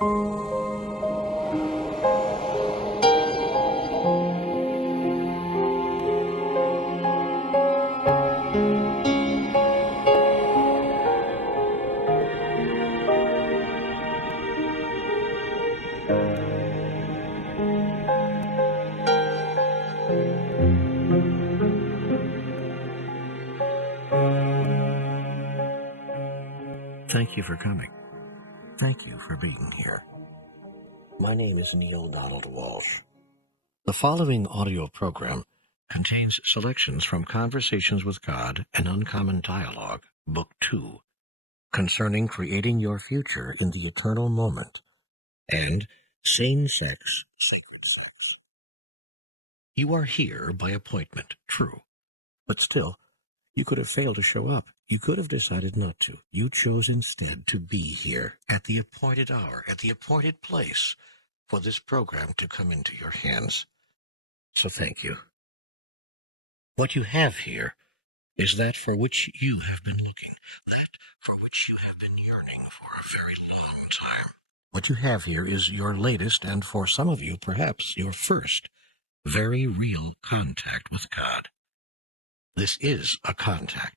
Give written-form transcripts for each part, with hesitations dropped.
Thank you for coming. Thank you for being here. My name is Neale Walsch. The following audio program contains selections from Conversations with God, an Uncommon Dialogue, Book 2, concerning creating your future in the eternal moment, and same-sex sacred sex. You are here by appointment, true, but still, you could have failed to show up. You could have decided not to. You chose instead to be here at the appointed hour, at the appointed place, for this program to come into your hands. So thank you. What you have here is that for which you have been looking, that for which you have been yearning for a very long time. What you have here is your latest, and for some of you, perhaps your first, very real contact with God. This is a contact,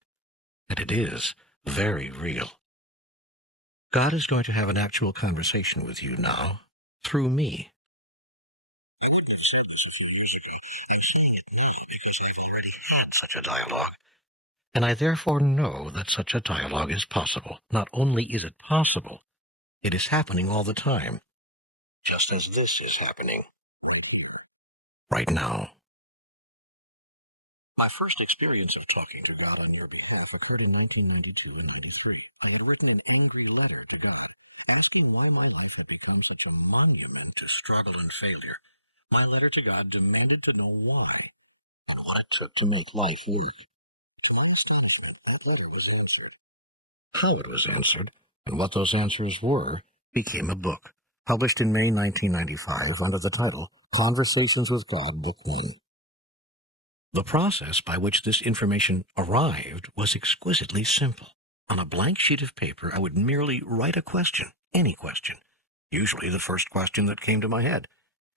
and it is very real. God is going to have an actual conversation with you now, through me. Such a dialogue, and I therefore know that such a dialogue is possible. Not only is it possible, it is happening all the time, just as this is happening right now. My first experience of talking to God on your behalf occurred in 1992 and 93. I had written an angry letter to God, asking why my life had become such a monument to struggle and failure. My letter to God demanded to know why, and what it took to make life work. To my astonishment, my letter was answered. How it was answered, and what those answers were, became a book, published in May 1995 under the title Conversations with God, Book 1. The process by which this information arrived was exquisitely simple. On a blank sheet of paper, I would merely write a question, any question, usually the first question that came to my head.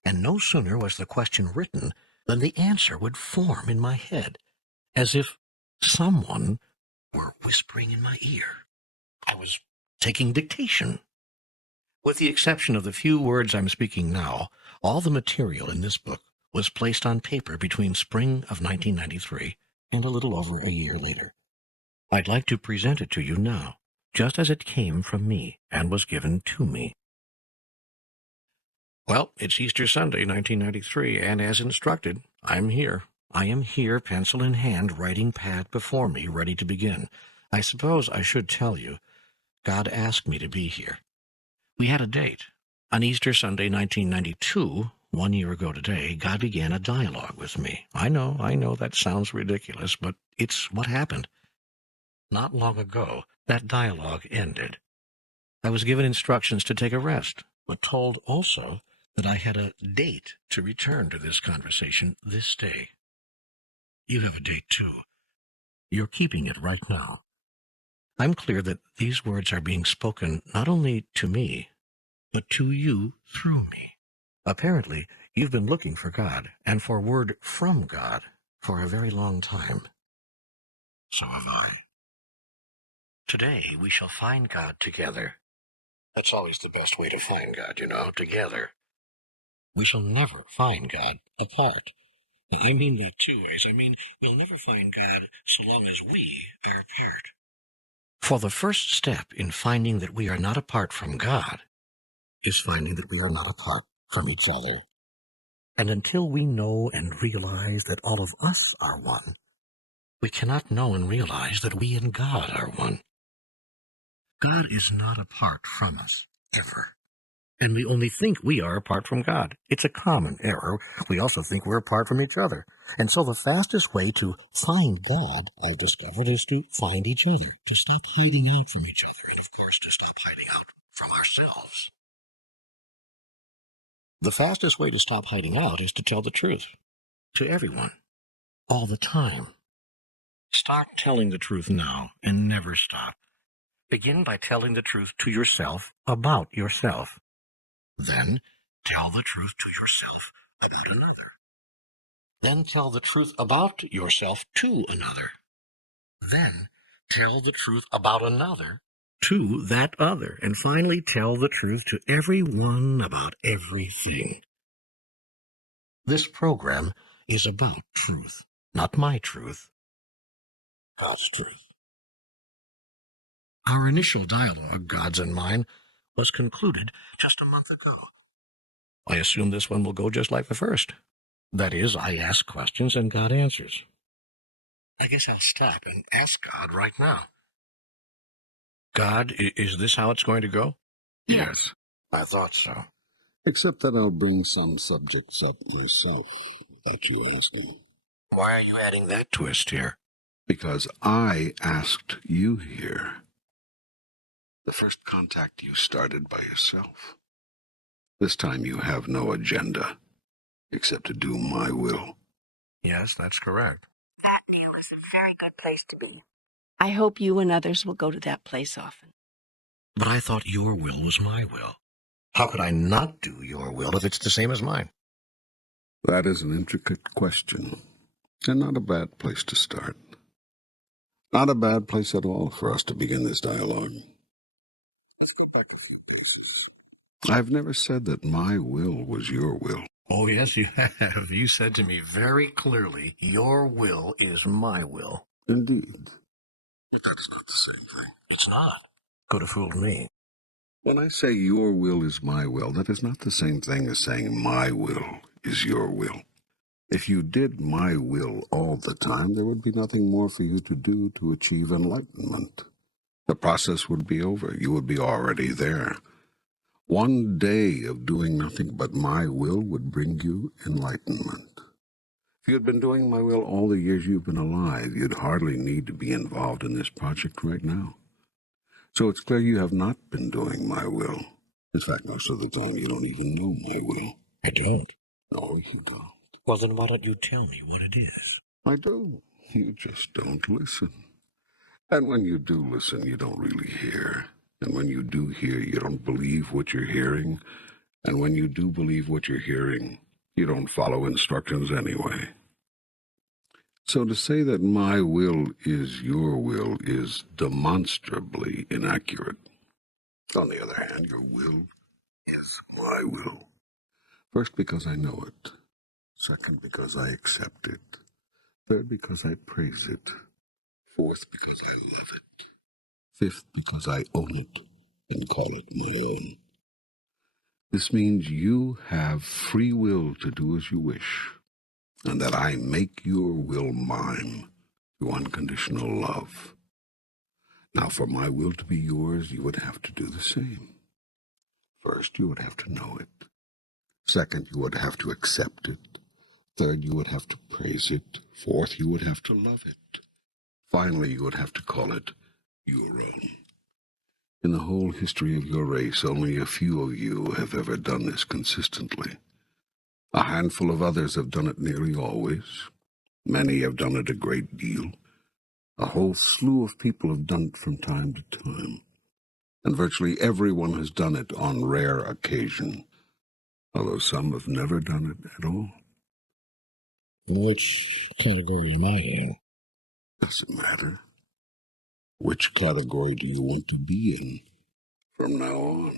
And no sooner was the question written than the answer would form in my head, as if someone were whispering in my ear. I was taking dictation. With the exception of the few words I'm speaking now, all the material in this book was placed on paper between spring of 1993 and a little over a year later. I'd like to present it to you now, just as it came from me and was given to me. Well, it's Easter Sunday, 1993, and as instructed, I'm here. I am here, pencil in hand, writing pad before me, ready to begin. I suppose I should tell you, God asked me to be here. We had a date. On Easter Sunday, 1992, 1 year ago today, God began a dialogue with me. I know that sounds ridiculous, but it's what happened. Not long ago, that dialogue ended. I was given instructions to take a rest, but told also that I had a date to return to this conversation this day. You have a date, too. You're keeping it right now. I'm clear that these words are being spoken not only to me, but to you through me. Apparently, you've been looking for God and for word from God for a very long time. So have I. Today, we shall find God together. That's always the best way to find God, together. We shall never find God apart. Now, I mean that two ways. We'll never find God so long as we are apart. For the first step in finding that we are not apart from God is finding that we are not apart from each other. And until we know and realize that all of us are one, we cannot know and realize that we and God are one. God is not apart from us, ever. And we only think we are apart from God. It's a common error. We also think we're apart from each other. And so the fastest way to find God, I've discovered, is to find each other, to stop hiding out from each other, and of course to stop hiding out from ourselves. The fastest way to stop hiding out is to tell the truth to everyone, all the time. Start telling the truth now and never stop. Begin by telling the truth to yourself about yourself. Then tell the truth to yourself about another. Then tell the truth about yourself to another. Then tell the truth about another to that other. And finally, tell the truth to everyone about everything. This program is about truth, not my truth, God's truth. Our initial dialogue, God's and mine, was concluded just a month ago. I assume this one will go just like the first. That is, I ask questions and God answers. I guess I'll stop and ask God right now. God, is this how it's going to go? Yes. I thought so. Except that I'll bring some subjects up myself without you asking. Why are you adding that twist here? Because I asked you here. The first contact you started by yourself. This time you have no agenda, except to do my will. Yes, that's correct. That, Neale, is a very good place to be. I hope you and others will go to that place often. But I thought your will was my will. How could I not do your will if it's the same as mine? That is an intricate question, and not a bad place to start. Not a bad place at all for us to begin this dialogue. Let's go back a few paces. I've never said that my will was your will. Oh, yes, you have. You said to me very clearly, your will is my will. Indeed. But that is not the same thing. It's not. Could have fooled me. When I say your will is my will, that is not the same thing as saying my will is your will. If you did my will all the time, there would be nothing more for you to do to achieve enlightenment. The process would be over. You would be already there. One day of doing nothing but my will would bring you enlightenment. If you had been doing my will all the years you've been alive, you'd hardly need to be involved in this project right now. So it's clear you have not been doing my will. In fact, most of the time you don't even know my will. I don't. No, you don't. Well, then why don't you tell me what it is? I do. You just don't listen. And when you do listen, you don't really hear. And when you do hear, you don't believe what you're hearing. And when you do believe what you're hearing, you don't follow instructions anyway. So to say that my will is your will is demonstrably inaccurate. On the other hand, your will is my will. First, because I know it. Second, because I accept it. Third, because I praise it. Fourth, because I love it. Fifth, because I own it and call it my own. This means you have free will to do as you wish, and that I make your will mine through unconditional love. Now, for my will to be yours, you would have to do the same. First, you would have to know it. Second, you would have to accept it. Third, you would have to praise it. Fourth, you would have to love it. Finally, you would have to call it your own. In the whole history of your race, only a few of you have ever done this consistently. A handful of others have done it nearly always. Many have done it a great deal. A whole slew of people have done it from time to time. And virtually everyone has done it on rare occasion, although some have never done it at all. Which category am I in? Doesn't matter. Which category do you want to be in from now on?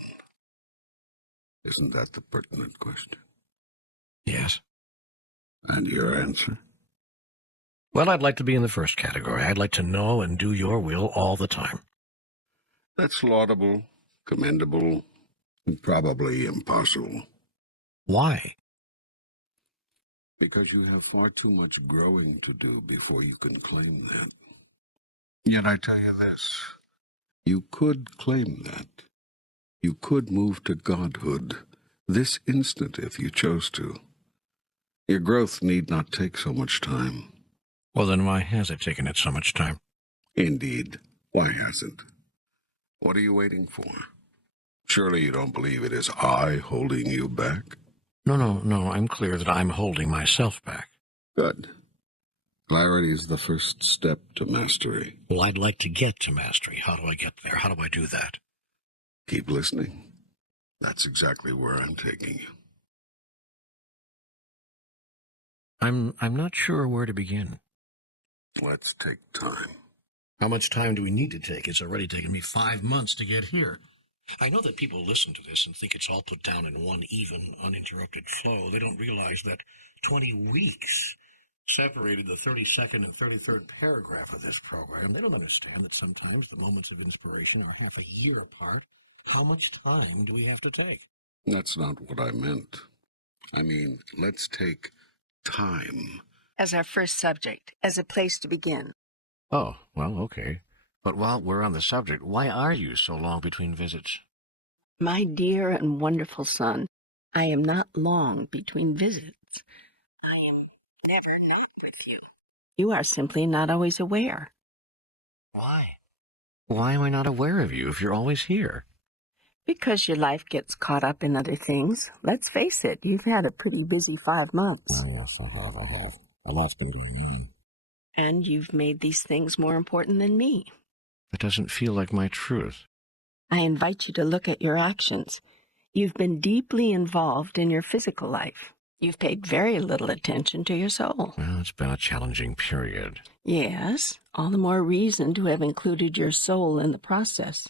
Isn't that the pertinent question? Yes. And your answer? Well, I'd like to be in the first category. I'd like to know and do your will all the time. That's laudable, commendable, and probably impossible. Why? Because you have far too much growing to do before you can claim that. Yet I tell you this, you could claim that. You could move to godhood this instant if you chose to. Your growth need not take so much time. Well, then why has it taken it so much time? Indeed, why hasn't? What are you waiting for? Surely you don't believe it is I holding you back? No, I'm clear that I'm holding myself back. Good. Clarity is the first step to mastery. Well, I'd like to get to mastery. How do I get there? How do I do that? Keep listening. That's exactly where I'm taking you. I'm not sure where to begin. Let's take time. How much time do we need to take? It's already taken me 5 months to get here. I know that people listen to this and think it's all put down in one even, uninterrupted flow. They don't realize that 20 weeks separated the 32nd and 33rd paragraph of this program. They don't understand that sometimes the moments of inspiration are half a year apart. How much time do we have to take? That's not what I meant. I mean, let's take time. As our first subject, as a place to begin. Oh, well, okay. But while we're on the subject, why are you so long between visits? My dear and wonderful son, I am not long between visits. I am never not with you. You are simply not always aware. Why? Why am I not aware of you if you're always here? Because your life gets caught up in other things. Let's face it, you've had a pretty busy 5 months. Oh, yes, I have. A lot's been going on. And you've made these things more important than me. That doesn't feel like my truth. I invite you to look at your actions. You've been deeply involved in your physical life. You've paid very little attention to your soul. Well, it's been a challenging period. Yes, all the more reason to have included your soul in the process.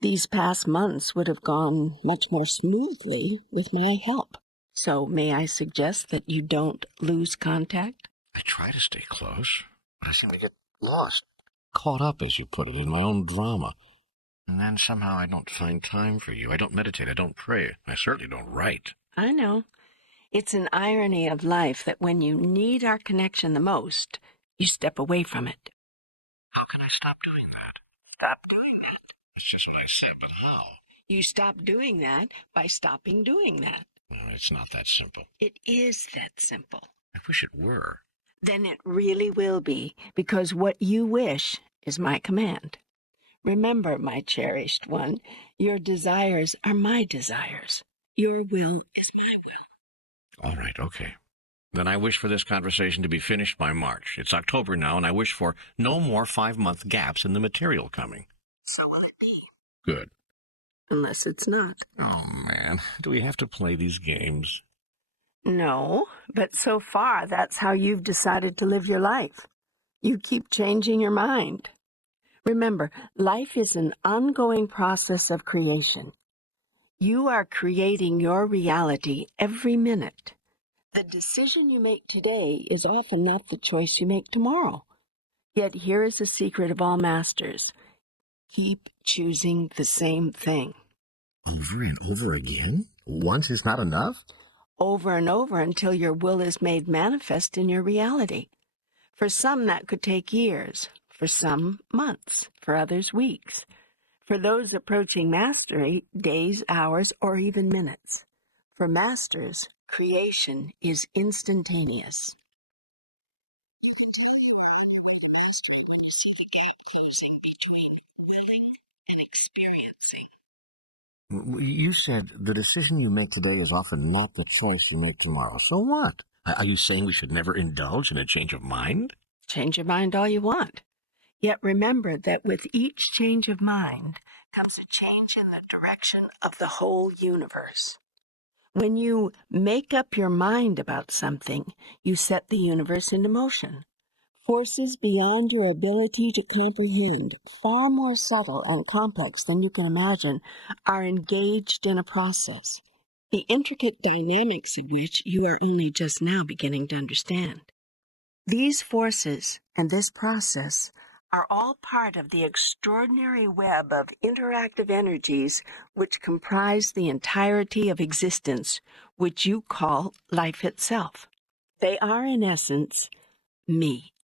These past months would have gone much more smoothly with my help. So may I suggest that you don't lose contact? I try to stay close. I seem to get lost, caught up, as you put it, in my own drama. And then somehow I don't find time for you. I don't meditate. I don't pray. I certainly don't write. I know. It's an irony of life that when you need our connection the most, you step away from it. How can I stop doing that? Stop doing that. That's just what I said, but how? You stop doing that by stopping doing that. Well, it's not that simple. It is that simple. I wish it were. Then it really will be, because what you wish is my command. Remember, my cherished one, your desires are my desires. Your will is my will. All right, okay. Then I wish for this conversation to be finished by March. It's October now, and I wish for no more 5-month gaps in the material coming. So will it be. Good. Unless it's not. Oh, man. Do we have to play these games? No, but so far that's how you've decided to live your life. You keep changing your mind. Remember, life is an ongoing process of creation. You are creating your reality every minute. The decision you make today is often not the choice you make tomorrow. Yet here is the secret of all masters. Keep choosing the same thing. Over and over again? Once is not enough? Over and over until your will is made manifest in your reality. For some, that could take years. For some, months. For others, weeks. For those approaching mastery, days, hours, or even minutes. For masters, creation is instantaneous. You see the gap closing between willing and experiencing. You said the decision you make today is often not the choice you make tomorrow. So what? Are you saying we should never indulge in a change of mind? Change your mind all you want. Yet remember that with each change of mind comes a change in the direction of the whole universe. When you make up your mind about something, you set the universe into motion. Forces beyond your ability to comprehend, far more subtle and complex than you can imagine, are engaged in a process, the intricate dynamics of which you are only just now beginning to understand. These forces and this process are all part of the extraordinary web of interactive energies which comprise the entirety of existence, which you call life itself. They are, in essence, me.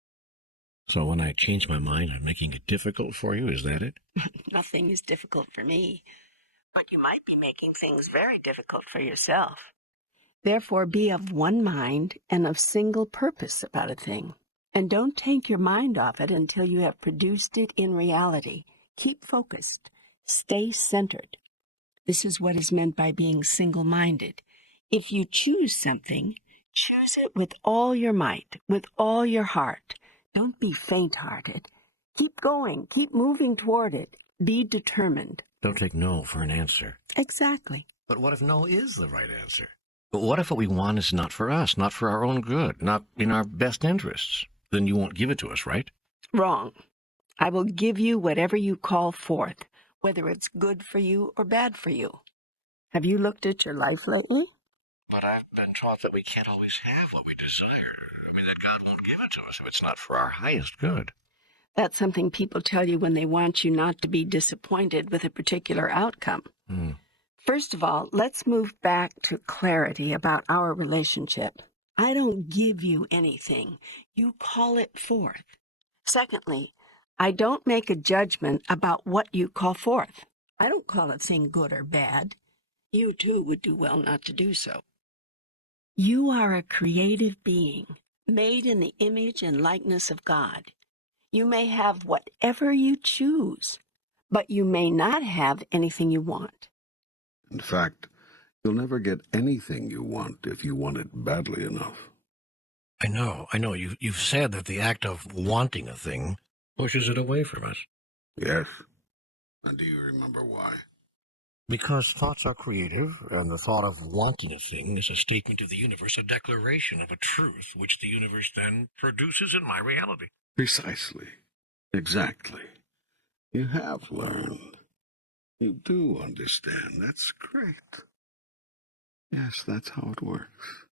So when I change my mind, I'm making it difficult for you, is that it? Nothing is difficult for me, but you might be making things very difficult for yourself. Therefore, be of one mind and of single purpose about a thing. And don't take your mind off it until you have produced it in reality. Keep focused. Stay centered. This is what is meant by being single-minded. If you choose something, choose it with all your might, with all your heart. Don't be faint-hearted. Keep going. Keep moving toward it. Be determined. Don't take no for an answer. Exactly. But what if no is the right answer? But what if what we want is not for us, not for our own good, not in our best interests? Then you won't give it to us, right? Wrong. I will give you whatever you call forth, whether it's good for you or bad for you. Have you looked at your life lately? But I've been taught that we can't always have what we desire. I mean, that God won't give it to us if it's not for our highest good. That's something people tell you when they want you not to be disappointed with a particular outcome. First of all, let's move back to clarity about our relationship. I don't give you anything. You call it forth. Secondly, I don't make a judgment about what you call forth. I don't call a thing good or bad. You, too, would do well not to do so. You are a creative being, made in the image and likeness of God. You may have whatever you choose, but you may not have anything you want. In fact, you'll never get anything you want if you want it badly enough. I know. You've said that the act of wanting a thing pushes it away from us. Yes. And do you remember why? Because thoughts are creative, and the thought of wanting a thing is a statement of the universe, a declaration of a truth, which the universe then produces in my reality. Precisely. Exactly. You have learned. You do understand. That's great. Yes, that's how it works.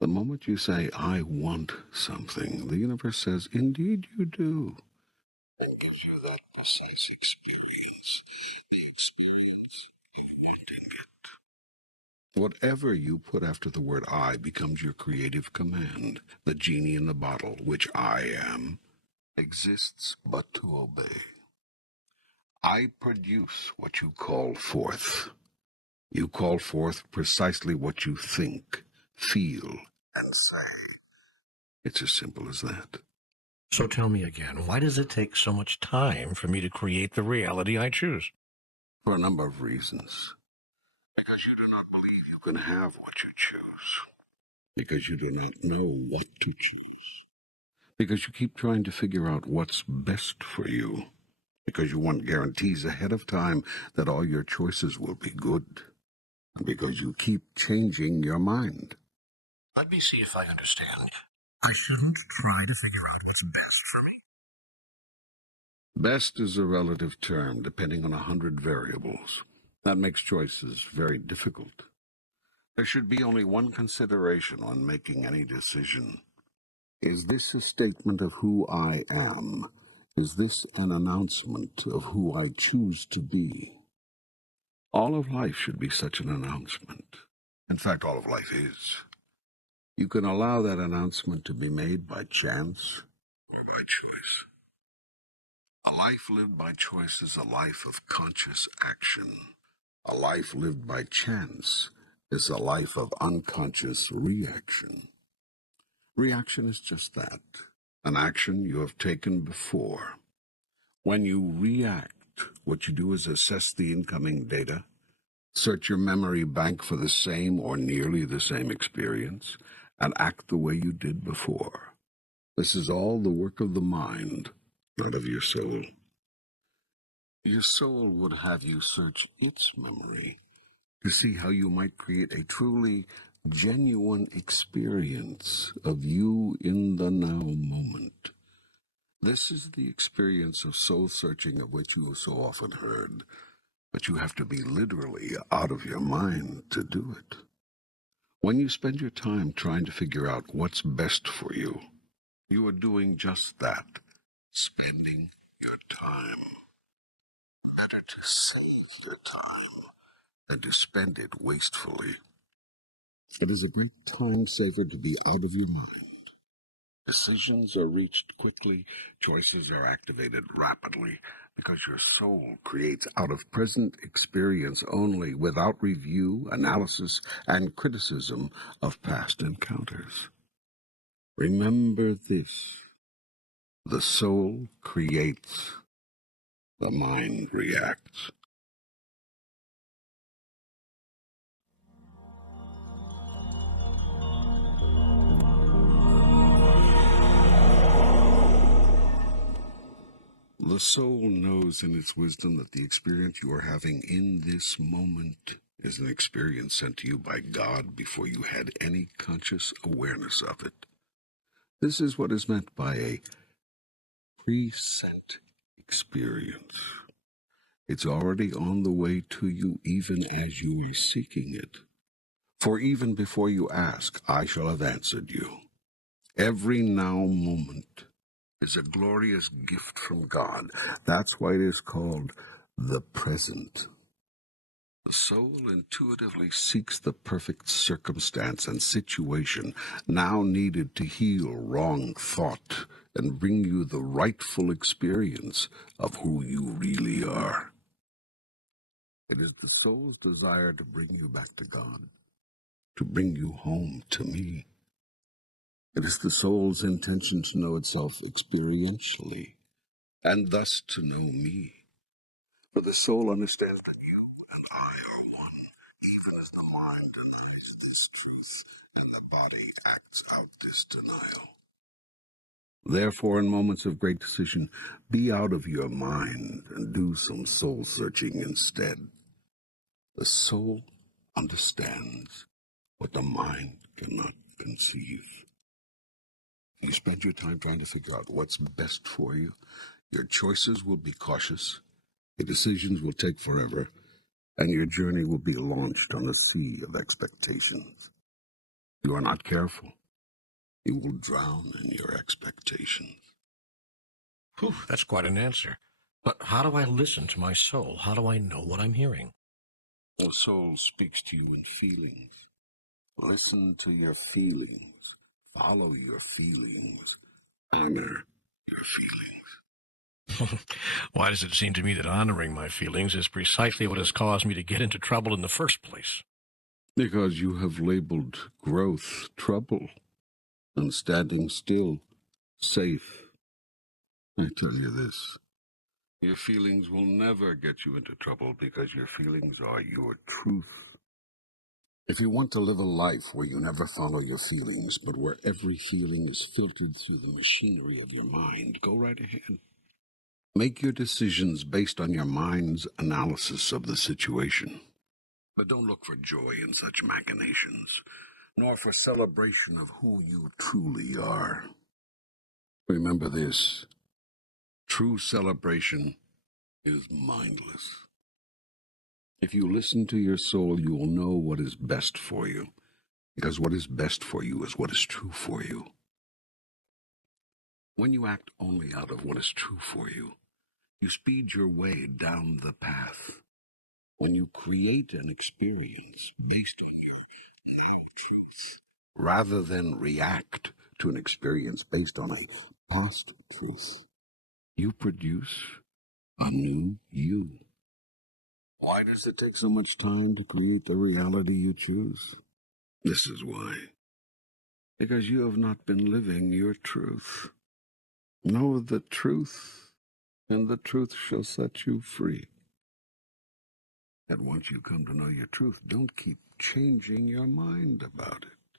The moment you say, I want something, the universe says, indeed you do. And gives you that precise experience, the experience you want and get. Whatever you put after the word I becomes your creative command. The genie in the bottle, which I am, exists but to obey. I produce what you call forth. You call forth precisely what you think, feel, and say. It's as simple as that. So tell me again, why does it take so much time for me to create the reality I choose? For a number of reasons. Because you do not believe you can have what you choose. Because you do not know what to choose. Because you keep trying to figure out what's best for you. Because you want guarantees ahead of time that all your choices will be good. Because you keep changing your mind. Let me see if I understand. I shouldn't try to figure out what's best for me. Best is a relative term, depending on 100 variables. That makes choices very difficult. There should be only one consideration when making any decision. Is this a statement of who I am? Is this an announcement of who I choose to be? All of life should be such an announcement. In fact, all of life is. You can allow that announcement to be made by chance or by choice. A life lived by choice is a life of conscious action. A life lived by chance is a life of unconscious reaction. Reaction is just that, an action you have taken before. When you react, what you do is assess the incoming data, search your memory bank for the same or nearly the same experience, and act the way you did before. This is all the work of the mind, not of your soul. Your soul would have you search its memory to see how you might create a truly genuine experience of you in the now moment. This is the experience of soul-searching of which you have so often heard, but you have to be literally out of your mind to do it. When you spend your time trying to figure out what's best for you, you are doing just that, spending your time. Better to save your time than to spend it wastefully. It is a great time saver to be out of your mind. Decisions are reached quickly, choices are activated rapidly, because your soul creates out of present experience only, without review, analysis, and criticism of past encounters. Remember this: the soul creates, the mind reacts. The soul knows in its wisdom that the experience you are having in this moment is an experience sent to you by God before you had any conscious awareness of it. This is what is meant by a present experience. It's already on the way to you even as you are seeking it. For even before you ask, I shall have answered you. Every now moment is a glorious gift from God. That's why it is called the present. The soul intuitively seeks the perfect circumstance and situation now needed to heal wrong thought and bring you the rightful experience of who you really are. It is the soul's desire to bring you back to God, to bring you home to me. It is the soul's intention to know itself experientially, and thus to know me. For the soul understands that you and I are one, even as the mind denies this truth, and the body acts out this denial. Therefore, in moments of great decision, be out of your mind and do some soul-searching instead. The soul understands what the mind cannot conceive. You spend your time trying to figure out what's best for you. Your choices will be cautious, your decisions will take forever, and your journey will be launched on a sea of expectations. You are not careful, you will drown in your expectations. Whew, that's quite an answer. But how do I listen to my soul? How do I know what I'm hearing? The soul speaks to you in feelings. Listen to your feelings. Follow your feelings. Honor your feelings. Why does it seem to me that honoring my feelings is precisely what has caused me to get into trouble in the first place? Because you have labeled growth trouble and standing still safe. I tell you this, your feelings will never get you into trouble because your feelings are your truth. If you want to live a life where you never follow your feelings, but where every feeling is filtered through the machinery of your mind, go right ahead. Make your decisions based on your mind's analysis of the situation. But don't look for joy in such machinations, nor for celebration of who you truly are. Remember this, true celebration is mindless. If you listen to your soul, you will know what is best for you, because what is best for you is what is true for you. When you act only out of what is true for you, you speed your way down the path. When you create an experience based on your truth, rather than react to an experience based on a past truth, you produce a new you. Why does it take so much time to create the reality you choose? This is why. Because you have not been living your truth. Know the truth, and the truth shall set you free. And once you come to know your truth, don't keep changing your mind about it.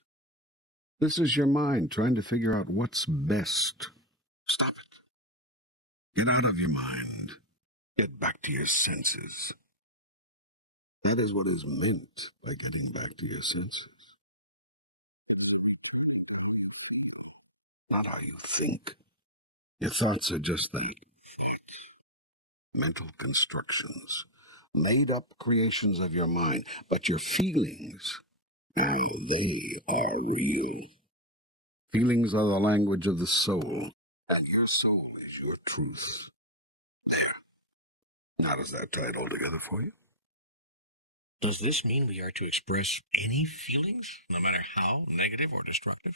This is your mind trying to figure out what's best. Stop it. Get out of your mind. Get back to your senses. That is what is meant by getting back to your senses. Not how you think. Your thoughts are just that. Mental constructions. Made up creations of your mind. But your feelings, now they are real. Feelings are the language of the soul, and your soul is your truth. There. Now does that tie it all together for you? Does this mean we are to express any feelings, no matter how negative or destructive?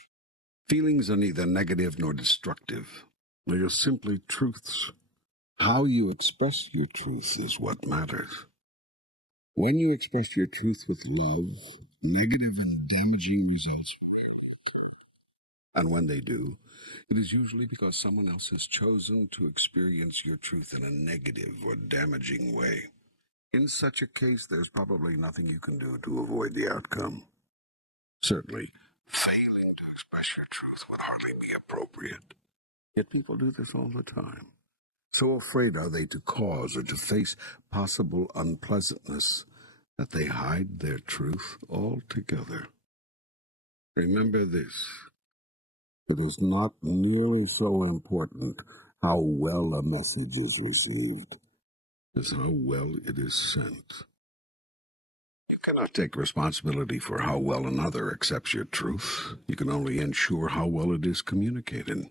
Feelings are neither negative nor destructive. They are simply truths. How you express your truth is what matters. When you express your truth with love, negative and damaging results. And when they do, it is usually because someone else has chosen to experience your truth in a negative or damaging way. In such a case, there's probably nothing you can do to avoid the outcome. Certainly, failing to express your truth would hardly be appropriate. Yet people do this all the time. So afraid are they to cause or to face possible unpleasantness that they hide their truth altogether. Remember this: it is not nearly so important how well a message is received as how well it is sent. You cannot take responsibility for how well another accepts your truth. You can only ensure how well it is communicated.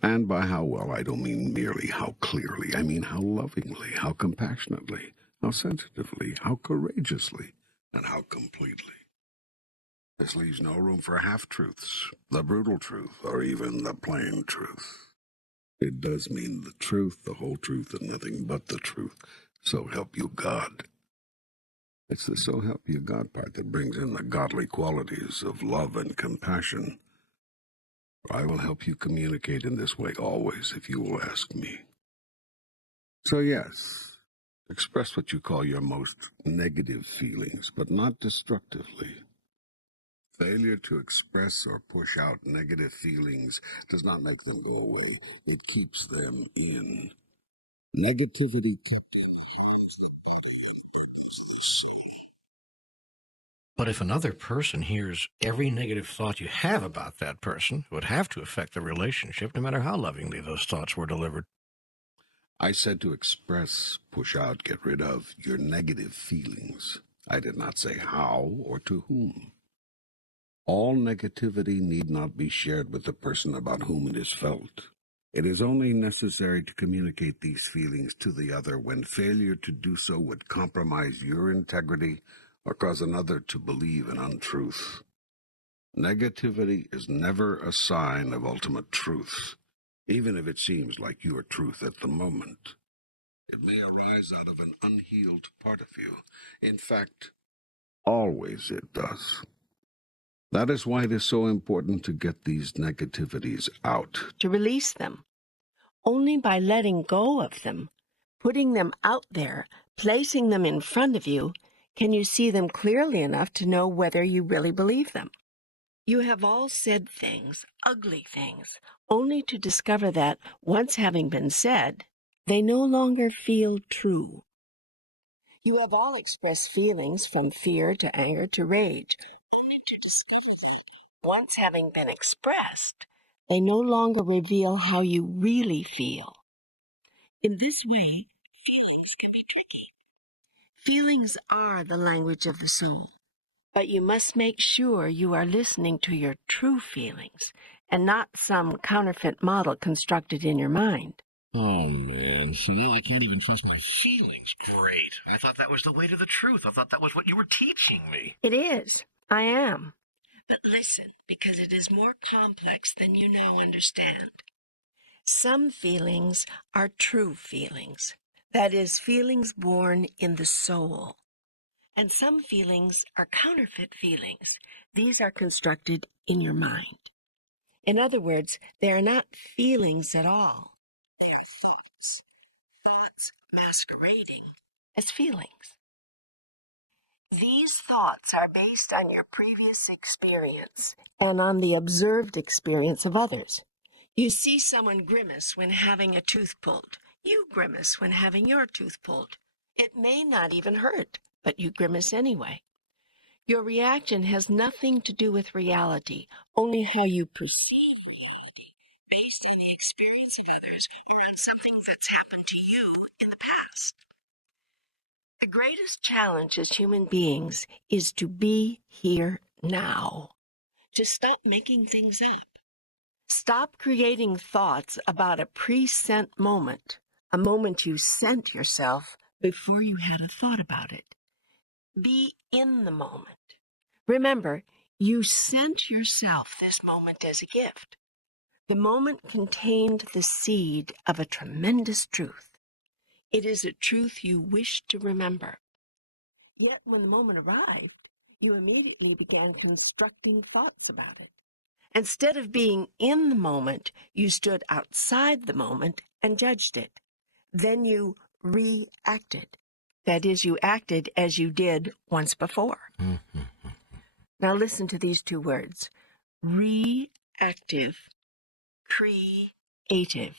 And by how well, I don't mean merely how clearly. I mean how lovingly, how compassionately, how sensitively, how courageously, and how completely. This leaves no room for half-truths, the brutal truth, or even the plain truth. It does mean the truth, the whole truth, and nothing but the truth. So help you God. It's the so help you God part that brings in the godly qualities of love and compassion. I will help you communicate in this way always if you will ask me. So yes, express what you call your most negative feelings, but not destructively. Failure to express or push out negative feelings does not make them go away. It keeps them in. Negativity. But if another person hears every negative thought you have about that person, it would have to affect the relationship, no matter how lovingly those thoughts were delivered. I said to express, push out, get rid of your negative feelings. I did not say how or to whom. All negativity need not be shared with the person about whom it is felt. It is only necessary to communicate these feelings to the other when failure to do so would compromise your integrity or cause another to believe an untruth. Negativity is never a sign of ultimate truth, even if it seems like your truth at the moment. It may arise out of an unhealed part of you. In fact, always it does. That is why it is so important to get these negativities out. To release them. Only by letting go of them, putting them out there, placing them in front of you, can you see them clearly enough to know whether you really believe them. You have all said things, ugly things, only to discover that, once having been said, they no longer feel true. You have all expressed feelings from fear to anger to rage, only to discover that, once having been expressed, they no longer reveal how you really feel. In this way, feelings can be tricky. Feelings are the language of the soul, but you must make sure you are listening to your true feelings and not some counterfeit model constructed in your mind. Oh, man. So now I can't even trust my feelings. Great. I thought that was the way to the truth. I thought that was what you were teaching me. It is. I am. But listen, because it is more complex than you now understand. Some feelings are true feelings. That is, feelings born in the soul. And some feelings are counterfeit feelings. These are constructed in your mind. In other words, they are not feelings at all. They are thoughts. Thoughts masquerading as feelings. These thoughts are based on your previous experience and on the observed experience of others. You see someone grimace when having a tooth pulled. You grimace when having your tooth pulled. It may not even hurt, but you grimace anyway. Your reaction has nothing to do with reality, only how you perceive reality based on the experience of others or on something that's happened to you in the past. The greatest challenge as human beings is to be here now, to stop making things up. Stop creating thoughts about a pre-sent moment, a moment you sent yourself before you had a thought about it. Be in the moment. Remember, you sent yourself this moment as a gift. The moment contained the seed of a tremendous truth. It is a truth you wish to remember. Yet when the moment arrived, you immediately began constructing thoughts about it. Instead of being in the moment, you stood outside the moment and judged it. Then you reacted. That is, you acted as you did once before. Now listen to these two words: reactive, creative.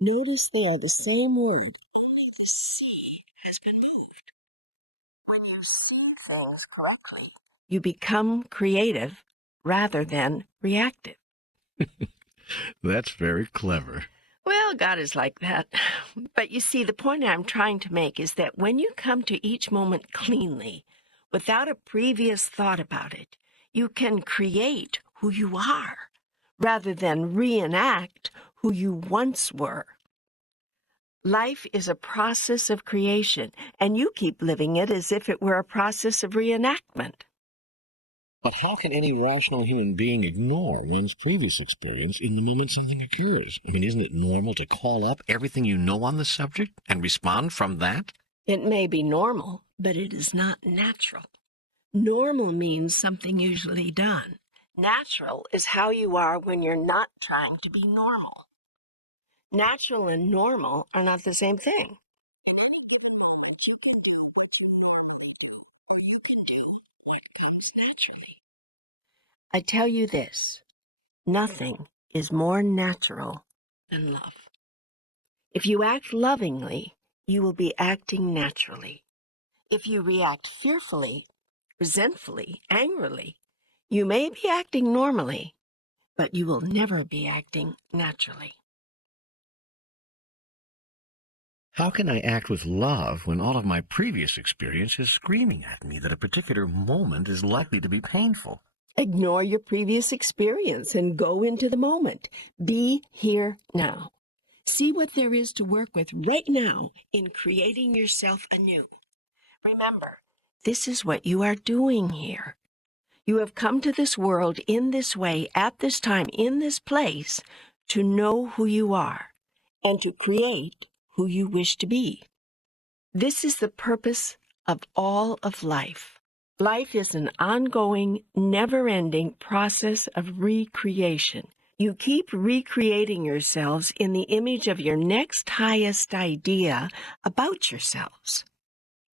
Notice they are the same word, only the seed has been moved. When you see things correctly. You become creative rather than reactive. That's very clever. Well, God is like that. But you see, the point I'm trying to make is that when you come to each moment cleanly, without a previous thought about it, you can create who you are rather than reenact who you once were. Life is a process of creation, and you keep living it as if it were a process of reenactment. But how can any rational human being ignore one's previous experience in the moment something occurs? I mean, isn't it normal to call up everything you know on the subject and respond from that? It may be normal, but it is not natural. Normal means something usually done. Natural is how you are when you're not trying to be normal. Natural and normal are not the same thing. I tell you this, nothing is more natural than love. If you act lovingly, you will be acting naturally. If you react fearfully, resentfully, angrily, you may be acting normally, but you will never be acting naturally. How can I act with love when all of my previous experience is screaming at me that a particular moment is likely to be painful? Ignore your previous experience and go into the moment. Be here now. See what there is to work with right now in creating yourself anew. Remember, this is what you are doing here. You have come to this world in this way, at this time, in this place, to know who you are and to create who you wish to be. This is the purpose of all of life. Life is an ongoing, never-ending process of recreation. You keep recreating yourselves in the image of your next highest idea about yourselves.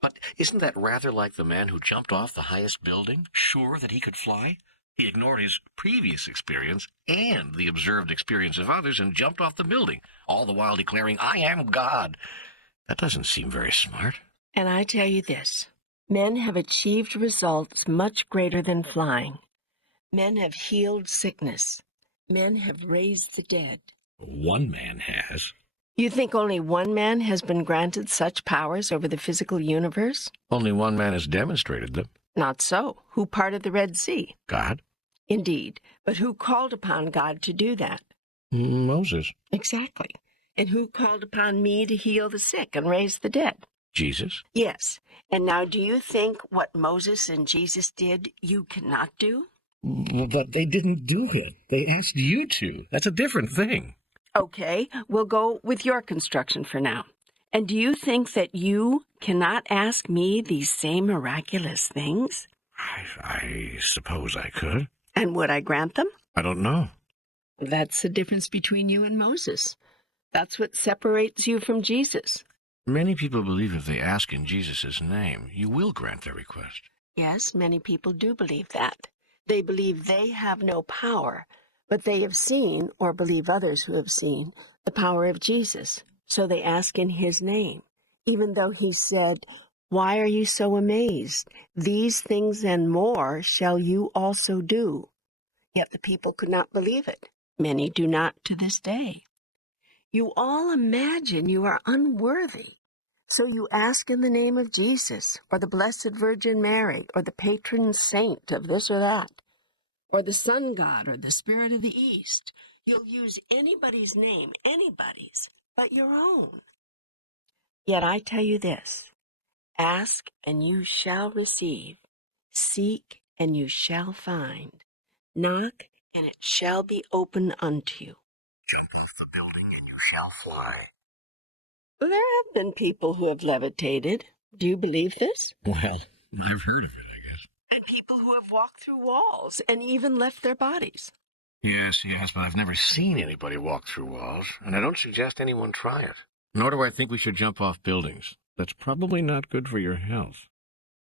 But isn't that rather like the man who jumped off the highest building, sure that he could fly? He ignored his previous experience and the observed experience of others and jumped off the building, all the while declaring, "I am God." That doesn't seem very smart. And I tell you this, men have achieved results much greater than flying. Men have healed sickness. Men have raised the dead. One man has. You think only one man has been granted such powers over the physical universe? Only one man has demonstrated them. Not so. Who parted the Red Sea? God? Indeed. But who called upon God to do that? Moses. Exactly. And who called upon me to heal the sick and raise the dead? Jesus? Yes. And now do you think what Moses and Jesus did you cannot do? But they didn't do it. They asked you to. That's a different thing. Okay, we'll go with your construction for now. And do you think that you cannot ask me these same miraculous things? I suppose I could. And would I grant them? I don't know. That's the difference between you and Moses. That's what separates you from Jesus. Many people believe if they ask in Jesus' name, you will grant their request. Yes, many people do believe that. They believe they have no power, but they have seen, or believe others who have seen, the power of Jesus. So they ask in his name, even though he said, "Why are you so amazed? These things and more shall you also do." Yet the people could not believe it. Many do not to this day. You all imagine you are unworthy. So you ask in the name of Jesus, or the Blessed Virgin Mary, or the patron saint of this or that, or the sun god, or the spirit of the East. You'll use anybody's name, anybody's, but your own. Yet I tell you this, ask and you shall receive, seek and you shall find, knock and it shall be open unto you. Jump off the building and you shall fly. There have been people who have levitated. Do you believe this? Well, I've heard of it, I guess. And people who have walked through walls and even left their bodies. Yes, but I've never seen anybody walk through walls, and I don't suggest anyone try it. Nor do I think we should jump off buildings. That's probably not good for your health.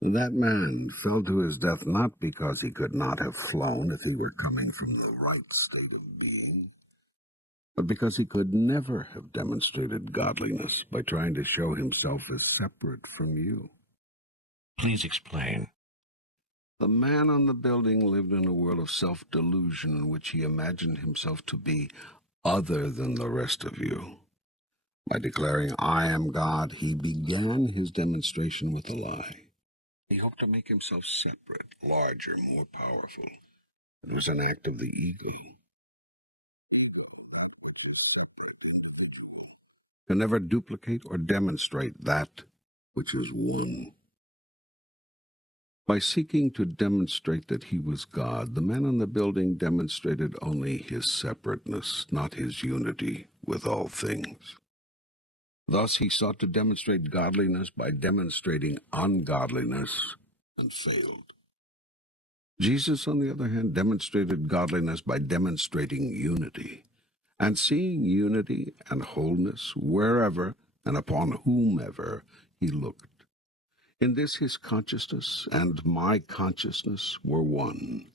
That man fell to his death not because he could not have flown if he were coming from the right state of being, but because he could never have demonstrated godliness by trying to show himself as separate from you. Please explain. The man on the building lived in a world of self-delusion in which he imagined himself to be other than the rest of you. By declaring, "I am God," he began his demonstration with a lie. He hoped to make himself separate, larger, more powerful. It was an act of the ego. Can never duplicate or demonstrate that which is one. By seeking to demonstrate that he was God, the man in the building demonstrated only his separateness, not his unity with all things. Thus he sought to demonstrate godliness by demonstrating ungodliness and failed. Jesus, on the other hand, demonstrated godliness by demonstrating unity, and seeing unity and wholeness wherever and upon whomever he looked. In this his consciousness and my consciousness were one,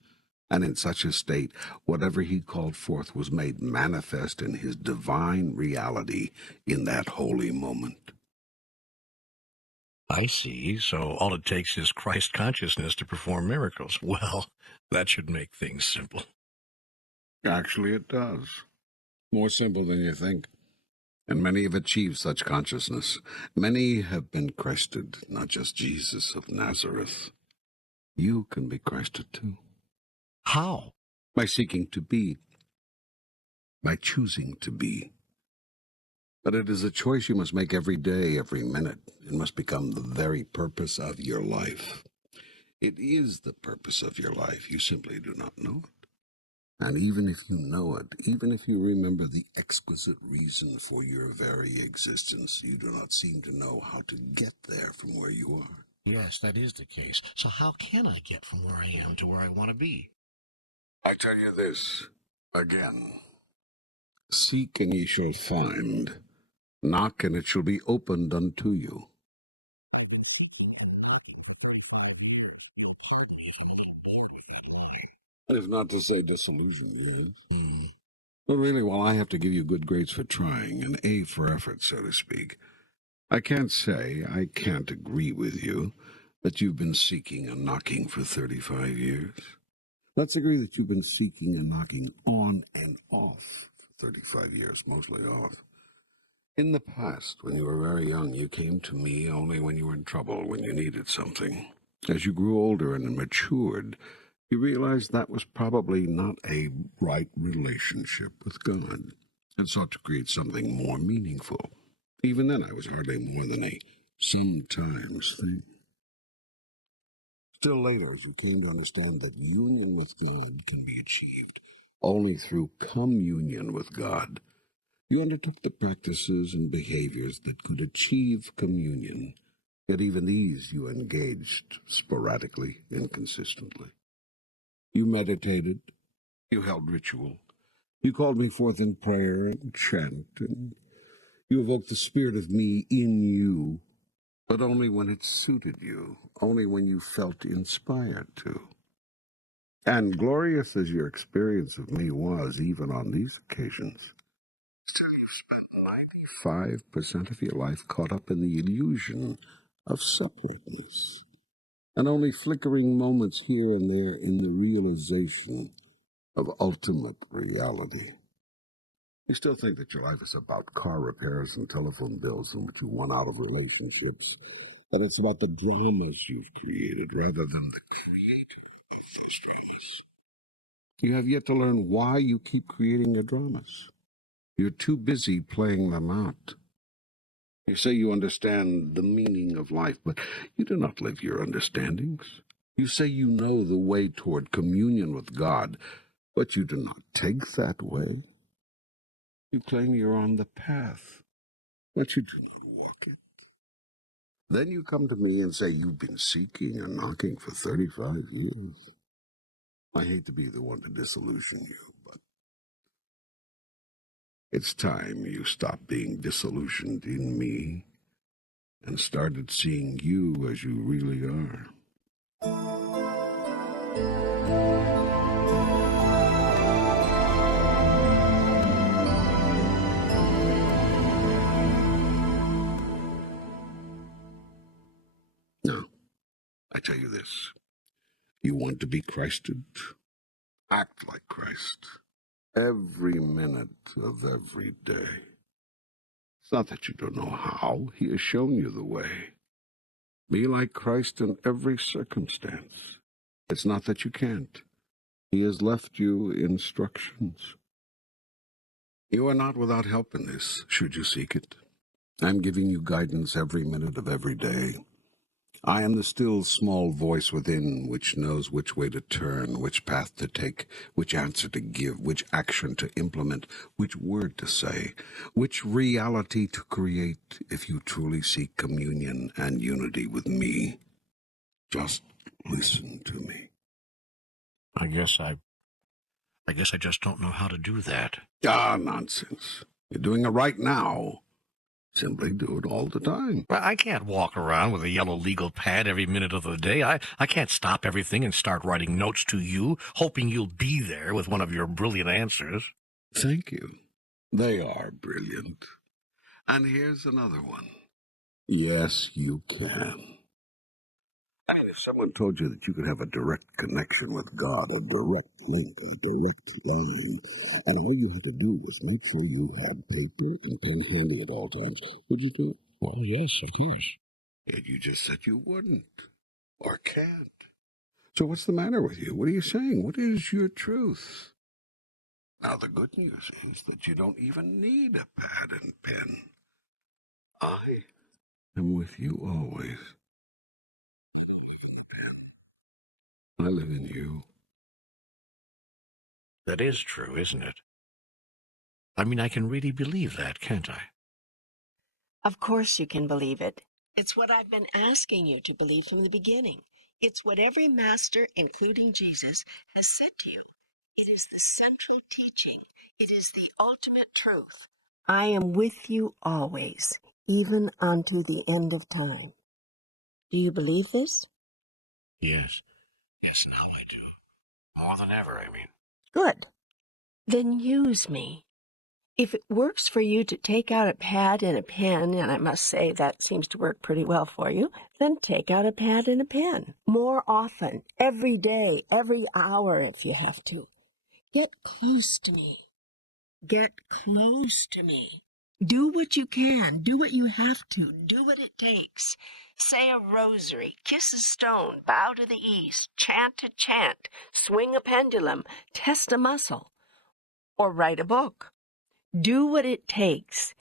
and in such a state whatever he called forth was made manifest in his divine reality in that holy moment. I see. So all it takes is Christ consciousness to perform miracles. Well, that should make things simple. Actually, it does. More simple than you think. And many have achieved such consciousness. Many have been Christed, not just Jesus of Nazareth. You can be Christed too. How? By seeking to be. By choosing to be. But it is a choice you must make every day, every minute. It must become the very purpose of your life. It is the purpose of your life. You simply do not know it. And even if you know it, even if you remember the exquisite reason for your very existence, you do not seem to know how to get there from where you are. Yes, that is the case. So how can I get from where I am to where I want to be? I tell you this, again. Seek and ye shall find. Knock and it shall be opened unto you. If not to say disillusioned, yes. But really, while I have to give you good grades for trying, an A for effort, so to speak, I can't say I can't agree with you that you've been seeking and knocking for 35 years. Let's agree that you've been seeking and knocking on and off for 35 years, mostly off. In the past, when you were very young, you came to me only when you were in trouble, when you needed something. As you grew older and matured, you realized that was probably not a right relationship with God, and sought to create something more meaningful. Even then, I was hardly more than a sometimes thing. Still later, as you came to understand that union with God can be achieved only through communion with God, you undertook the practices and behaviors that could achieve communion, yet even these you engaged sporadically, inconsistently. You meditated, you held ritual, you called me forth in prayer and chant, and you evoked the spirit of me in you, but only when it suited you, only when you felt inspired to. And glorious as your experience of me was, even on these occasions, still you spent 95% of your life caught up in the illusion of separateness, and only flickering moments here and there in the realization of ultimate reality. You still think that your life is about car repairs and telephone bills in which you won out of relationships, that it's about the dramas you've created rather than the creator of those dramas. You have yet to learn why you keep creating your dramas. You're too busy playing them out. You say you understand the meaning of life, but you do not live your understandings. You say you know the way toward communion with God, but you do not take that way. You claim you're on the path, but you do not walk it. Then you come to me and say you've been seeking and knocking for 35 years. I hate to be the one to disillusion you, but it's time you stopped being disillusioned in me and started seeing you as you really are. Now, I tell you this. You want to be Christed? Act like Christ. Every minute of every day. It's not that you don't know how. He has shown you the way. Be like Christ in every circumstance. It's not that you can't. He has left you instructions. You are not without help in this, should you seek it. I'm giving you guidance every minute of every day. I am the still small voice within which knows which way to turn, which path to take, which answer to give, which action to implement, which word to say, which reality to create if you truly seek communion and unity with me. Just listen to me. I guess I just don't know how to do that. Ah, nonsense. You're doing it right now. Simply do it all the time. Well, I can't walk around with a yellow legal pad every minute of the day. I can't stop everything and start writing notes to you, hoping you'll be there with one of your brilliant answers. Thank you. They are brilliant. And here's another one. Yes, you can. I mean, if someone told you that you could have a direct connection with God, a direct link, a direct line, and all you had to do was make sure you had paper and pen handy at all times, would you do it? Well, yes, of course. Yet you just said you wouldn't, or can't. So what's the matter with you? What are you saying? What is your truth? Now, the good news is that you don't even need a pad and pen. I am with you always. I live in you. That is true, isn't it? I mean, I can really believe that, can't I? Of course you can believe it. It's what I've been asking you to believe from the beginning. It's what every master, including Jesus, has said to you. It is the central teaching. It is the ultimate truth. I am with you always, even unto the end of time. Do you believe this? Yes. Yes, now I do. More than ever, I mean. Good. Then use me. If it works for you to take out a pad and a pen, and I must say that seems to work pretty well for you, then take out a pad and a pen. More often, every day, every hour if you have to. Get close to me. Get close to me. Do what you can. Do what you have to. Do what it takes. Say a rosary. Kiss a stone. Bow to the east. Chant a chant. Swing a pendulum. Test a muscle. Or write a book. Do what it takes.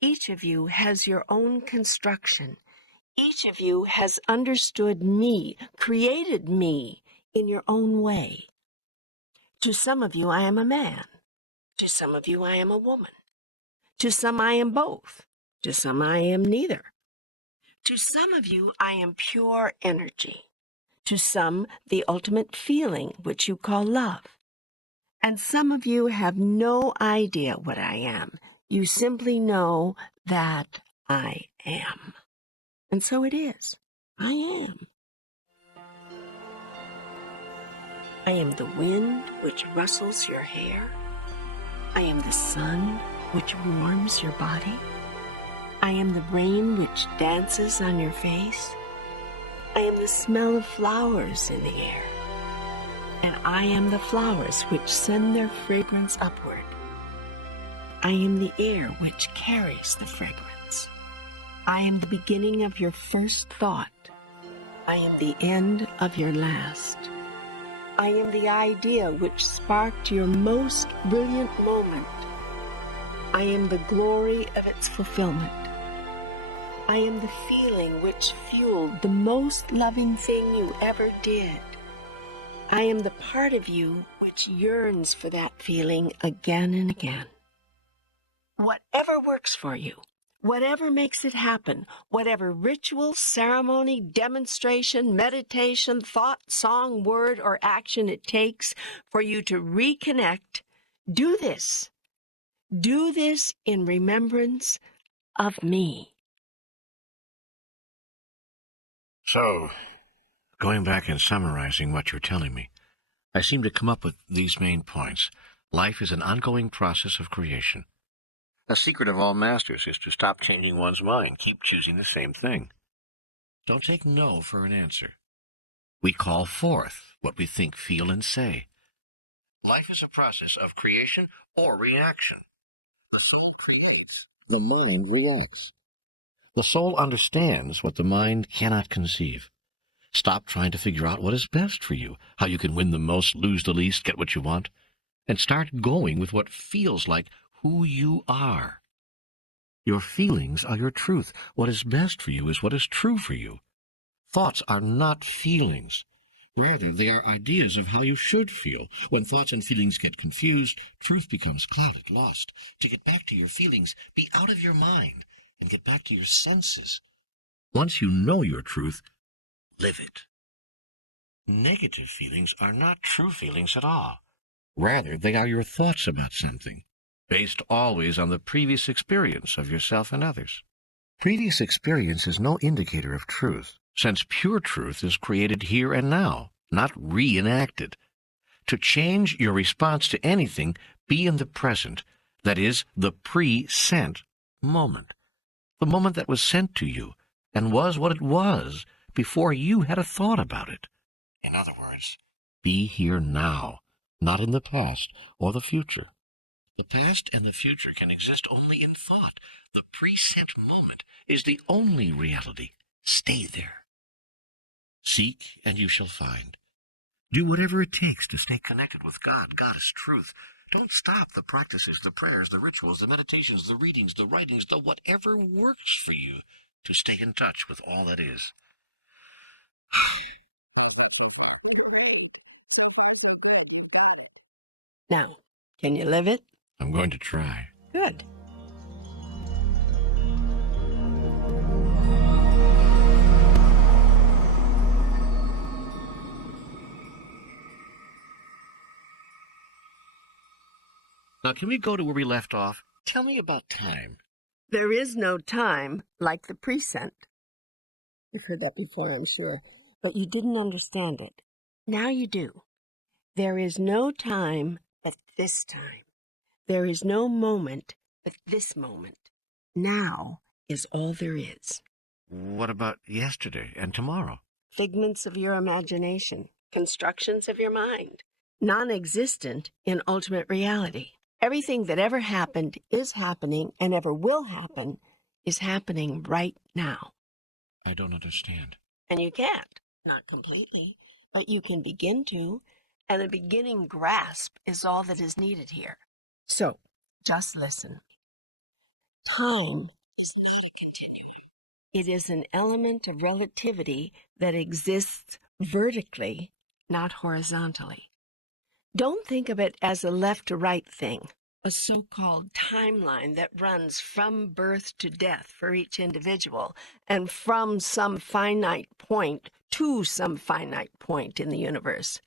Each of you has your own construction. Each of you has understood me, created me in your own way. To some of you, I am a man. To some of you, I am a woman. To some, I am both. To some, I am neither. To some of you, I am pure energy. To some, the ultimate feeling, which you call love. And some of you have no idea what I am. You simply know that I am. And so it is. I am. I am the wind which rustles your hair. I am the sun which warms your body. I am the rain which dances on your face. I am the smell of flowers in the air. And I am the flowers which send their fragrance upward. I am the air which carries the fragrance. I am the beginning of your first thought. I am the end of your last. I am the idea which sparked your most brilliant moment. I am the glory of its fulfillment. I am the feeling which fueled the most loving thing you ever did. I am the part of you which yearns for that feeling again and again. Whatever works for you, whatever makes it happen, whatever ritual, ceremony, demonstration, meditation, thought, song, word, or action it takes for you to reconnect, do this. Do this in remembrance of me. So, going back and summarizing what you're telling me, I seem to come up with these main points. Life is an ongoing process of creation. The secret of all masters is to stop changing one's mind, keep choosing the same thing. Don't take no for an answer. We call forth what we think, feel, and say. Life is a process of creation or reaction. The soul creates. The mind reacts. The soul understands what the mind cannot conceive. Stop trying to figure out what is best for you, how you can win the most, lose the least, get what you want, and start going with what feels like who you are. Your feelings are your truth. What is best for you is what is true for you. Thoughts are not feelings. Rather, they are ideas of how you should feel. When thoughts and feelings get confused, truth becomes clouded, lost. To get back to your feelings, be out of your mind and get back to your senses. Once you know your truth, live it. Negative feelings are not true feelings at all. Rather, they are your thoughts about something, based always on the previous experience of yourself and others. Previous experience is no indicator of truth, since pure truth is created here and now, not reenacted. To change your response to anything, be in the present, that is, the pre-sent moment. The moment that was sent to you, and was what it was, before you had a thought about it. In other words, be here now, not in the past or the future. The past and the future can exist only in thought. The pre-sent moment is the only reality. Stay there. Seek and you shall find. Do whatever it takes to stay connected with God. God is truth. Don't stop the practices, the prayers, the rituals, the meditations, the readings, the writings, the whatever works for you to stay in touch with all that is. Now, can you live it? I'm going to try. Good. Now, can we go to where we left off? Tell me about time. There is no time like the present. You've heard that before, I'm sure, but you didn't understand it. Now you do. There is no time but this time. There is no moment but this moment. Now is all there is. What about yesterday and tomorrow? Figments of your imagination, constructions of your mind, non-existent in ultimate reality. Everything that ever happened is happening and ever will happen is happening right now. I don't understand. And you can't, not completely, but you can begin to, and a beginning grasp is all that is needed here. So, just listen. Time is not a continuum. It is an element of relativity that exists vertically, not horizontally. Don't think of it as a left-to-right thing, a so-called timeline that runs from birth to death for each individual and from some finite point to some finite point in the universe.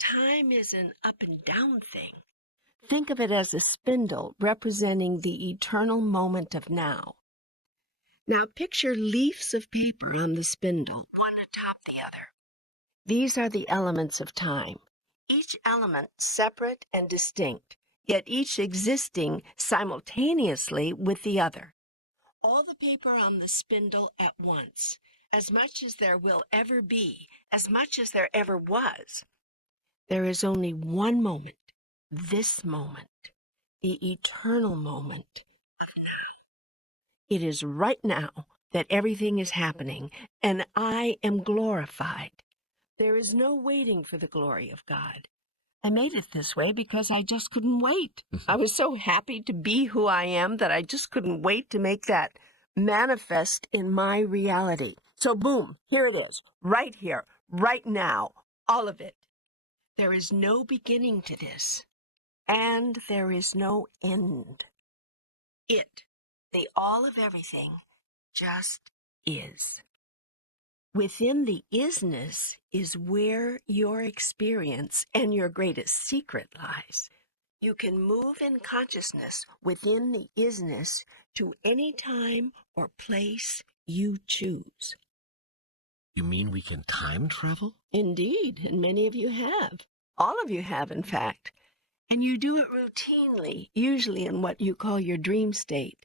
Time is an up and down thing. Think of it as a spindle representing the eternal moment of now. Now picture leaves of paper on the spindle, one atop the other. These are the elements of time, each element separate and distinct, yet each existing simultaneously with the other. All the paper on the spindle at once, as much as there will ever be, as much as there ever was. There is only one moment, this moment, the eternal moment of now. It is right now that everything is happening, and I am glorified. There is no waiting for the glory of God. I made it this way because I just couldn't wait. I was so happy to be who I am that I just couldn't wait to make that manifest in my reality. So boom, here it is, right here, right now, all of it. There is no beginning to this, and there is no end. It, the all of everything, just is. Within the isness is where your experience and your greatest secret lies. You can move in consciousness within the isness to any time or place you choose. You mean we can time travel? Indeed, and many of you have. All of you have, in fact. And you do it routinely, usually in what you call your dream state.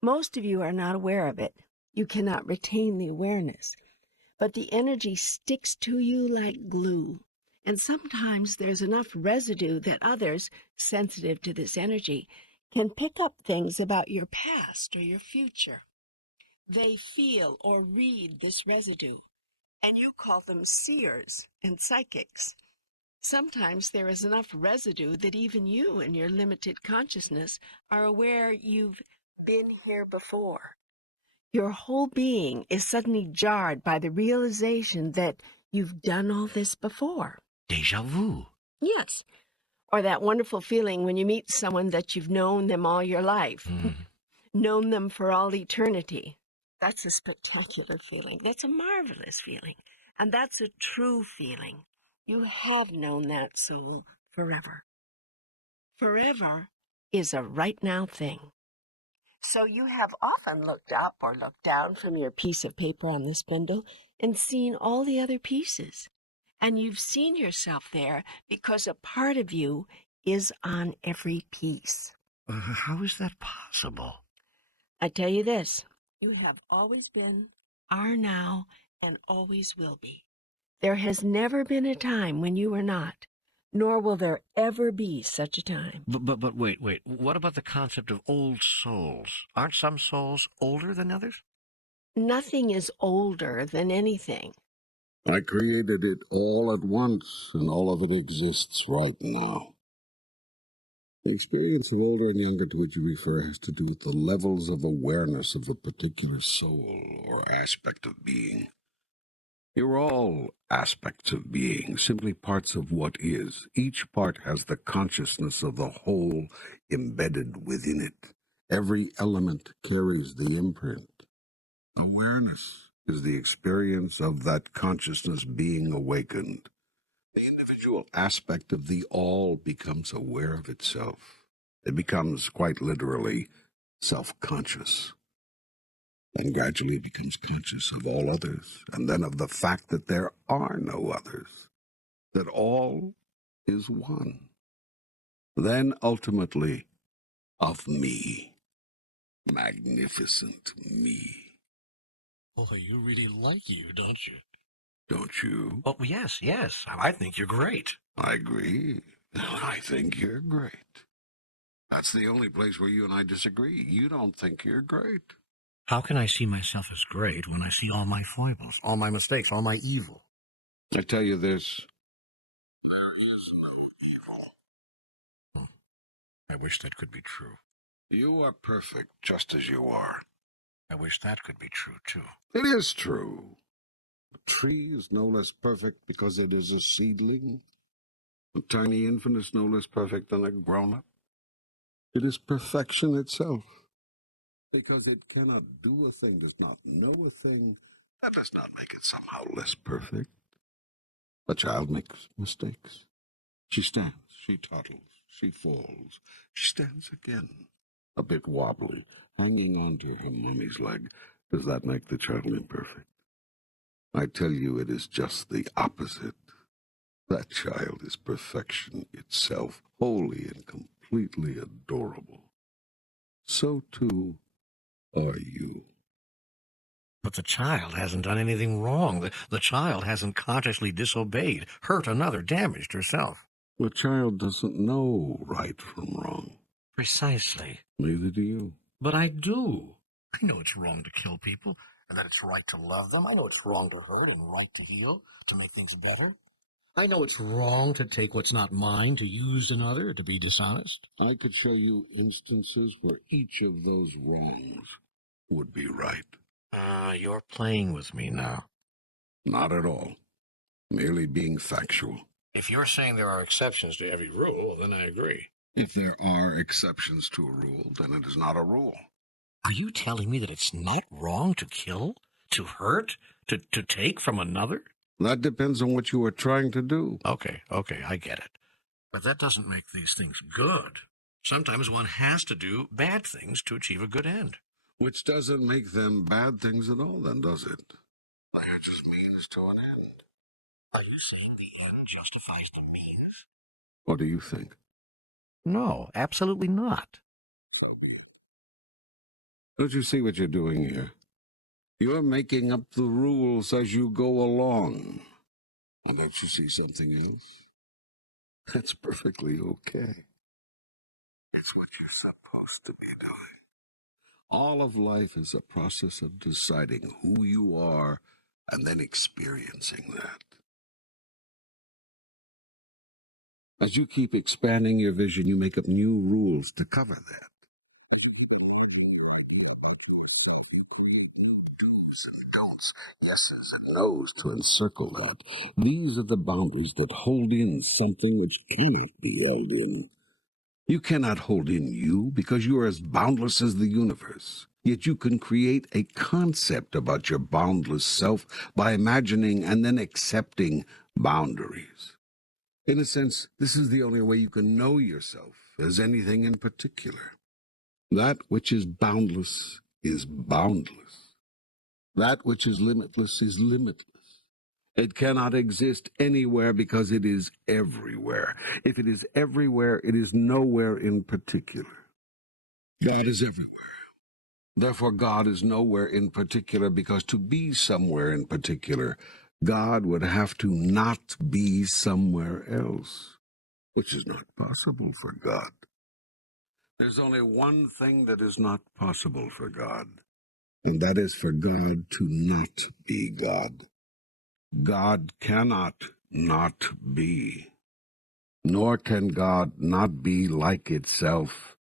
Most of you are not aware of it. You cannot retain the awareness. but the energy sticks to you like glue. And sometimes there's enough residue that others, sensitive to this energy, can pick up things about your past or your future. They feel or read this residue, and you call them seers and psychics. Sometimes there is enough residue that even you in your limited consciousness are aware you've been here before. Your whole being is suddenly jarred by the realization that you've done all this before. Deja vu. Yes. Or that wonderful feeling when you meet someone that you've known them all your life, known them for all eternity. That's a spectacular feeling. That's a marvelous feeling. And that's a true feeling. You have known that soul forever. Forever is a right now thing. So you have often looked up or looked down from your piece of paper on the spindle and seen all the other pieces. And you've seen yourself there because a part of you is on every piece. How is that possible? I tell you this, you have always been, are now, and always will be. There has never been a time when you were not, nor will there ever be such a time. But wait. What about the concept of old souls? Aren't some souls older than others? Nothing is older than anything. I created it all at once, and all of it exists right now. The experience of older and younger to which you refer has to do with the levels of awareness of a particular soul or aspect of being. You're all aspects of being, simply parts of what is. Each part has the consciousness of the whole embedded within it. Every element carries the imprint. Awareness is the experience of that consciousness being awakened. The individual aspect of the all becomes aware of itself. It becomes, quite literally, self-conscious. And gradually becomes conscious of all others, and then of the fact that there are no others, that all is one. Then, ultimately, of me. Magnificent me. Boy, you really like you, don't you? Don't you? Oh, yes. I think you're great. I agree. I think you're great. That's the only place where you and I disagree. You don't think you're great. How can I see myself as great when I see all my foibles, all my mistakes, all my evil? I tell you this. I wish that could be true. You are perfect just as you are. I wish that could be true, too. It is true. A tree is no less perfect because it is a seedling. A tiny infant is no less perfect than a grown-up. It is perfection itself. Because it cannot do a thing, does not know a thing, that does not make it somehow less perfect. A child makes mistakes. She stands, she toddles, she falls, she stands again. A bit wobbly, hanging on to her mummy's leg. Does that make the child imperfect? I tell you, it is just the opposite. That child is perfection itself, wholly and completely adorable. So, too, are you. But the child hasn't done anything wrong. The child hasn't consciously disobeyed, hurt another, damaged herself. The child doesn't know right from wrong. Precisely. Neither do you. But I do. I know it's wrong to kill people, and that it's right to love them. I know it's wrong to hurt and right to heal, to make things better. I know it's wrong to take what's not mine, to use another, to be dishonest. I could show you instances where each of those wrongs would be right. You're playing with me now. Not at all. Merely being factual. If you're saying there are exceptions to every rule, then I agree. If there are exceptions to a rule, then it is not a rule. Are you telling me that it's not wrong to kill, to hurt, to take from another? That depends on what you are trying to do. Okay, I get it. But that doesn't make these things good. Sometimes one has to do bad things to achieve a good end. Which doesn't make them bad things at all, then, does it? They're just means to an end. Are you saying the end justifies the means? What do you think? No, absolutely not. So be it. Don't you see what you're doing here? You're making up the rules as you go along. And don't you see something else? That's perfectly okay. It's what you're supposed to be doing. All of life is a process of deciding who you are and then experiencing that. As you keep expanding your vision, you make up new rules to cover that. Don'ts, yeses, and nos to encircle that. These are the boundaries that hold in something which cannot be held in. You cannot hold in you because you are as boundless as the universe. Yet you can create a concept about your boundless self by imagining and then accepting boundaries. In a sense, this is the only way you can know yourself as anything in particular. That which is boundless is boundless. That which is limitless. It cannot exist anywhere because it is everywhere. If it is everywhere, it is nowhere in particular. God is everywhere. Therefore, God is nowhere in particular, because to be somewhere in particular, God would have to not be somewhere else, which is not possible for God. There's only one thing that is not possible for God, and that is for God to not be God. God cannot not be, nor can God not be like itself.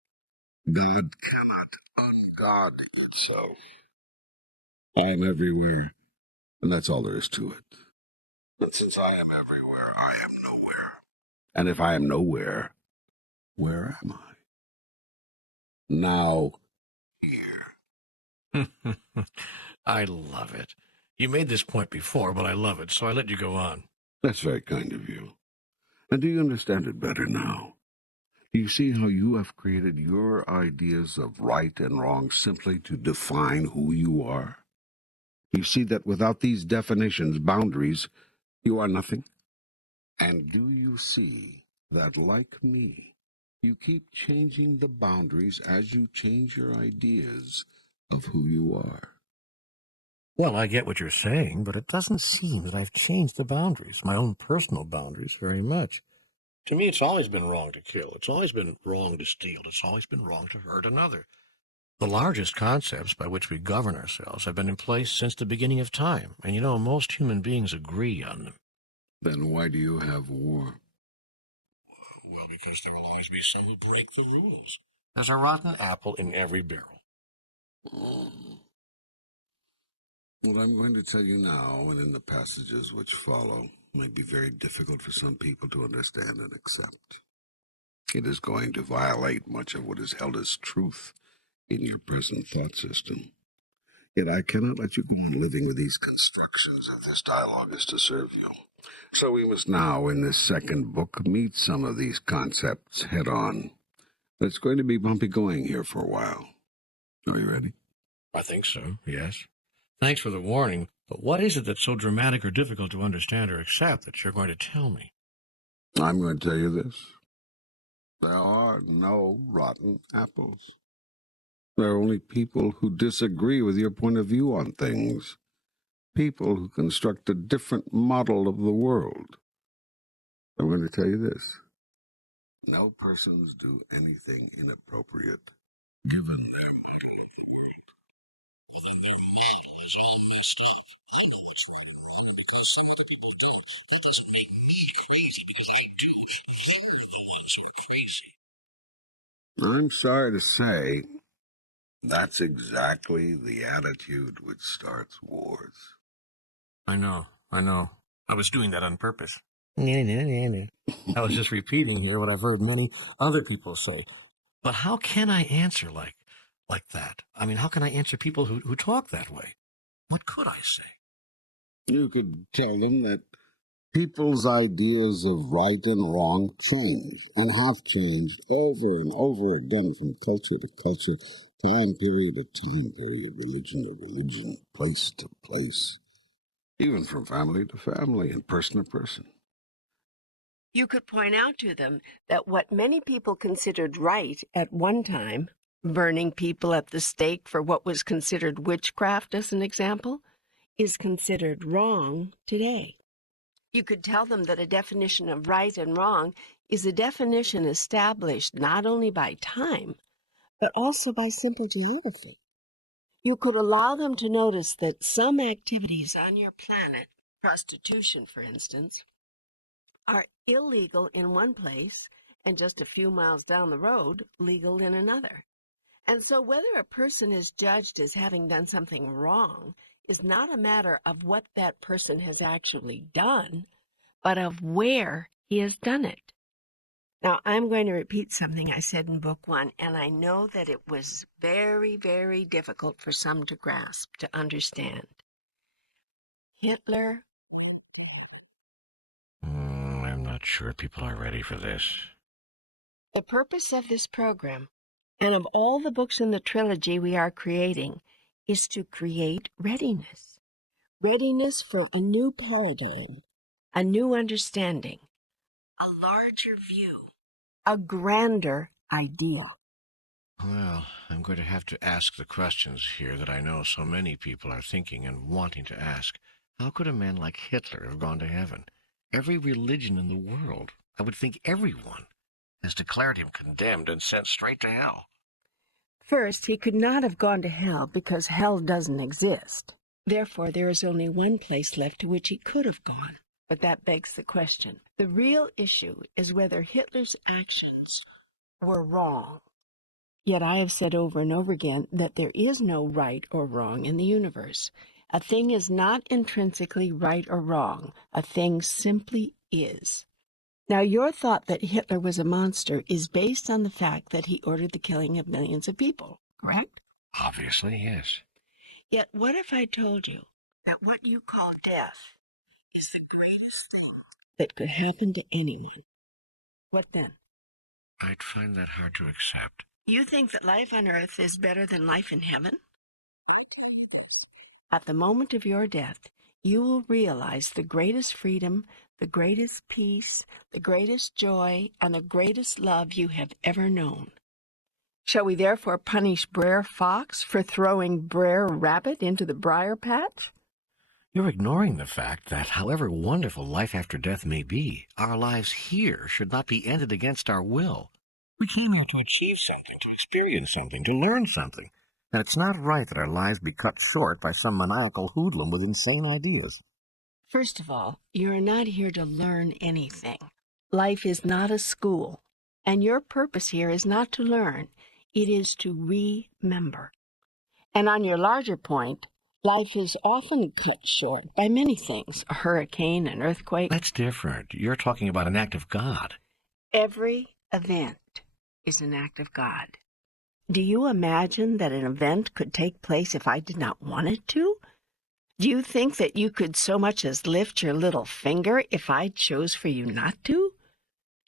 God cannot ungod itself. I am everywhere, and that's all there is to it. And since I am everywhere, I am nowhere. And if I am nowhere, where am I? Now, here. I love it. You made this point before, but I love it, so I let you go on. That's very kind of you. And do you understand it better now? Do you see how you have created your ideas of right and wrong simply to define who you are? You see that without these definitions, boundaries, you are nothing? And do you see that, like me, you keep changing the boundaries as you change your ideas of who you are? Well, I get what you're saying, but it doesn't seem that I've changed the boundaries, my own personal boundaries, very much. To me, it's always been wrong to kill. It's always been wrong to steal. It's always been wrong to hurt another. The largest concepts by which we govern ourselves have been in place since the beginning of time, and most human beings agree on them. Then why do you have war? Well, because there will always be some who break the rules. There's a rotten apple in every barrel. What I'm going to tell you now and in the passages which follow might be very difficult for some people to understand and accept. It is going to violate much of what is held as truth in your present thought system. Yet I cannot let you go on living with these constructions if this dialogue is to serve you. So we must now, in this second book, meet some of these concepts head on. It's going to be bumpy going here for a while. Are you ready? I think so, yes. Thanks for the warning, but what is it that's so dramatic or difficult to understand or accept that you're going to tell me? I'm going to tell you this. There are no rotten apples. There are only people who disagree with your point of view on things. People who construct a different model of the world. I'm going to tell you this. No persons do anything inappropriate, given I'm sorry to say, that's exactly the attitude which starts wars. I know. I was doing that on purpose. I was just repeating here what I've heard many other people say. But how can I answer like that? I mean, how can I answer people who talk that way? What could I say? You could tell them that people's ideas of right and wrong change and have changed over and over again from culture to culture, time period to time period, religion to religion, place to place, even from family to family and person to person. You could point out to them that what many people considered right at one time Burning people at the stake for what was considered witchcraft, as an example, is considered wrong today. You could tell them that a definition of right and wrong is a definition established not only by time, but also by simple geography. You could allow them to notice that some activities on your planet, prostitution for instance, are illegal in one place and just a few miles down the road, legal in another. And so whether a person is judged as having done something wrong is not a matter of what that person has actually done, but of where he has done it. Now, I'm going to repeat something I said in Book 1, and I know that it was very, very difficult for some to grasp, to understand. Hitler. I'm not sure people are ready for this. The purpose of this program, and of all the books in the trilogy we are creating, is to create readiness. Readiness for a new paradigm, a new understanding, a larger view, a grander idea. Well, I'm going to have to ask the questions here that I know so many people are thinking and wanting to ask. How could a man like Hitler have gone to heaven? Every religion in the world, I would think everyone, has declared him condemned and sent straight to hell. First, he could not have gone to hell because hell doesn't exist. Therefore, there is only one place left to which he could have gone. But that begs the question. The real issue is whether Hitler's actions were wrong. Yet I have said over and over again that there is no right or wrong in the universe. A thing is not intrinsically right or wrong. A thing simply is. Now, your thought that Hitler was a monster is based on the fact that he ordered the killing of millions of people, correct? Obviously, yes. Yet what if I told you that what you call death is the greatest thing that could happen to anyone? What then? I'd find that hard to accept. You think that life on earth is better than life in heaven? I tell you this. At the moment of your death, you will realize the greatest freedom, the greatest peace, the greatest joy, and the greatest love you have ever known. Shall we therefore punish Brer Fox for throwing Brer Rabbit into the briar patch? You're ignoring the fact that, however wonderful life after death may be, our lives here should not be ended against our will. We came here to achieve something, to experience something, to learn something. And it's not right that our lives be cut short by some maniacal hoodlum with insane ideas. First of all, you're not here to learn anything. Life is not a school, and your purpose here is not to learn. It is to remember. And on your larger point, life is often cut short by many things, a hurricane, an earthquake. That's different. You're talking about an act of God. Every event is an act of God. Do you imagine that an event could take place if I did not want it to? Do you think that you could so much as lift your little finger if I chose for you not to?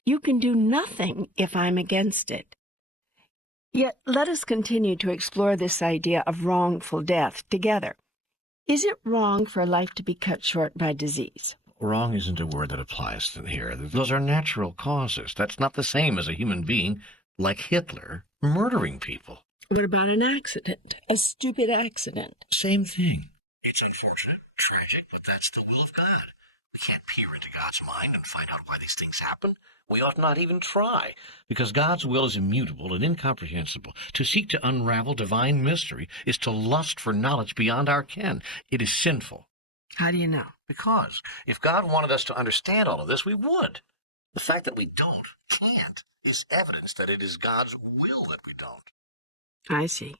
You can do nothing if I'm against it. Yet let us continue to explore this idea of wrongful death together. Is it wrong for life to be cut short by disease? Wrong isn't a word that applies to here. Those are natural causes. That's not the same as a human being, like Hitler, murdering people. What about an accident? A stupid accident? Same thing. It's unfortunate, tragic, but that's the will of God. We can't peer into God's mind and find out why these things happen. We ought not even try, because God's will is immutable and incomprehensible. To seek to unravel divine mystery is to lust for knowledge beyond our ken. It is sinful. How do you know? Because if God wanted us to understand all of this, we would. The fact that we don't, can't, is evidence that it is God's will that we don't. I see.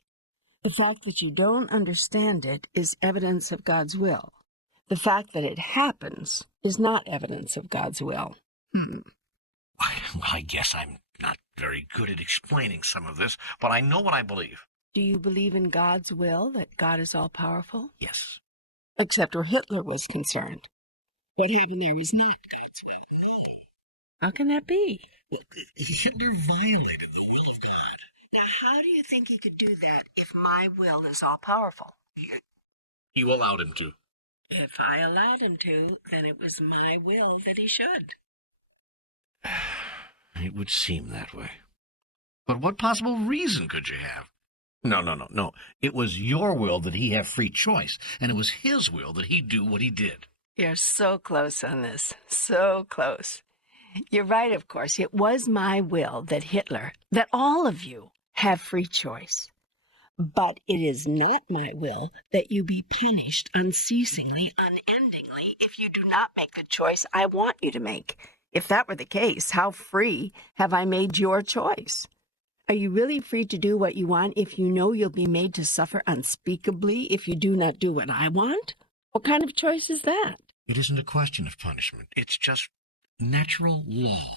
The fact that you don't understand it is evidence of God's will. The fact that it happens is not evidence of God's will. Well, I guess I'm not very good at explaining some of this, but I know what I believe. Do you believe in God's will, that God is all-powerful? Yes. Except where Hitler was concerned. What happened there was not God's will. No. How can that be? Well, Hitler violated the will of God. Now, how do you think he could do that if my will is all-powerful? You allowed him to. If I allowed him to, then it was my will that he should. It would seem that way. But what possible reason could you have? No. It was your will that he have free choice, and it was his will that he do what he did. You're so close on this. So close. You're right, of course. It was my will that Hitler, that all of you, have free choice. But it is not my will that you be punished unceasingly, unendingly, if you do not make the choice I want you to make. If that were the case, how free have I made your choice? Are you really free to do what you want if you know you'll be made to suffer unspeakably if you do not do what I want? What kind of choice is that? It isn't a question of punishment. It's just natural law.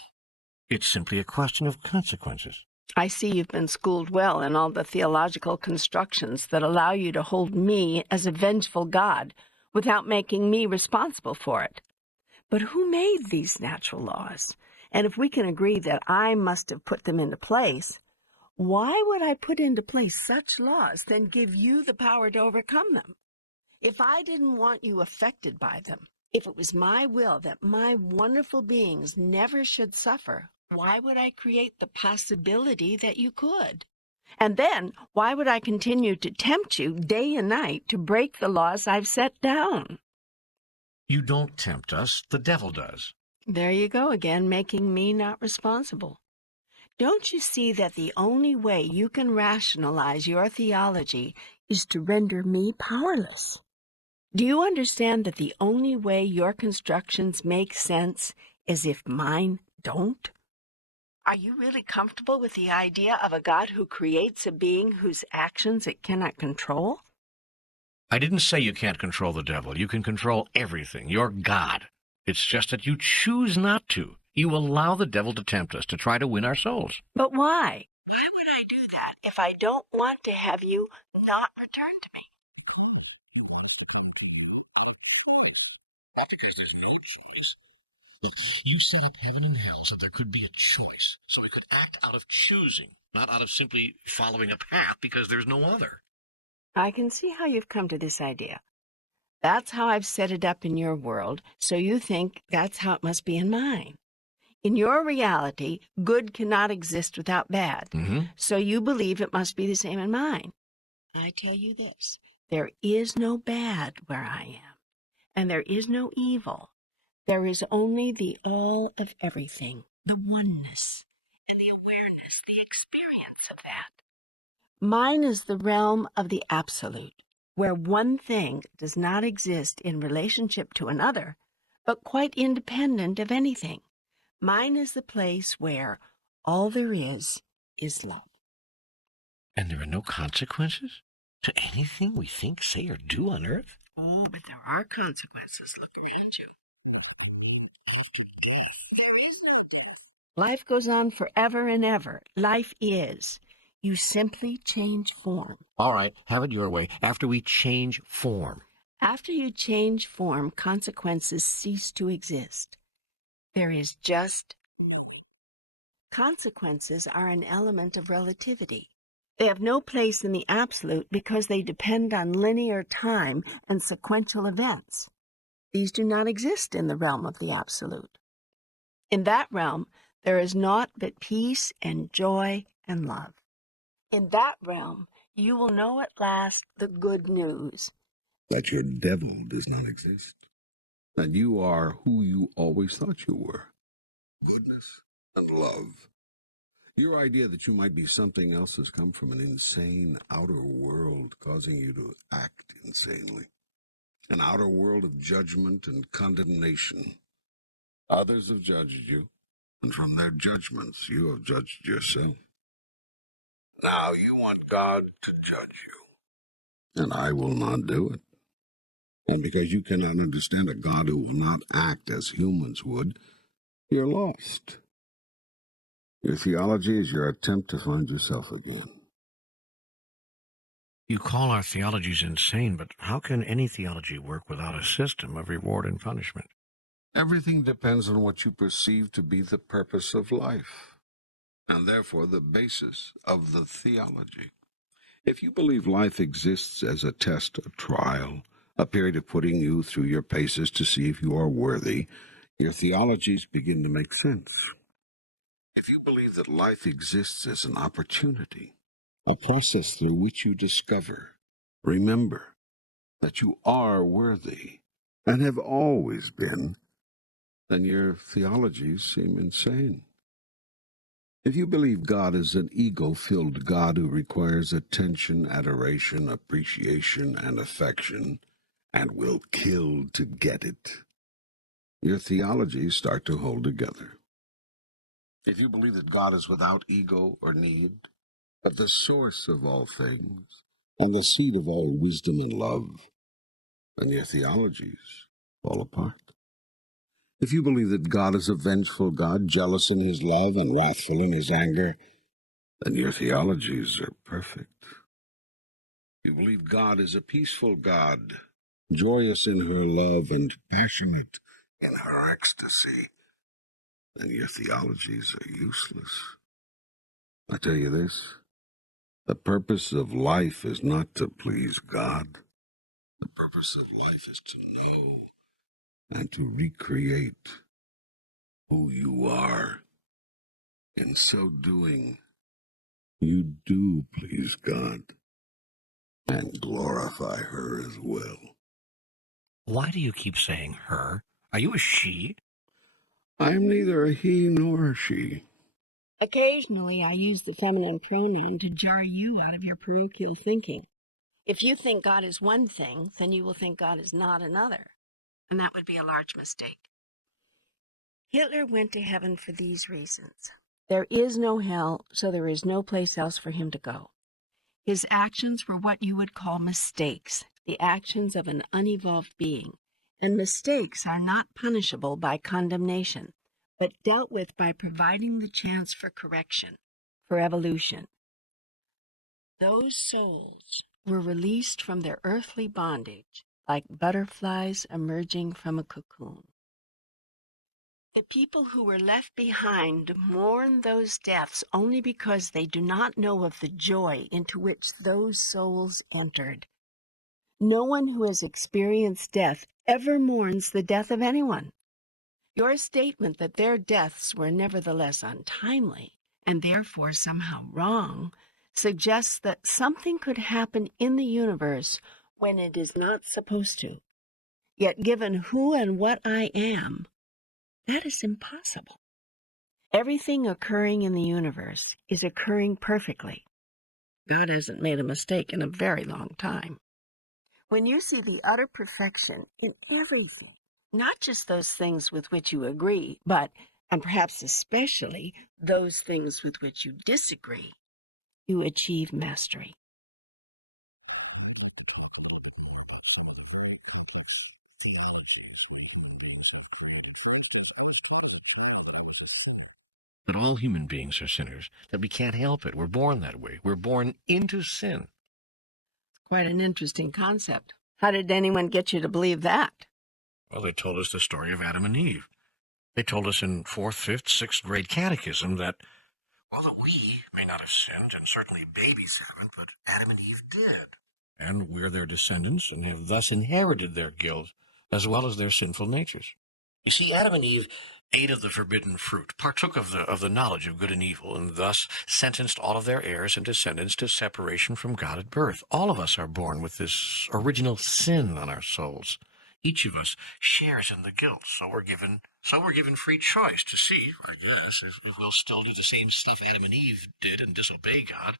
It's simply a question of consequences. I see you've been schooled well in all the theological constructions that allow you to hold me as a vengeful God without making me responsible for it. But who made these natural laws? And if we can agree that I must have put them into place, why would I put into place such laws, then give you the power to overcome them? If I didn't want you affected by them, if it was my will that my wonderful beings never should suffer, why would I create the possibility that you could? And then, why would I continue to tempt you day and night to break the laws I've set down? You don't tempt us, the devil does. There you go again, making me not responsible. Don't you see that the only way you can rationalize your theology is to render me powerless? Do you understand that the only way your constructions make sense is if mine don't? Are you really comfortable with the idea of a God who creates a being whose actions it cannot control? I didn't say you can't control the devil. You can control everything. You're God. It's just that you choose not to. You allow the devil to tempt us, to try to win our souls. But why? Why would I do that if I don't want to have you not return to me? Look, you set up heaven and hell so there could be a choice, so I could act out of choosing, not out of simply following a path because there's no other. I can see how you've come to this idea. That's how I've set it up in your world, so you think that's how it must be in mine. In your reality, good cannot exist without bad, so you believe it must be the same in mine. I tell you this, there is no bad where I am, and there is no evil. There is only the all of everything, the oneness, and the awareness, the experience of that. Mine is the realm of the absolute, where one thing does not exist in relationship to another, but quite independent of anything. Mine is the place where all there is love. And there are no consequences to anything we think, say, or do on earth? Oh, but there are consequences. Look around you. There is no death. Life goes on forever and ever. Life is. You simply change form. All right, have it your way. After we change form. After you change form, consequences cease to exist. There is just knowing. Consequences are an element of relativity. They have no place in the absolute because they depend on linear time and sequential events. These do not exist in the realm of the absolute. In that realm, there is naught but peace and joy and love. In that realm, you will know at last the good news. That your devil does not exist. That you are who you always thought you were. Goodness and love. Your idea that you might be something else has come from an insane outer world causing you to act insanely. An outer world of judgment and condemnation. Others have judged you, and from their judgments you have judged yourself. Now you want God to judge you. And I will not do it. And because you cannot understand a God who will not act as humans would, you're lost. Your theology is your attempt to find yourself again. You call our theologies insane, but how can any theology work without a system of reward and punishment? Everything depends on what you perceive to be the purpose of life, and therefore the basis of the theology. If you believe life exists as a test, a trial, a period of putting you through your paces to see if you are worthy, your theologies begin to make sense. if you believe that life exists as an opportunity, a process through which you discover, remember that you are worthy and have always been, then your theologies seem insane. If you believe God is an ego-filled God who requires attention, adoration, appreciation, and affection, and will kill to get it, your theologies start to hold together. If you believe that God is without ego or need, but the source of all things, and the seed of all wisdom and love, then your theologies fall apart. If you believe that God is a vengeful God, jealous in his love and wrathful in his anger, then your theologies are perfect. You believe God is a peaceful God, joyous in her love and passionate in her ecstasy, then your theologies are useless. I tell you this, the purpose of life is not to please God. The purpose of life is to know and to recreate who you are. In so doing, you do please God and glorify her as well. Why do you keep saying her? Are you a she? I am neither a he nor a she. Occasionally, I use the feminine pronoun to jar you out of your parochial thinking. If you think God is one thing, then you will think God is not another, and that would be a large mistake. Hitler went to heaven for these reasons. There is no hell, so there is no place else for him to go. His actions were what you would call mistakes, the actions of an unevolved being, and mistakes are not punishable by condemnation, but dealt with by providing the chance for correction, for evolution. Those souls were released from their earthly bondage like butterflies emerging from a cocoon. The people who were left behind mourn those deaths only because they do not know of the joy into which those souls entered. No one who has experienced death ever mourns the death of anyone. Your statement that their deaths were nevertheless untimely, and therefore somehow wrong, suggests that something could happen in the universe when it is not supposed to. Yet given who and what I am, that is impossible. Everything occurring in the universe is occurring perfectly. God hasn't made a mistake in a very long time. When you see the utter perfection in everything, not just those things with which you agree, but, and perhaps especially, those things with which you disagree, you achieve mastery. That all human beings are sinners, that we can't help it. We're born that way. We're born into sin. Quite an interesting concept. How did anyone get you to believe that? Well, they told us the story of Adam and Eve. They told us in 4th, 5th, 6th grade catechism that, well, that we may not have sinned, and certainly babies haven't, but Adam and Eve did. And we're their descendants and have thus inherited their guilt as well as their sinful natures. You see, Adam and Eve ate of the forbidden fruit, partook of the knowledge of good and evil, and thus sentenced all of their heirs and descendants to separation from God at birth. All of us are born with this original sin on our souls. Each of us shares in the guilt, so we're given free choice to see, I guess, if we'll still do the same stuff Adam and Eve did and disobey God,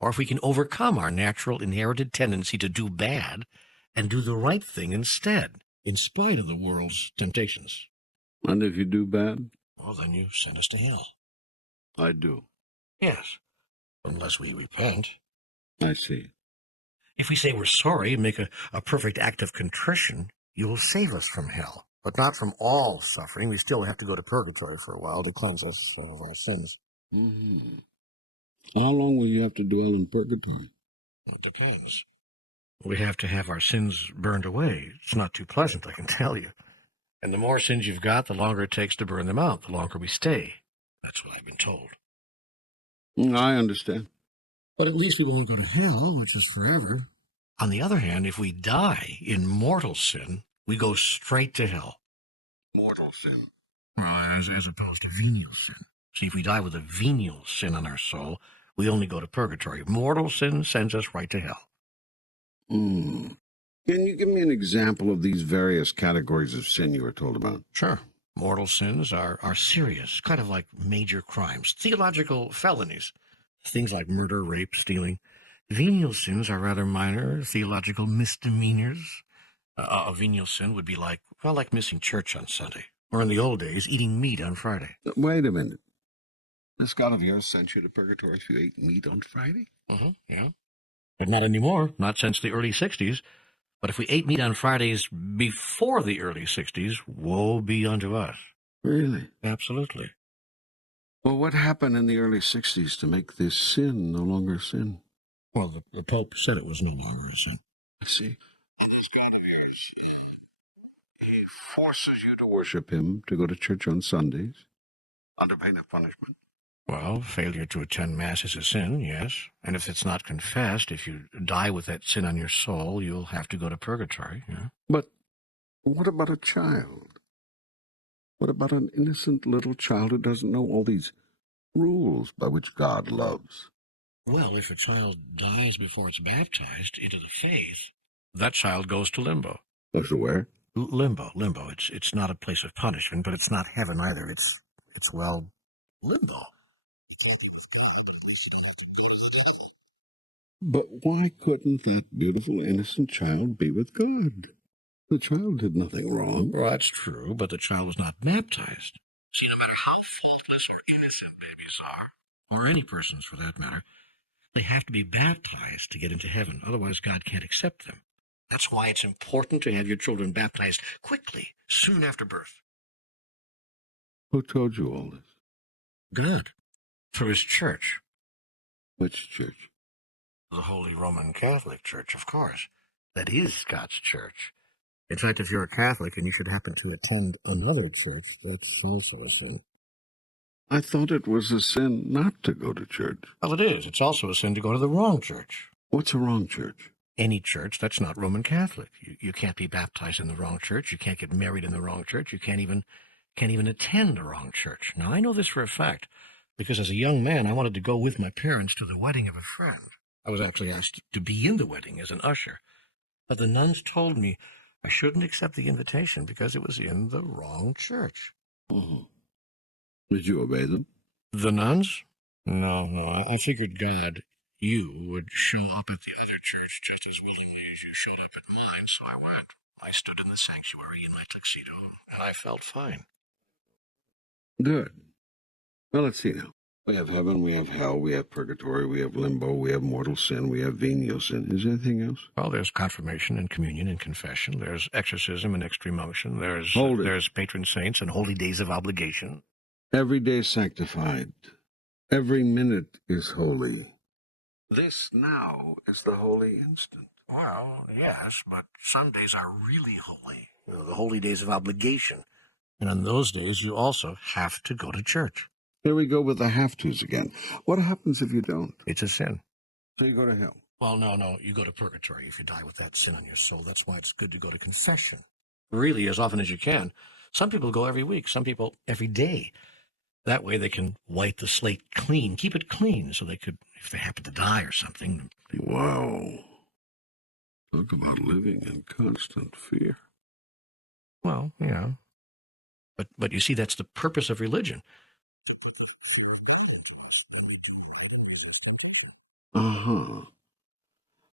or if we can overcome our natural inherited tendency to do bad and do the right thing instead, in spite of the world's temptations. And if you do bad? Well, then you send us to hell. I do. Yes, unless we repent. I see. If we say we're sorry and make a perfect act of contrition, you will save us from hell, but not from all suffering. We still have to go to purgatory for a while to cleanse us of our sins. Mm-hmm. How long will you have to dwell in purgatory? It depends. We have to have our sins burned away. It's not too pleasant, I can tell you. And the more sins you've got, the longer it takes to burn them out, the longer we stay. That's what I've been told. I understand. But at least we won't go to hell, which is forever. On the other hand, if we die in mortal sin, we go straight to hell. Mortal sin. Well, as opposed to venial sin. See, if we die with a venial sin on our soul, we only go to purgatory. Mortal sin sends us right to hell. Hmm. Can you give me an example of these various categories of sin you were told about? Sure. Mortal sins are serious, kind of like major crimes, theological felonies. Things like murder, rape, stealing. Venial sins are rather minor, theological misdemeanors. A venial sin would be like missing church on Sunday, or in the old days, eating meat on Friday. Wait a minute. This God of yours sent you to purgatory if you ate meat on Friday? Yeah. But not anymore, not since the early 60s. But if we ate meat on Fridays before the early 60s, woe be unto us. Really? Absolutely. Well, what happened in the early 60s to make this sin no longer sin? Well, the Pope said it was no longer a sin. I see. And this God of yours, he forces you to worship him, to go to church on Sundays, under pain of punishment. Well, failure to attend Mass is a sin, yes. And if it's not confessed, if you die with that sin on your soul, you'll have to go to purgatory, yeah. But what about a child? What about an innocent little child who doesn't know all these rules by which God loves? Well, if a child dies before it's baptized into the faith, that child goes to limbo. As to where? Limbo. It's not a place of punishment, but it's not heaven either. It's limbo. But why couldn't that beautiful, innocent child be with God? The child did nothing wrong. Well, that's true, but the child was not baptized. See, no matter how faultless or innocent babies are, or any persons for that matter, they have to be baptized to get into heaven. Otherwise, God can't accept them. That's why it's important to have your children baptized quickly, soon after birth. Who told you all this? God, through his church. Which church? The Holy Roman Catholic Church, of course. That is God's church. In fact, if you're a Catholic and you should happen to attend another church, that's also a sin. I thought it was a sin not to go to church. Well, it is. It's also a sin to go to the wrong church. What's a wrong church? Any church that's not Roman Catholic. You can't be baptized in the wrong church. You can't get married in the wrong church. You can't even attend the wrong church. Now, I know this for a fact, because as a young man, I wanted to go with my parents to the wedding of a friend. I was actually asked to be in the wedding as an usher. But the nuns told me I shouldn't accept the invitation because it was in the wrong church. Mm-hmm. Did you obey them? The nuns? No. I figured God, you, would show up at the other church just as willingly as you showed up at mine, so I went. I stood in the sanctuary in my tuxedo, and I felt fine. Good. Well, let's see now. We have heaven, we have hell, we have purgatory, we have limbo, we have mortal sin, we have venial sin. Is there anything else? Well, there's confirmation and communion and confession. There's exorcism and extreme unction. There's patron saints and holy days of obligation. Every day sanctified. Every minute is holy. This now is the holy instant. Well, yes, but some days are really holy. The holy days of obligation. And on those days, you also have to go to church. Here we go with the have-tos again. What happens if you don't? It's a sin. So you go to hell. Well, no, you go to purgatory if you die with that sin on your soul. That's why it's good to go to confession. Really, as often as you can. Some people go every week, some people every day. That way they can wipe the slate clean, keep it clean, so they could, if they happen to die or something. Wow. Talk about living in constant fear. Well, yeah. But you see, that's the purpose of religion. Uh-huh.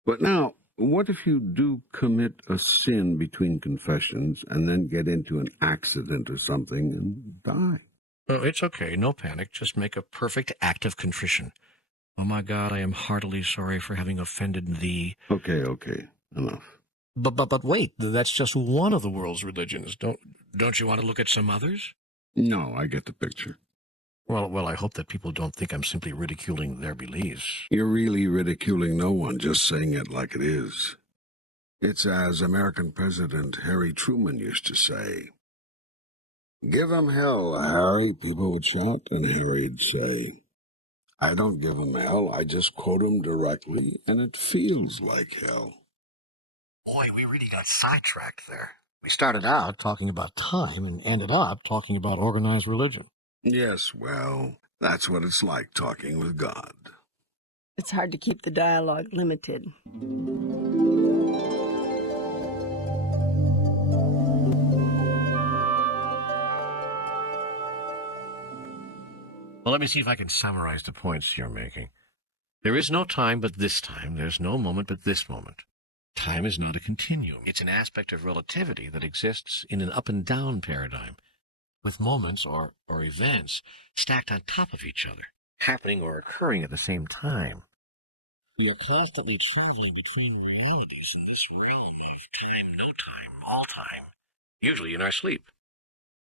But now, what if you do commit a sin between confessions and then get into an accident or something and die? Oh, it's okay. No panic. Just make a perfect act of contrition. Oh, my God, I am heartily sorry for having offended thee. Okay. Enough. But wait, that's just one of the world's religions. Don't you want to look at some others? No, I get the picture. Well, I hope that people don't think I'm simply ridiculing their beliefs. You're really ridiculing no one, just saying it like it is. It's as American President Harry Truman used to say, "Give 'em hell, Harry," people would shout, and Harry'd say, "I don't give 'em hell, I just quote 'em directly, and it feels like hell." Boy, we really got sidetracked there. We started out talking about time and ended up talking about organized religion. Yes, well, That's what it's like talking with God. It's hard to keep the dialogue limited. Well, let me see if I can summarize the points you're making. There is no time but this time. There's no moment but this moment. Time is not a continuum. It's an aspect of relativity that exists in an up and down paradigm, with moments or events stacked on top of each other, happening or occurring at the same time. We are constantly traveling between realities in this realm of time, no time, all time, usually in our sleep.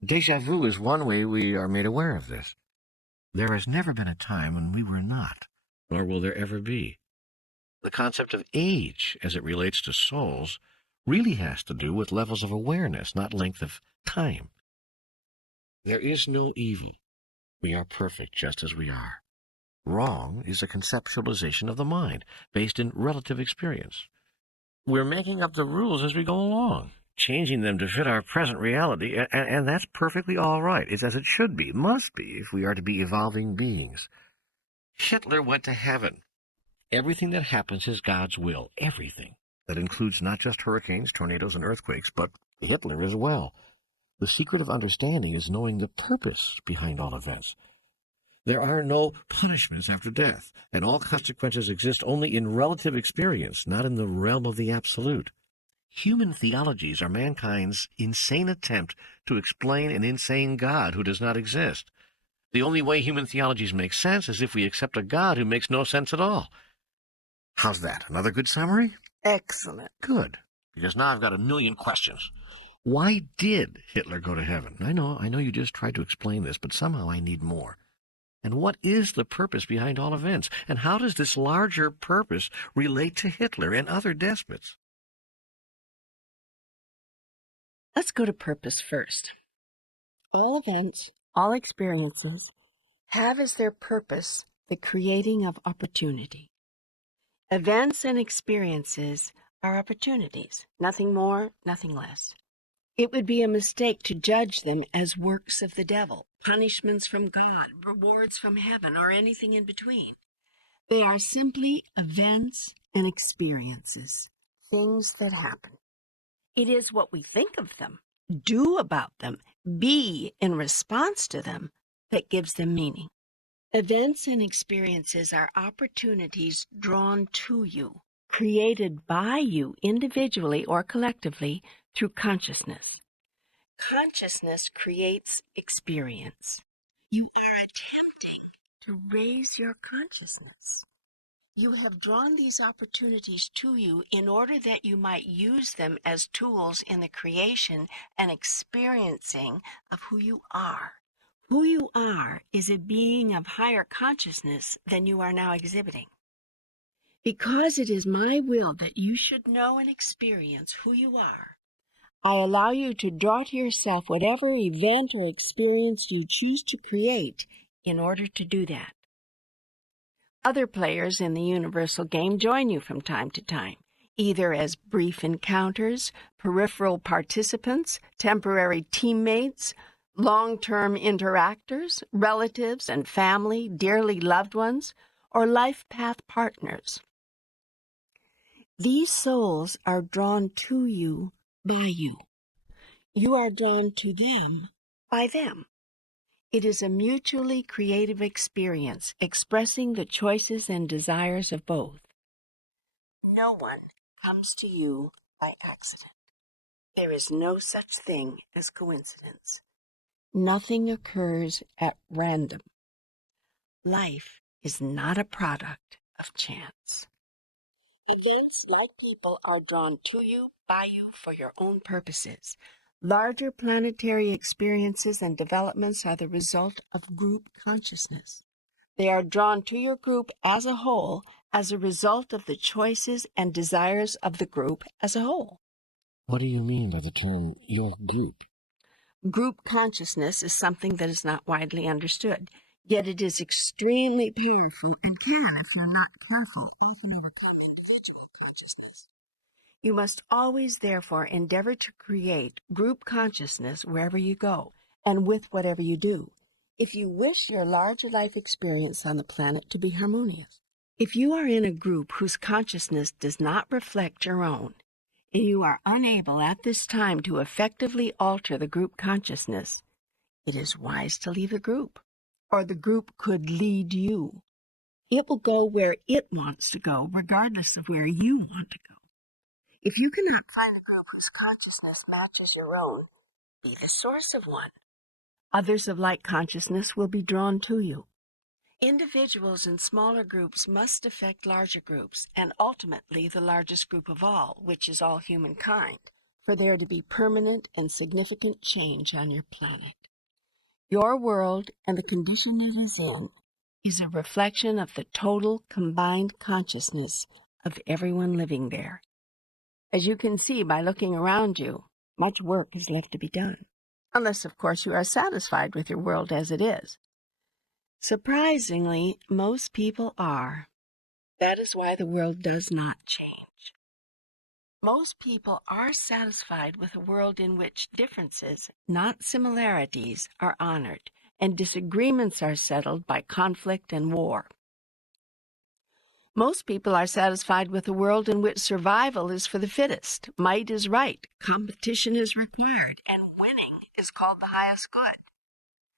Déjà vu is one way we are made aware of this. There has never been a time when we were not, nor will there ever be. The concept of age, as it relates to souls, really has to do with levels of awareness, not length of time. There is no evil. We are perfect just as we are. Wrong is a conceptualization of the mind, based in relative experience. We're making up the rules as we go along, changing them to fit our present reality, and that's perfectly all right. It's as it should be, must be, if we are to be evolving beings. Hitler went to heaven. Everything that happens is God's will, everything. That includes not just hurricanes, tornadoes, and earthquakes, but Hitler as well. The secret of understanding is knowing the purpose behind all events. There are no punishments after death, and all consequences exist only in relative experience, not in the realm of the absolute. Human theologies are mankind's insane attempt to explain an insane God who does not exist. The only way human theologies make sense is if we accept a God who makes no sense at all. How's that? Another good summary? Excellent. Good, because now I've got a million questions. Why did Hitler go to heaven? I know you just tried to explain this, but somehow I need more. And what is the purpose behind all events? And how does this larger purpose relate to Hitler and other despots? Let's go to purpose first. All events, all experiences, have as their purpose the creating of opportunity. Events and experiences are opportunities, nothing more, nothing less. It would be a mistake to judge them as works of the devil, punishments from God, rewards from heaven, or anything in between. They are simply events and experiences, things that happen. It is what we think of them, do about them, be in response to them that gives them meaning. Events and experiences are opportunities drawn to you, created by you individually or collectively through consciousness. Consciousness creates experience. You are attempting to raise your consciousness. You have drawn these opportunities to you in order that you might use them as tools in the creation and experiencing of who you are. Who you are is a being of higher consciousness than you are now exhibiting. Because it is my will that you should know and experience who you are, I allow you to draw to yourself whatever event or experience you choose to create in order to do that. Other players in the universal game join you from time to time, either as brief encounters, peripheral participants, temporary teammates, long-term interactors, relatives and family, dearly loved ones, or life path partners. These souls are drawn to you by you. You are drawn to them by them. It is a mutually creative experience expressing the choices and desires of both. No one comes to you by accident. There is no such thing as coincidence. Nothing occurs at random. Life is not a product of chance. Events, like people, are drawn to you, by you, for your own purposes. Larger planetary experiences and developments are the result of group consciousness. They are drawn to your group as a whole as a result of the choices and desires of the group as a whole. What do you mean by the term your group? Group consciousness is something that is not widely understood, yet it is extremely powerful and can, if you're not careful, often overcome individual consciousness. You must always, therefore, endeavor to create group consciousness wherever you go and with whatever you do. if you wish your larger life experience on the planet to be harmonious. If you are in a group whose consciousness does not reflect your own, and you are unable at this time to effectively alter the group consciousness, it is wise to leave the group, or the group could lead you. It will go where it wants to go, regardless of where you want to go. If you cannot find a group whose consciousness matches your own, be the source of one. Others of like consciousness will be drawn to you. Individuals in smaller groups must affect larger groups, and ultimately the largest group of all, which is all humankind, for there to be permanent and significant change on your planet. Your world and the condition it is in is a reflection of the total combined consciousness of everyone living there. As you can see by looking around you, much work is left to be done, unless, of course, you are satisfied with your world as it is. Surprisingly, most people are. That is why the world does not change. Most people are satisfied with a world in which differences, not similarities, are honored, and disagreements are settled by conflict and war. Most people are satisfied with a world in which survival is for the fittest, might is right, competition is required, and winning is called the highest good.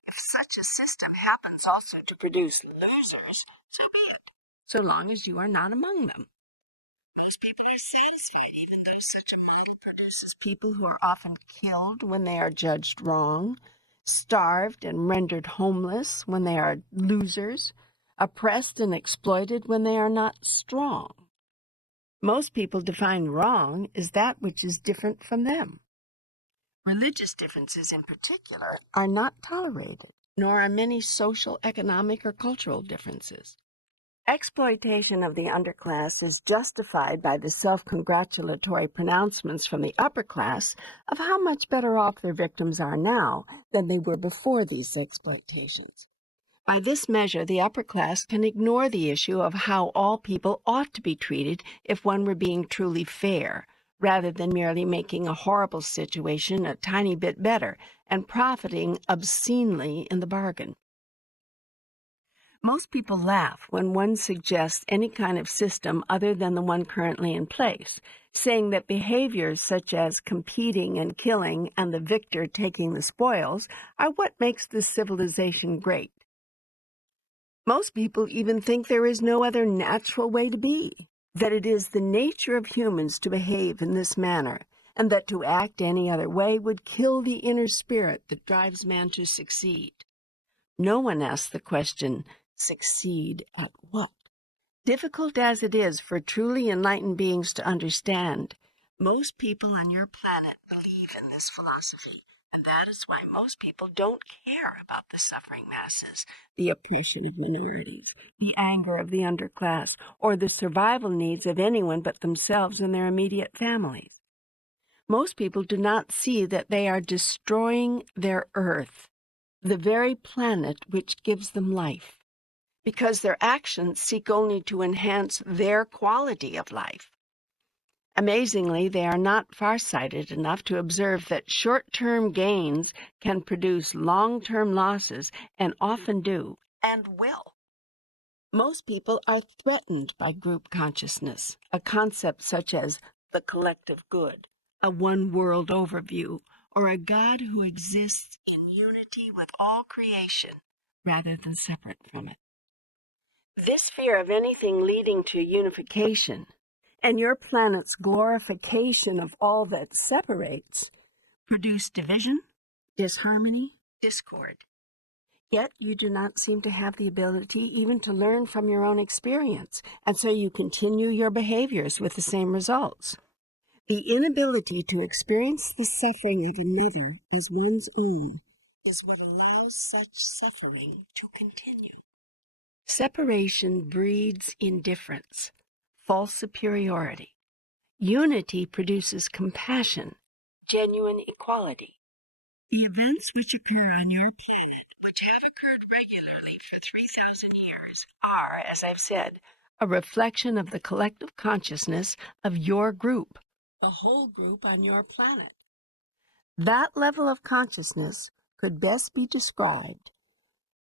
If such a system happens also to produce losers, so be it, so long as you are not among them. Most people are satisfied even though such a mind produces people who are often killed when they are judged wrong, starved and rendered homeless when they are losers, oppressed and exploited when they are not strong. Most people define wrong as that which is different from them. Religious differences in particular are not tolerated, nor are many social, economic, or cultural differences. Exploitation of the underclass is justified by the self-congratulatory pronouncements from the upper class of how much better off their victims are now than they were before these exploitations. By this measure, the upper class can ignore the issue of how all people ought to be treated if one were being truly fair, rather than merely making a horrible situation a tiny bit better and profiting obscenely in the bargain. Most people laugh when one suggests any kind of system other than the one currently in place, saying that behaviors such as competing and killing and the victor taking the spoils are what makes this civilization great. Most people even think there is no other natural way to be, that it is the nature of humans to behave in this manner, and that to act any other way would kill the inner spirit that drives man to succeed. No one asks the question, succeed at what? Difficult as it is for truly enlightened beings to understand, most people on your planet believe in this philosophy, and that is why most people don't care about the suffering masses, the oppression of minorities, the anger of the underclass, or the survival needs of anyone but themselves and their immediate families. Most people do not see that they are destroying their earth, the very planet which gives them life, because their actions seek only to enhance their quality of life. Amazingly, they are not farsighted enough to observe that short-term gains can produce long-term losses, and often do, and will. Most people are threatened by group consciousness, a concept such as the collective good, a one-world overview, or a God who exists in unity with all creation rather than separate from it. This fear of anything leading to unification and your planet's glorification of all that separates produce division, disharmony, discord. Yet you do not seem to have the ability even to learn from your own experience, and so you continue your behaviors with the same results. The inability to experience the suffering of another as one's own is what allows such suffering to continue. Separation breeds indifference, false superiority. Unity produces compassion, genuine equality. The events which occur on your planet, which have occurred regularly for 3,000 years, are, as I've said, a reflection of the collective consciousness of your group, the whole group on your planet. That level of consciousness could best be described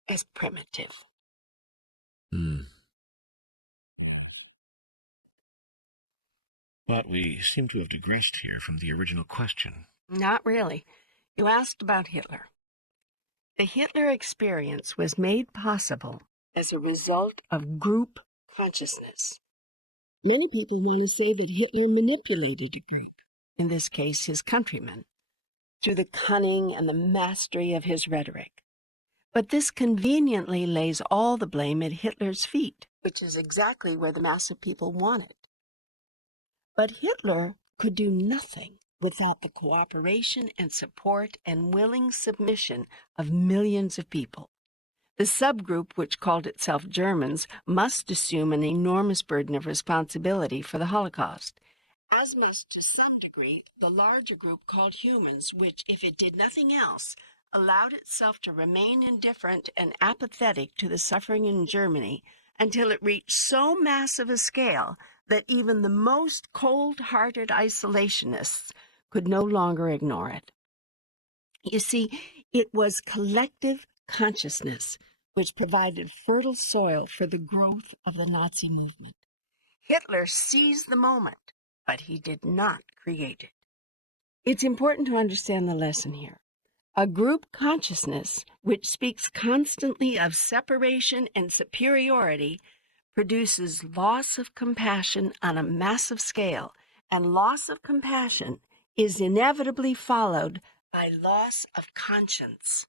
as primitive. But we seem to have digressed here from the original question. Not really. You asked about Hitler. The Hitler experience was made possible as a result of group consciousness. Many people want to say that Hitler manipulated a group, in this case his countrymen, through the cunning and the mastery of his rhetoric. But this conveniently lays all the blame at Hitler's feet, which is exactly where the mass of people want it. But Hitler could do nothing without the cooperation and support and willing submission of millions of people. The subgroup, which called itself Germans, must assume an enormous burden of responsibility for the Holocaust, as must to some degree the larger group called humans, which, if it did nothing else, allowed itself to remain indifferent and apathetic to the suffering in Germany until it reached so massive a scale that even the most cold-hearted isolationists could no longer ignore it. You see, it was collective consciousness which provided fertile soil for the growth of the Nazi movement. Hitler seized the moment, but he did not create it. It's important to understand the lesson here. A group consciousness which speaks constantly of separation and superiority produces loss of compassion on a massive scale, and loss of compassion is inevitably followed by loss of conscience.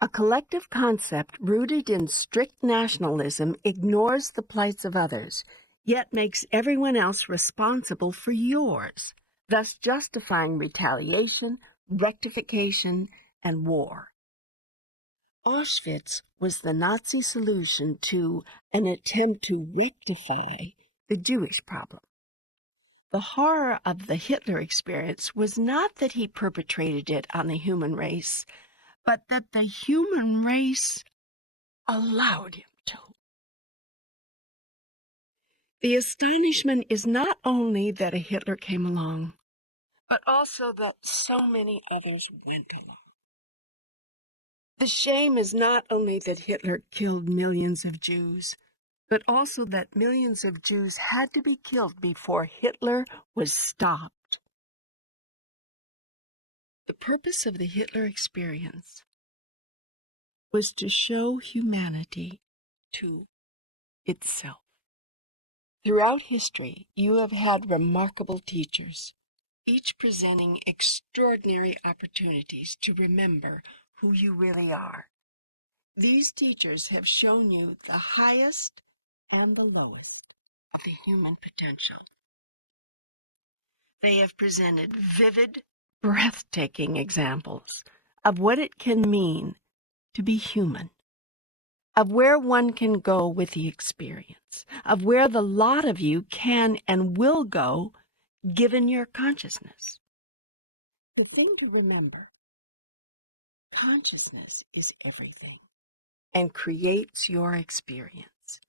A collective concept rooted in strict nationalism ignores the plights of others, yet makes everyone else responsible for yours, thus justifying retaliation, rectification, and war. Auschwitz was the Nazi solution to an attempt to rectify the Jewish problem. The horror of the Hitler experience was not that he perpetrated it on the human race, but that the human race allowed him to. The astonishment is not only that a Hitler came along, but also that so many others went along. The shame is not only that Hitler killed millions of Jews, but also that millions of Jews had to be killed before Hitler was stopped. The purpose of the Hitler experience was to show humanity to itself. Throughout history, you have had remarkable teachers, each presenting extraordinary opportunities to remember who you really are. These teachers have shown you the highest and the lowest of the human potential. They have presented vivid, breathtaking examples of what it can mean to be human, of where one can go with the experience, of where the lot of you can and will go given your consciousness. The thing to remember, consciousness is everything and creates your experience.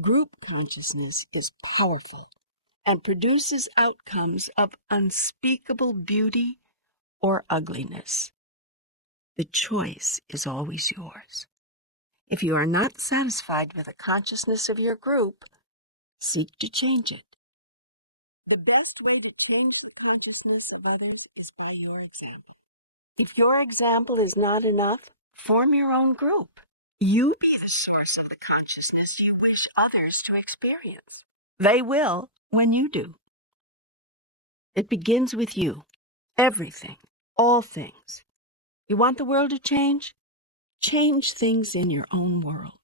Group consciousness is powerful and produces outcomes of unspeakable beauty or ugliness. The choice is always yours. If you are not satisfied with the consciousness of your group, seek to change it. The best way to change the consciousness of others is by your example. If your example is not enough, form your own group. You be the source of the consciousness you wish others to experience. They will when you do. It begins with you. Everything. All things. You want the world to change? Change things in your own world.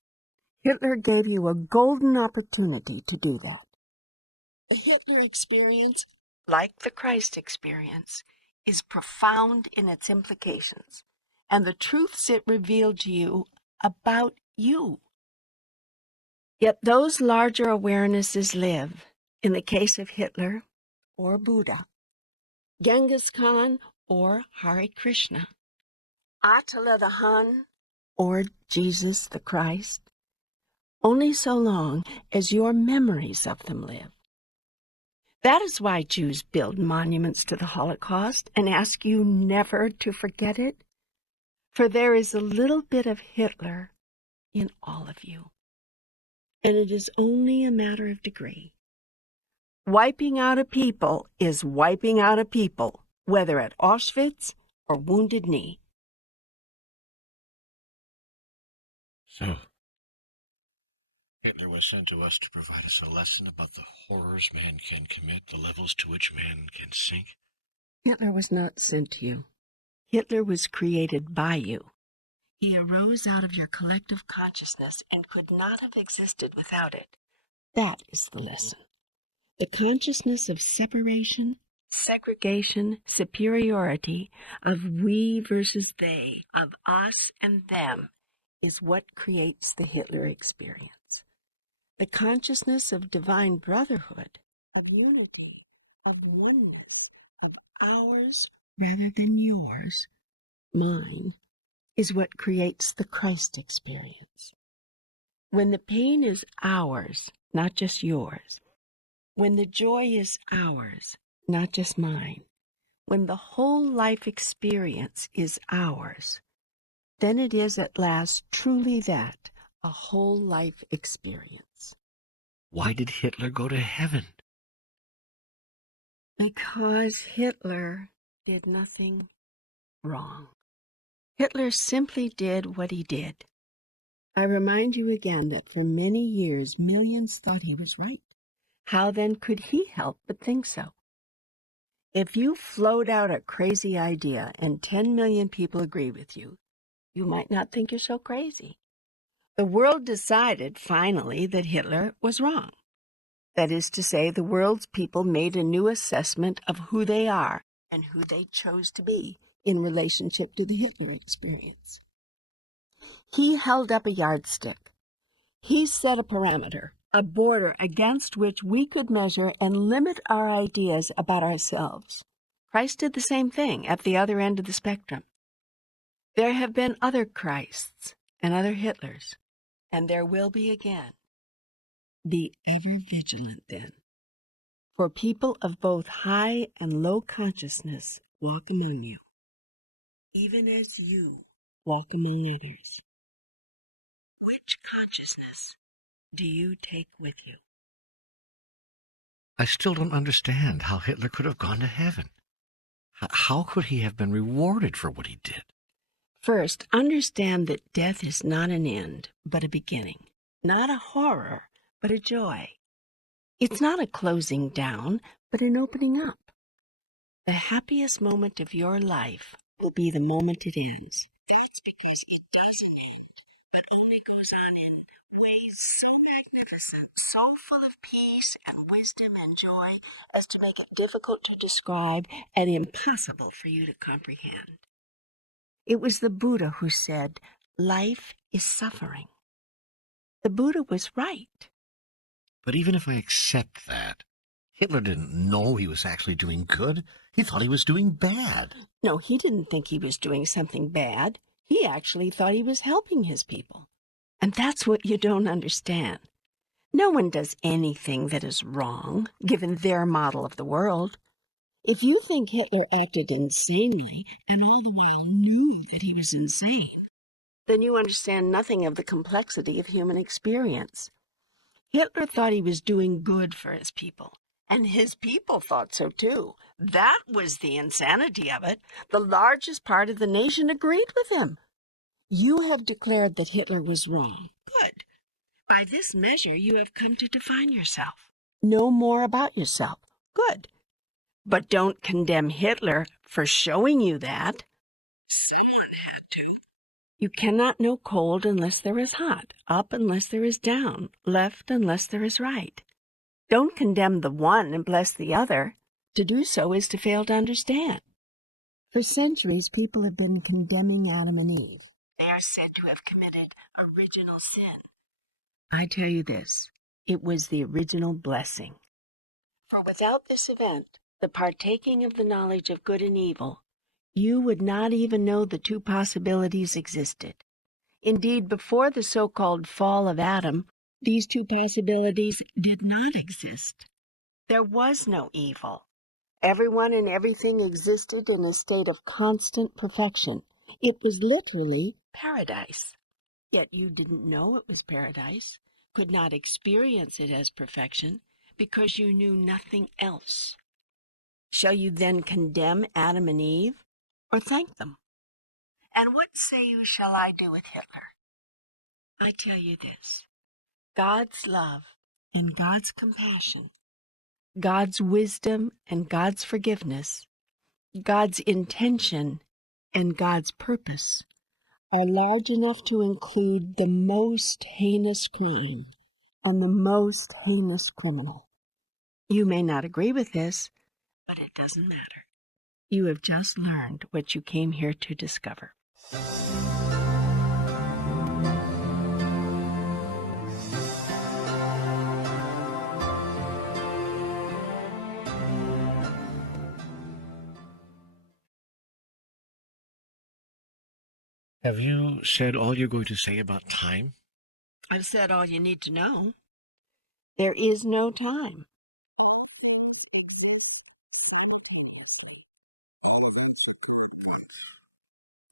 Hitler gave you a golden opportunity to do that. The Hitler experience, like the Christ experience, is profound in its implications and the truths it revealed to you about you. Yet those larger awarenesses live, in the case of Hitler or Buddha, Genghis Khan or Hare Krishna, Attila the Hun or Jesus the Christ, only so long as your memories of them live. That is why Jews build monuments to the Holocaust and ask you never to forget it. For there is a little bit of Hitler in all of you, and it is only a matter of degree. Wiping out a people is wiping out a people, whether at Auschwitz or Wounded Knee. So, Hitler was sent to us to provide us a lesson about the horrors man can commit, the levels to which man can sink. Hitler was not sent to you. Hitler was created by you. He arose out of your collective consciousness and could not have existed without it. That is the lesson. The consciousness of separation, segregation, superiority, of we versus they, of us and them, is what creates the Hitler experience. The consciousness of divine brotherhood, of unity, of oneness, of ours rather than yours, mine, is what creates the Christ experience. When the pain is ours, not just yours, when the joy is ours, not just mine, when the whole life experience is ours, then it is at last truly that, a whole life experience. Why did Hitler go to heaven? Because Hitler did nothing wrong. Hitler simply did what he did. I remind you again that for many years millions thought he was right. How then could he help but think so? If you float out a crazy idea and 10 million people agree with you, you might not think you're so crazy. The world decided finally that Hitler was wrong. That is to say, the world's people made a new assessment of who they are and who they chose to be in relationship to the Hitler experience. He held up a yardstick. He set a parameter, a border against which we could measure and limit our ideas about ourselves. Christ did the same thing at the other end of the spectrum. There have been other Christs and other Hitlers, and there will be again. Be ever vigilant then, for people of both high and low consciousness walk among you, even as you walk among others. Which consciousness do you take with you? I still don't understand how Hitler could have gone to heaven. How could he have been rewarded for what he did? First, understand that death is not an end, but a beginning. Not a horror, but a joy. It's not a closing down, but an opening up. The happiest moment of your life will be the moment it ends. That's because it doesn't end, but only goes on in ways so magnificent, so full of peace and wisdom and joy as to make it difficult to describe and impossible for you to comprehend. It was the Buddha who said, life is suffering. The Buddha was right. But even if I accept that, Hitler didn't know he was actually doing good. He thought he was doing bad. No, he didn't think he was doing something bad. He actually thought he was helping his people. And that's what you don't understand. No one does anything that is wrong, given their model of the world. If you think Hitler acted insanely and all the while knew that he was insane, then you understand nothing of the complexity of human experience. Hitler thought he was doing good for his people, and his people thought so too. That was the insanity of it. The largest part of the nation agreed with him. You have declared that Hitler was wrong. Good. By this measure, you have come to define yourself. Know more about yourself. Good. But don't condemn Hitler for showing you that. Someone had to. You cannot know cold unless there is hot, up unless there is down, left unless there is right. Don't condemn the one and bless the other. To do so is to fail to understand. For centuries, people have been condemning Adam and Eve. They are said to have committed original sin. I tell you this, it was the original blessing. For without this event, the partaking of the knowledge of good and evil, you would not even know the two possibilities existed. Indeed, before the so-called fall of Adam, these two possibilities did not exist. There was no evil. Everyone and everything existed in a state of constant perfection, It was literally paradise. Yet you didn't know it was paradise, could not experience it as perfection, because you knew nothing else. Shall you then condemn Adam and Eve, or thank them? And what say you shall I do with Hitler? I tell you this: God's love and God's compassion, God's wisdom and God's forgiveness, God's intention and God's purpose are large enough to include the most heinous crime and the most heinous criminal. You may not agree with this, but it doesn't matter. You have just learned what you came here to discover. Have you said all you're going to say about time? I've said all you need to know. There is no time.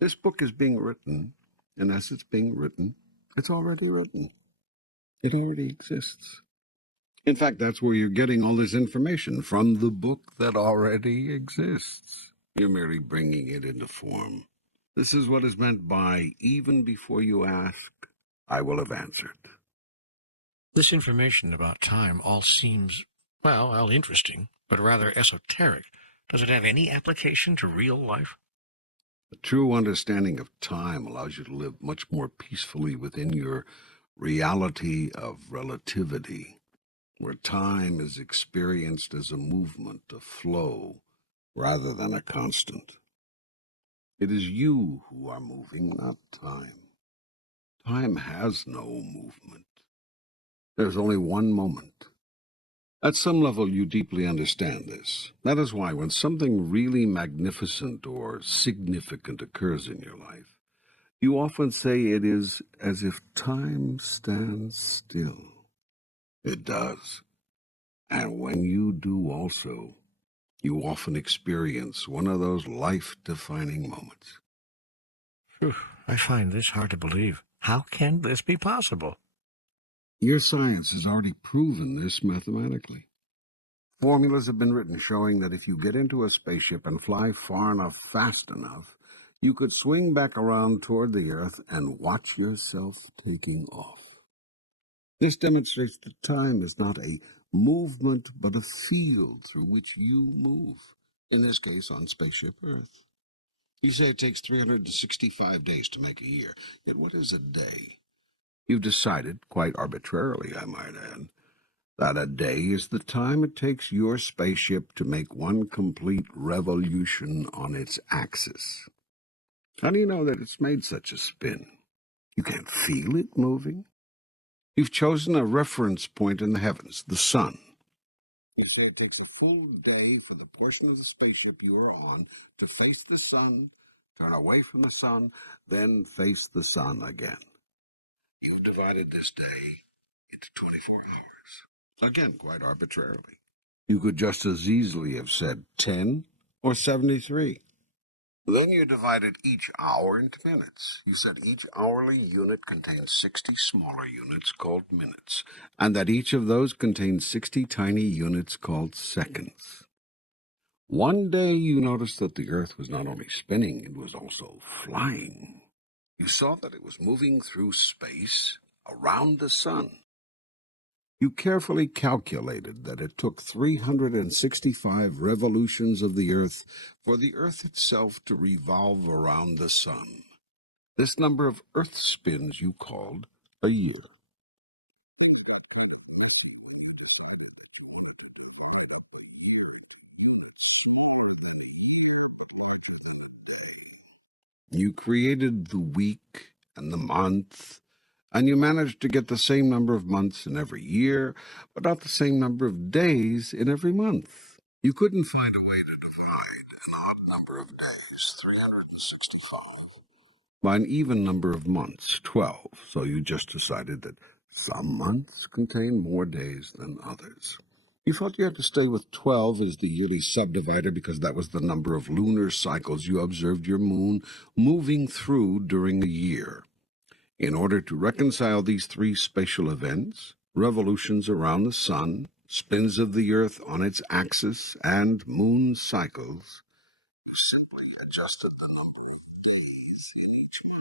This book is being written, and as it's being written, it's already written. It already exists. In fact, that's where you're getting all this information, from the book that already exists. You're merely bringing it into form. This is what is meant by, even before you ask, I will have answered. This information about time all seems, well, interesting, but rather esoteric. Does it have any application to real life? A true understanding of time allows you to live much more peacefully within your reality of relativity, where time is experienced as a movement, a flow, rather than a constant. It is you who are moving, not time. Time has no movement. There's only one moment. At some level, you deeply understand this. That is why when something really magnificent or significant occurs in your life, you often say it is as if time stands still. It does. And when you do also, you often experience one of those life-defining moments. Phew, I find this hard to believe. How can this be possible? Your science has already proven this mathematically. Formulas have been written showing that if you get into a spaceship and fly far enough, fast enough, you could swing back around toward the Earth and watch yourself taking off. This demonstrates that time is not a movement, but a field through which you move, in this case on Spaceship Earth. You say it takes 365 days to make a year, yet what is a day? You've decided, quite arbitrarily I might add, that a day is the time it takes your spaceship to make one complete revolution on its axis. How do you know that it's made such a spin? You can't feel it moving. You've chosen a reference point in the heavens, the sun. You say it takes a full day for the portion of the spaceship you are on to face the sun, turn away from the sun, then face the sun again. You've divided this day into 24 hours. Again, quite arbitrarily. You could just as easily have said 10 or 73. Then you divided each hour into minutes. You said each hourly unit contains 60 smaller units called minutes, and that each of those contains 60 tiny units called seconds. One day you noticed that the Earth was not only spinning, it was also flying. You saw that it was moving through space around the sun. You carefully calculated that it took 365 revolutions of the Earth for the Earth itself to revolve around the sun. This number of Earth spins you called a year. You created the week and the month, and you managed to get the same number of months in every year, but not the same number of days in every month. You couldn't find a way to divide an odd number of days, 365, by an even number of months, 12, so you just decided that some months contain more days than others. You thought you had to stay with 12 as the yearly subdivider because that was the number of lunar cycles you observed your moon moving through during a year. In order to reconcile these three spatial events, revolutions around the sun, spins of the earth on its axis, and moon cycles, you simply adjusted the number of days in each month.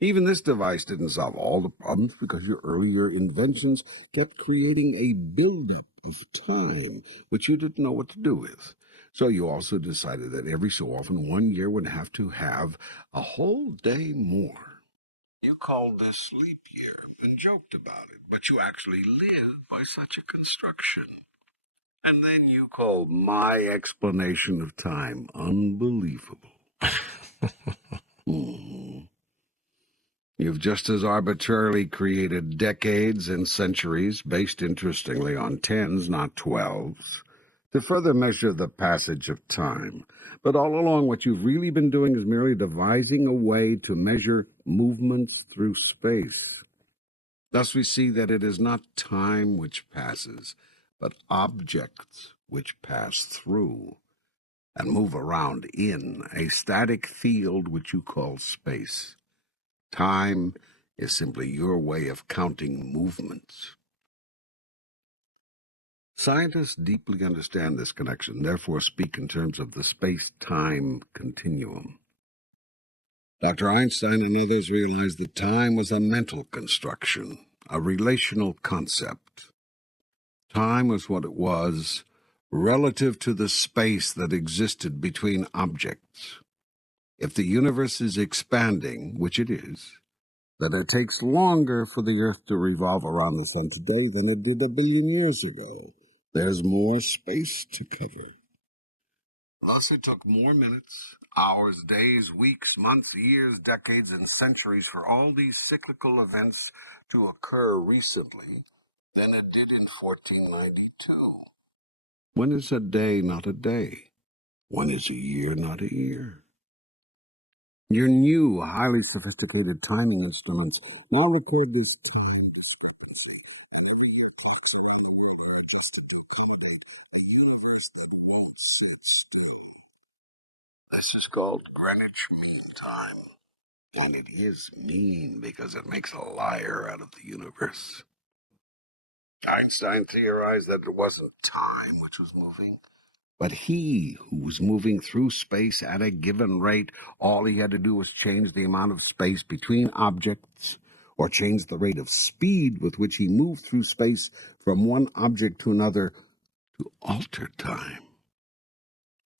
Even this device didn't solve all the problems because your earlier inventions kept creating a buildup of time, which you didn't know what to do with. So you also decided that every so often 1 year would have to have a whole day more. You called this leap year and joked about it, but you actually lived by such a construction. And then you called my explanation of time unbelievable. Mhm. You've just as arbitrarily created decades and centuries, based interestingly on tens, not twelves, to further measure the passage of time. But all along, what you've really been doing is merely devising a way to measure movements through space. Thus we see that it is not time which passes, but objects which pass through and move around in a static field which you call space. Time is simply your way of counting movements. Scientists deeply understand this connection, therefore speak in terms of the space-time continuum. Dr. Einstein and others realized that time was a mental construction, a relational concept. Time was what it was relative to the space that existed between objects. If the universe is expanding, which it is, then it takes longer for the Earth to revolve around the sun today than it did 1 billion years ago. There's more space to cover. Thus it took more minutes, hours, days, weeks, months, years, decades, and centuries for all these cyclical events to occur recently than it did in 1492. When is a day not a day? When is a year not a year? Your new, highly sophisticated timing instruments now record this time. This is called Greenwich Mean Time. And it is mean because it makes a liar out of the universe. Einstein theorized that it wasn't time which was moving, but he who was moving through space at a given rate. All he had to do was change the amount of space between objects, or change the rate of speed with which he moved through space from one object to another to alter time.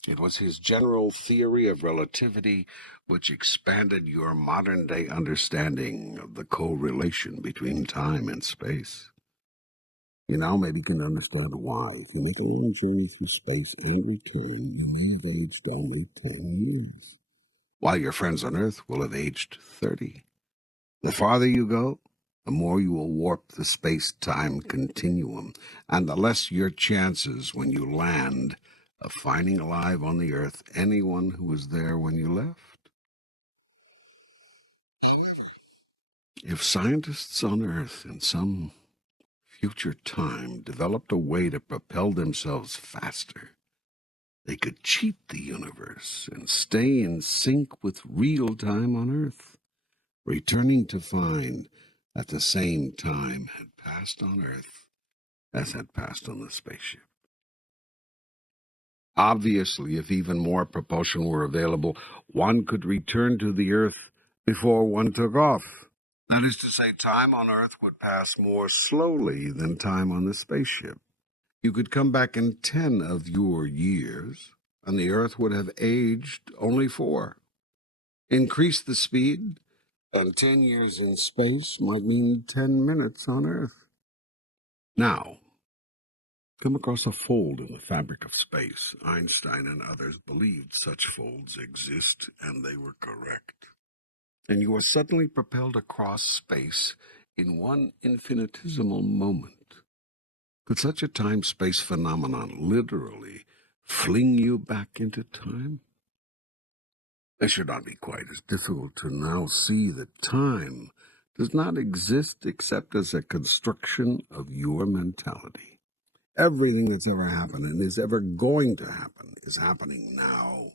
It was his general theory of relativity which expanded your modern-day understanding of the correlation between time and space. You now maybe can understand why, if you make a long journey through space and return, you've aged only 10 years, while your friends on Earth will have aged 30. The farther you go, the more you will warp the space-time continuum, and the less your chances when you land of finding alive on the Earth anyone who was there when you left. If scientists on Earth in some future time developed a way to propel themselves faster, they could cheat the universe and stay in sync with real time on Earth, returning to find that the same time had passed on Earth as had passed on the spaceship. Obviously, if even more propulsion were available, one could return to the Earth before one took off. That is to say, time on Earth would pass more slowly than time on the spaceship. You could come back in 10 of your years, and the Earth would have aged only 4. Increase the speed, and 10 years in space might mean 10 minutes on Earth. Now, come across a fold in the fabric of space. Einstein and others believed such folds exist, and they were correct. And you are suddenly propelled across space in one infinitesimal moment. Could such a time-space phenomenon literally fling you back into time? It should not be quite as difficult to now see that time does not exist except as a construction of your mentality. Everything that's ever happened and is ever going to happen is happening now.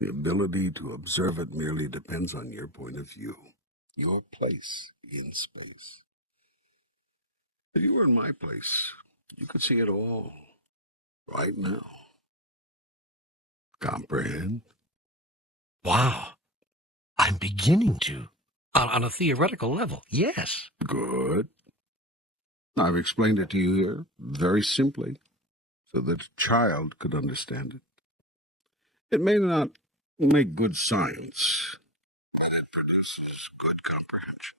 The ability to observe it merely depends on your point of view, your place in space. If you were in my place, you could see it all right now. Comprehend? Wow. I'm beginning to. On a theoretical level, yes. Good. I've explained it to you here very simply so that a child could understand it. It may not make good science, but it produces good comprehension.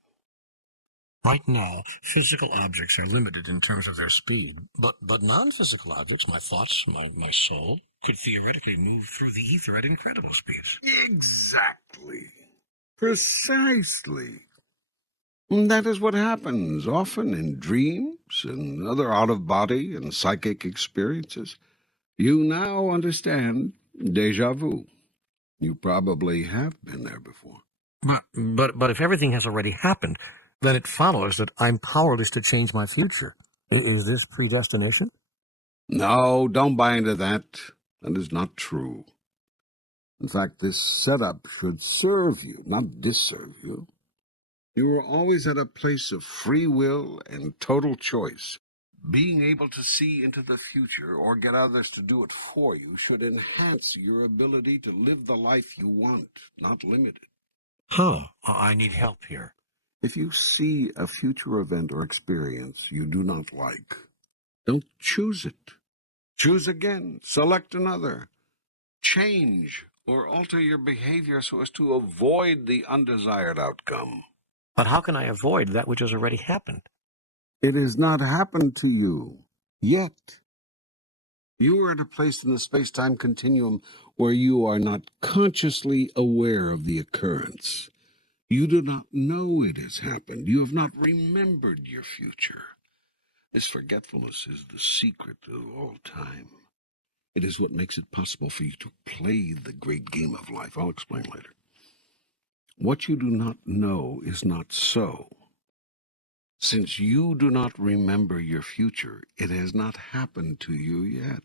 Right now, physical objects are limited in terms of their speed, but non-physical objects, my thoughts, my soul, could theoretically move through the ether at incredible speeds. Exactly. Precisely. That is what happens often in dreams and other out-of-body and psychic experiences. You now understand déjà vu. You probably have been there before. But if everything has already happened, then it follows that I'm powerless to change my future. Is this predestination? No, don't buy into that. That is not true. In fact, this setup should serve you, not disserve you. You are always at a place of free will and total choice. Being able to see into the future or get others to do it for you should enhance your ability to live the life you want, not limit it. Huh. I need help here. If you see a future event or experience you do not like, don't choose it. Choose again. Select another. Change or alter your behavior so as to avoid the undesired outcome. But how can I avoid that which has already happened? It has not happened to you yet. You are at a place in the space-time continuum where you are not consciously aware of the occurrence. You do not know it has happened. You have not remembered your future. This forgetfulness is the secret of all time. It is what makes it possible for you to play the great game of life. I'll explain later. What you do not know is not so. Since you do not remember your future, it has not happened to you yet.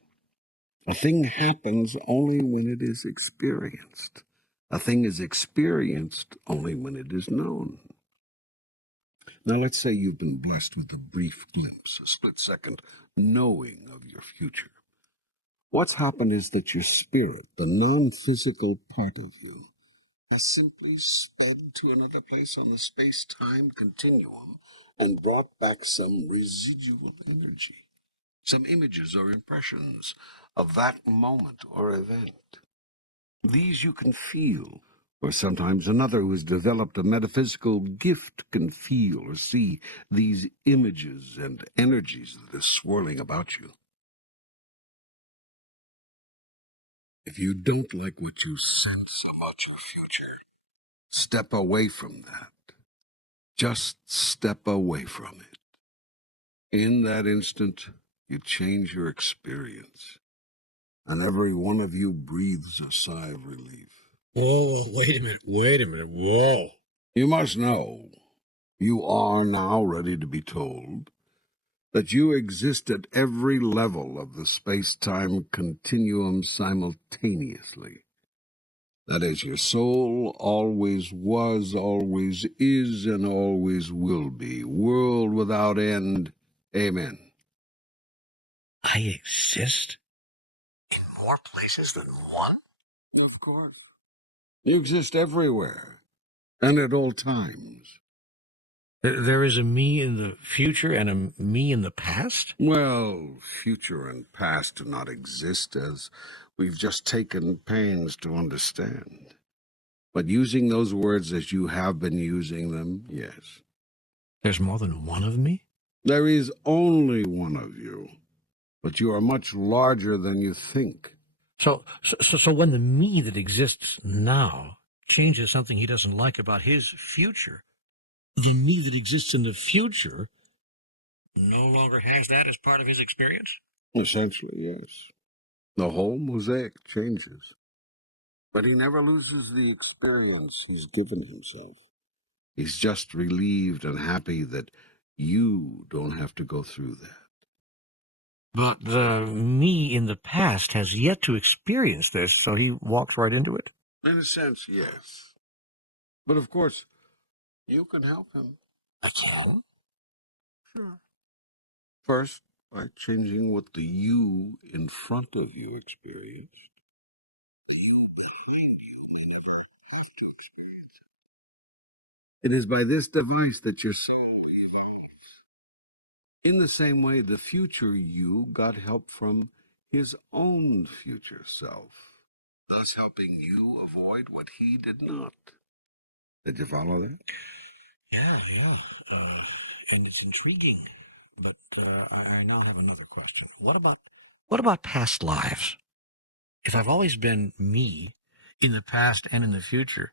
A thing happens only when it is experienced. A thing is experienced only when it is known. Now, let's say you've been blessed with a brief glimpse, a split-second knowing of your future. What's happened is that your spirit, the non-physical part of you, has simply sped to another place on the space-time continuum and brought back some residual energy, some images or impressions of that moment or event. These you can feel, or sometimes another who has developed a metaphysical gift can feel or see these images and energies that are swirling about you. If you don't like what you sense about your future, step away from that. Just step away from it. In that instant, you change your experience, and every one of you breathes a sigh of relief. Oh, wait a minute. Whoa. You must know, you are now ready to be told that you exist at every level of the space-time continuum simultaneously. That is, your soul always was, always is, and always will be. World without end. Amen. I exist in more places than one? Of course. You exist everywhere, and at all times. There is a me in the future and a me in the past? Well, future and past do not exist, as we've just taken pains to understand. But using those words as you have been using them, yes. There's more than one of me? There is only one of you, but you are much larger than you think. So when the me that exists now changes something he doesn't like about his future, the me that exists in the future no longer has that as part of his experience? Essentially, yes. The whole mosaic changes. But he never loses the experience he's given himself. He's just relieved and happy that you don't have to go through that. But the me in the past has yet to experience this, so he walks right into it. In a sense, yes. But of course, you can help him. I can? Sure. First, by changing what the you in front of you experienced. It is by this device that your soul evolves. In the same way, the future you got help from his own future self, thus helping you avoid what he did not. Did you follow that? Yeah. And it's intriguing. But I now have another question. What about past lives? If I've always been me in the past and in the future,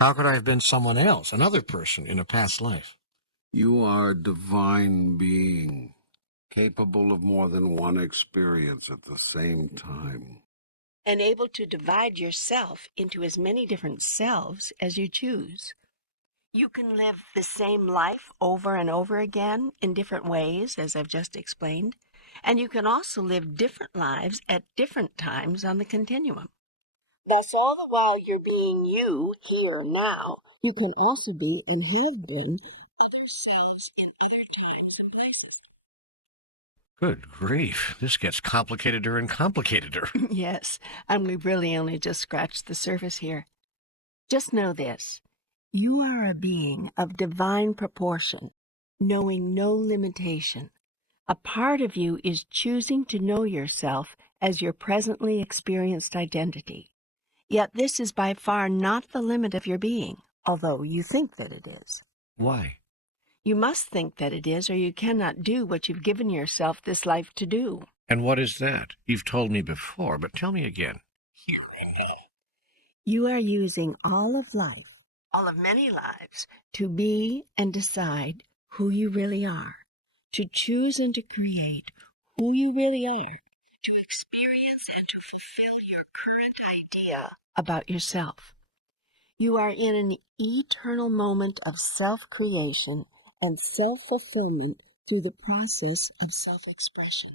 how could I have been someone else, another person in a past life? You are a divine being, capable of more than one experience at the same time. And able to divide yourself into as many different selves as you choose. You can live the same life over and over again in different ways, as I've just explained, and you can also live different lives at different times on the continuum. Thus, all the while you're being you here now, you can also be and have been other selves in other times and places. Good grief, this gets complicateder and complicateder. Yes, and we've really only just scratched the surface here. Just know this. You are a being of divine proportion, knowing no limitation. A part of you is choosing to know yourself as your presently experienced identity. Yet this is by far not the limit of your being, although you think that it is. Why? You must think that it is, or you cannot do what you've given yourself this life to do. And what is that? You've told me before, but tell me again. Here and now. You are using all of life, all of many lives, to be and decide who you really are, to choose and to create who you really are, to experience and to fulfill your current idea about yourself. You are in an eternal moment of self-creation and self-fulfillment through the process of self-expression.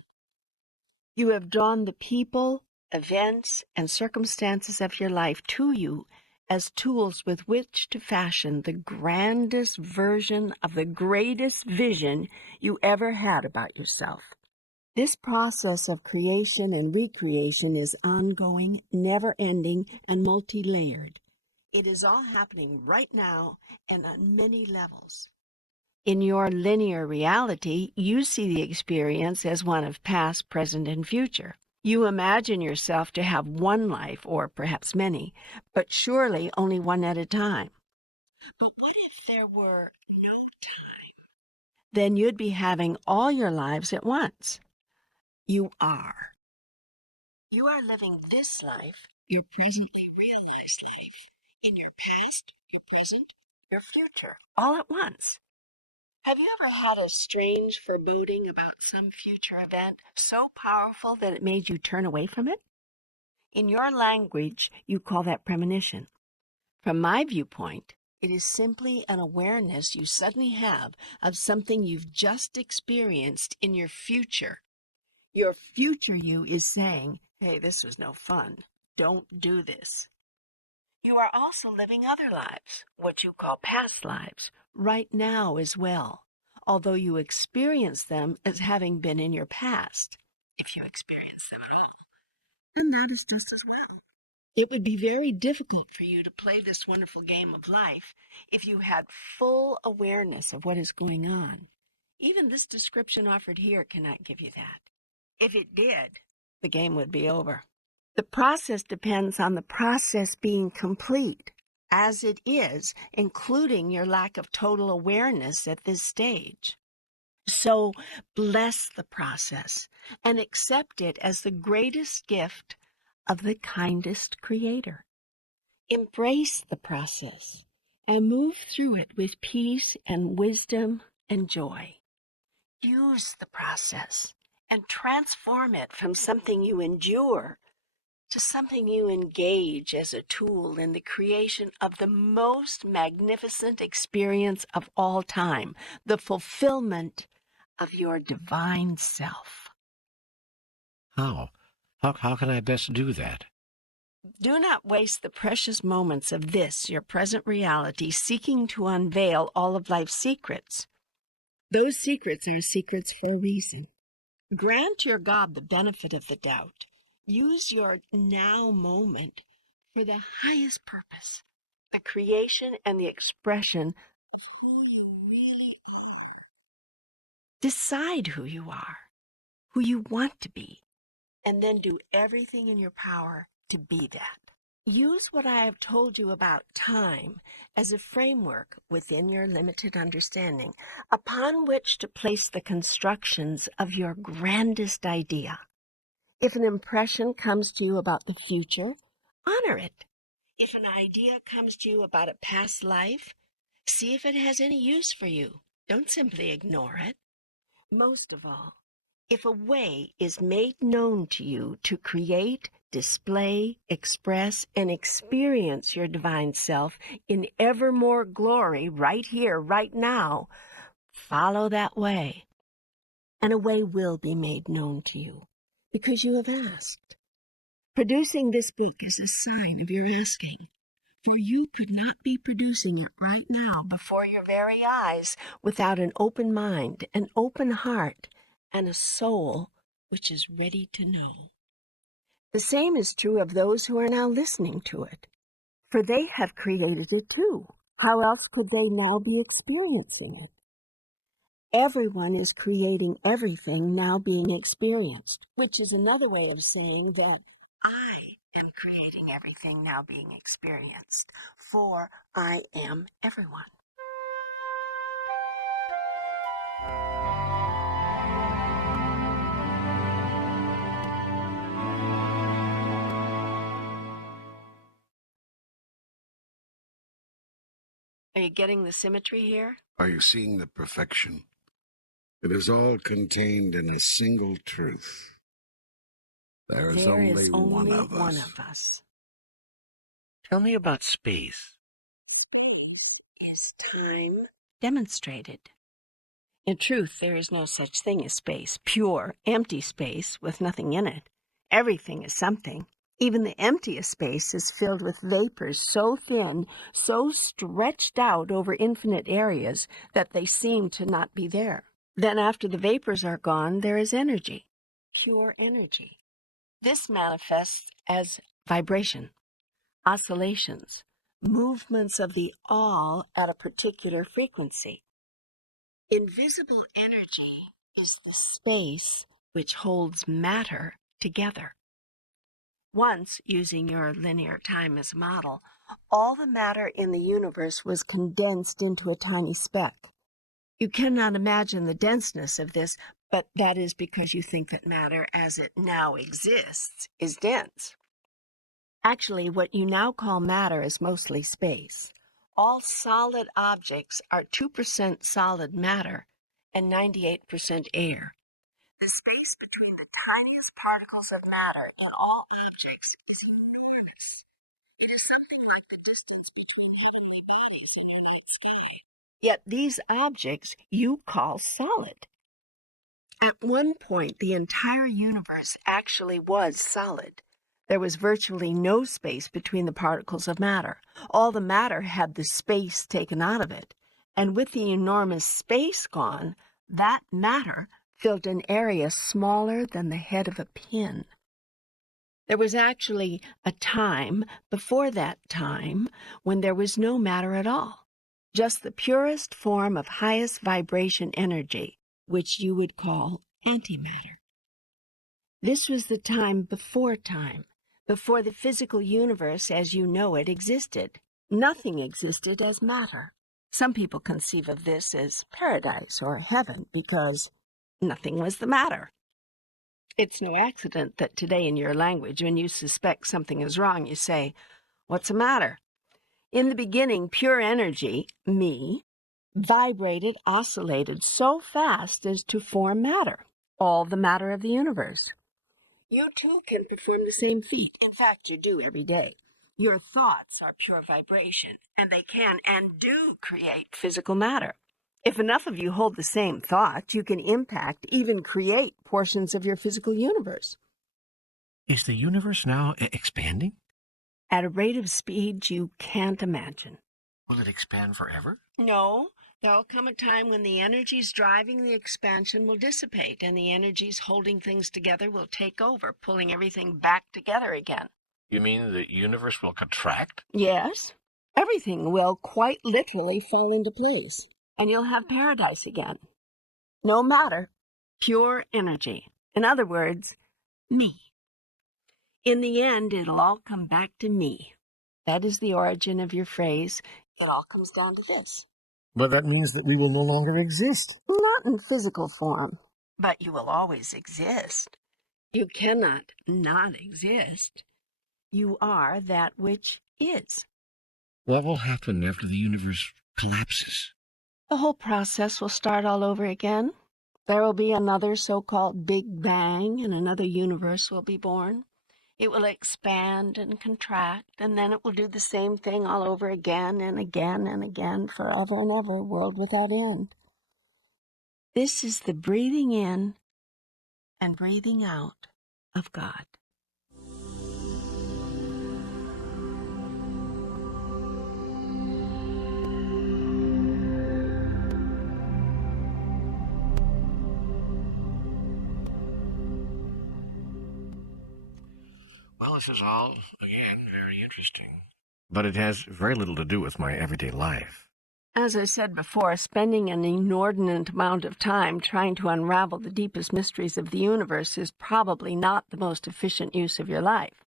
You have drawn the people, events, and circumstances of your life to you as tools with which to fashion the grandest version of the greatest vision you ever had about yourself. This process of creation and recreation is ongoing, never-ending, and multi-layered. It is all happening right now and on many levels. In your linear reality, you see the experience as one of past, present, and future. You imagine yourself to have one life, or perhaps many, but surely only one at a time. But what if there were no time? Then you'd be having all your lives at once. You are. You are living this life, your presently realized life, in your past, your present, your future, all at once. Have you ever had a strange foreboding about some future event so powerful that it made you turn away from it? In your language, you call that premonition. From my viewpoint, it is simply an awareness you suddenly have of something you've just experienced in your future. Your future you is saying, hey, this was no fun. Don't do this. You are also living other lives, what you call past lives, right now as well, although you experience them as having been in your past, if you experience them at all. And that is just as well. It would be very difficult for you to play this wonderful game of life if you had full awareness of what is going on. Even this description offered here cannot give you that. If it did, the game would be over. The process depends on the process being complete, as it is, including your lack of total awareness at this stage. So bless the process and accept it as the greatest gift of the kindest Creator. Embrace the process and move through it with peace and wisdom and joy. Use the process and transform it from something you endure to something you engage as a tool in the creation of the most magnificent experience of all time, the fulfillment of your divine self. How? How can I best do that? Do not waste the precious moments of this, your present reality, seeking to unveil all of life's secrets. Those secrets are secrets for a reason. Grant your God the benefit of the doubt. Use your now moment for the highest purpose, the creation and the expression of who you really are. Decide who you are, who you want to be, and then do everything in your power to be that. Use what I have told you about time as a framework within your limited understanding upon which to place the constructions of your grandest idea. If an impression comes to you about the future, honor it. If an idea comes to you about a past life, see if it has any use for you. Don't simply ignore it. Most of all, if a way is made known to you to create, display, express, and experience your divine self in ever more glory right here, right now, follow that way, and a way will be made known to you because you have asked. Producing this book is a sign of your asking, for you could not be producing it right now before your very eyes without an open mind, an open heart, and a soul which is ready to know. The same is true of those who are now listening to it, for they have created it too. How else could they now be experiencing it? Everyone is creating everything now being experienced, which is another way of saying that I am creating everything now being experienced, for I am everyone. Are you getting the symmetry here? Are you seeing the perfection? It is all contained in a single truth. There is only one of us. Tell me about space. Is time demonstrated? In truth, there is no such thing as space, pure, empty space with nothing in it. Everything is something. Even the emptiest space is filled with vapors so thin, so stretched out over infinite areas that they seem to not be there. Then after the vapors are gone, there is energy, pure energy. This manifests as vibration, oscillations, movements of the all at a particular frequency. Invisible energy is the space which holds matter together. Once, using your linear time as a model, all the matter in the universe was condensed into a tiny speck. You cannot imagine the denseness of this, but that is because you think that matter as it now exists is dense. Actually, what you now call matter is mostly space. All solid objects are 2% solid matter and 98% air. The space between the tiniest particles of matter in all objects is enormous. It is something like the distance between heavenly bodies in your night sky. Yet these objects you call solid. At one point, the entire universe actually was solid. There was virtually no space between the particles of matter. All the matter had the space taken out of it. And with the enormous space gone, that matter filled an area smaller than the head of a pin. There was actually a time before that time when there was no matter at all, just the purest form of highest vibration energy, which you would call antimatter. This was the time, before the physical universe as you know it existed. Nothing existed as matter. Some people conceive of this as paradise or heaven because nothing was the matter. It's no accident that today in your language, when you suspect something is wrong, you say, "What's the matter?" In the beginning, pure energy, me, vibrated, oscillated so fast as to form matter, all the matter of the universe. You too can perform the same feat. In fact, you do every day. Your thoughts are pure vibration, and they can and do create physical matter. If enough of you hold the same thought, you can impact, even create portions of your physical universe. Is the universe now expanding? At a rate of speed you can't imagine. Will it expand forever? No, there'll come a time when the energies driving the expansion will dissipate, and the energies holding things together will take over, pulling everything back together again. You mean the universe will contract? Yes, everything will quite literally fall into place, and you'll have paradise again. No matter, pure energy. In other words, me. In the end, it'll all come back to me. That is the origin of your phrase. It all comes down to this. But that means that we will no longer exist. Not in physical form, but you will always exist. You cannot not exist. You are that which is. What will happen after the universe collapses? The whole process will start all over again. There will be another so-called Big Bang, and another universe will be born. It will expand and contract, and then it will do the same thing all over again and again and again, forever and ever, world without end. This is the breathing in and breathing out of God. Well, this is all, again, very interesting. But it has very little to do with my everyday life. As I said before, spending an inordinate amount of time trying to unravel the deepest mysteries of the universe is probably not the most efficient use of your life.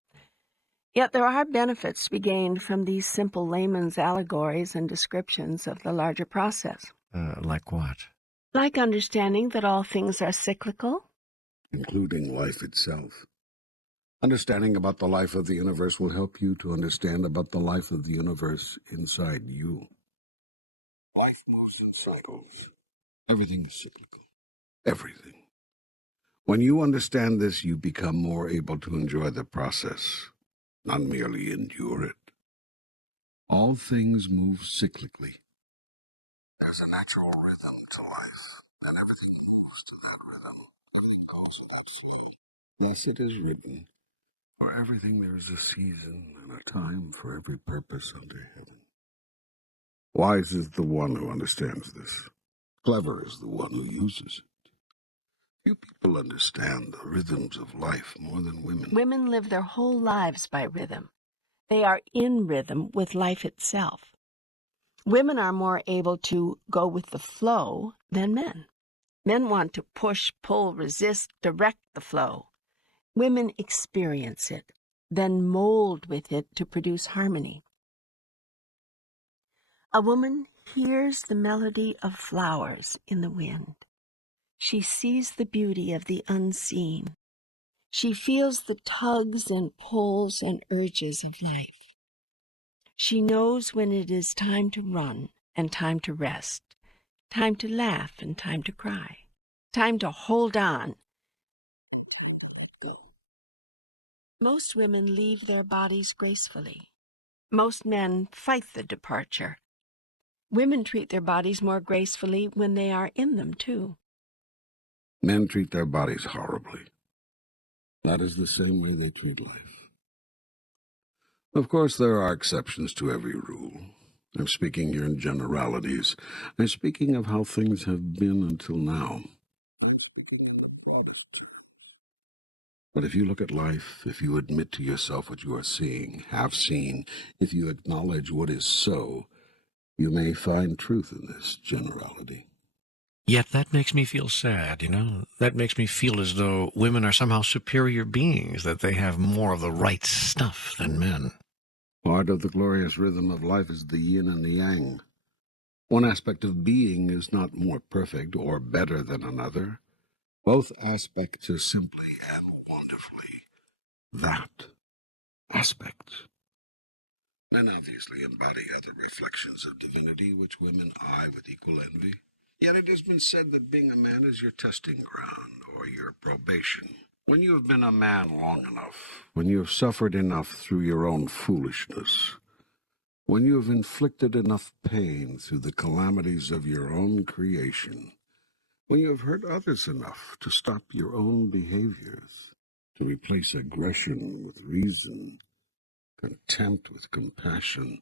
Yet there are benefits to be gained from these simple layman's allegories and descriptions of the larger process. Like what? Like understanding that all things are cyclical. Including life itself. Understanding about the life of the universe will help you to understand about the life of the universe inside you. Life moves in cycles. Everything is cyclical. Everything. When you understand this, you become more able to enjoy the process, not merely endure it. All things move cyclically. There's a natural rhythm to life, and everything moves to that rhythm. Nothing calls it absolute. Thus it is written, for everything there is a season and a time for every purpose under heaven. Wise is the one who understands this. Clever is the one who uses it. Few people understand the rhythms of life more than women. Women live their whole lives by rhythm. They are in rhythm with life itself. Women are more able to go with the flow than men. Men want to push, pull, resist, direct the flow. Women experience it, then mold with it to produce harmony. A woman hears the melody of flowers in the wind. She sees the beauty of the unseen. She feels the tugs and pulls and urges of life. She knows when it is time to run and time to rest, time to laugh and time to cry, time to hold on. Most women leave their bodies gracefully. Most men fight the departure. Women treat their bodies more gracefully when they are in them, too. Men treat their bodies horribly. That is the same way they treat life. Of course, there are exceptions to every rule. I'm speaking here in generalities. I'm speaking of how things have been until now. I'm speaking in the broadest terms. But if you look at life, if you admit to yourself what you are seeing, have seen, if you acknowledge what is so, you may find truth in this generality. Yet that makes me feel sad, That makes me feel as though women are somehow superior beings, that they have more of the right stuff than men. Part of the glorious rhythm of life is the yin and the yang. One aspect of being is not more perfect or better than another. Both aspects are simply and wonderfully that aspect. Men obviously embody other reflections of divinity which women eye with equal envy. Yet it has been said that being a man is your testing ground or your probation. When you have been a man long enough, when you have suffered enough through your own foolishness, when you have inflicted enough pain through the calamities of your own creation, when you have hurt others enough to stop your own behaviors, to replace aggression with reason, contempt with compassion,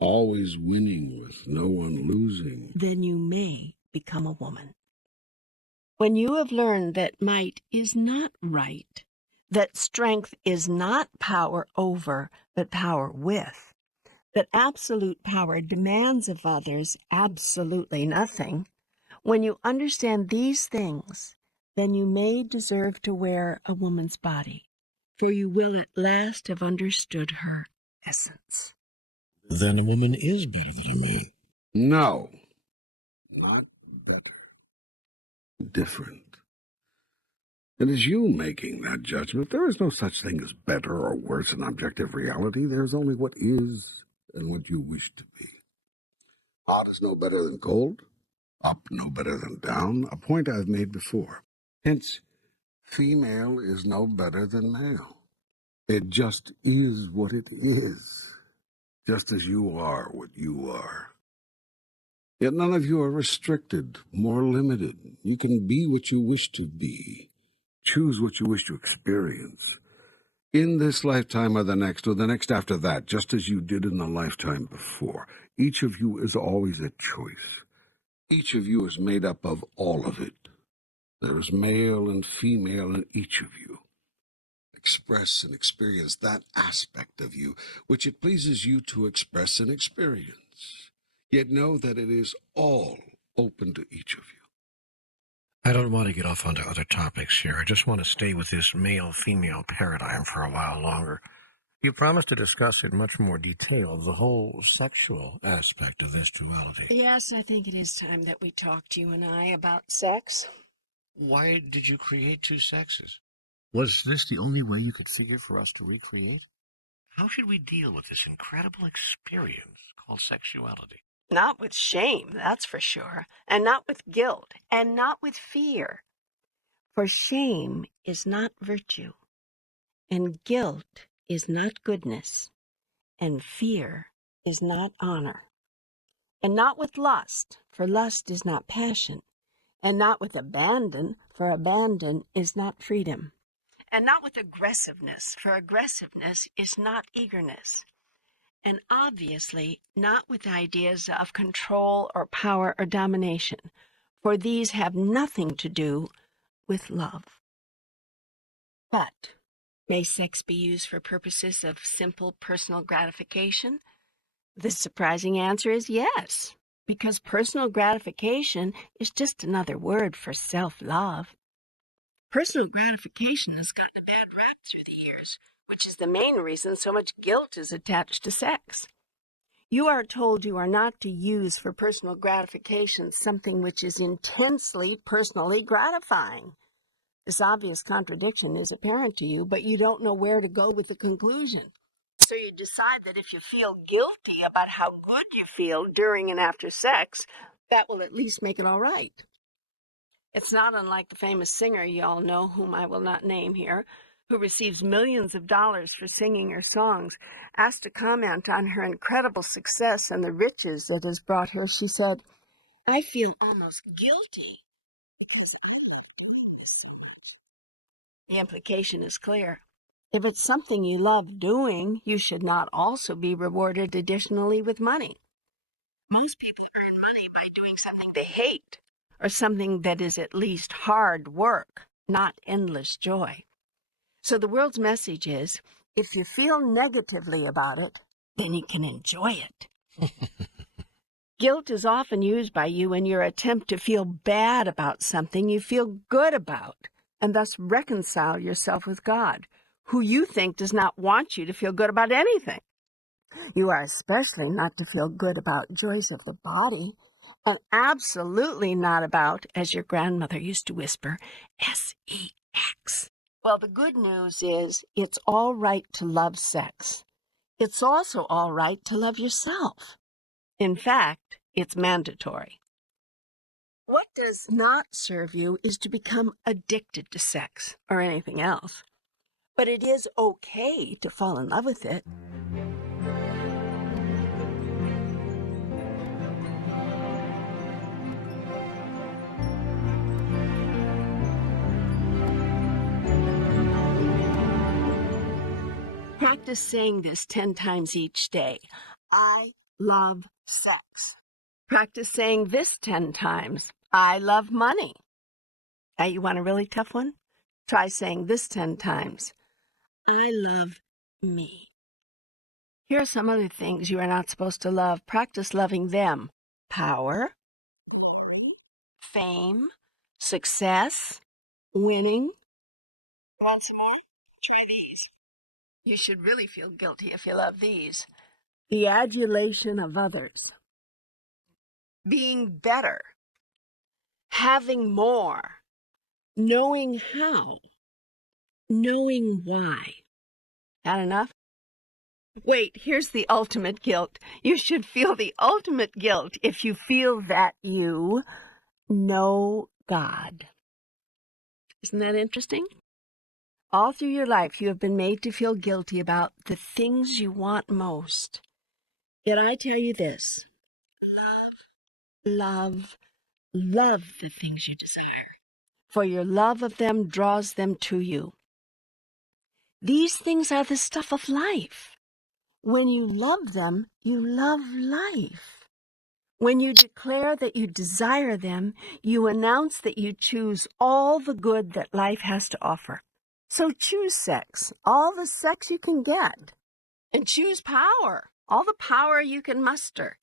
always winning with no one losing. Then you may become a woman. When you have learned that might is not right, that strength is not power over, but power with, that absolute power demands of others absolutely nothing, when you understand these things, then you may deserve to wear a woman's body, for you will at last have understood her essence. Then a woman is better than a man. No, not better. Different. It is you making that judgment. There is no such thing as better or worse in objective reality. There is only what is and what you wish to be. Hot is no better than cold. Up no better than down. A point I've made before. Hence, female is no better than male. It just is what it is. Just as you are what you are. Yet none of you are restricted, more limited. You can be what you wish to be. Choose what you wish to experience. In this lifetime or the next after that, just as you did in the lifetime before. Each of you is always a choice. Each of you is made up of all of it. There is male and female in each of you. Express and experience that aspect of you which it pleases you to express and experience. Yet know that it is all open to each of you. I don't want to get off onto other topics here. I just want to stay with this male-female paradigm for a while longer. You promised to discuss in much more detail the whole sexual aspect of this duality. Yes, I think it is time that we talked, you and I, about sex. Why did you create two sexes? Was this the only way you could figure for us to recreate? How should we deal with this incredible experience called sexuality? Not with shame, that's for sure, and not with guilt, and not with fear. For shame is not virtue, and guilt is not goodness, and fear is not honor. And not with lust, for lust is not passion, and not with abandon, for abandon is not freedom. And not with aggressiveness, for aggressiveness is not eagerness. And obviously not with ideas of control or power or domination, for these have nothing to do with love. But may sex be used for purposes of simple personal gratification? The surprising answer is yes, because personal gratification is just another word for self-love. Personal gratification has gotten a bad rap through the years, which is the main reason so much guilt is attached to sex. You are told you are not to use for personal gratification something which is intensely personally gratifying. This obvious contradiction is apparent to you, but you don't know where to go with the conclusion. So you decide that if you feel guilty about how good you feel during and after sex, that will at least make it all right. It's not unlike the famous singer you all know, whom I will not name here, who receives millions of dollars for singing her songs. Asked to comment on her incredible success and the riches that has brought her, she said, "I feel almost guilty." The implication is clear. If it's something you love doing, you should not also be rewarded additionally with money. Most people earn money by doing something they hate, or something that is at least hard work, not endless joy. So the world's message is, if you feel negatively about it, then you can enjoy it. Guilt is often used by you in your attempt to feel bad about something you feel good about, and thus reconcile yourself with God, who you think does not want you to feel good about anything. You are especially not to feel good about joys of the body, and absolutely not about, as your grandmother used to whisper, sex. Well, the good news is it's all right to love sex. It's also all right to love yourself. In fact, it's mandatory. What does not serve you is to become addicted to sex or anything else. But it is okay to fall in love with it. Practice saying this 10 times each day. I love sex. Practice saying this 10 times. I love money. Now, you want a really tough one? Try saying this 10 times. I love me. Here are some other things you are not supposed to love. Practice loving them. Power, fame, success, winning. Want some more? Try these. You should really feel guilty if you love these. The adulation of others. Being better. Having more. Knowing how. Knowing why. Not enough? Wait, here's the ultimate guilt. You should feel the ultimate guilt if you feel that you know God. Isn't that interesting? All through your life, you have been made to feel guilty about the things you want most. Yet I tell you this, love the things you desire, for your love of them draws them to you. These things are the stuff of life. When you love them, you love life. When you declare that you desire them, you announce that you choose all the good that life has to offer. So choose sex, all the sex you can get. And choose power, all the power you can muster.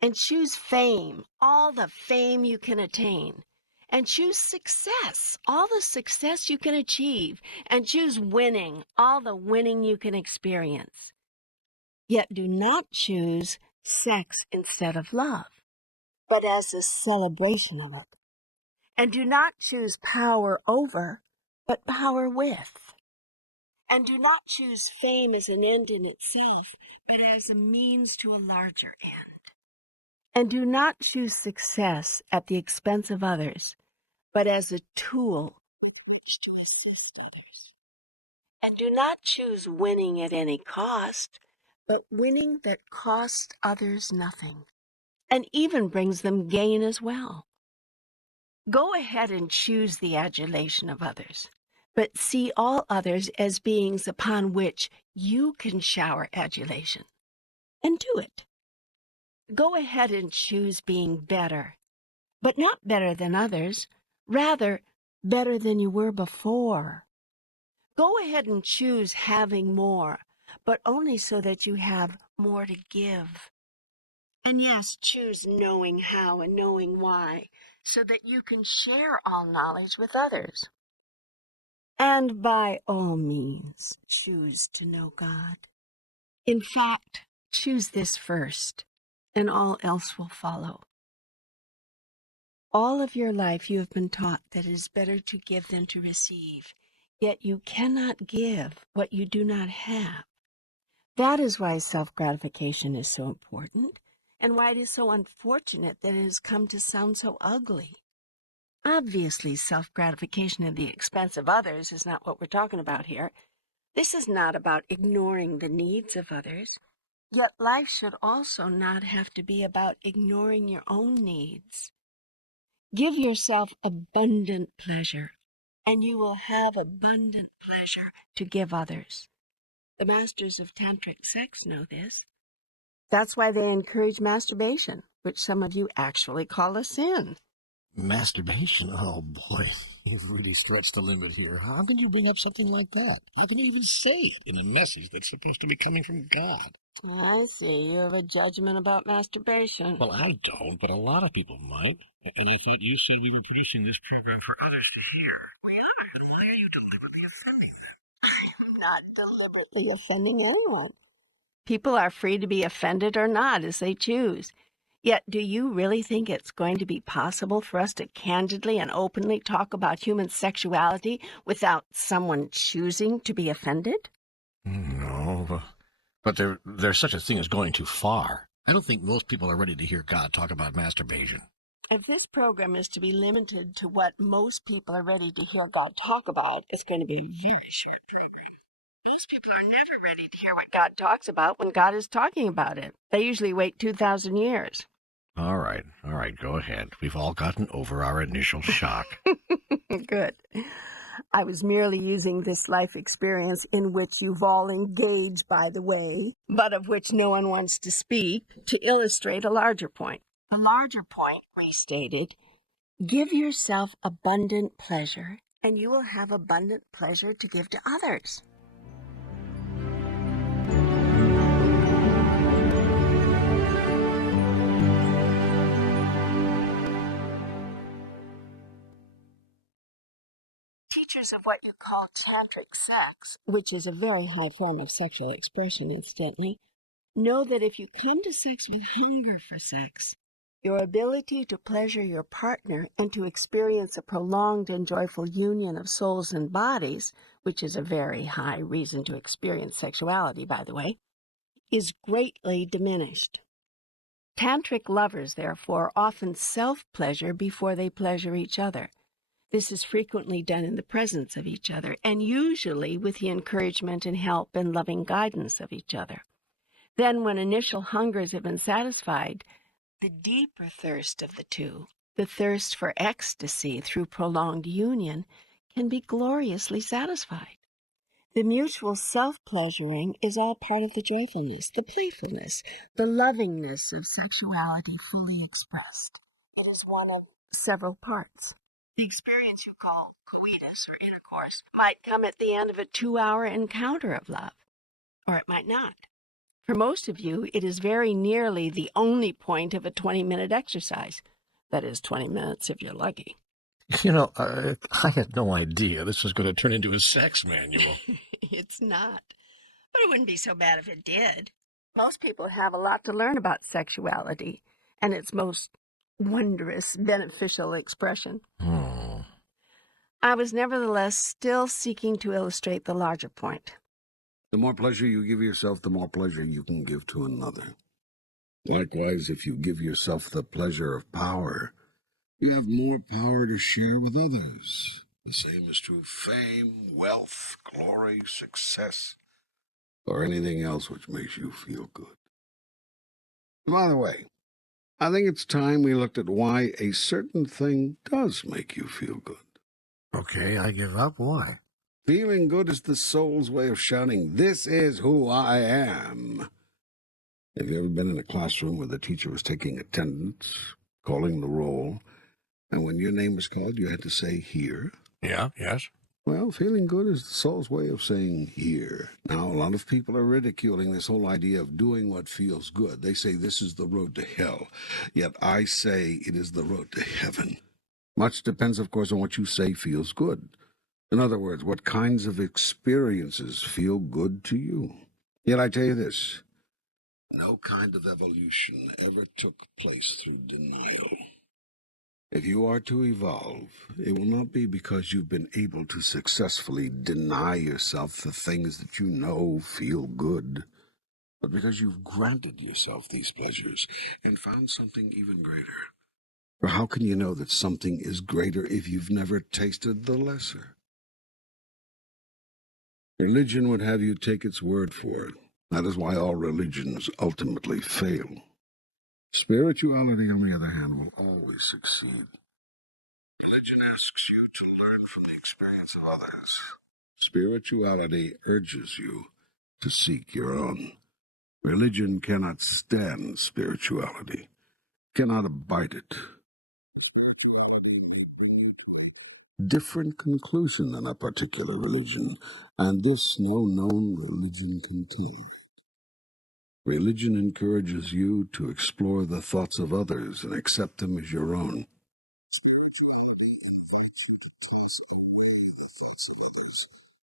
And choose fame, all the fame you can attain. And choose success, all the success you can achieve. And choose winning, all the winning you can experience. Yet do not choose sex instead of love, but as a celebration of it. And do not choose power over, but power with. And do not choose fame as an end in itself, but as a means to a larger end. And do not choose success at the expense of others, but as a tool to assist others. And do not choose winning at any cost, but winning that costs others nothing, and even brings them gain as well. Go ahead and choose the adulation of others, but see all others as beings upon which you can shower adulation, and do it. Go ahead and choose being better, but not better than others, rather better than you were before. Go ahead and choose having more, but only so that you have more to give. And yes, choose knowing how and knowing why, so that you can share all knowledge with others. And by all means, choose to know God. In fact, choose this first, and all else will follow. All of your life you have been taught that it is better to give than to receive, yet you cannot give what you do not have. That is why self-gratification is so important, and why it is so unfortunate that it has come to sound so ugly. Obviously, self-gratification at the expense of others is not what we're talking about here. This is not about ignoring the needs of others. Yet life should also not have to be about ignoring your own needs. Give yourself abundant pleasure, and you will have abundant pleasure to give others. The masters of tantric sex know this. That's why they encourage masturbation, which some of you actually call a sin. Masturbation? Oh, boy. You've really stretched the limit here. How can you bring up something like that? How can you even say it in a message that's supposed to be coming from God? I see. You have a judgment about masturbation. Well, I don't, but a lot of people might. And I thought you said we were producing this program for others to hear. We are. Why are you deliberately offending them? I'm not deliberately offending anyone. People are free to be offended or not as they choose. Yet, do you really think it's going to be possible for us to candidly and openly talk about human sexuality without someone choosing to be offended? No, but there's such a thing as going too far. I don't think most people are ready to hear God talk about masturbation. If this program is to be limited to what most people are ready to hear God talk about, it's going to be a very short program. Most people are never ready to hear what God talks about when God is talking about it. They usually wait 2,000 years. All right, go ahead. We've all gotten over our initial shock. Good. I was merely using this life experience, in which you've all engaged, by the way, but of which no one wants to speak, to illustrate a larger point. The larger point, restated, give yourself abundant pleasure, and you will have abundant pleasure to give to others. Teachers of what you call tantric sex, which is a very high form of sexual expression, incidentally, know that if you come to sex with hunger for sex, your ability to pleasure your partner and to experience a prolonged and joyful union of souls and bodies, which is a very high reason to experience sexuality, by the way, is greatly diminished. Tantric lovers, therefore, often self-pleasure before they pleasure each other. This is frequently done in the presence of each other, and usually with the encouragement and help and loving guidance of each other. Then, when initial hungers have been satisfied, the deeper thirst of the two, the thirst for ecstasy through prolonged union, can be gloriously satisfied. The mutual self-pleasuring is all part of the joyfulness, the playfulness, the lovingness of sexuality fully expressed. It is one of several parts. The experience you call coitus or intercourse might come at the end of a 2-hour encounter of love, or it might not. For most of you, it is very nearly the only point of a 20-minute exercise. That is 20 minutes if you're lucky. I had no idea this was going to turn into a sex manual. It's not. But it wouldn't be so bad if it did. Most people have a lot to learn about sexuality and its most wondrous, beneficial expression. I was nevertheless still seeking to illustrate the larger point. The more pleasure you give yourself, the more pleasure you can give to another. Likewise, if you give yourself the pleasure of power, you have more power to share with others. The same is true of fame, wealth, glory, success, or anything else which makes you feel good. By the way, I think it's time we looked at why a certain thing does make you feel good. Okay, I give up. Why? Feeling good is the soul's way of shouting, "This is who I am." Have you ever been in a classroom where the teacher was taking attendance, calling the roll, and when your name was called, you had to say, "Here"? Yeah, yes. Well, feeling good is the soul's way of saying "here." Now, a lot of people are ridiculing this whole idea of doing what feels good. They say this is the road to hell, yet I say it is the road to heaven. Much depends, of course, on what you say feels good. In other words, what kinds of experiences feel good to you. Yet I tell you this, no kind of evolution ever took place through denial. If you are to evolve, it will not be because you've been able to successfully deny yourself the things that you know feel good, but because you've granted yourself these pleasures and found something even greater. For how can you know that something is greater if you've never tasted the lesser? Religion would have you take its word for it. That is why all religions ultimately fail. Spirituality, on the other hand, will always succeed. Religion asks you to learn from the experience of others. Spirituality urges you to seek your own. Religion cannot stand spirituality, cannot abide it. Spirituality will bring you to a different conclusion than a particular religion, and this no known religion can tell. Religion encourages you to explore the thoughts of others and accept them as your own.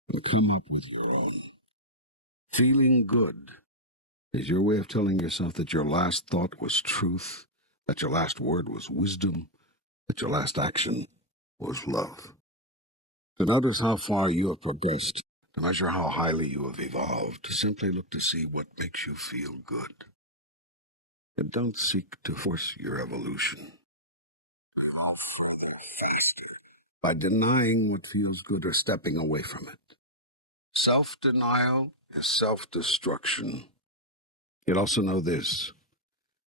And come up with your own. Feeling good is your way of telling yourself that your last thought was truth, that your last word was wisdom, that your last action was love. To notice how far you have progressed, to measure how highly you have evolved, to simply look to see what makes you feel good. And don't seek to force your evolution. By denying what feels good or stepping away from it. Self-denial is self-destruction. Yet also know this,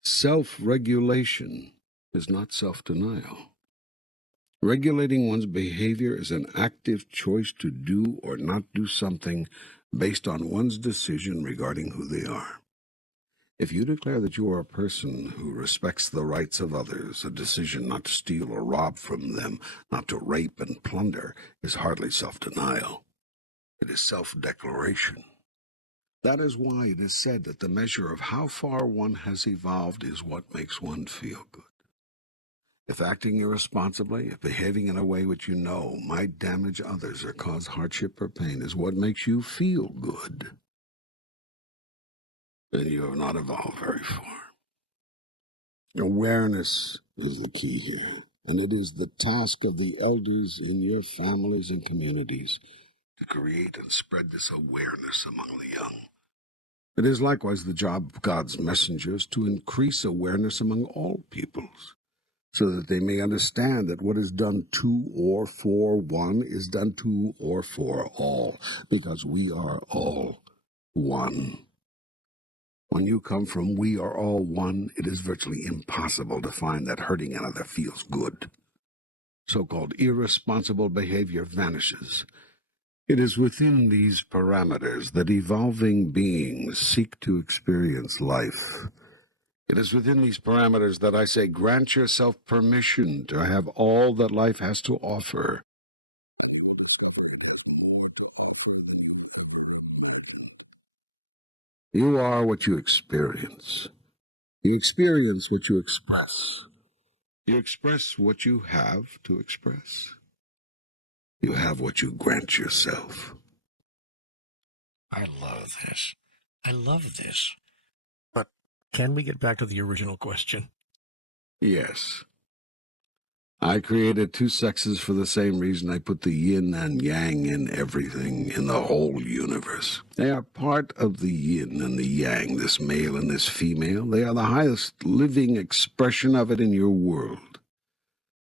self-regulation is not self-denial. Regulating one's behavior is an active choice to do or not do something based on one's decision regarding who they are. If you declare that you are a person who respects the rights of others, a decision not to steal or rob from them, not to rape and plunder, is hardly self-denial. It is self-declaration. That is why it is said that the measure of how far one has evolved is what makes one feel good. If acting irresponsibly, if behaving in a way which you know might damage others or cause hardship or pain is what makes you feel good, then you have not evolved very far. Awareness is the key here, and it is the task of the elders in your families and communities to create and spread this awareness among the young. It is likewise the job of God's messengers to increase awareness among all peoples, so that they may understand that what is done to or for one is done to or for all, because we are all one. When you come from we are all one, it is virtually impossible to find that hurting another feels good. So-called irresponsible behavior vanishes. It is within these parameters that evolving beings seek to experience life. It is within these parameters that I say, grant yourself permission to have all that life has to offer. You are what you experience. You experience what you express. You express what you have to express. You have what you grant yourself. I love this. I love this. But can we get back to the original question? Yes. I created two sexes for the same reason I put the yin and yang in everything, in the whole universe. They are part of the yin and the yang, this male and this female. They are the highest living expression of it in your world.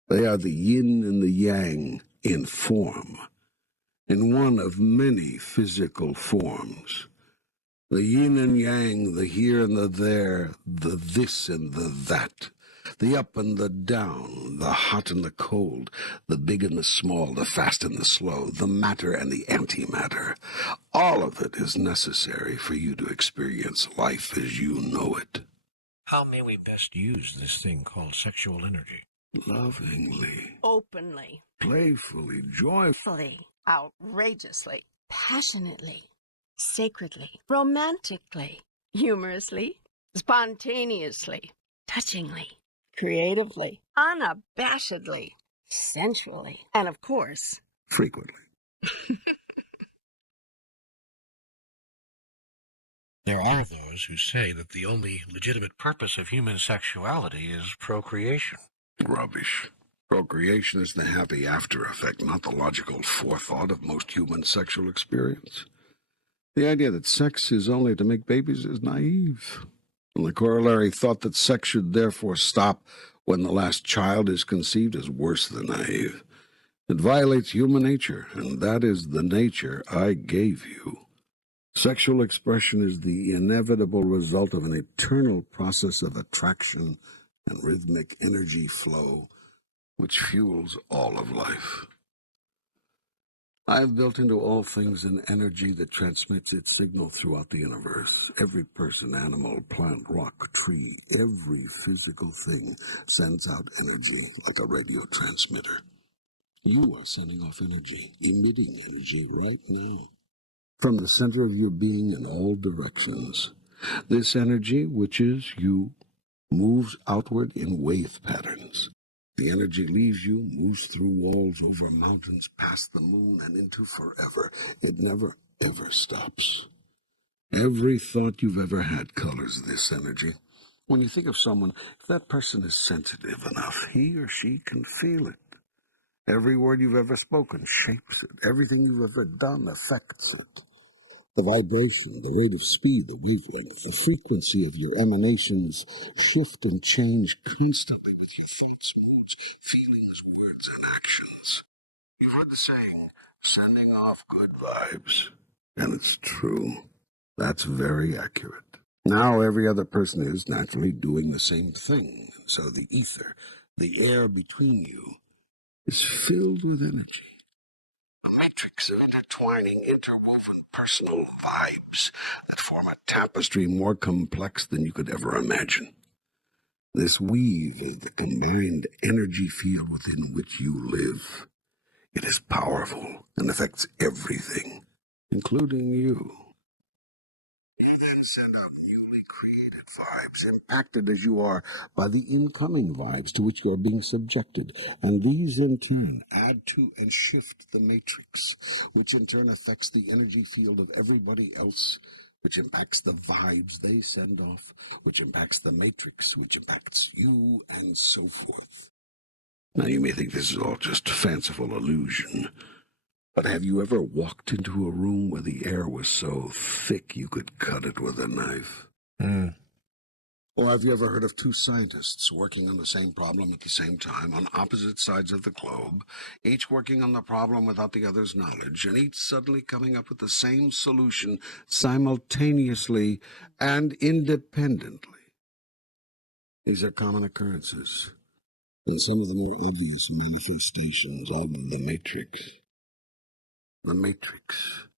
They are the yin and the yang in form, in one of many physical forms. The yin and yang, the here and the there, the this and the that, the up and the down, the hot and the cold, the big and the small, the fast and the slow, the matter and the antimatter. All of it is necessary for you to experience life as you know it. How may we best use this thing called sexual energy? Lovingly, Openly, playfully, joyfully, outrageously, passionately, sacredly, romantically, humorously, spontaneously, touchingly, creatively, unabashedly, sensually, and of course, frequently. There are those who say that the only legitimate purpose of human sexuality is procreation. Rubbish. Procreation is the happy after effect, not the logical forethought of most human sexual experience. The idea that sex is only to make babies is naive. And the corollary thought that sex should therefore stop when the last child is conceived is worse than naive. It violates human nature, and that is the nature I gave you. Sexual expression is the inevitable result of an eternal process of attraction and rhythmic energy flow, which fuels all of life. I have built into all things an energy that transmits its signal throughout the universe. Every person, animal, plant, rock, tree, every physical thing sends out energy like a radio transmitter. You are sending off energy, emitting energy right now, from the center of your being in all directions. This energy, which is you, moves outward in wave patterns. The energy leaves you, moves through walls, over mountains, past the moon, and into forever. It never, ever stops. Every thought you've ever had colors this energy. When you think of someone, if that person is sensitive enough, he or she can feel it. Every word you've ever spoken shapes it. Everything you've ever done affects it. The vibration, the rate of speed, the wavelength, the frequency of your emanations shift and change constantly with your thoughts, moods, feelings, words, and actions. You've heard the saying, sending off good vibes. And it's true. That's very accurate. Now every other person is naturally doing the same thing. So the ether, the air between you, is filled with energy. A matrix of intertwining, interwoven personal vibes that form a tapestry more complex than you could ever imagine. This weave is the combined energy field within which you live. It is powerful and affects everything, including you. And send out newly created vibes, impacted as you are by the incoming vibes to which you are being subjected. And these in turn add to and shift the matrix, which in turn affects the energy field of everybody else, which impacts the vibes they send off, which impacts the matrix, which impacts you, and so forth. Now you may think this is all just fanciful illusion, but have you ever walked into a room where the air was so thick you could cut it with a knife? Or have you ever heard of two scientists working on the same problem at the same time on opposite sides of the globe, each working on the problem without the other's knowledge, and each suddenly coming up with the same solution simultaneously and independently? These are common occurrences, and some of the more obvious manifestations of the matrix. The matrix,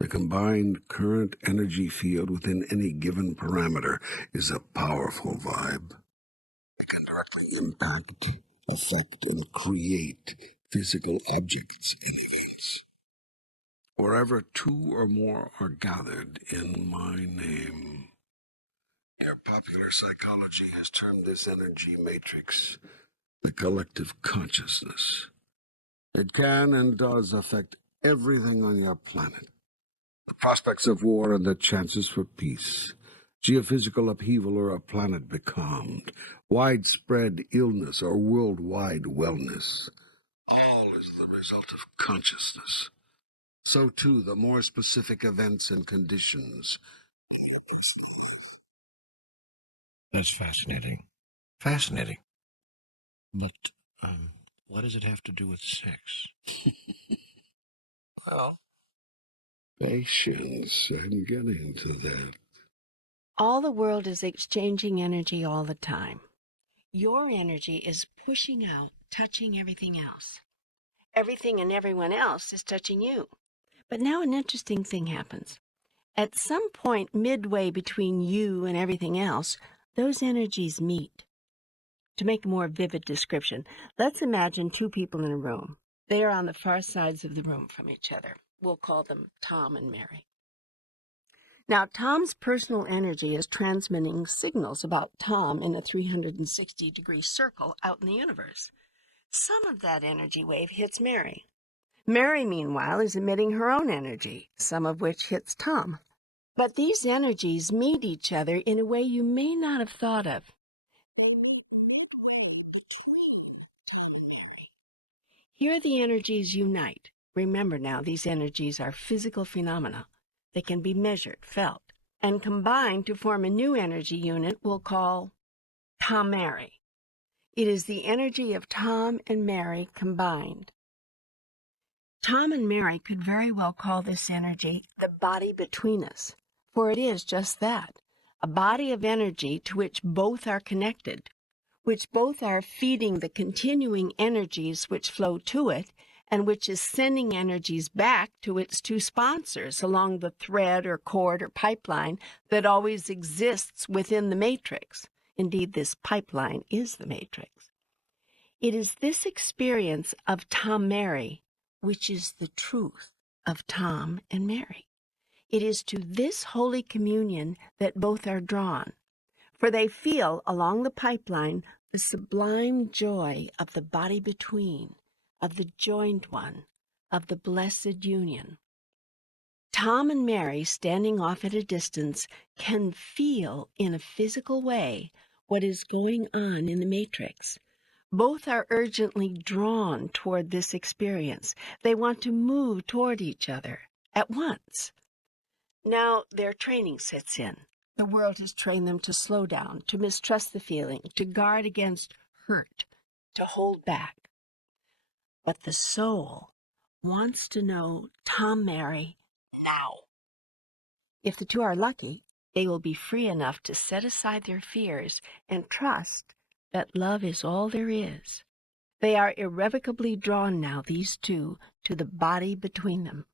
the combined current energy field within any given parameter, is a powerful vibe. It can directly impact, affect, and create physical objects and events. Wherever two or more are gathered in my name. Your popular psychology has termed this energy matrix the collective consciousness. It can and does affect everything on your planet. The prospects of war and the chances for peace, geophysical upheaval or a planet becalmed, widespread illness or worldwide wellness, all is the result of consciousness. So too the more specific events and conditions. That's fascinating. Fascinating. But, what does it have to do with sex? Well, patience, I'm getting to that. All the world is exchanging energy all the time. Your energy is pushing out, touching everything else. Everything and everyone else is touching you. But now an interesting thing happens. At some point midway between you and everything else, those energies meet. To make a more vivid description, let's imagine two people in a room. They are on the far sides of the room from each other. We'll call them Tom and Mary. Now, Tom's personal energy is transmitting signals about Tom in a 360-degree circle out in the universe. Some of that energy wave hits Mary. Mary, meanwhile, is emitting her own energy, some of which hits Tom. But these energies meet each other in a way you may not have thought of. Here the energies unite. Remember now, these energies are physical phenomena. They can be measured, felt, and combined to form a new energy unit we'll call Tom-Mary. It is the energy of Tom and Mary combined. Tom and Mary could very well call this energy the body between us, for it is just that, a body of energy to which both are connected, which both are feeding the continuing energies which flow to it, and which is sending energies back to its two sponsors along the thread or cord or pipeline that always exists within the matrix. Indeed, this pipeline is the matrix. It is this experience of Tom-Mary which is the truth of Tom and Mary. It is to this holy communion that both are drawn, for they feel along the pipeline the sublime joy of the body between, of the joined one, of the blessed union. Tom and Mary, standing off at a distance, can feel in a physical way what is going on in the matrix. Both are urgently drawn toward this experience. They want to move toward each other at once. Now their training sets in. The world has trained them to slow down, to mistrust the feeling, to guard against hurt, to hold back. But the soul wants to know Tom-Mary now. If the two are lucky, they will be free enough to set aside their fears and trust that love is all there is, They are irrevocably drawn now, these two, to the body between them.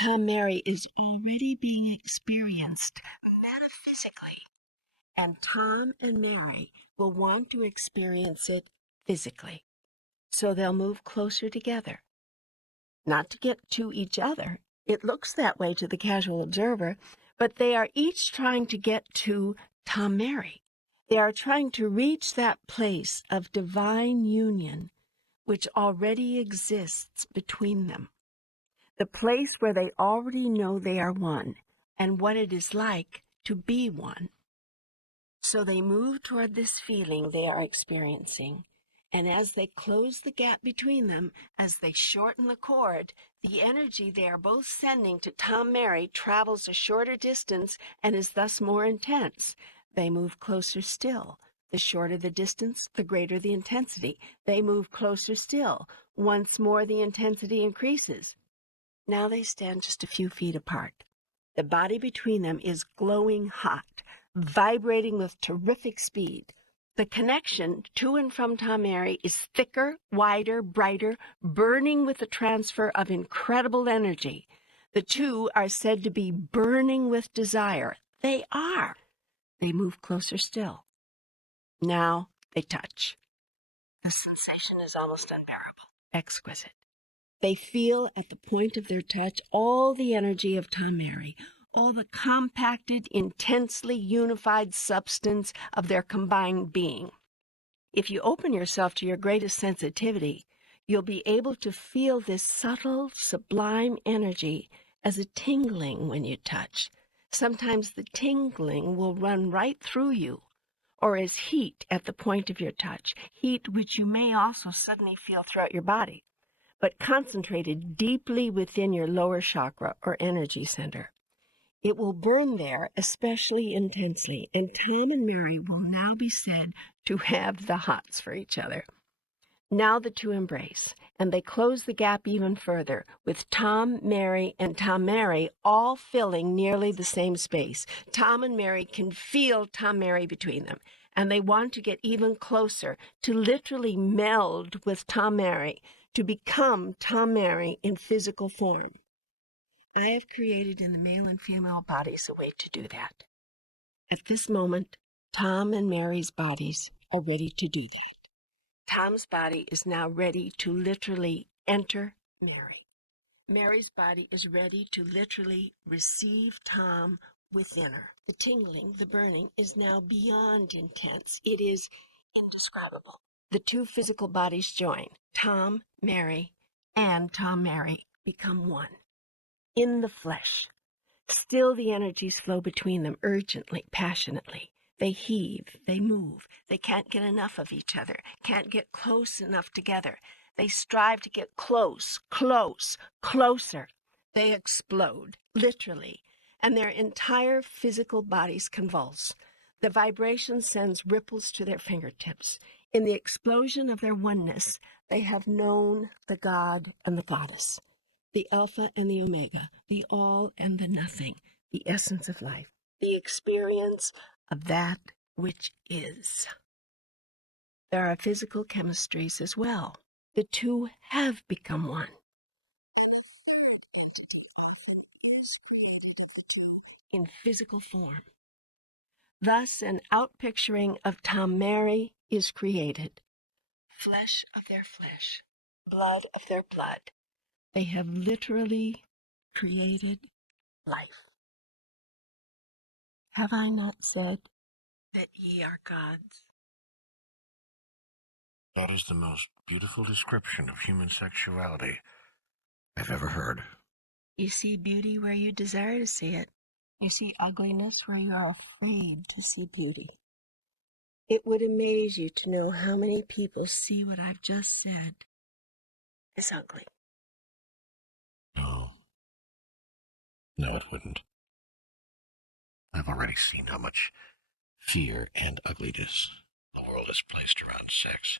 Tom Mary is already being experienced metaphysically, and Tom and Mary will want to experience it physically. So they'll move closer together. Not to get to each other. It looks that way to the casual observer, but they are each trying to get to Tom Mary. They are trying to reach that place of divine union which already exists between them. The place where they already know they are one and what it is like to be one. So they move toward this feeling they are experiencing, and as they close the gap between them, as they shorten the cord, the energy they are both sending to Tom Mary travels a shorter distance and is thus more intense. They move closer still. The shorter the distance, the greater the intensity. They move closer still. Once more the intensity increases. Now they stand just a few feet apart. The body between them is glowing hot, vibrating with terrific speed. The connection to and from Tom Mary is thicker, wider, brighter, burning with the transfer of incredible energy. The two are said to be burning with desire. They are. They move closer still. Now they touch. The sensation is almost unbearable, exquisite. They feel at the point of their touch all the energy of Tom Mary, all the compacted, intensely unified substance of their combined being. If you open yourself to your greatest sensitivity, you'll be able to feel this subtle, sublime energy as a tingling when you touch. Sometimes the tingling will run right through you, or as heat at the point of your touch, heat which you may also suddenly feel throughout your body, but concentrated deeply within your lower chakra or energy center. It will burn there especially intensely, and Tom and Mary will now be said to have the hots for each other. Now the two embrace, and they close the gap even further, with Tom, Mary, and Tom Mary all filling nearly the same space. Tom and Mary can feel Tom Mary between them, and they want to get even closer, to literally meld with Tom Mary, to become Tom Mary in physical form. I have created in the male and female bodies a way to do that. At this moment, Tom and Mary's bodies are ready to do that. Tom's body is now ready to literally enter Mary. Mary's body is ready to literally receive Tom within her. The tingling, the burning, is now beyond intense. It is indescribable. The two physical bodies join. Tom, Mary, and Tom, Mary become one. In the flesh. Still the energies flow between them urgently, passionately. They heave, they move. They can't get enough of each other, can't get close enough together. They strive to get close, closer. They explode, literally, and their entire physical bodies convulse. The vibration sends ripples to their fingertips. In the explosion of their oneness, they have known the God and the Goddess, the Alpha and the Omega, the all and the nothing, the essence of life, the experience of that which is. There are physical chemistries as well. The two have become one. In physical form. Thus, an outpicturing of Tom Mary is created. Flesh of their flesh, blood of their blood. They have literally created life. Have I not said that ye are gods? That is the most beautiful description of human sexuality I've ever heard. You see beauty where you desire to see it. You see ugliness where you are afraid to see beauty. It would amaze you to know how many people see what I've just said as ugly. No, it wouldn't. I've already seen how much fear and ugliness the world has placed around sex.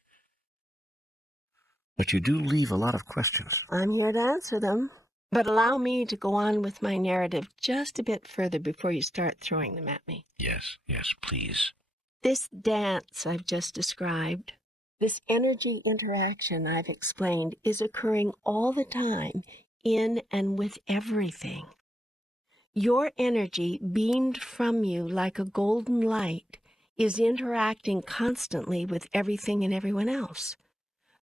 But you do leave a lot of questions. I'm here to answer them. But allow me to go on with my narrative just a bit further before you start throwing them at me. Yes, please. This dance I've just described, This energy interaction I've explained is occurring all the time in and with everything. Your energy, beamed from you like a golden light, is interacting constantly with everything and everyone else.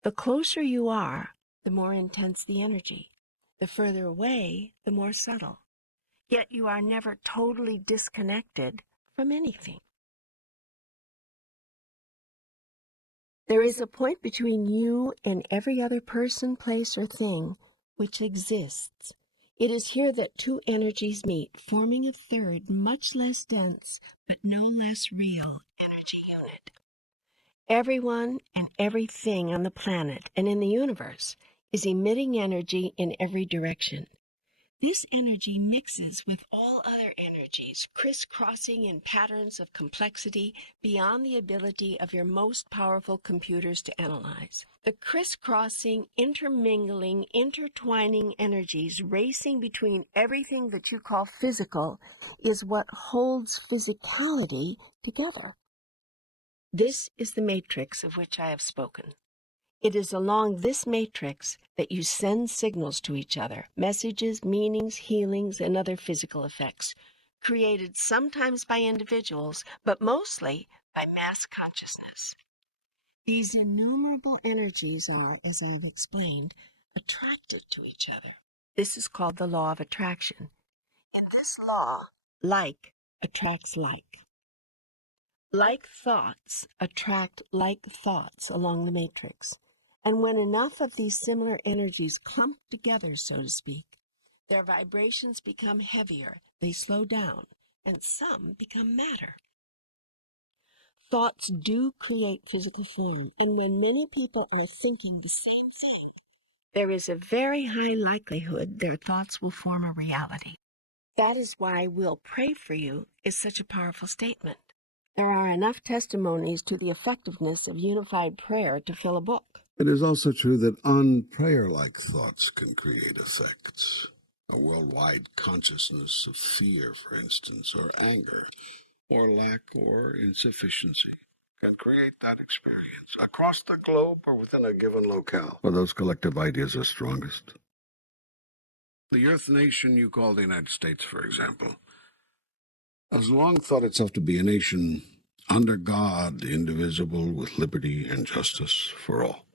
The closer you are, the more intense the energy. The further away, the more subtle. Yet you are never totally disconnected from anything. There is a point between you and every other person, place, or thing which exists. It is here that two energies meet, forming a third, much less dense, but no less real energy unit. Everyone and everything on the planet and in the universe is emitting energy in every direction. This energy mixes with all other energies, crisscrossing in patterns of complexity beyond the ability of your most powerful computers to analyze. The crisscrossing, intermingling, intertwining energies racing between everything that you call physical is what holds physicality together. This is the matrix of which I have spoken. It is along this matrix that you send signals to each other, messages, meanings, healings, and other physical effects, created sometimes by individuals, but mostly by mass consciousness. These innumerable energies are, as I've explained, attracted to each other. This is called the law of attraction. In this law, like attracts like. Like thoughts attract like thoughts along the matrix. And when enough of these similar energies clump together, so to speak, their vibrations become heavier, they slow down, and some become matter. Thoughts do create physical form, and when many people are thinking the same thing, there is a very high likelihood their thoughts will form a reality. That is why "we'll pray for you" is such a powerful statement. There are enough testimonies to the effectiveness of unified prayer to fill a book. It is also true that unprayer-like thoughts can create effects. A worldwide consciousness of fear, for instance, or anger, or lack or insufficiency can create that experience across the globe or within a given locale where those collective ideas are strongest. The Earth nation you call the United States, for example, has long thought itself to be a nation under God, indivisible, with liberty and justice for all.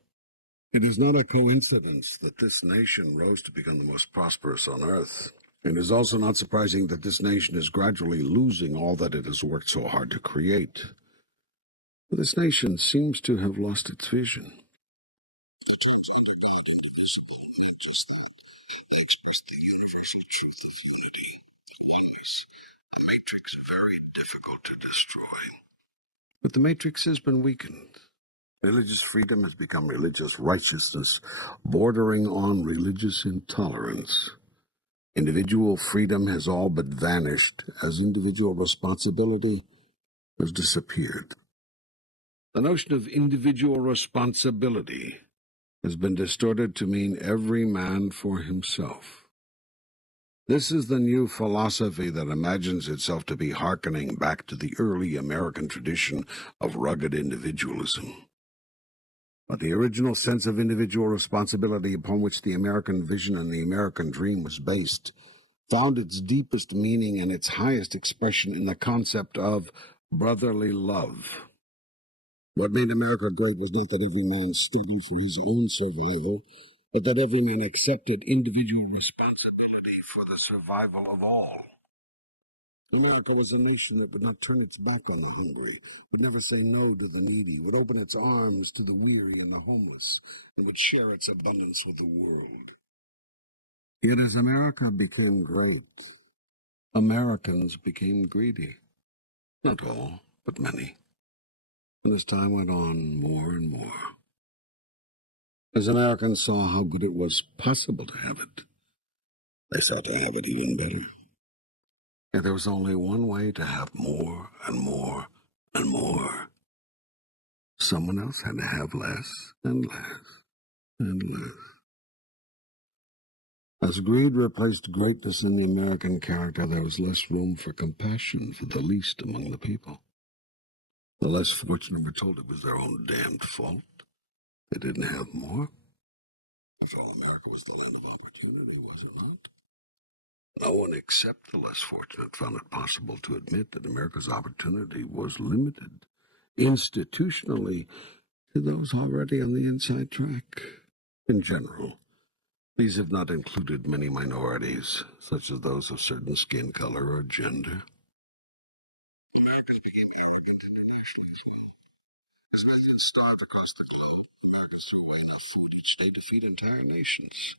It is not a coincidence that this nation rose to become the most prosperous on earth. It is also not surprising that this nation is gradually losing all that it has worked so hard to create. This nation seems to have lost its vision. But the matrix has been weakened. Religious freedom has become religious righteousness, bordering on religious intolerance. Individual freedom has all but vanished as individual responsibility has disappeared. The notion of individual responsibility has been distorted to mean every man for himself. This is the new philosophy that imagines itself to be hearkening back to the early American tradition of rugged individualism. But the original sense of individual responsibility upon which the American vision and the American dream was based found its deepest meaning and its highest expression in the concept of brotherly love. What made America great was not that every man stood in for his own survival, but that every man accepted individual responsibility for the survival of all. America was a nation that would not turn its back on the hungry, would never say no to the needy, would open its arms to the weary and the homeless, and would share its abundance with the world. Yet as America became great, Americans became greedy. Not all, but many. And as time went on, more and more. As Americans saw how good it was possible to have it, they sought to have it even better. Yet there was only one way to have more and more and more. Someone else had to have less and less and less. As greed replaced greatness in the American character, there was less room for compassion for the least among the people. The less fortunate were told it was their own damned fault. They didn't have more. After all, America was the land of opportunity, was it not? No one except the less fortunate found it possible to admit that America's opportunity was limited, institutionally, to those already on the inside track. In general, these have not included many minorities, such as those of certain skin color or gender. Americans became arrogant internationally as well. As millions starved across the globe, Americans threw away enough food each day to feed entire nations.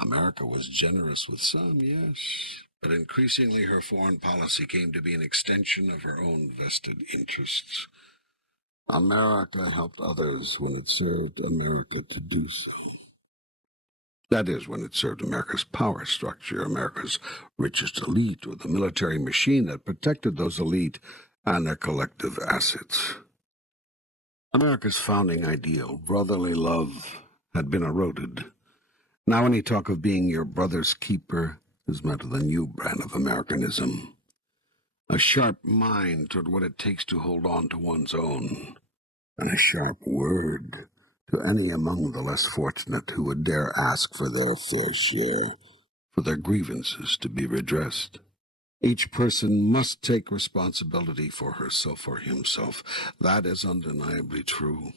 America was generous with some, yes, but increasingly her foreign policy came to be an extension of her own vested interests. America helped others when it served America to do so. That is, when it served America's power structure, America's richest elite, or the military machine that protected those elite and their collective assets. America's founding ideal, brotherly love, had been eroded. Now any talk of being your brother's keeper is met with a new brand of Americanism. A sharp mind toward what it takes to hold on to one's own, and a sharp word to any among the less fortunate who would dare ask for their fair share, for their grievances to be redressed. Each person must take responsibility for herself or himself. That is undeniably true.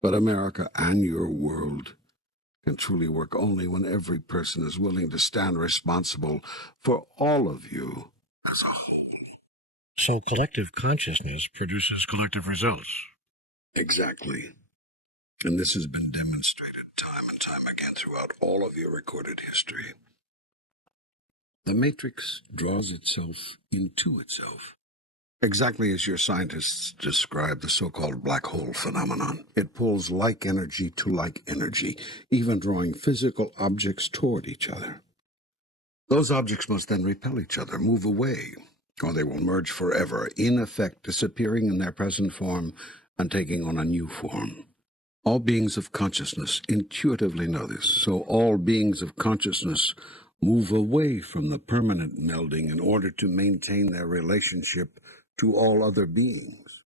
But America and your world can truly work only when every person is willing to stand responsible for all of you as a whole. So collective consciousness produces collective results. Exactly. And this has been demonstrated time and time again throughout all of your recorded history. The matrix draws itself into itself, exactly as your scientists describe the so-called black hole phenomenon. It pulls like energy to like energy, even drawing physical objects toward each other. Those objects must then repel each other, move away, or they will merge forever, in effect disappearing in their present form and taking on a new form. All beings of consciousness intuitively know this, so all beings of consciousness move away from the permanent melding in order to maintain their relationship to all other beings.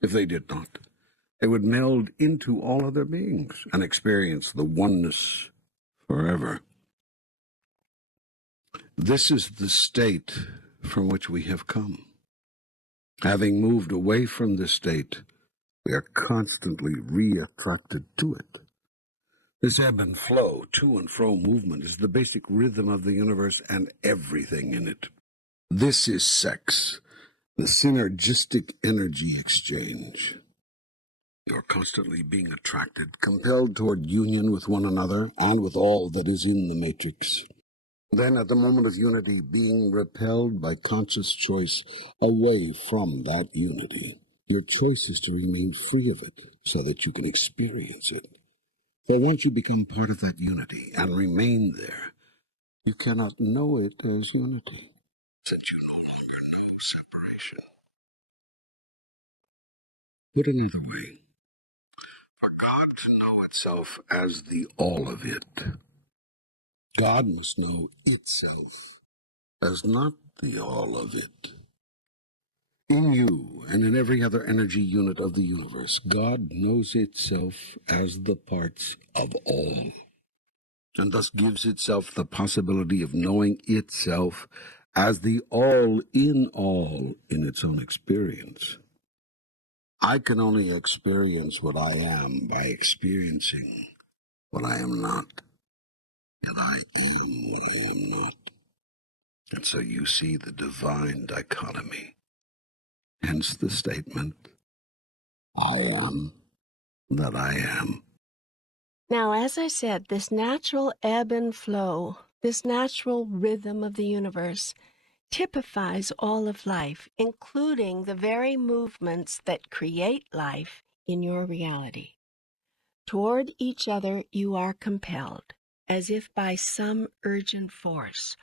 If they did not, they would meld into all other beings and experience the oneness forever. This is the state from which we have come. Having moved away from this state, we are constantly re-attracted to it. This ebb and flow, to and fro movement is the basic rhythm of the universe and everything in it. This is sex, the synergistic energy exchange. You're constantly being attracted, compelled toward union with one another and with all that is in the matrix. Then, at the moment of unity, being repelled by conscious choice away from that unity. Your choice is to remain free of it so that you can experience it. For once you become part of that unity and remain there, you cannot know it as unity, since you no longer know separation. Put another way, for God to know itself as the all of it, God must know itself as not the all of it. In you and in every other energy unit of the universe, God knows itself as the parts of all, and thus gives itself the possibility of knowing itself as the all in its own experience. I can only experience what I am by experiencing what I am not. Yet I am what I am not. And so you see the divine dichotomy. Hence the statement, I am that I am. Now, as I said, this natural ebb and flow, this natural rhythm of the universe, typifies all of life, including the very movements that create life in your reality. Toward each other you are compelled, as if by some urgent force,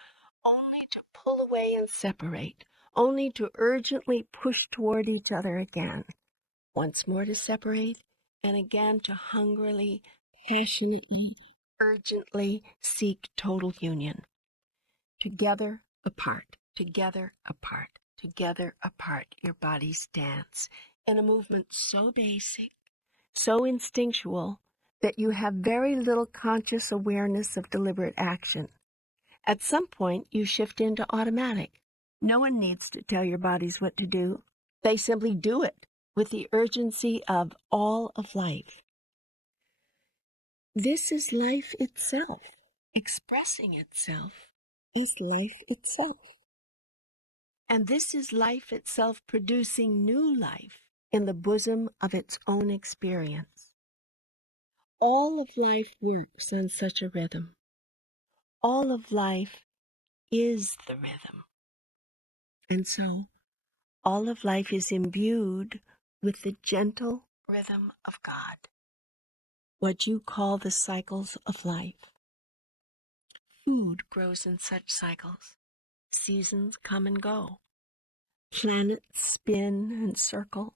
only to pull away and separate, only to urgently push toward each other again, once more to separate, and again to hungrily, passionately, urgently seek total union. Together, apart, together, apart, together, apart, your bodies dance in a movement so basic, so instinctual, that you have very little conscious awareness of deliberate action. At some point, you shift into automatic. No one needs to tell your bodies what to do. They simply do it with the urgency of all of life. This is life itself. Expressing itself is life itself. And this is life itself producing new life in the bosom of its own experience. All of life works on such a rhythm. All of life is the rhythm. And so, all of life is imbued with the gentle rhythm of God, what you call the cycles of life. Food grows in such cycles. Seasons come and go. Planets spin and circle.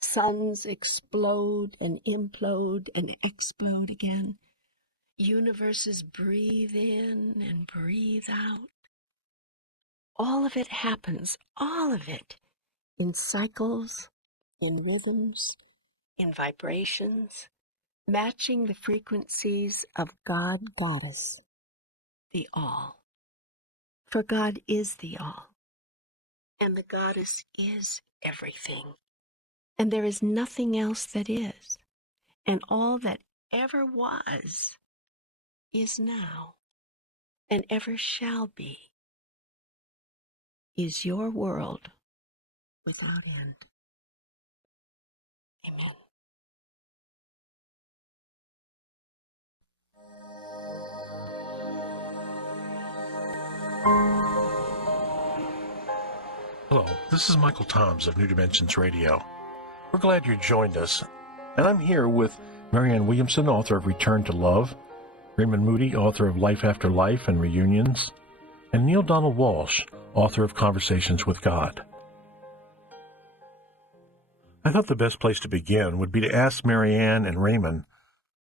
Suns explode and implode and explode again. Universes breathe in and breathe out. All of it happens, all of it, in cycles, in rhythms, in vibrations, matching the frequencies of God Goddess, the All. For God is the All, and the Goddess is everything, and there is nothing else that is, and all that ever was is now, and ever shall be, is your world without end. Amen. Hello, this is Michael Toms of New Dimensions Radio. We're glad you joined us, and I'm here with Marianne Williamson, author of Return to Love, Raymond Moody, author of Life After Life and Reunions, and Neale Donald Walsch, author of Conversations with God. I thought the best place to begin would be to ask Marianne and Raymond,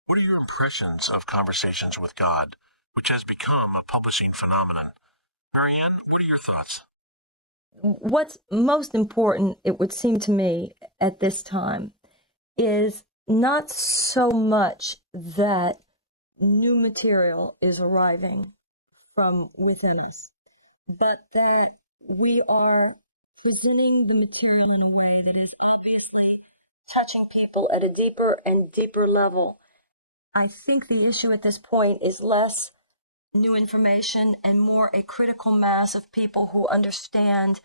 what are your impressions of Conversations with God, which has become a publishing phenomenon? Marianne, what are your thoughts? What's most important, it would seem to me, at this time, is not so much that new material is arriving from within us, but that we are presenting the material in a way that is obviously touching people at a deeper and deeper level. I think the issue at this point is less new information and more a critical mass of people who understand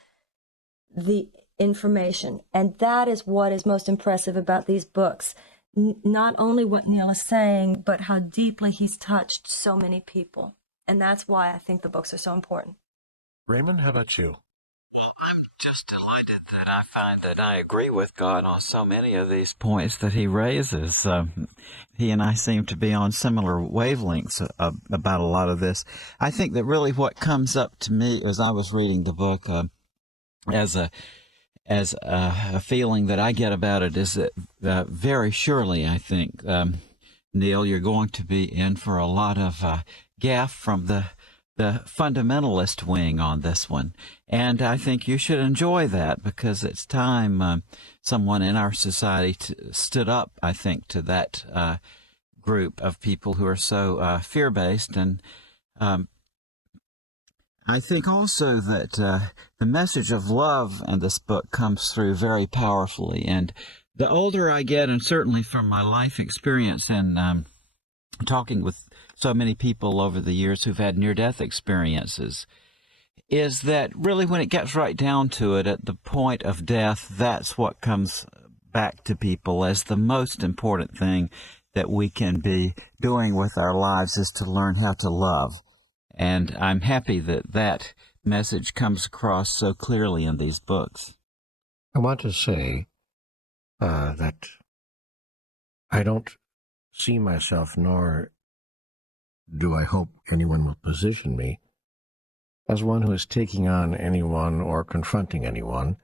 the information. And that is what is most impressive about these books. Not only what Neale is saying, but how deeply he's touched so many people. And that's why I think the books are so important. Raymond, how about you? Well, I'm just delighted that I find that I agree with God on so many of these points that he raises. He and I seem to be on similar wavelengths about a lot of this. I think that really what comes up to me as I was reading the book as a feeling that I get about it is that very surely, I think, Neale, you're going to be in for a lot of gaff from the fundamentalist wing on this one. And I think you should enjoy that because it's time someone in our society stood up, I think, to that group of people who are so fear-based. And I think also that the message of love in this book comes through very powerfully. And the older I get, and certainly from my life experience and talking with so many people over the years who've had near-death experiences, is that really when it gets right down to it, at the point of death, that's what comes back to people as the most important thing that we can be doing with our lives is to learn how to love. And I'm happy that that message comes across so clearly in these books. I want to say that I don't see myself, nor do I hope anyone will position me, as one who is taking on anyone or confronting anyone.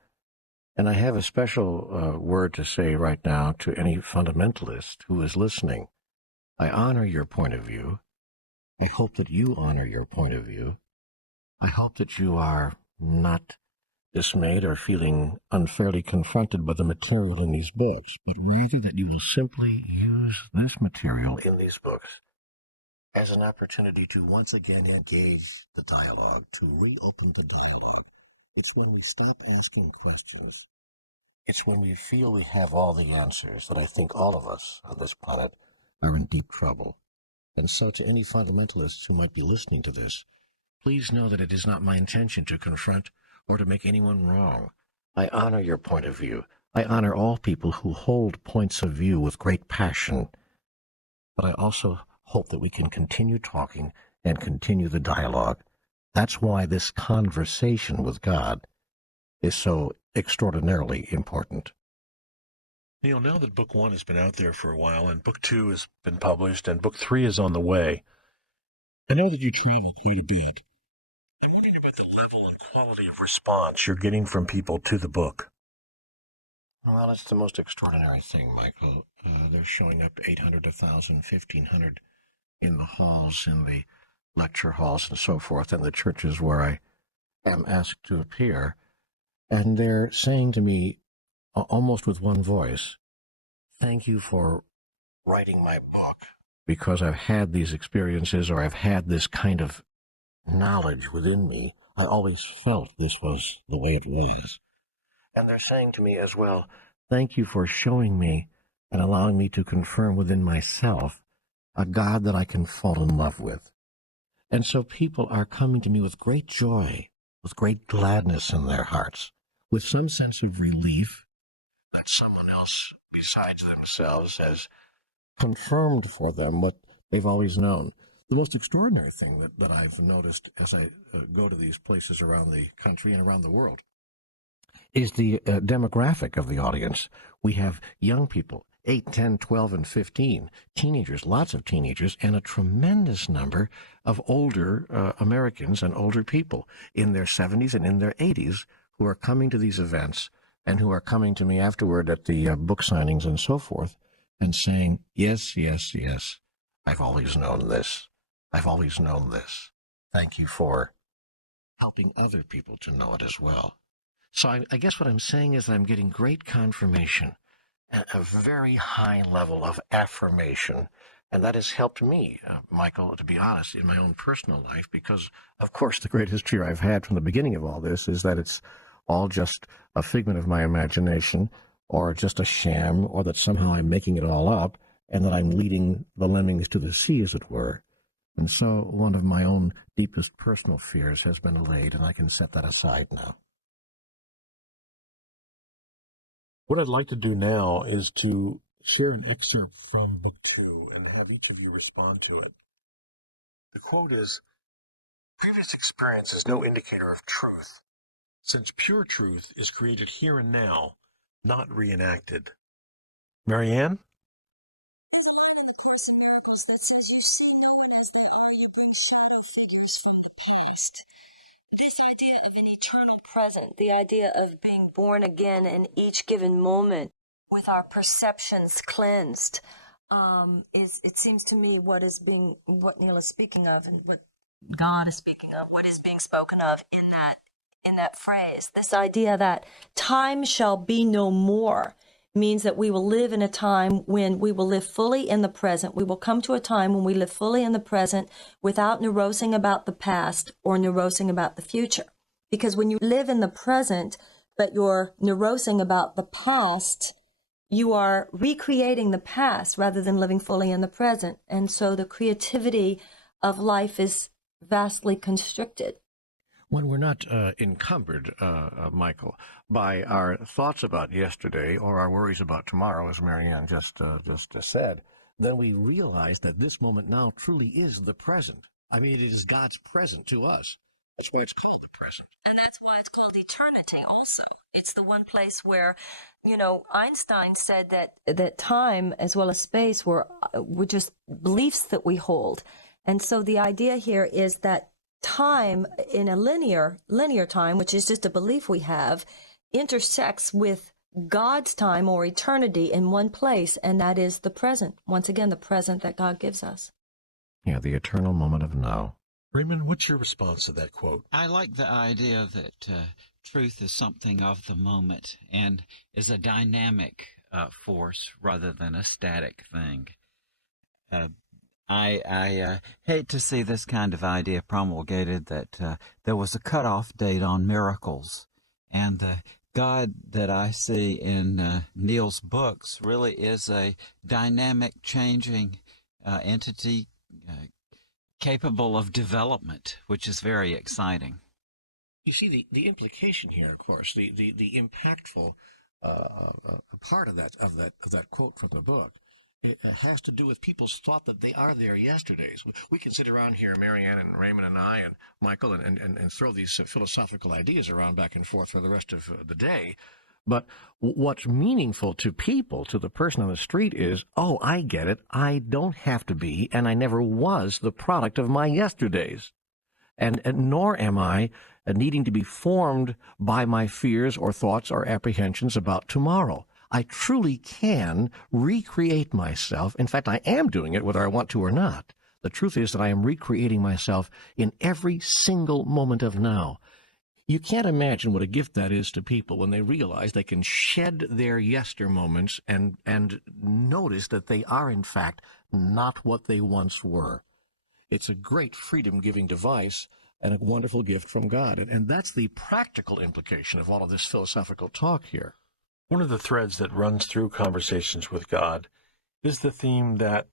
And I have a special word to say right now to any fundamentalist who is listening. I honor your point of view. I hope that you honor your point of view. I hope that you are not dismayed or feeling unfairly confronted by the material in these books, but rather that you will simply use this material in these books as an opportunity to once again engage the dialogue, to reopen the dialogue. It's when we stop asking questions. It's when we feel we have all the answers that I think all of us on this planet are in deep trouble. And so to any fundamentalists who might be listening to this, please know that it is not my intention to confront or to make anyone wrong. I honor your point of view. I honor all people who hold points of view with great passion. But I also hope that we can continue talking and continue the dialogue. That's why this conversation with God is so extraordinarily important. Neale, now that Book 1 has been out there for a while, and Book 2 has been published, and Book 3 is on the way, I know that you travel quite a bit. I'm wondering about the level and quality of response you're getting from people to the book. Well, it's the most extraordinary thing, Michael. They're showing up 800, 1,000, 1,500 in the halls, in the lecture halls and so forth, and the churches where I am asked to appear. And they're saying to me, almost with one voice, thank you for writing my book, because I've had these experiences, or I've had this kind of knowledge within me. I always felt this was the way it was. And they're saying to me as well, thank you for showing me and allowing me to confirm within myself a God that I can fall in love with. And so people are coming to me with great joy, with great gladness in their hearts, with some sense of relief that someone else besides themselves has confirmed for them what they've always known. The most extraordinary thing that I've noticed as I go to these places around the country and around the world is the demographic of the audience. We have young people, 8, 10, 12, and 15, teenagers, lots of teenagers, and a tremendous number of older Americans and older people in their 70s and in their 80s who are coming to these events and who are coming to me afterward at the book signings and so forth and saying, yes, yes, yes, I've always known this. I've always known this. Thank you for helping other people to know it as well. So I guess what I'm saying is I'm getting great confirmation, a very high level of affirmation, and that has helped me, Michael, to be honest, in my own personal life, because, of course, the greatest fear I've had from the beginning of all this is that it's all just a figment of my imagination, or just a sham, or that somehow I'm making it all up, and that I'm leading the lemmings to the sea, as it were. And so one of my own deepest personal fears has been allayed, and I can set that aside now. What I'd like to do now is to share an excerpt from Book 2 and have each of you respond to it. The quote is, "Previous experience is no indicator of truth, since pure truth is created here and now, not reenacted." Marianne? Present, the idea of being born again in each given moment with our perceptions cleansed, it seems to me what Neale is speaking of, and what God is speaking of, what is being spoken of in that phrase. This idea that time shall be no more means that we will live in a time when we will live fully in the present. We will come to a time when we live fully in the present without neurosing about the past or neurosing about the future. Because when you live in the present, but you're neurosing about the past, you are recreating the past rather than living fully in the present. And so the creativity of life is vastly constricted. When we're not encumbered, Michael, by our thoughts about yesterday or our worries about tomorrow, as Marianne just said, then we realize that this moment now truly is the present. I mean, it is God's present to us. That's why it's called the present. And that's why it's called eternity also. It's the one place where, Einstein said that time as well as space were just beliefs that we hold. And so the idea here is that time in a linear time, which is just a belief we have, intersects with God's time or eternity in one place, and that is the present. Once again, the present that God gives us. Yeah, the eternal moment of now. Raymond, what's your response to that quote? I like the idea that truth is something of the moment and is a dynamic force rather than a static thing. I hate to see this kind of idea promulgated that there was a cutoff date on miracles. And the God that I see in Neale's books really is a dynamic, changing entity capable of development, which is very exciting. You see, the implication here, of course, the impactful part of that quote from the book, it has to do with people's thought that they are their yesterdays. We can sit around here, Marianne and Raymond and I and Michael, and throw these philosophical ideas around back and forth for the rest of the day. But what's meaningful to people, to the person on the street, is, oh, I get it. I don't have to be, and I never was the product of my yesterdays. And nor am I needing to be formed by my fears or thoughts or apprehensions about tomorrow. I truly can recreate myself. In fact, I am doing it whether I want to or not. The truth is that I am recreating myself in every single moment of now. You can't imagine what a gift that is to people when they realize they can shed their yester moments and notice that they are, in fact, not what they once were. It's a great freedom-giving device and a wonderful gift from God. And that's the practical implication of all of this philosophical talk here. One of the threads that runs through Conversations with God is the theme that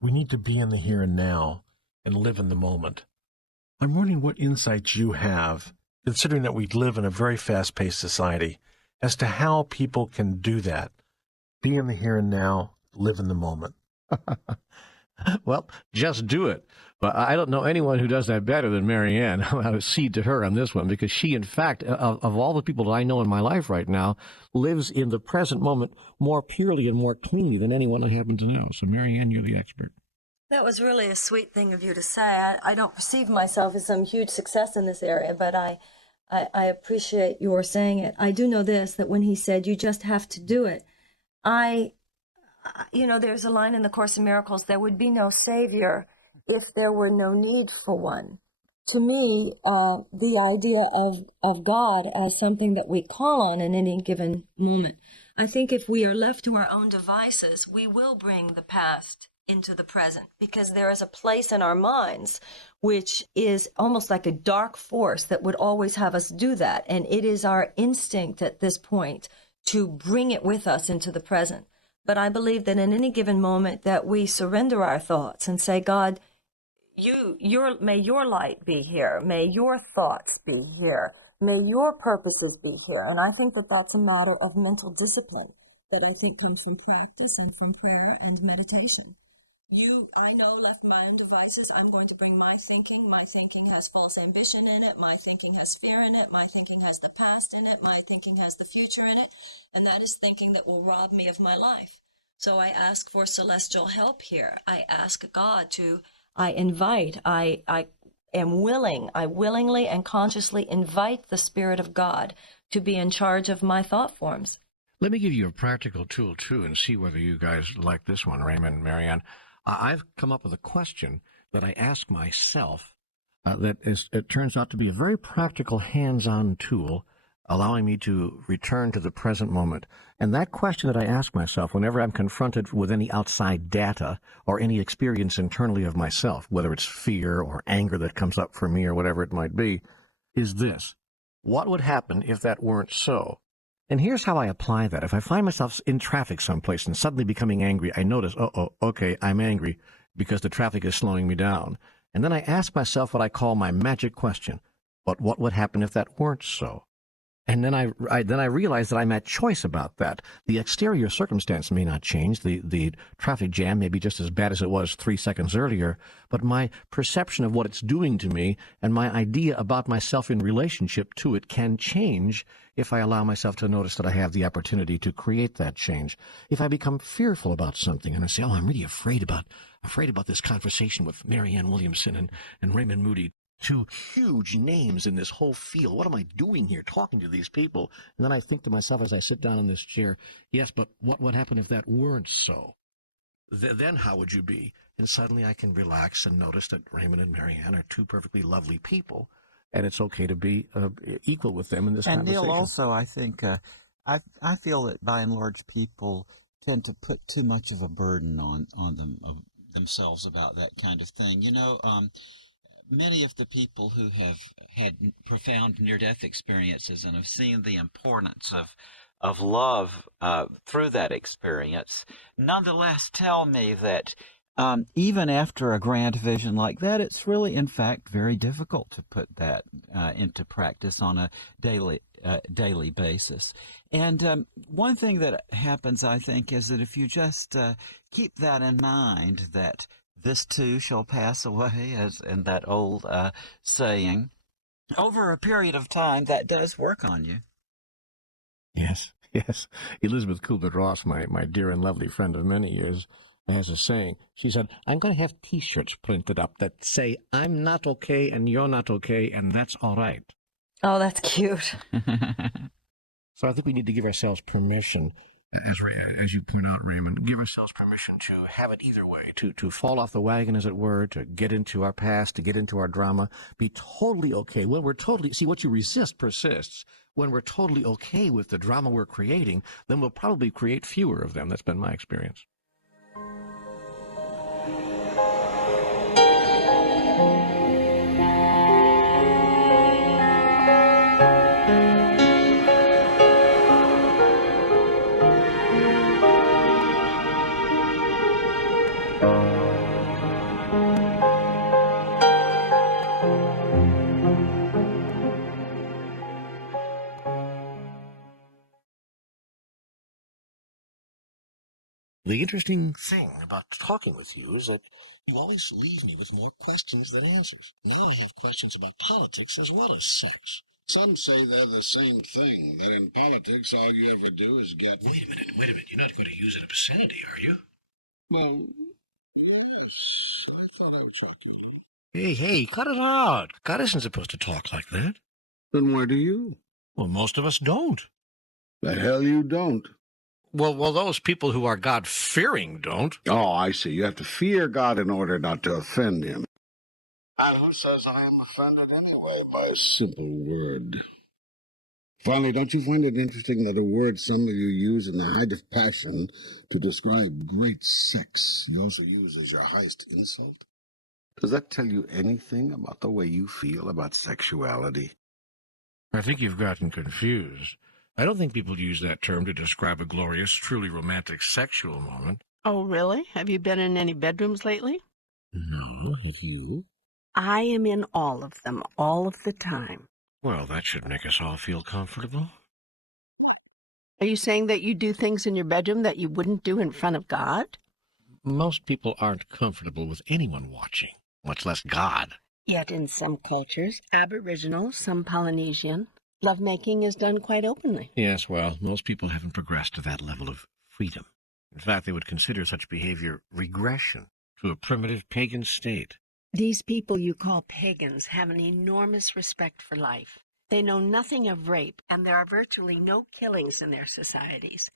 we need to be in the here and now and live in the moment. I'm wondering what insights you have, considering that we live in a very fast-paced society, as to how people can do that. Be in the here and now, live in the moment. Well, just do it. But I don't know anyone who does that better than Marianne. I would cede to her on this one, because she, in fact, of all the people that I know in my life right now, lives in the present moment more purely and more cleanly than anyone I happen to know. So, Marianne, you're the expert. That was really a sweet thing of you to say. I don't perceive myself as some huge success in this area, but I appreciate your saying it. I do know this, that when he said, you just have to do it, there's a line in the Course in Miracles, there would be no Savior if there were no need for one. To me, the idea of God as something that we call on in any given moment, I think if we are left to our own devices, we will bring the past into the present, because there is a place in our minds which is almost like a dark force that would always have us do that. And it is our instinct at this point to bring it with us into the present. But I believe that in any given moment that we surrender our thoughts and say, God, may your light be here. May your thoughts be here. May your purposes be here. And I think that that's a matter of mental discipline that I think comes from practice and from prayer and meditation. I know, left my own devices, I'm going to bring my thinking. My thinking has false ambition in it. My thinking has fear in it. My thinking has the past in it. My thinking has the future in it. And that is thinking that will rob me of my life. So I ask for celestial help here. I ask God I willingly and consciously invite the Spirit of God to be in charge of my thought forms. Let me give you a practical tool, too, and see whether you guys like this one, Raymond and Marianne. I've come up with a question that I ask myself it turns out to be a very practical hands-on tool, allowing me to return to the present moment. And that question that I ask myself whenever I'm confronted with any outside data or any experience internally of myself, whether it's fear or anger that comes up for me or whatever it might be, is this: what would happen if that weren't so? And here's how I apply that. If I find myself in traffic someplace and suddenly becoming angry, I notice, okay, I'm angry because the traffic is slowing me down. And then I ask myself what I call my magic question: but what would happen if that weren't so? And then I realize that I'm at choice about that. The exterior circumstance may not change. The traffic jam may be just as bad as it was 3 seconds earlier, but my perception of what it's doing to me and my idea about myself in relationship to it can change if I allow myself to notice that I have the opportunity to create that change. If I become fearful about something and I say, I'm really afraid about this conversation with Marianne Williamson and Raymond Moody, two huge names in this whole field. What am I doing here talking to these people? And then I think to myself as I sit down in this chair, yes, but what would happen if that weren't so? Then how would you be? And suddenly I can relax and notice that Raymond and Marianne are two perfectly lovely people and it's okay to be equal with them in this And conversation. Neil, also, I think I feel that by and large people tend to put too much of a burden on themselves about that kind of thing. Many of the people who have had profound near-death experiences and have seen the importance of love through that experience, nonetheless tell me that even after a grand vision like that, it's really, in fact, very difficult to put that into practice on a daily basis. And one thing that happens, I think, is that if you just keep that in mind, that this too shall pass away, as in that old saying, over a period of time, that does work on you. Yes, yes. Elizabeth Kubler-Ross, my dear and lovely friend of many years, has a saying. She said, I'm going to have T-shirts printed up that say, I'm not okay and you're not okay, and that's all right. Oh, that's cute. So I think we need to give ourselves permission, as you point out, Raymond, give ourselves permission to have it either way, to fall off the wagon, as it were, to get into our past, to get into our drama, be totally okay. When we're totally, see, what you resist persists. When we're totally okay with the drama we're creating, then we'll probably create fewer of them. That's been my experience. The interesting thing about talking with you is that you always leave me with more questions than answers. Now I have questions about politics as well as sex. Some say they're the same thing, that in politics all you ever do is get... Wait a minute. You're not going to use an obscenity, are you? Well, yes, I thought I would shock you. Hey, cut it out. God isn't supposed to talk like that. Then why do you? Well, most of us don't. The hell you don't. Well, those people who are God-fearing don't. Oh, I see. You have to fear God in order not to offend him. And who says I am offended anyway by a simple word? Finally, don't you find it interesting that a word some of you use in the height of passion to describe great sex you also use as your highest insult? Does that tell you anything about the way you feel about sexuality? I think you've gotten confused. I don't think people use that term to describe a glorious, truly romantic sexual moment. Oh, really? Have you been in any bedrooms lately? No, have you? I am in all of them, all of the time. Well, that should make us all feel comfortable. Are you saying that you do things in your bedroom that you wouldn't do in front of God? Most people aren't comfortable with anyone watching, much less God. Yet in some cultures, Aboriginal, some Polynesian, lovemaking is done quite openly. Yes, well, most people haven't progressed to that level of freedom. In fact, they would consider such behavior regression to a primitive pagan state. These people you call pagans have an enormous respect for life. They know nothing of rape, and there are virtually no killings in their societies.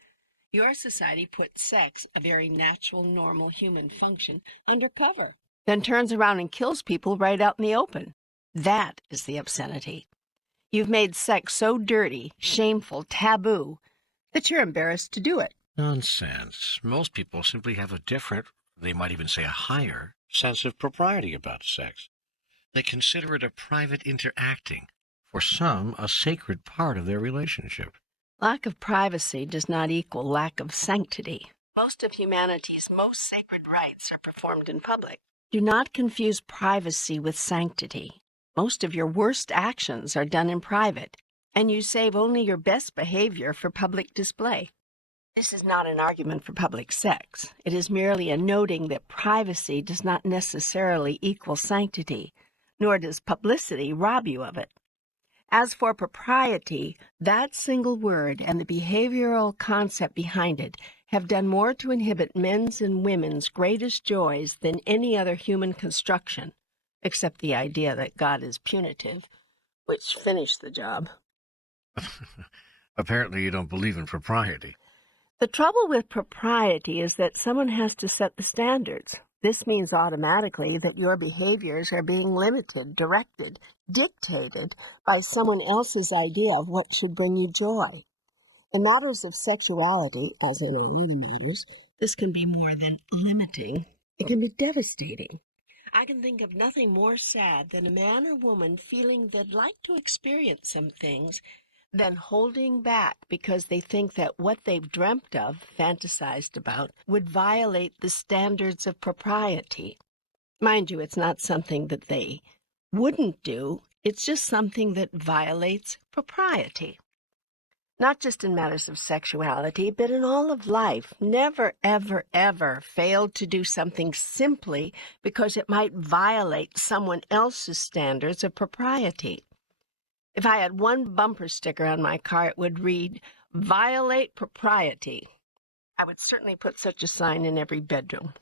Your society puts sex, a very natural, normal human function, under cover, then turns around and kills people right out in the open. That is the obscenity. You've made sex so dirty, shameful, taboo, that you're embarrassed to do it. Nonsense. Most people simply have a different, they might even say a higher, sense of propriety about sex. They consider it a private interacting, for some, a sacred part of their relationship. Lack of privacy does not equal lack of sanctity. Most of humanity's most sacred rites are performed in public. Do not confuse privacy with sanctity. Most of your worst actions are done in private, and you save only your best behavior for public display. This is not an argument for public sex. It is merely a noting that privacy does not necessarily equal sanctity, nor does publicity rob you of it. As for propriety, that single word and the behavioral concept behind it have done more to inhibit men's and women's greatest joys than any other human construction, except the idea that God is punitive, which finished the job. Apparently you don't believe in propriety. The trouble with propriety is that someone has to set the standards. This means automatically that your behaviors are being limited, directed, dictated by someone else's idea of what should bring you joy. In matters of sexuality, as in all other matters, this can be more than limiting. It can be devastating. I can think of nothing more sad than a man or woman feeling they'd like to experience some things, then holding back because they think that what they've dreamt of, fantasized about, would violate the standards of propriety. Mind you, it's not something that they wouldn't do. It's just something that violates propriety. Not just in matters of sexuality, but in all of life. Never, ever, ever fail to do something simply because it might violate someone else's standards of propriety. If I had one bumper sticker on my car, it would read, "Violate propriety." I would certainly put such a sign in every bedroom.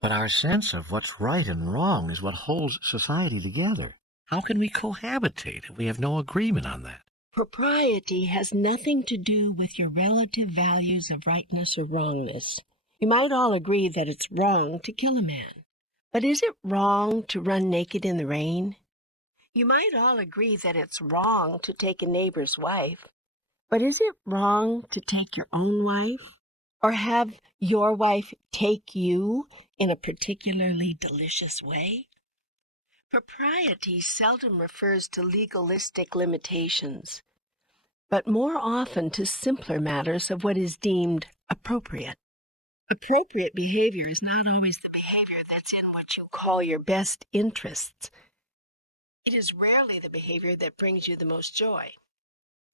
But our sense of what's right and wrong is what holds society together. How can we cohabitate if we have no agreement on that? Propriety has nothing to do with your relative values of rightness or wrongness. You might all agree that it's wrong to kill a man. But is it wrong to run naked in the rain? You might all agree that it's wrong to take a neighbor's wife. But is it wrong to take your own wife? Or have your wife take you in a particularly delicious way? Propriety seldom refers to legalistic limitations, but more often to simpler matters of what is deemed appropriate. Appropriate behavior is not always the behavior that's in what you call your best interests. It is rarely the behavior that brings you the most joy.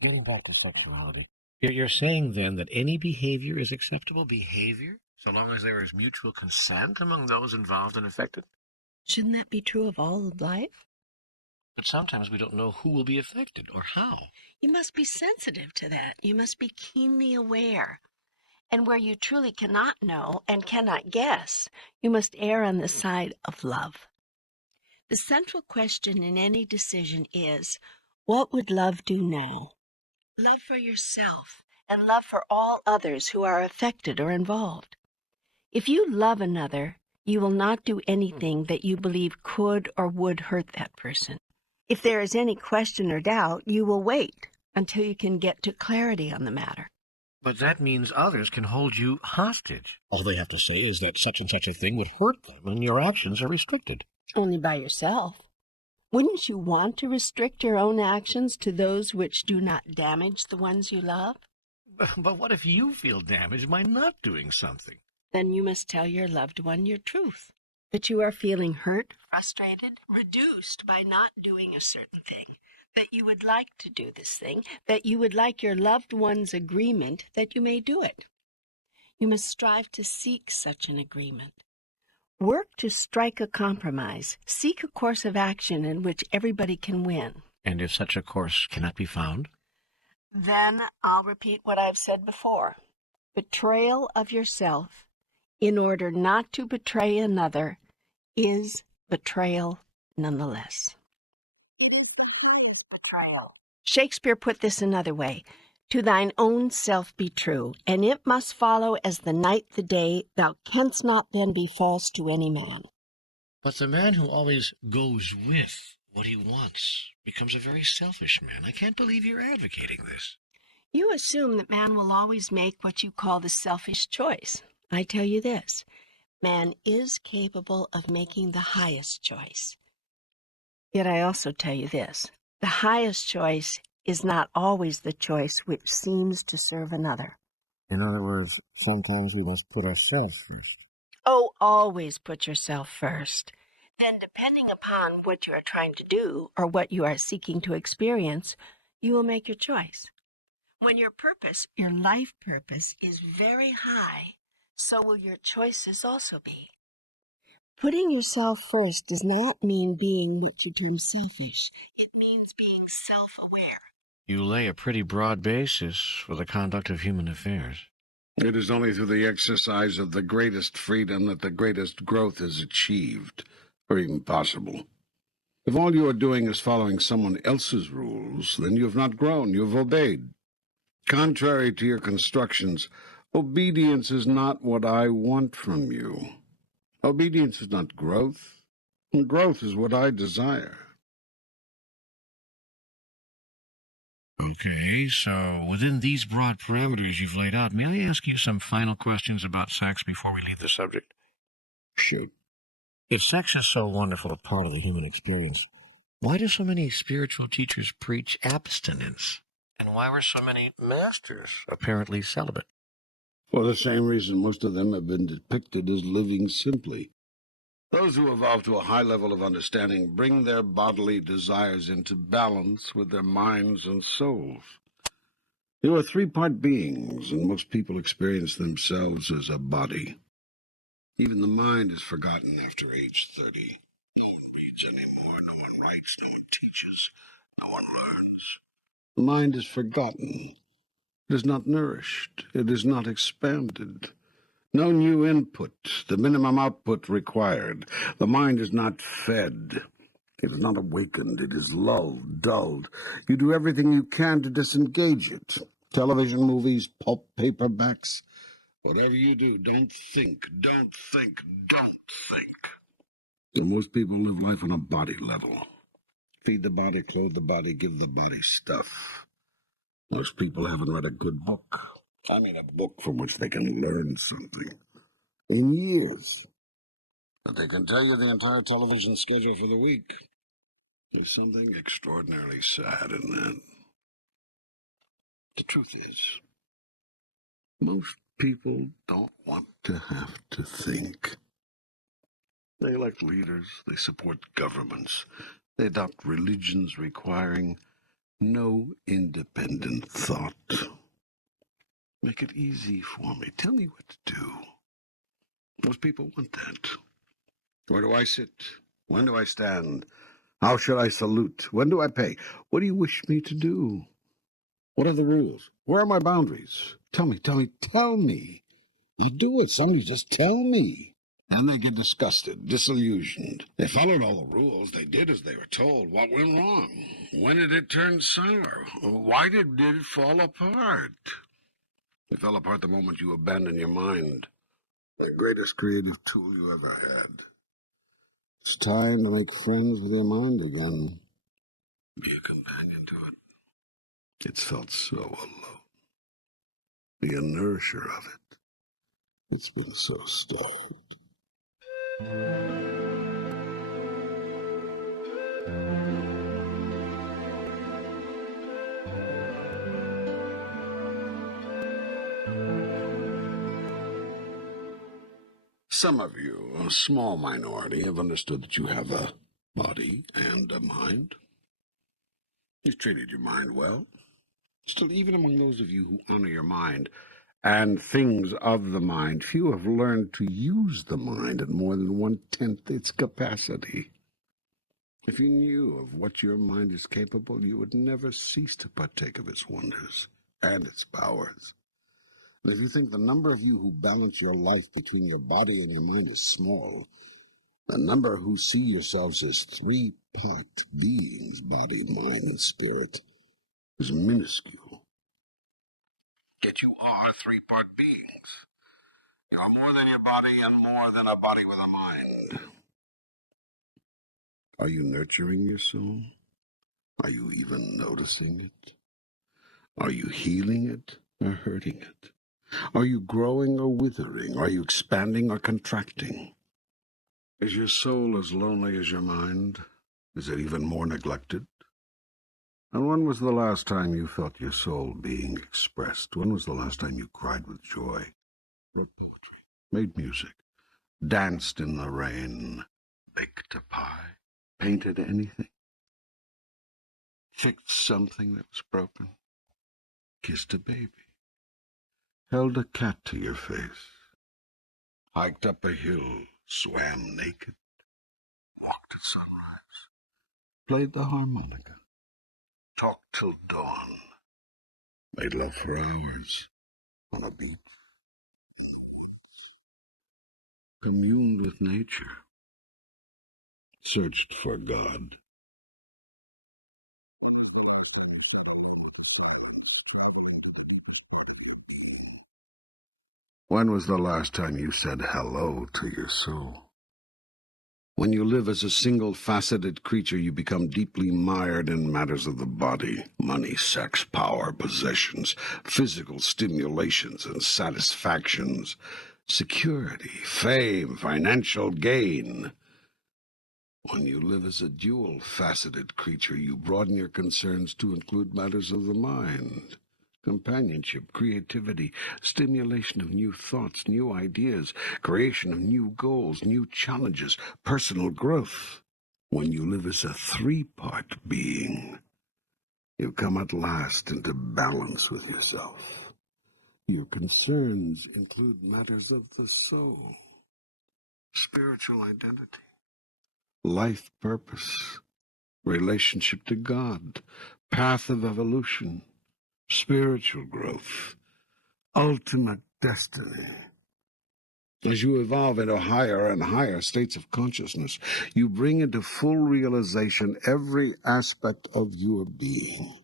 Getting back to sexuality, you're saying then that any behavior is acceptable behavior, so long as there is mutual consent among those involved and affected? Shouldn't that be true of all of life? But sometimes we don't know who will be affected or how. You must be sensitive to that. You must be keenly aware. And where you truly cannot know and cannot guess, you must err on the side of love. The central question in any decision is, what would love do now? Love for yourself and love for all others who are affected or involved. If you love another, you will not do anything that you believe could or would hurt that person. If there is any question or doubt, you will wait until you can get to clarity on the matter. But that means others can hold you hostage. All they have to say is that such and such a thing would hurt them, and your actions are restricted. Only by yourself. Wouldn't you want to restrict your own actions to those which do not damage the ones you love? But what if you feel damaged by not doing something? Then you must tell your loved one your truth, that you are feeling hurt, frustrated, reduced by not doing a certain thing, that you would like to do this thing, that you would like your loved one's agreement that you may do it. You must strive to seek such an agreement. Work to strike a compromise. Seek a course of action in which everybody can win. And if such a course cannot be found? Then I'll repeat what I've said before. Betrayal of yourself in order not to betray another is betrayal nonetheless. Betrayal. Shakespeare put this another way. To thine own self be true, and it must follow as the night the day, thou canst not then be false to any man. But the man who always goes with what he wants becomes a very selfish man. I can't believe you're advocating this. You assume that man will always make what you call the selfish choice. I tell you this, man is capable of making the highest choice. Yet I also tell you this, the highest choice is not always the choice which seems to serve another. In other words, sometimes we must put ourselves first. Oh, always put yourself first. Then, depending upon what you are trying to do or what you are seeking to experience, you will make your choice. When your purpose, your life purpose, is very high, so will your choices also be. Putting yourself first does not mean being what you term selfish. It means being self-aware. You lay a pretty broad basis for the conduct of human affairs. It is only through the exercise of the greatest freedom that the greatest growth is achieved, or even possible. If all you are doing is following someone else's rules, then you have not grown, you have obeyed. Contrary to your constructions, obedience is not what I want from you. Obedience is not growth. Growth is what I desire. Okay, so within these broad parameters you've laid out, may I ask you some final questions about sex before we leave the subject? Shoot. If sex is so wonderful a part of the human experience, why do so many spiritual teachers preach abstinence? And why were so many masters apparently celibate? For the same reason most of them have been depicted as living simply. Those who evolve to a high level of understanding bring their bodily desires into balance with their minds and souls. You are three-part beings, and most people experience themselves as a body. Even the mind is forgotten after age 30. No one reads anymore, no one writes, no one teaches, no one learns. The mind is forgotten. It is not nourished. It is not expanded. No new input, the minimum output required. The mind is not fed. It is not awakened. It is lulled, dulled. You do everything you can to disengage it. Television, movies, pulp paperbacks. Whatever you do, don't think, don't think, don't think. So most people live life on a body level. Feed the body, clothe the body, give the body stuff. Most people haven't read a good book. I mean, a book from which they can learn something. In years. But they can tell you the entire television schedule for the week. There's something extraordinarily sad in that. The truth is, most people don't want to have to think. They elect leaders, they support governments, they adopt religions requiring no independent thought. Make it easy for me. Tell me what to do. Most people want that. Where do I sit? When do I stand? How should I salute? When do I pay? What do you wish me to do? What are the rules? Where are my boundaries? Tell me, tell me, tell me. I'll do it. Somebody just tell me. And they get disgusted, disillusioned. They followed all the rules. They did as they were told. What went wrong? When did it turn sour? Why did it fall apart? It fell apart the moment you abandoned your mind. The greatest creative tool you ever had. It's time to make friends with your mind again. Be a companion to it. It's felt so alone. Be a nourisher of it. It's been so stalled. Some of you, a small minority, have understood that you have a body and a mind. You've treated your mind well. Still, even among those of you who honor your mind and things of the mind, few have learned to use the mind at more than 1/10 its capacity. If you knew of what your mind is capable, you would never cease to partake of its wonders and its powers. And if you think the number of you who balance your life between your body and your mind is small, the number who see yourselves as three-part beings, body, mind, and spirit, is minuscule. Yet you are three-part beings. You are more than your body and more than a body with a mind. Are you nurturing your soul? Are you even noticing it? Are you healing it or hurting it? Are you growing or withering? Are you expanding or contracting? Is your soul as lonely as your mind? Is it even more neglected? And when was the last time you felt your soul being expressed? When was the last time you cried with joy, wrote poetry, made music, danced in the rain, baked a pie, painted anything, fixed something that was broken, kissed a baby, held a cat to your face, hiked up a hill, swam naked, walked at sunrise, played the harmonica, talked till dawn, made love for hours on a beach, communed with nature, searched for God. When was the last time you said hello to your soul? When you live as a single-faceted creature, you become deeply mired in matters of the body: money, sex, power, possessions, physical stimulations and satisfactions, security, fame, financial gain. When you live as a dual-faceted creature, you broaden your concerns to include matters of the mind: companionship, creativity, stimulation of new thoughts, new ideas, creation of new goals, new challenges, personal growth. When you live as a three-part being, you come at last into balance with yourself. Your concerns include matters of the soul, spiritual identity, life purpose, relationship to God, path of evolution, spiritual growth, ultimate destiny. As you evolve into higher and higher states of consciousness, you bring into full realization every aspect of your being.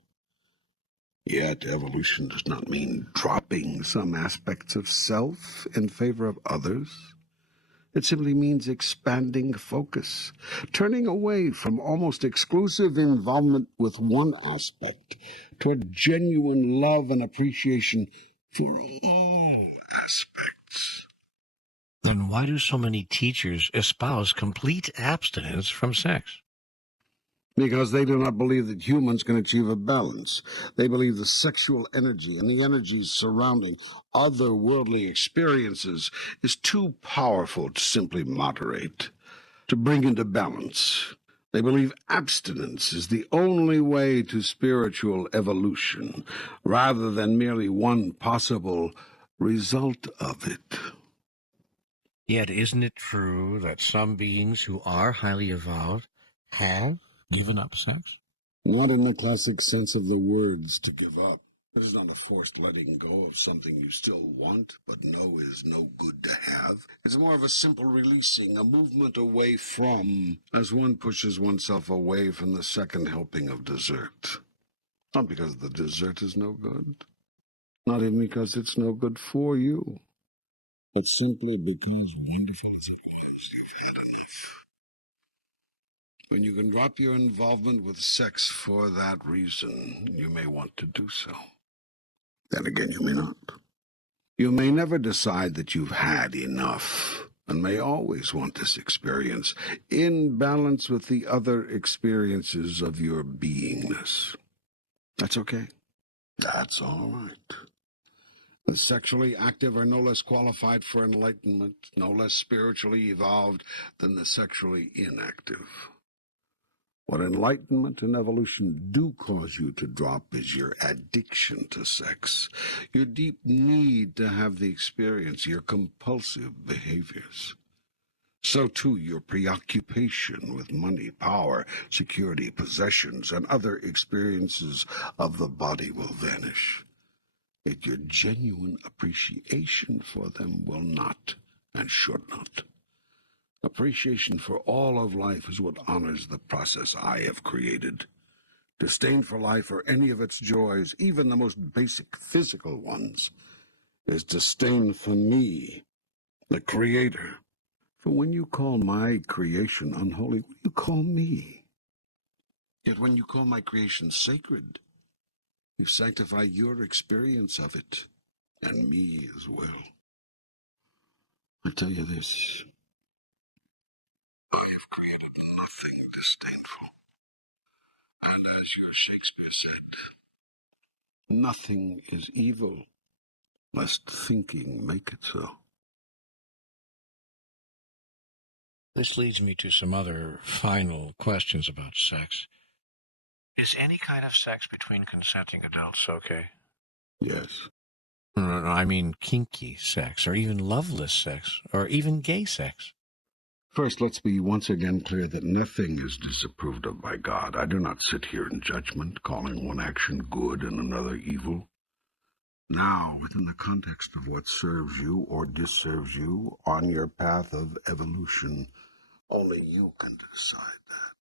Yet evolution does not mean dropping some aspects of self in favor of others. It simply means expanding focus, turning away from almost exclusive involvement with one aspect toward genuine love and appreciation for all aspects. Then why do so many teachers espouse complete abstinence from sex? Because they do not believe that humans can achieve a balance. They believe the sexual energy and the energies surrounding otherworldly experiences is too powerful to simply moderate, to bring into balance. They believe abstinence is the only way to spiritual evolution, rather than merely one possible result of it. Yet isn't it true that some beings who are highly evolved have given up sex? Not in the classic sense of the words, to give up. It is not a forced letting go of something you still want, but know is no good to have. It's more of a simple releasing, a movement away from, as one pushes oneself away from the second helping of dessert. Not because the dessert is no good, not even because it's no good for you, but simply because, wonderful as it was, you've had enough. When you can drop your involvement with sex for that reason, you may want to do so. Then again, you may not. You may never decide that you've had enough, and may always want this experience in balance with the other experiences of your beingness. That's okay. That's all right. The sexually active are no less qualified for enlightenment, no less spiritually evolved than the sexually inactive. What enlightenment and evolution do cause you to drop is your addiction to sex, your deep need to have the experience, your compulsive behaviors. So, too, your preoccupation with money, power, security, possessions, and other experiences of the body will vanish. Yet your genuine appreciation for them will not and should not. Appreciation for all of life is what honors the process I have created. Disdain for life or any of its joys, even the most basic physical ones, is disdain for me, the Creator. For when you call my creation unholy, what do you call me? Yet when you call my creation sacred, you sanctify your experience of it, and me as well. I tell you this, I have created nothing disdainful. And as your Shakespeare said, nothing is evil, lest thinking make it so. This leads me to some other final questions about sex. Is any kind of sex between consenting adults okay? Yes. No, I mean kinky sex, or even loveless sex, or even gay sex. First, let's be once again clear that nothing is disapproved of by God. I do not sit here in judgment, calling one action good and another evil. Now, within the context of what serves you or disserves you on your path of evolution, only you can decide that.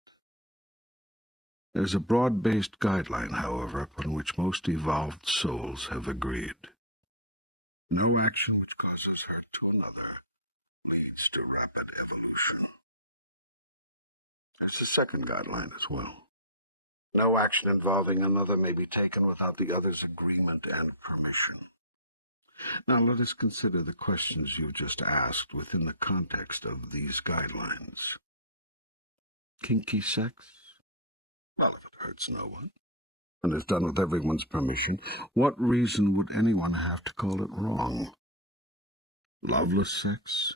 There's a broad-based guideline, however, upon which most evolved souls have agreed. No action which causes hurt to another leads to rapid evolution. That's the second guideline as well. No action involving another may be taken without the other's agreement and permission. Now let us consider the questions you've just asked within the context of these guidelines. Kinky sex? Well, if it hurts no one, and is done with everyone's permission, what reason would anyone have to call it wrong? Loveless sex?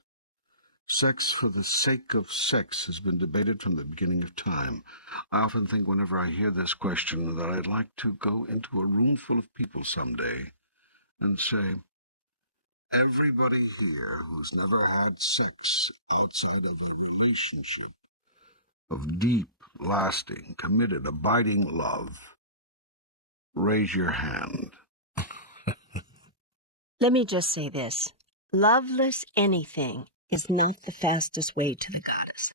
Sex for the sake of sex has been debated from the beginning of time. I often think whenever I hear this question that I'd like to go into a room full of people someday and say, everybody here who's never had sex outside of a relationship of deep, lasting, committed, abiding love, raise your hand. Let me just say this. Loveless anything is not the fastest way to the goddess.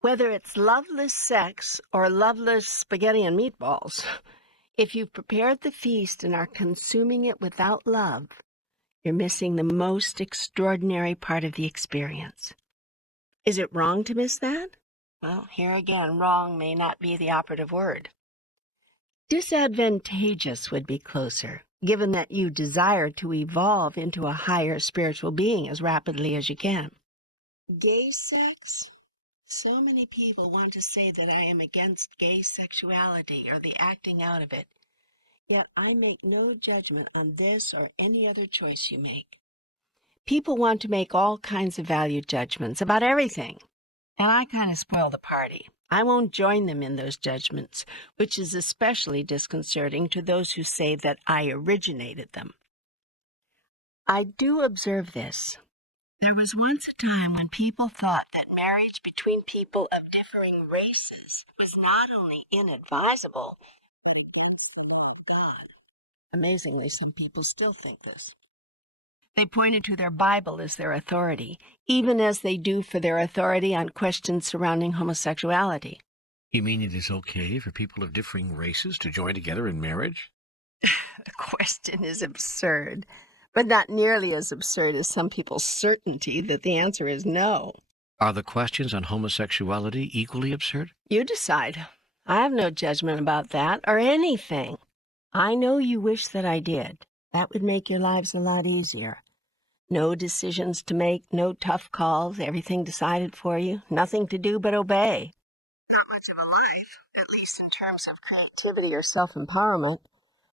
Whether it's loveless sex or loveless spaghetti and meatballs, if you've prepared the feast and are consuming it without love, you're missing the most extraordinary part of the experience. Is it wrong to miss that? Well, here again, wrong may not be the operative word. Disadvantageous would be closer, given that you desire to evolve into a higher spiritual being as rapidly as you can. Gay sex? So many people want to say that I am against gay sexuality or the acting out of it. Yet I make no judgment on this or any other choice you make. People want to make all kinds of value judgments about everything. And I kind of spoil the party. I won't join them in those judgments, which is especially disconcerting to those who say that I originated them. I do observe this. There was once a time when people thought that marriage between people of differing races was not only inadvisable. Amazingly, some people still think this. They pointed to their Bible as their authority, even as they do for their authority on questions surrounding homosexuality. You mean it is okay for people of differing races to join together in marriage? The question is absurd, but not nearly as absurd as some people's certainty that the answer is no. Are the questions on homosexuality equally absurd? You decide. I have no judgment about that or anything. I know you wish that I did. That would make your lives a lot easier. No decisions to make, no tough calls, everything decided for you, nothing to do but obey. Not much of a life, at least in terms of creativity or self-empowerment.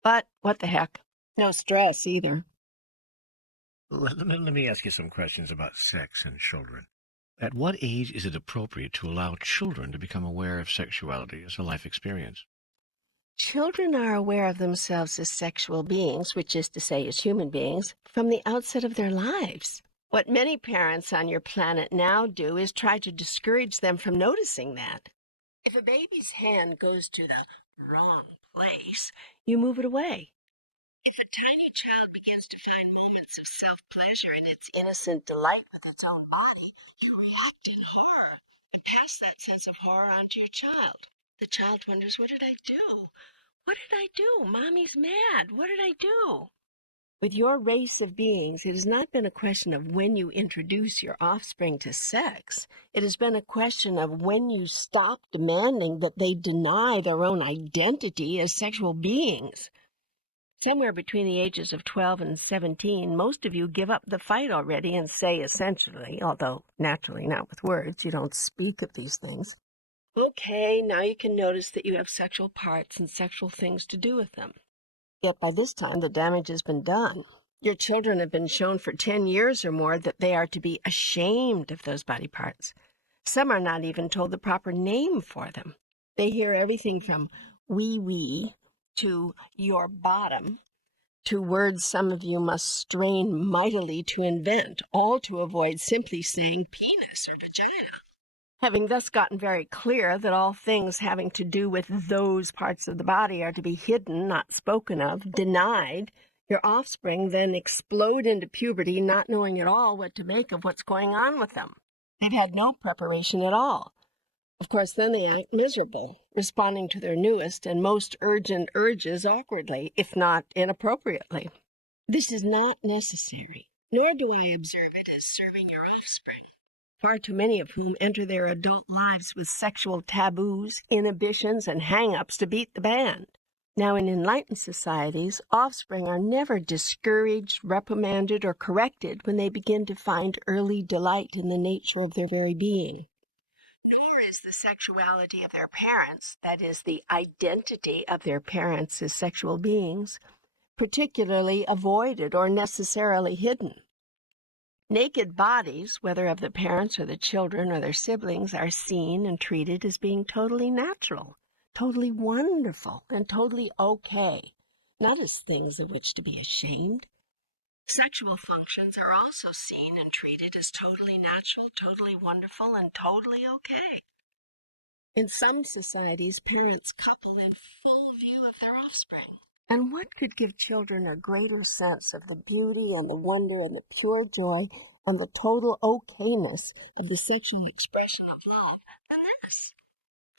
But what the heck, no stress either. Let me ask you some questions about sex and children. At what age is it appropriate to allow children to become aware of sexuality as a life experience? Children are aware of themselves as sexual beings, which is to say as human beings, from the outset of their lives. What many parents on your planet now do is try to discourage them from noticing that. If a baby's hand goes to the wrong place, you move it away. If a tiny child begins to find moments of self-pleasure in its innocent delight with its own body, you react in horror and pass that sense of horror on to your child. The child wonders, what did I do? What did I do? Mommy's mad. What did I do? With your race of beings, it has not been a question of when you introduce your offspring to sex. It has been a question of when you stop demanding that they deny their own identity as sexual beings. Somewhere between the ages of 12 and 17, most of you give up the fight already and say essentially, although naturally not with words, you don't speak of these things. Okay, now you can notice that you have sexual parts and sexual things to do with them. Yet by this time, the damage has been done. Your children have been shown for 10 years or more that they are to be ashamed of those body parts. Some are not even told the proper name for them. They hear everything from wee-wee to your bottom to words some of you must strain mightily to invent, all to avoid simply saying penis or vagina. Having thus gotten very clear that all things having to do with those parts of the body are to be hidden, not spoken of, denied, your offspring then explode into puberty, not knowing at all what to make of what's going on with them. They've had no preparation at all. Of course, then they act miserable, responding to their newest and most urgent urges awkwardly, if not inappropriately. This is not necessary, nor do I observe it as serving your offspring. far too many of whom enter their adult lives with sexual taboos, inhibitions, and hang-ups to beat the band. Now, in enlightened societies, offspring are never discouraged, reprimanded, or corrected when they begin to find early delight in the nature of their very being. Nor is the sexuality of their parents, that is, the identity of their parents as sexual beings, particularly avoided or necessarily hidden. Naked bodies, whether of the parents or the children or their siblings, are seen and treated as being totally natural, totally wonderful, and totally okay, not as things of which to be ashamed. Sexual functions are also seen and treated as totally natural, totally wonderful, and totally okay. In some societies, parents couple in full view of their offspring. And what could give children a greater sense of the beauty and the wonder and the pure joy and the total okayness of the sexual expression of love than this?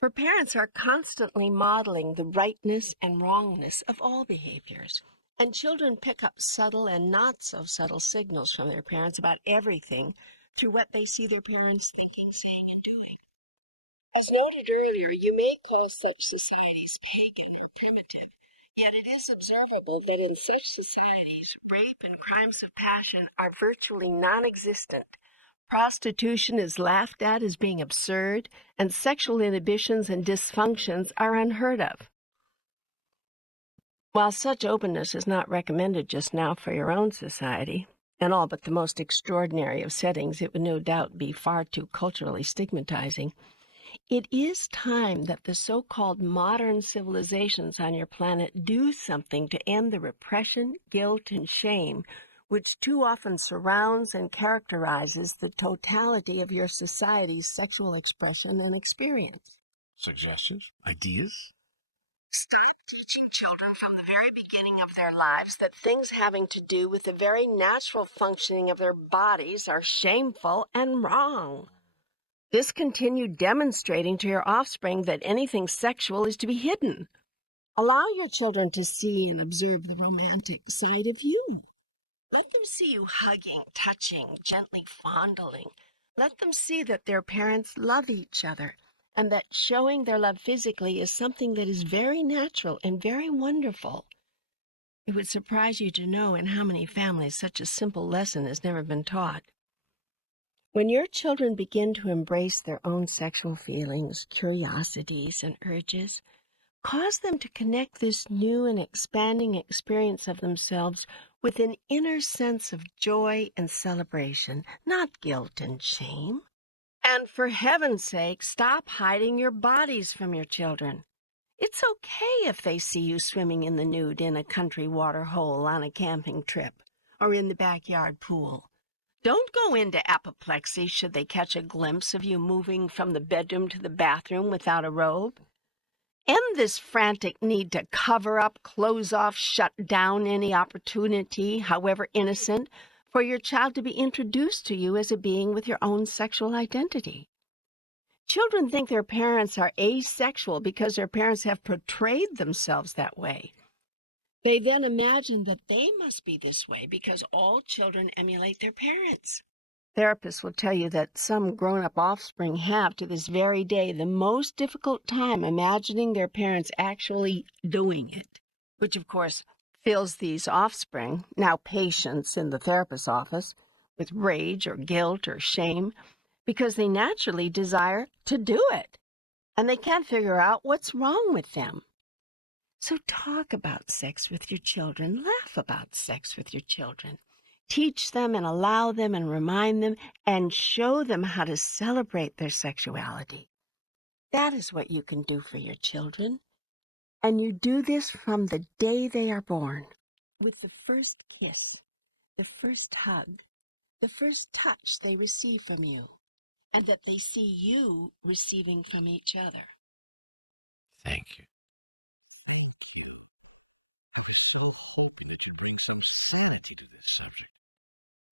For parents are constantly modeling the rightness and wrongness of all behaviors. And children pick up subtle and not so subtle signals from their parents about everything through what they see their parents thinking, saying, and doing. As noted earlier, you may call such societies pagan or primitive. Yet it is observable that in such societies, rape and crimes of passion are virtually non-existent. Prostitution is laughed at as being absurd, and sexual inhibitions and dysfunctions are unheard of. While such openness is not recommended just now for your own society, in all but the most extraordinary of settings, it would no doubt be far too culturally stigmatizing. It is time that the so-called modern civilizations on your planet do something to end the repression, guilt, and shame which too often surrounds and characterizes the totality of your society's sexual expression and experience. Suggestions? Ideas? Start teaching children from the very beginning of their lives that things having to do with the very natural functioning of their bodies are shameful and wrong. Discontinue demonstrating to your offspring that anything sexual is to be hidden. Allow your children to see and observe the romantic side of you. Let them see you hugging, touching, gently fondling. Let them see that their parents love each other, and that showing their love physically is something that is very natural and very wonderful. It would surprise you to know in how many families such a simple lesson has never been taught. When your children begin to embrace their own sexual feelings, curiosities, and urges, cause them to connect this new and expanding experience of themselves with an inner sense of joy and celebration, not guilt and shame. And for heaven's sake, stop hiding your bodies from your children. It's okay if they see you swimming in the nude in a country water hole on a camping trip or in the backyard pool. Don't go into apoplexy should they catch a glimpse of you moving from the bedroom to the bathroom without a robe. End this frantic need to cover up, close off, shut down any opportunity, however innocent, for your child to be introduced to you as a being with your own sexual identity. Children think their parents are asexual because their parents have portrayed themselves that way. They then imagine that they must be this way because all children emulate their parents. Therapists will tell you that some grown-up offspring have, to this very day, the most difficult time imagining their parents actually doing it, which, of course, fills these offspring, now patients in the therapist's office, with rage or guilt or shame because they naturally desire to do it, and they can't figure out what's wrong with them. So talk about sex with your children. Laugh about sex with your children. Teach them and allow them and remind them and show them how to celebrate their sexuality. That is what you can do for your children. And you do this from the day they are born, with the first kiss, the first hug, the first touch they receive from you, and that they see you receiving from each other. Thank you.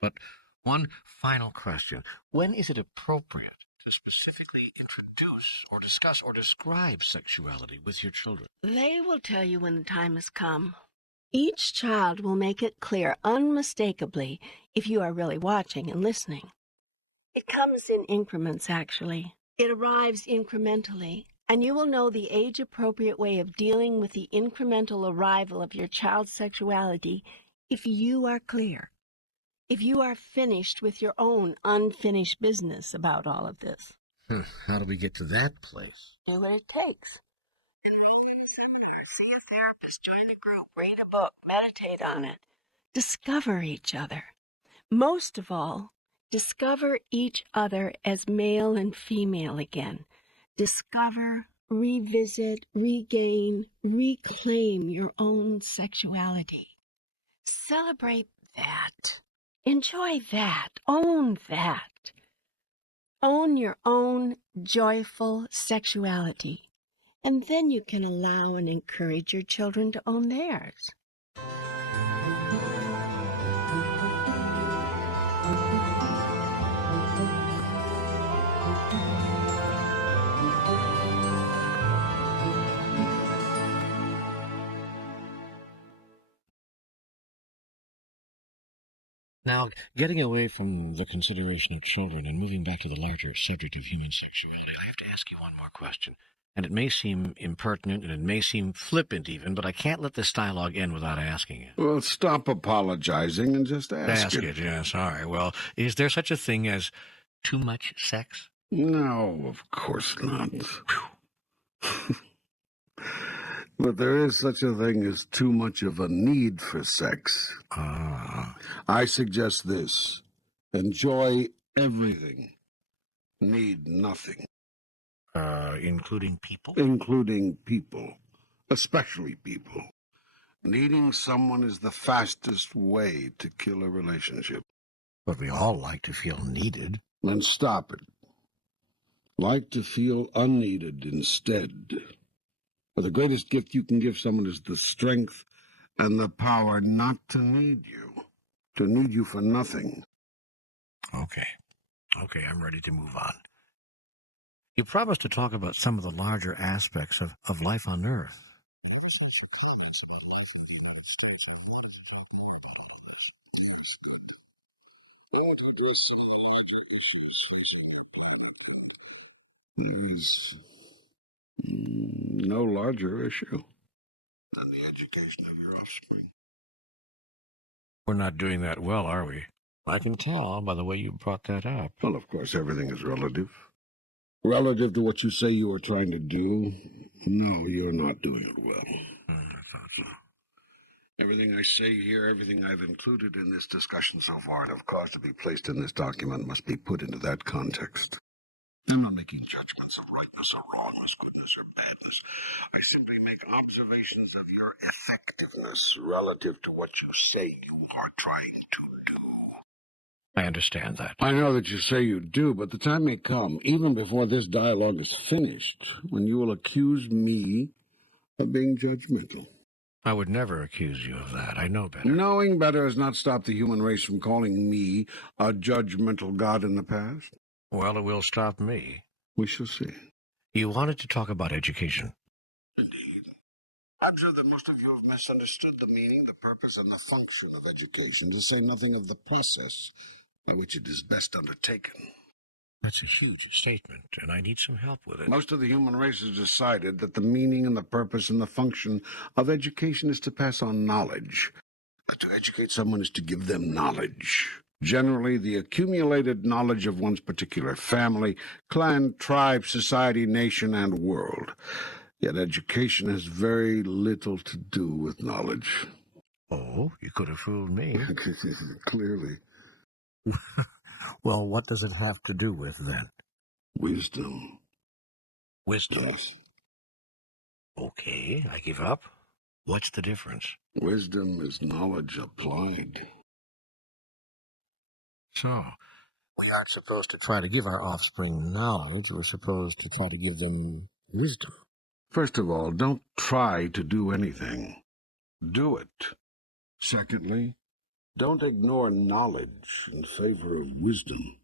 But one final question. When is it appropriate to specifically introduce or discuss or describe sexuality with your children? They will tell you when the time has come. Each child will make it clear unmistakably if you are really watching and listening. It comes in increments, actually. It arrives incrementally, and you will know the age-appropriate way of dealing with the incremental arrival of your child's sexuality if you are clear, if you are finished with your own unfinished business about all of this. How do we get to that place? Do what it takes. See a therapist, join a group, read a book, meditate on it. Discover each other. Most of all, discover each other as male and female again. Discover, revisit, regain, reclaim your own sexuality. Celebrate that. Enjoy that. Own that. Own your own joyful sexuality. And then you can allow and encourage your children to own theirs. Now, getting away from the consideration of children and moving back to the larger subject of human sexuality, I have to ask you one more question. And it may seem impertinent and it may seem flippant even, but I can't let this dialogue end without asking it. Well, stop apologizing and just ask it. Yes, all right. Well, is there such a thing as too much sex? No, of course not. But there is such a thing as too much of a need for sex. I suggest this. Enjoy everything. Need nothing. Including people? Including people. Especially people. Needing someone is the fastest way to kill a relationship. But we all like to feel needed. Then stop it. Like to feel unneeded instead. But the greatest gift you can give someone is the strength and the power not to need you for nothing. Okay, I'm ready to move on. You promised to talk about some of the larger aspects of life on Earth. There's no larger issue than the education of your offspring. We're not doing that well, are we? I can tell by the way you brought that up. Well, of course, everything is relative. Relative to what you say you are trying to do, no, you're not doing it well. I thought so. Everything I say here, everything I've included in this discussion so far and have caused to be placed in this document must be put into that context. I'm not making judgments of rightness or wrongness, goodness or badness. I simply make observations of your effectiveness relative to what you say you are trying to do. I understand that. I know that you say you do, but the time may come, even before this dialogue is finished, when you will accuse me of being judgmental. I would never accuse you of that. I know better. Knowing better has not stopped the human race from calling me a judgmental god in the past. Well, it will stop me. We shall see. You wanted to talk about education. Indeed. I observe that most of you have misunderstood the meaning, the purpose, and the function of education, to say nothing of the process by which it is best undertaken. That's a huge statement, and I need some help with it. Most of the human race has decided that the meaning and the purpose and the function of education is to pass on knowledge. But to educate someone is to give them knowledge. Generally, the accumulated knowledge of one's particular family, clan, tribe, society, nation, and world. Yet education has very little to do with knowledge. Oh, you could have fooled me. Clearly. Well, what does it have to do with, then? Wisdom. Wisdom. Yes. Okay, I give up. What's the difference? Wisdom is knowledge applied. So, we aren't supposed to try to give our offspring knowledge. We're supposed to try to give them wisdom. First of all, don't try to do anything. Do it. Secondly, don't ignore knowledge in favor of wisdom.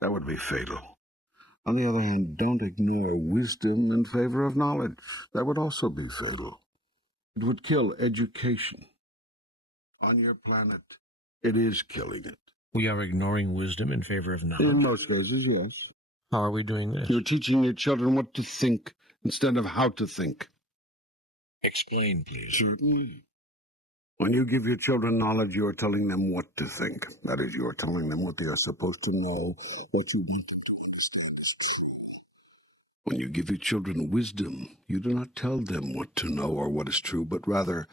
That would be fatal. On the other hand, don't ignore wisdom in favor of knowledge. That would also be fatal. It would kill education. On your planet, it is killing it. We are ignoring wisdom in favor of knowledge? In most cases, yes. How are we doing this? You're teaching your children what to think instead of how to think. Explain, please. Certainly. When you give your children knowledge, you are telling them what to think. That is, you are telling them what they are supposed to know, what you want them to understand. When you give your children wisdom, you do not tell them what to know or what is true, but rather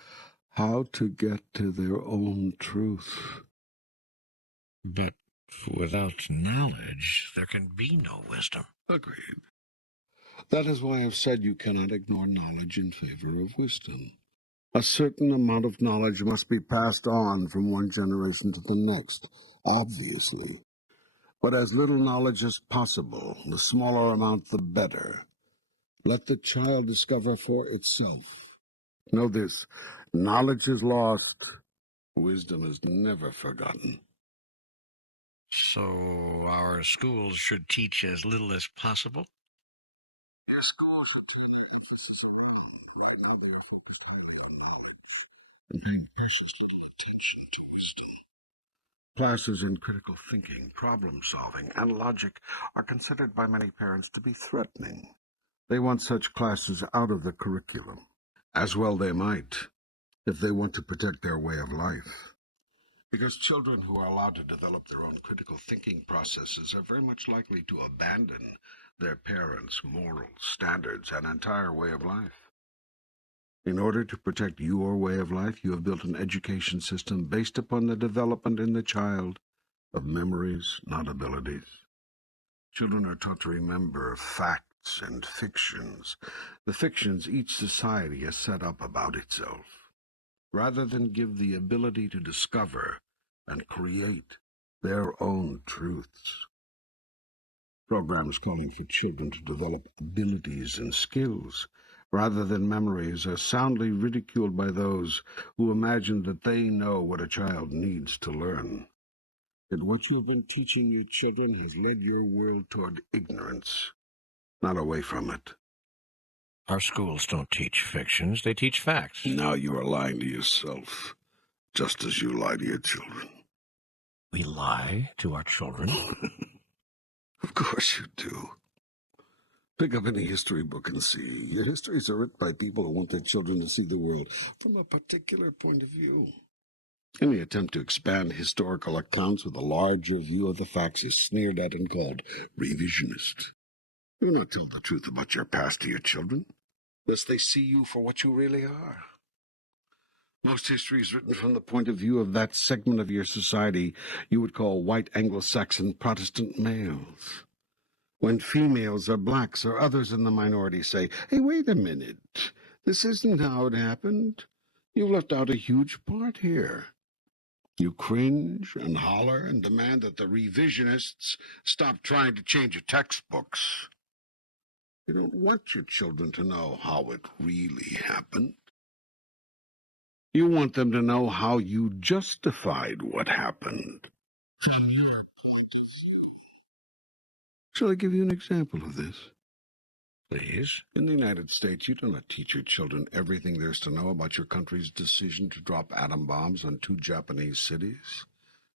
how to get to their own truth. But without knowledge, there can be no wisdom. Agreed. That is why I've said you cannot ignore knowledge in favor of wisdom. A certain amount of knowledge must be passed on from one generation to the next, obviously. But as little knowledge as possible, the smaller amount the better. Let the child discover for itself. Know this, knowledge is lost, wisdom is never forgotten. So our schools should teach as little as possible? Your schools are turning emphasis around. Right now they are focused only on knowledge and paying persistent attention to wisdom. Classes in critical thinking, problem-solving, and logic are considered by many parents to be threatening. They want such classes out of the curriculum. As well they might, if they want to protect their way of life. Because children who are allowed to develop their own critical thinking processes are very much likely to abandon their parents' morals, standards, and entire way of life. In order to protect your way of life, you have built an education system based upon the development in the child of memories, not abilities. Children are taught to remember facts and fictions, the fictions each society has set up about itself, rather than give the ability to discover and create their own truths. Programs calling for children to develop abilities and skills rather than memories are soundly ridiculed by those who imagine that they know what a child needs to learn. Yet what you have been teaching your children has led your world toward ignorance, not away from it. Our schools don't teach fictions, they teach facts. Now you are lying to yourself, just as you lie to your children. We lie to our children? Of course you do. Pick up any history book and see. Your histories are written by people who want their children to see the world from a particular point of view. Any attempt to expand historical accounts with a larger view of the facts is sneered at and called revisionist. Do not tell the truth about your past to your children, lest they see you for what you really are. Most history is written from the point of view of that segment of your society you would call white Anglo-Saxon Protestant males. When females or blacks or others in the minority say, "Hey, wait a minute, this isn't how it happened. You've left out a huge part here." You cringe and holler and demand that the revisionists stop trying to change your textbooks. You don't want your children to know how it really happened. You want them to know how you justified what happened. Shall I give you an example of this? Please. In the United States, you do not teach your children everything there's to know about your country's decision to drop atom bombs on 2 Japanese cities,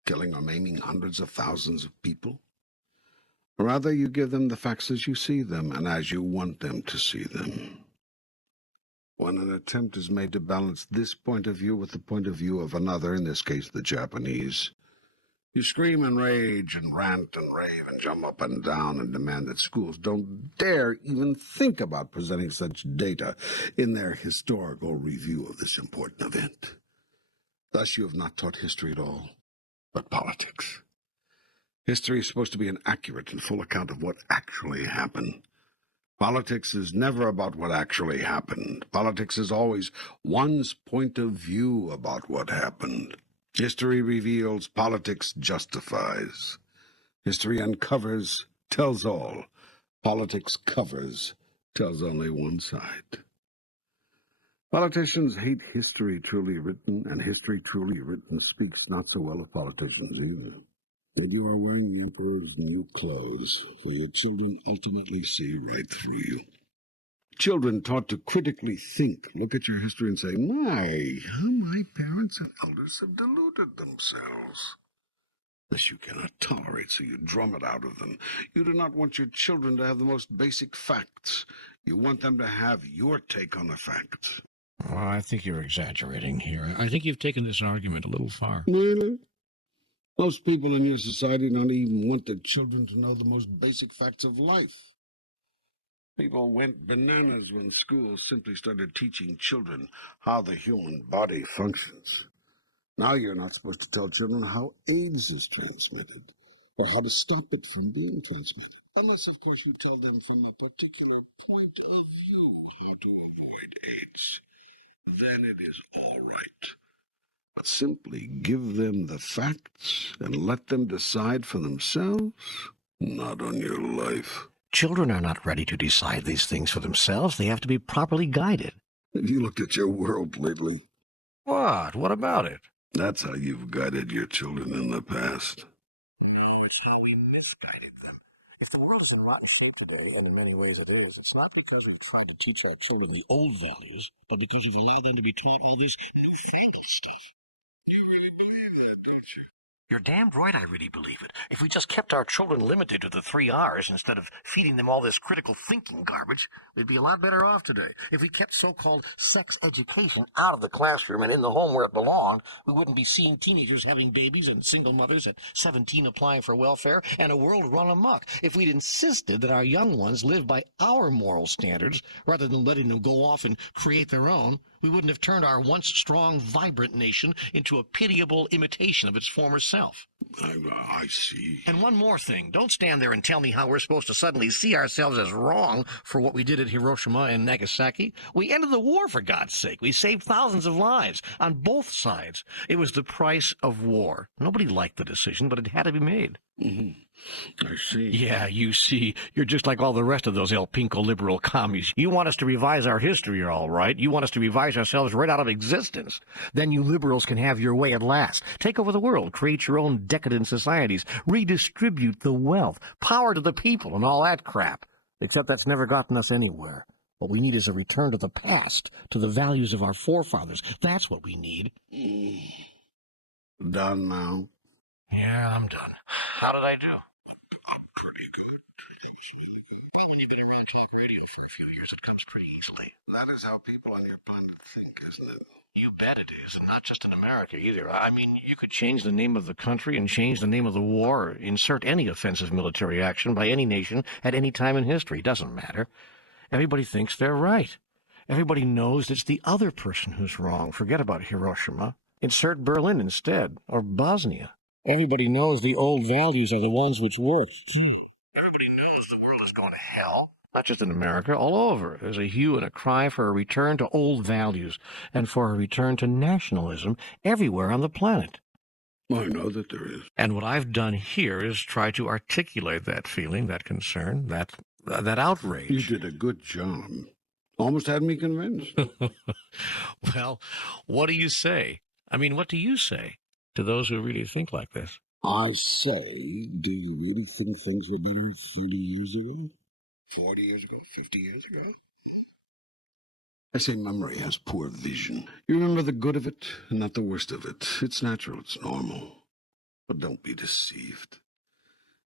killing or maiming hundreds of thousands of people. Rather, you give them the facts as you see them and as you want them to see them. When an attempt is made to balance this point of view with the point of view of another, in this case the Japanese, you scream and rage and rant and rave and jump up and down and demand that schools don't dare even think about presenting such data in their historical review of this important event. Thus you have not taught history at all, but politics. History is supposed to be an accurate and full account of what actually happened. Politics is never about what actually happened. Politics is always one's point of view about what happened. History reveals, politics justifies. History uncovers, tells all. Politics covers, tells only one side. Politicians hate history truly written, and history truly written speaks not so well of politicians either. That you are wearing the emperor's new clothes, for your children ultimately see right through you. Children taught to critically think, look at your history and say, "My, how my parents and elders have deluded themselves." This you cannot tolerate, so you drum it out of them. You do not want your children to have the most basic facts. You want them to have your take on the facts. Oh, I think you're exaggerating here. I think you've taken this argument a little far. Really? Most people in your society don't even want their children to know the most basic facts of life. People went bananas when schools simply started teaching children how the human body functions. Now you're not supposed to tell children how AIDS is transmitted or how to stop it from being transmitted. Unless, of course, you tell them from a particular point of view how to avoid AIDS. Then it is all right. But simply give them the facts and let them decide for themselves? Not on your life. Children are not ready to decide these things for themselves. They have to be properly guided. Have you looked at your world lately? What? What about it? That's how you've guided your children in the past. No, it's how we misguided them. If the world is in rotten shape today, and in many ways it is, it's not because we've tried to teach our children the old values, but because we've allowed them to be taught all this newfangled stuff. You really believe that, don't you? You're damned right I really believe it. If we just kept our children limited to the 3 R's instead of feeding them all this critical thinking garbage, we'd be a lot better off today. If we kept so-called sex education out of the classroom and in the home where it belonged, we wouldn't be seeing teenagers having babies and single mothers at 17 applying for welfare and a world run amok. If we'd insisted that our young ones live by our moral standards rather than letting them go off and create their own, we wouldn't have turned our once strong, vibrant nation into a pitiable imitation of its former self. I see. And one more thing. Don't stand there and tell me how we're supposed to suddenly see ourselves as wrong for what we did at Hiroshima and Nagasaki. We ended the war, for God's sake. We saved thousands of lives on both sides. It was the price of war. Nobody liked the decision, but it had to be made. Mm-hmm. I see. Yeah, you see. You're just like all the rest of those El Pinko liberal commies. You want us to revise our history, all right. You want us to revise ourselves right out of existence. Then you liberals can have your way at last. Take over the world, create your own decadent societies, redistribute the wealth, power to the people, and all that crap. Except that's never gotten us anywhere. What we need is a return to the past, to the values of our forefathers. That's what we need. Done now? Yeah, I'm done. How did I do? Pretty good. Well, when you've been around talk radio for a few years, it comes pretty easily. That is how people on your planet think, isn't it? You bet it is, and not just in America either. I mean, you could change the name of the country and change the name of the war, or insert any offensive military action by any nation at any time in history. Doesn't matter. Everybody thinks they're right. Everybody knows it's the other person who's wrong. Forget about Hiroshima. Insert Berlin instead, or Bosnia. Everybody knows the old values are the ones which work. Everybody knows the world is going to hell. Not just in America, all over. There's a hue and a cry for a return to old values and for a return to nationalism everywhere on the planet. I know that there is. And what I've done here is try to articulate that feeling, that concern, that outrage. You did a good job. Almost had me convinced. Well, what do you say? I mean, what do you say to those who really think like this? I say, do you really think things were better 30 years ago? 40 years ago? 50 years ago? I say memory has poor vision. You remember the good of it and not the worst of it. It's natural, it's normal. But don't be deceived.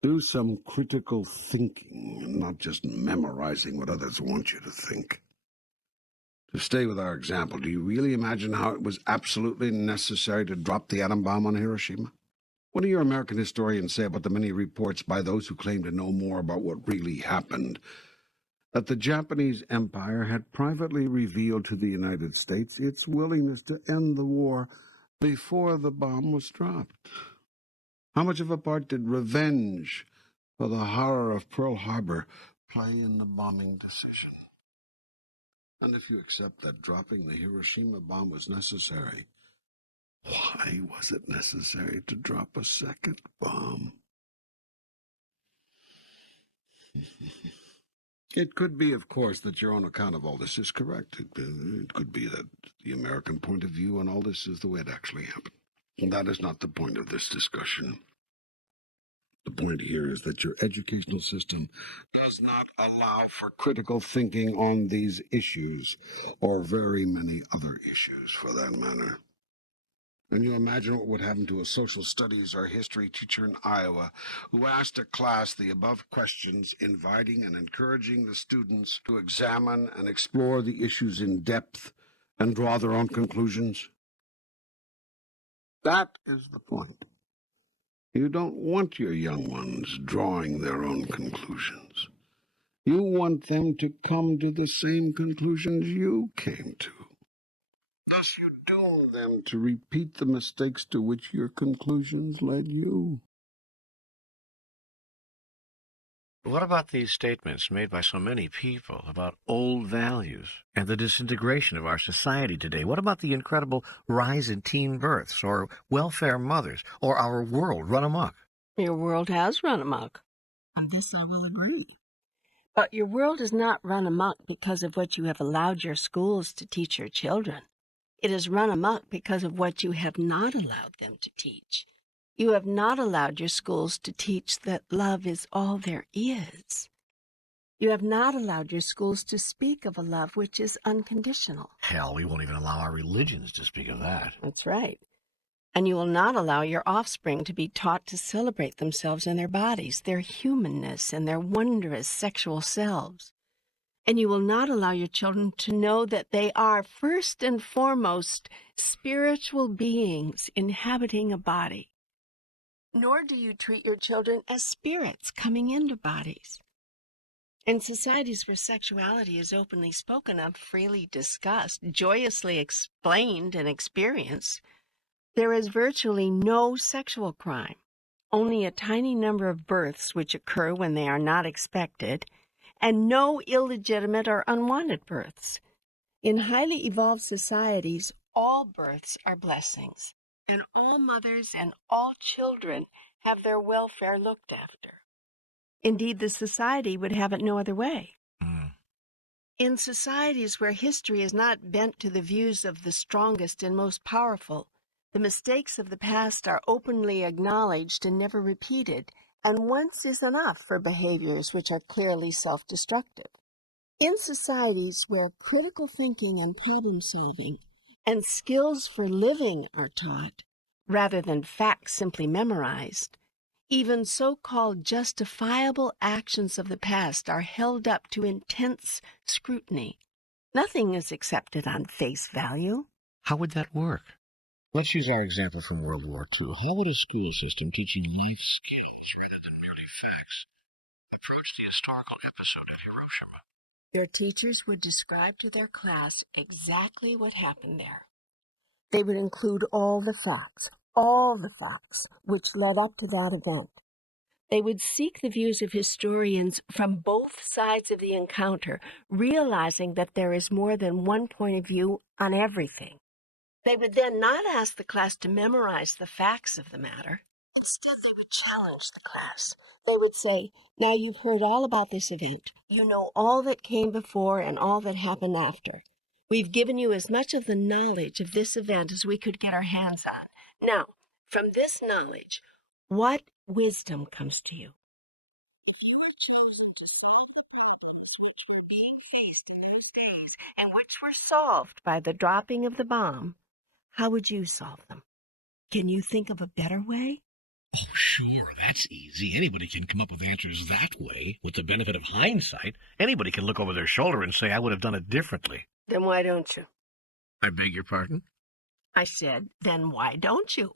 Do some critical thinking and not just memorizing what others want you to think. To stay with our example, do you really imagine how it was absolutely necessary to drop the atom bomb on Hiroshima? What do your American historians say about the many reports by those who claim to know more about what really happened? That the Japanese Empire had privately revealed to the United States its willingness to end the war before the bomb was dropped. How much of a part did revenge for the horror of Pearl Harbor play in the bombing decision? And if you accept that dropping the Hiroshima bomb was necessary, why was it necessary to drop a second bomb? It could be, of course, that your own account of all this is correct. It could be that the American point of view on all this is the way it actually happened. And that is not the point of this discussion. The point here is that your educational system does not allow for critical thinking on these issues, or very many other issues for that matter. And you imagine what would happen to a social studies or history teacher in Iowa who asked a class the above questions, inviting and encouraging the students to examine and explore the issues in depth and draw their own conclusions? That is the point. You don't want your young ones drawing their own conclusions. You want them to come to the same conclusions you came to. Thus you doom them to repeat the mistakes to which your conclusions led you. What about these statements made by so many people about old values and the disintegration of our society today? What about the incredible rise in teen births or welfare mothers or our world run amok? Your world has run amok. On this I will agree. But your world is not run amok because of what you have allowed your schools to teach your children. It is run amok because of what you have not allowed them to teach. You have not allowed your schools to teach that love is all there is. You have not allowed your schools to speak of a love which is unconditional. Hell, we won't even allow our religions to speak of that. That's right. And you will not allow your offspring to be taught to celebrate themselves and their bodies, their humanness, and their wondrous sexual selves. And you will not allow your children to know that they are, first and foremost, spiritual beings inhabiting a body. Nor do you treat your children as spirits coming into bodies. In societies where sexuality is openly spoken of, freely discussed, joyously explained and experienced, there is virtually no sexual crime, only a tiny number of births which occur when they are not expected, and no illegitimate or unwanted births. In highly evolved societies, all births are blessings, and all mothers and all children have their welfare looked after. Indeed, the society would have it no other way. In societies where history is not bent to the views of the strongest and most powerful, the mistakes of the past are openly acknowledged and never repeated, and once is enough for behaviors which are clearly self-destructive. In societies where critical thinking and problem-solving and skills for living are taught, rather than facts simply memorized, even so-called justifiable actions of the past are held up to intense scrutiny. Nothing is accepted on face value. How would that work? Let's use our example from World War II. How would a school system teaching life skills rather than merely facts approach the historical episode at Hiroshima? Your teachers would describe to their class exactly what happened there. They would include all the facts which led up to that event. They would seek the views of historians from both sides of the encounter, realizing that there is more than one point of view on everything. They would then not ask the class to memorize the facts of the matter. Instead, they would challenge the class. They would say, now you've heard all about this event. You know all that came before and all that happened after. We've given you as much of the knowledge of this event as we could get our hands on. Now, from this knowledge, what wisdom comes to you? If you were chosen to solve the problems which were being faced in those days and which were solved by the dropping of the bomb, how would you solve them? Can you think of a better way? Oh, sure, that's easy. Anybody can come up with answers that way. With the benefit of hindsight, anybody can look over their shoulder and say, I would have done it differently. Then why don't you? I beg your pardon? I said, then why don't you?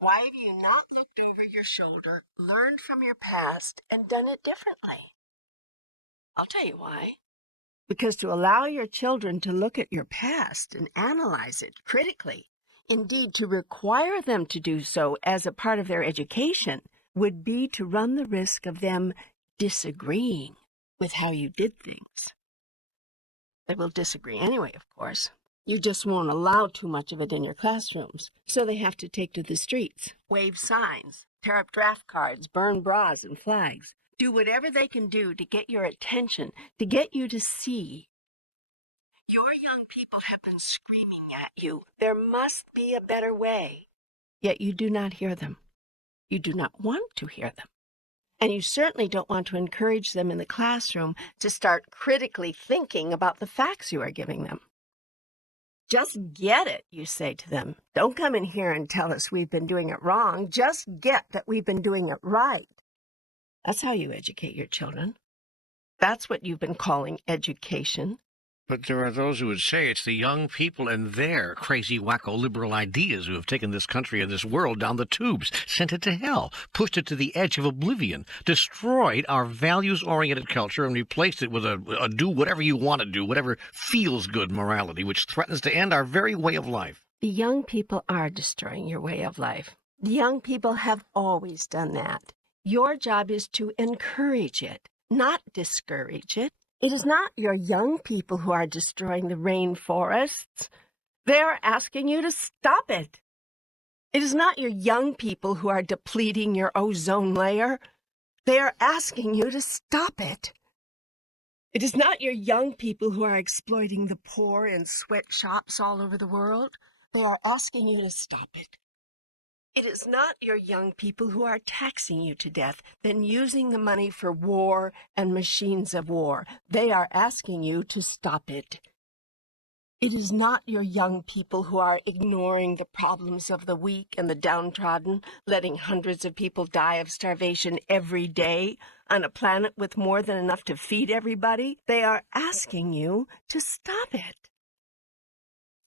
Why have you not looked over your shoulder, learned from your past, and done it differently? I'll tell you why. Because to allow your children to look at your past and analyze it critically, indeed to require them to do so as a part of their education, would be to run the risk of them disagreeing with how you did things. They will disagree anyway, of course. You just won't allow too much of it in your classrooms, so they have to take to the streets, wave signs, tear up draft cards, burn bras and flags, do whatever they can do to get your attention, to get you to see. Your young people have been screaming at you, there must be a better way. Yet you do not hear them. You do not want to hear them. And you certainly don't want to encourage them in the classroom to start critically thinking about the facts you are giving them. Just get it, you say to them. Don't come in here and tell us we've been doing it wrong. Just get that we've been doing it right. That's how you educate your children. That's what you've been calling education. But there are those who would say it's the young people and their crazy, wacko liberal ideas who have taken this country and this world down the tubes, sent it to hell, pushed it to the edge of oblivion, destroyed our values-oriented culture, and replaced it with a do whatever you want to do, whatever feels good morality, which threatens to end our very way of life. The young people are destroying your way of life. The young people have always done that. Your job is to encourage it, not discourage it. It is not your young people who are destroying the rainforests. They are asking you to stop it. It is not your young people who are depleting your ozone layer. They are asking you to stop it. It is not your young people who are exploiting the poor in sweatshops all over the world. They are asking you to stop it. It is not your young people who are taxing you to death, then using the money for war and machines of war. They are asking you to stop it. It is not your young people who are ignoring the problems of the weak and the downtrodden, letting hundreds of people die of starvation every day on a planet with more than enough to feed everybody. They are asking you to stop it.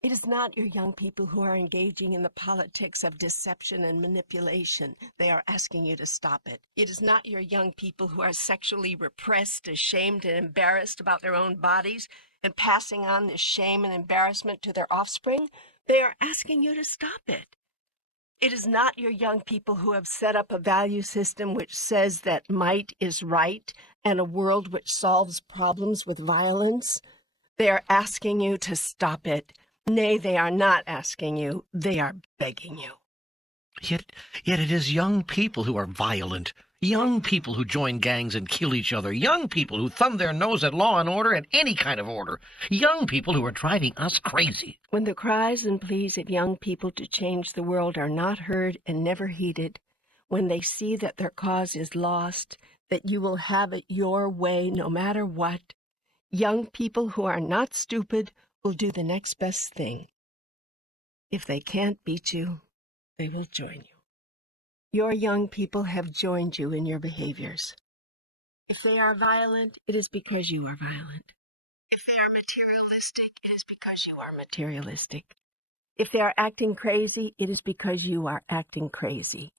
It is not your young people who are engaging in the politics of deception and manipulation. They are asking you to stop it. It is not your young people who are sexually repressed, ashamed, and embarrassed about their own bodies and passing on this shame and embarrassment to their offspring. They are asking you to stop it. It is not your young people who have set up a value system which says that might is right and a world which solves problems with violence. They are asking you to stop it. Nay, they are not asking you, they are begging you. Yet it is young people who are violent, young people who join gangs and kill each other, young people who thumb their nose at law and order and any kind of order, young people who are driving us crazy. When the cries and pleas of young people to change the world are not heard and never heeded, when they see that their cause is lost, that you will have it your way no matter what, young people who are not stupid will do the next best thing. If they can't beat you, they will join you. Your young people have joined you in your behaviors. If they are violent, it is because you are violent. If they are materialistic, it is because you are materialistic. If they are acting crazy, it is because you are acting crazy.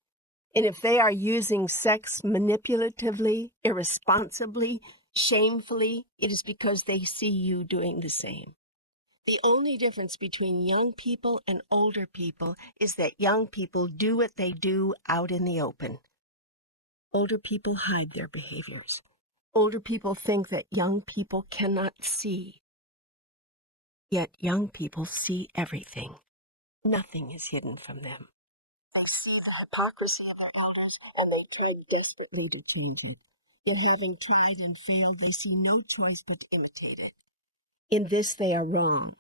And if they are using sex manipulatively, irresponsibly, shamefully, it is because they see you doing the same. The only difference between young people and older people is that young people do what they do out in the open. Older people hide their behaviors. Older people think that young people cannot see. Yet young people see everything. Nothing is hidden from them. They see the hypocrisy of their elders, and they try desperately to change it. Yet having tried and failed, they see no choice but to imitate it. In this they are wrong,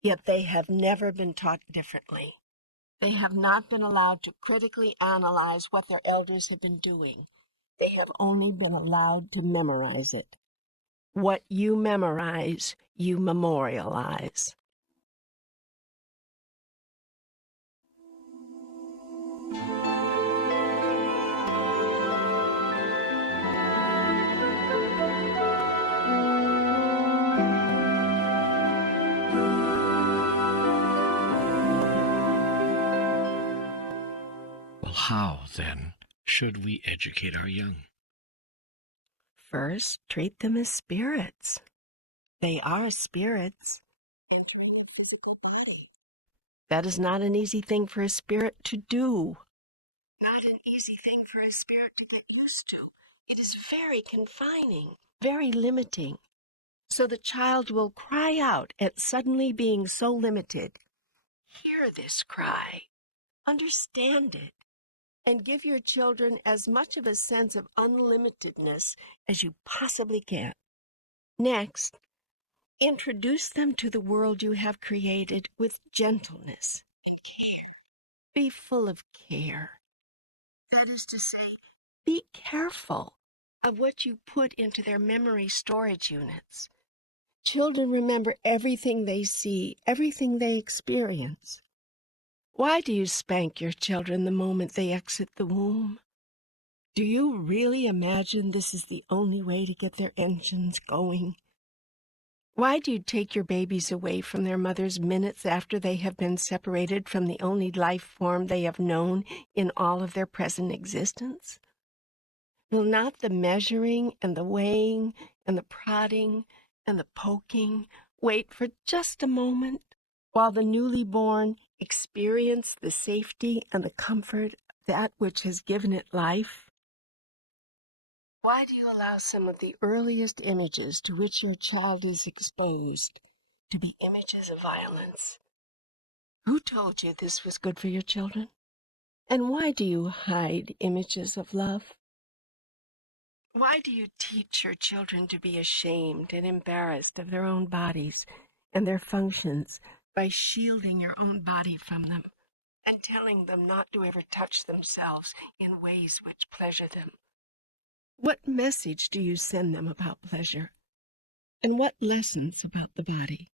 yet they have never been taught differently. They have not been allowed to critically analyze what their elders have been doing. They have only been allowed to memorize it. What you memorize, you memorialize. Well, how, then, should we educate our young? First, treat them as spirits. They are spirits entering a physical body. That is not an easy thing for a spirit to do. Not an easy thing for a spirit to get used to. It is very confining, very limiting. So the child will cry out at suddenly being so limited. Hear this cry. Understand it. And give your children as much of a sense of unlimitedness as you possibly can. Next, introduce them to the world you have created with gentleness and care. Be full of care. That is to say, be careful of what you put into their memory storage units. Children remember everything they see, everything they experience. Why do you spank your children the moment they exit the womb? Do you really imagine this is the only way to get their engines going? Why do you take your babies away from their mothers minutes after they have been separated from the only life form they have known in all of their present existence? Will not the measuring and the weighing and the prodding and the poking wait for just a moment while the newly born experience the safety and the comfort of that which has given it life? Why do you allow some of the earliest images to which your child is exposed to be images of violence? Who told you this was good for your children? And why do you hide images of love? Why do you teach your children to be ashamed and embarrassed of their own bodies and their functions by shielding your own body from them and telling them not to ever touch themselves in ways which pleasure them? What message do you send them about pleasure? And what lessons about the body?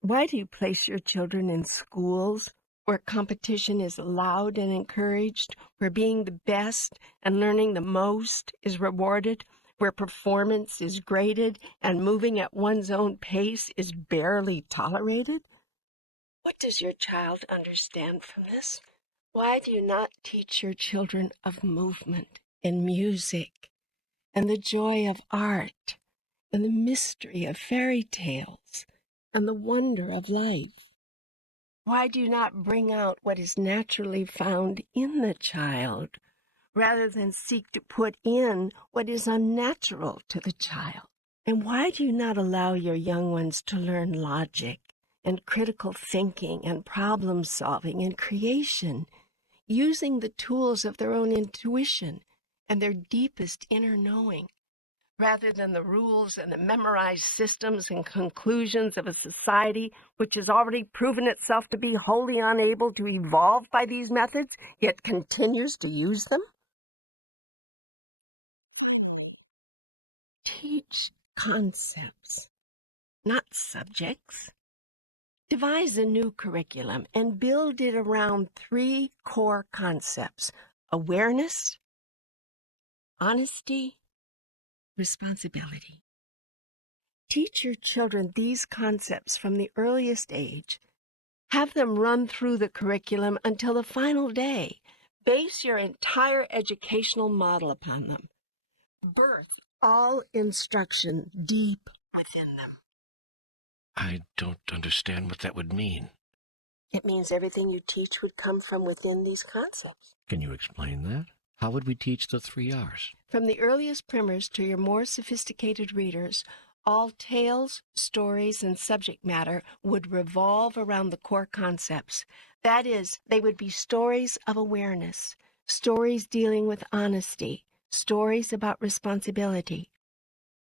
Why do you place your children in schools where competition is allowed and encouraged, where being the best and learning the most is rewarded, where performance is graded and moving at one's own pace is barely tolerated? What does your child understand from this? Why do you not teach your children of movement and music and the joy of art and the mystery of fairy tales and the wonder of life? Why do you not bring out what is naturally found in the child rather than seek to put in what is unnatural to the child? And why do you not allow your young ones to learn logic and critical thinking and problem solving and creation, using the tools of their own intuition and their deepest inner knowing, rather than the rules and the memorized systems and conclusions of a society which has already proven itself to be wholly unable to evolve by these methods, yet continues to use them? Teach concepts, not subjects. Devise a new curriculum and build it around 3 core concepts: awareness, honesty, responsibility. Teach your children these concepts from the earliest age. Have them run through the curriculum until the final day. Base your entire educational model upon them. Birth all instruction deep within them. I don't understand what that would mean. It means everything you teach would come from within these concepts. Can you explain that? How would we teach the 3 R's? From the earliest primers to your more sophisticated readers, all tales, stories, and subject matter would revolve around the core concepts. That is, they would be stories of awareness, stories dealing with honesty, stories about responsibility.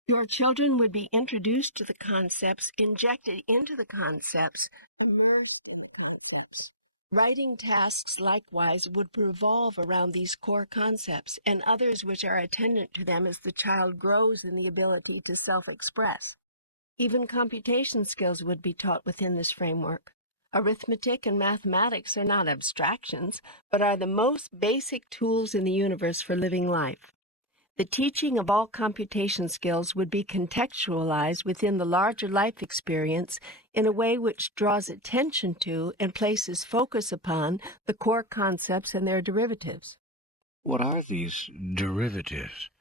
Your children would be introduced to the concepts, injected into the concepts, immersed in the concepts. Writing tasks likewise would revolve around these core concepts and others which are attendant to them as the child grows in the ability to self-express. Even computation skills would be taught within this framework. Arithmetic and mathematics are not abstractions, but are the most basic tools in the universe for living life. The teaching of all computation skills would be contextualized within the larger life experience in a way which draws attention to and places focus upon the core concepts and their derivatives. What are these derivatives?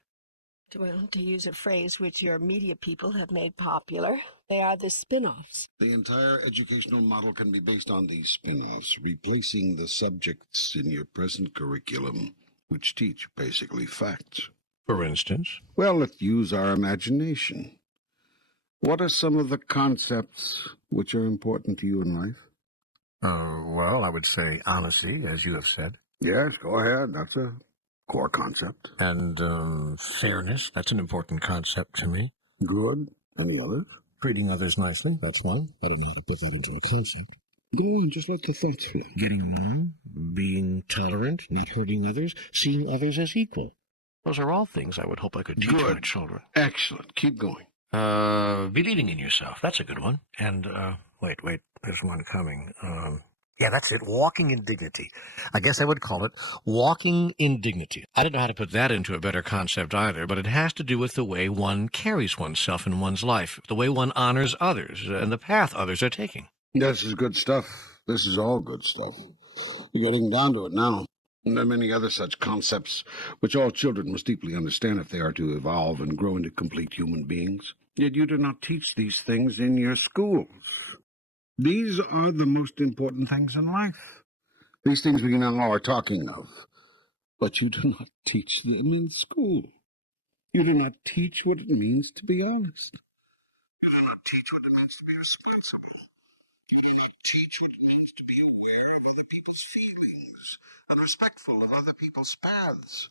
Well, to use a phrase which your media people have made popular, they are the spin-offs. The entire educational model can be based on these spin-offs, replacing the subjects in your present curriculum, which teach basically facts. For instance? Well, let's use our imagination. What are some of the concepts which are important to you in life? Well, I would say honesty, as you have said. Yes, go ahead. That's a core concept. And fairness, that's an important concept to me. Good. Any others? Treating others nicely, that's one. I don't know how to put that into a concept. Go on, just let the thoughts flow. Getting along, being tolerant, not hurting others, seeing others as equal. Those are all things I would hope I could teach my children. Excellent. Keep going. Believing in yourself. That's a good one. And, wait, there's one coming. Yeah, that's it. Walking in dignity. I guess I would call it walking in dignity. I don't know how to put that into a better concept either, but it has to do with the way one carries oneself in one's life, the way one honors others, and the path others are taking. This is good stuff. This is all good stuff. You're getting down to it now. And there are many other such concepts which all children must deeply understand if they are to evolve and grow into complete human beings. Yet you do not teach these things in your schools. These are the most important things in life. These things we now are talking of. But you do not teach them in school. You do not teach what it means to be honest. You do not teach what it means to be responsible. You do not teach what it means to be aware of other people's feelings and respectful of other people's paths.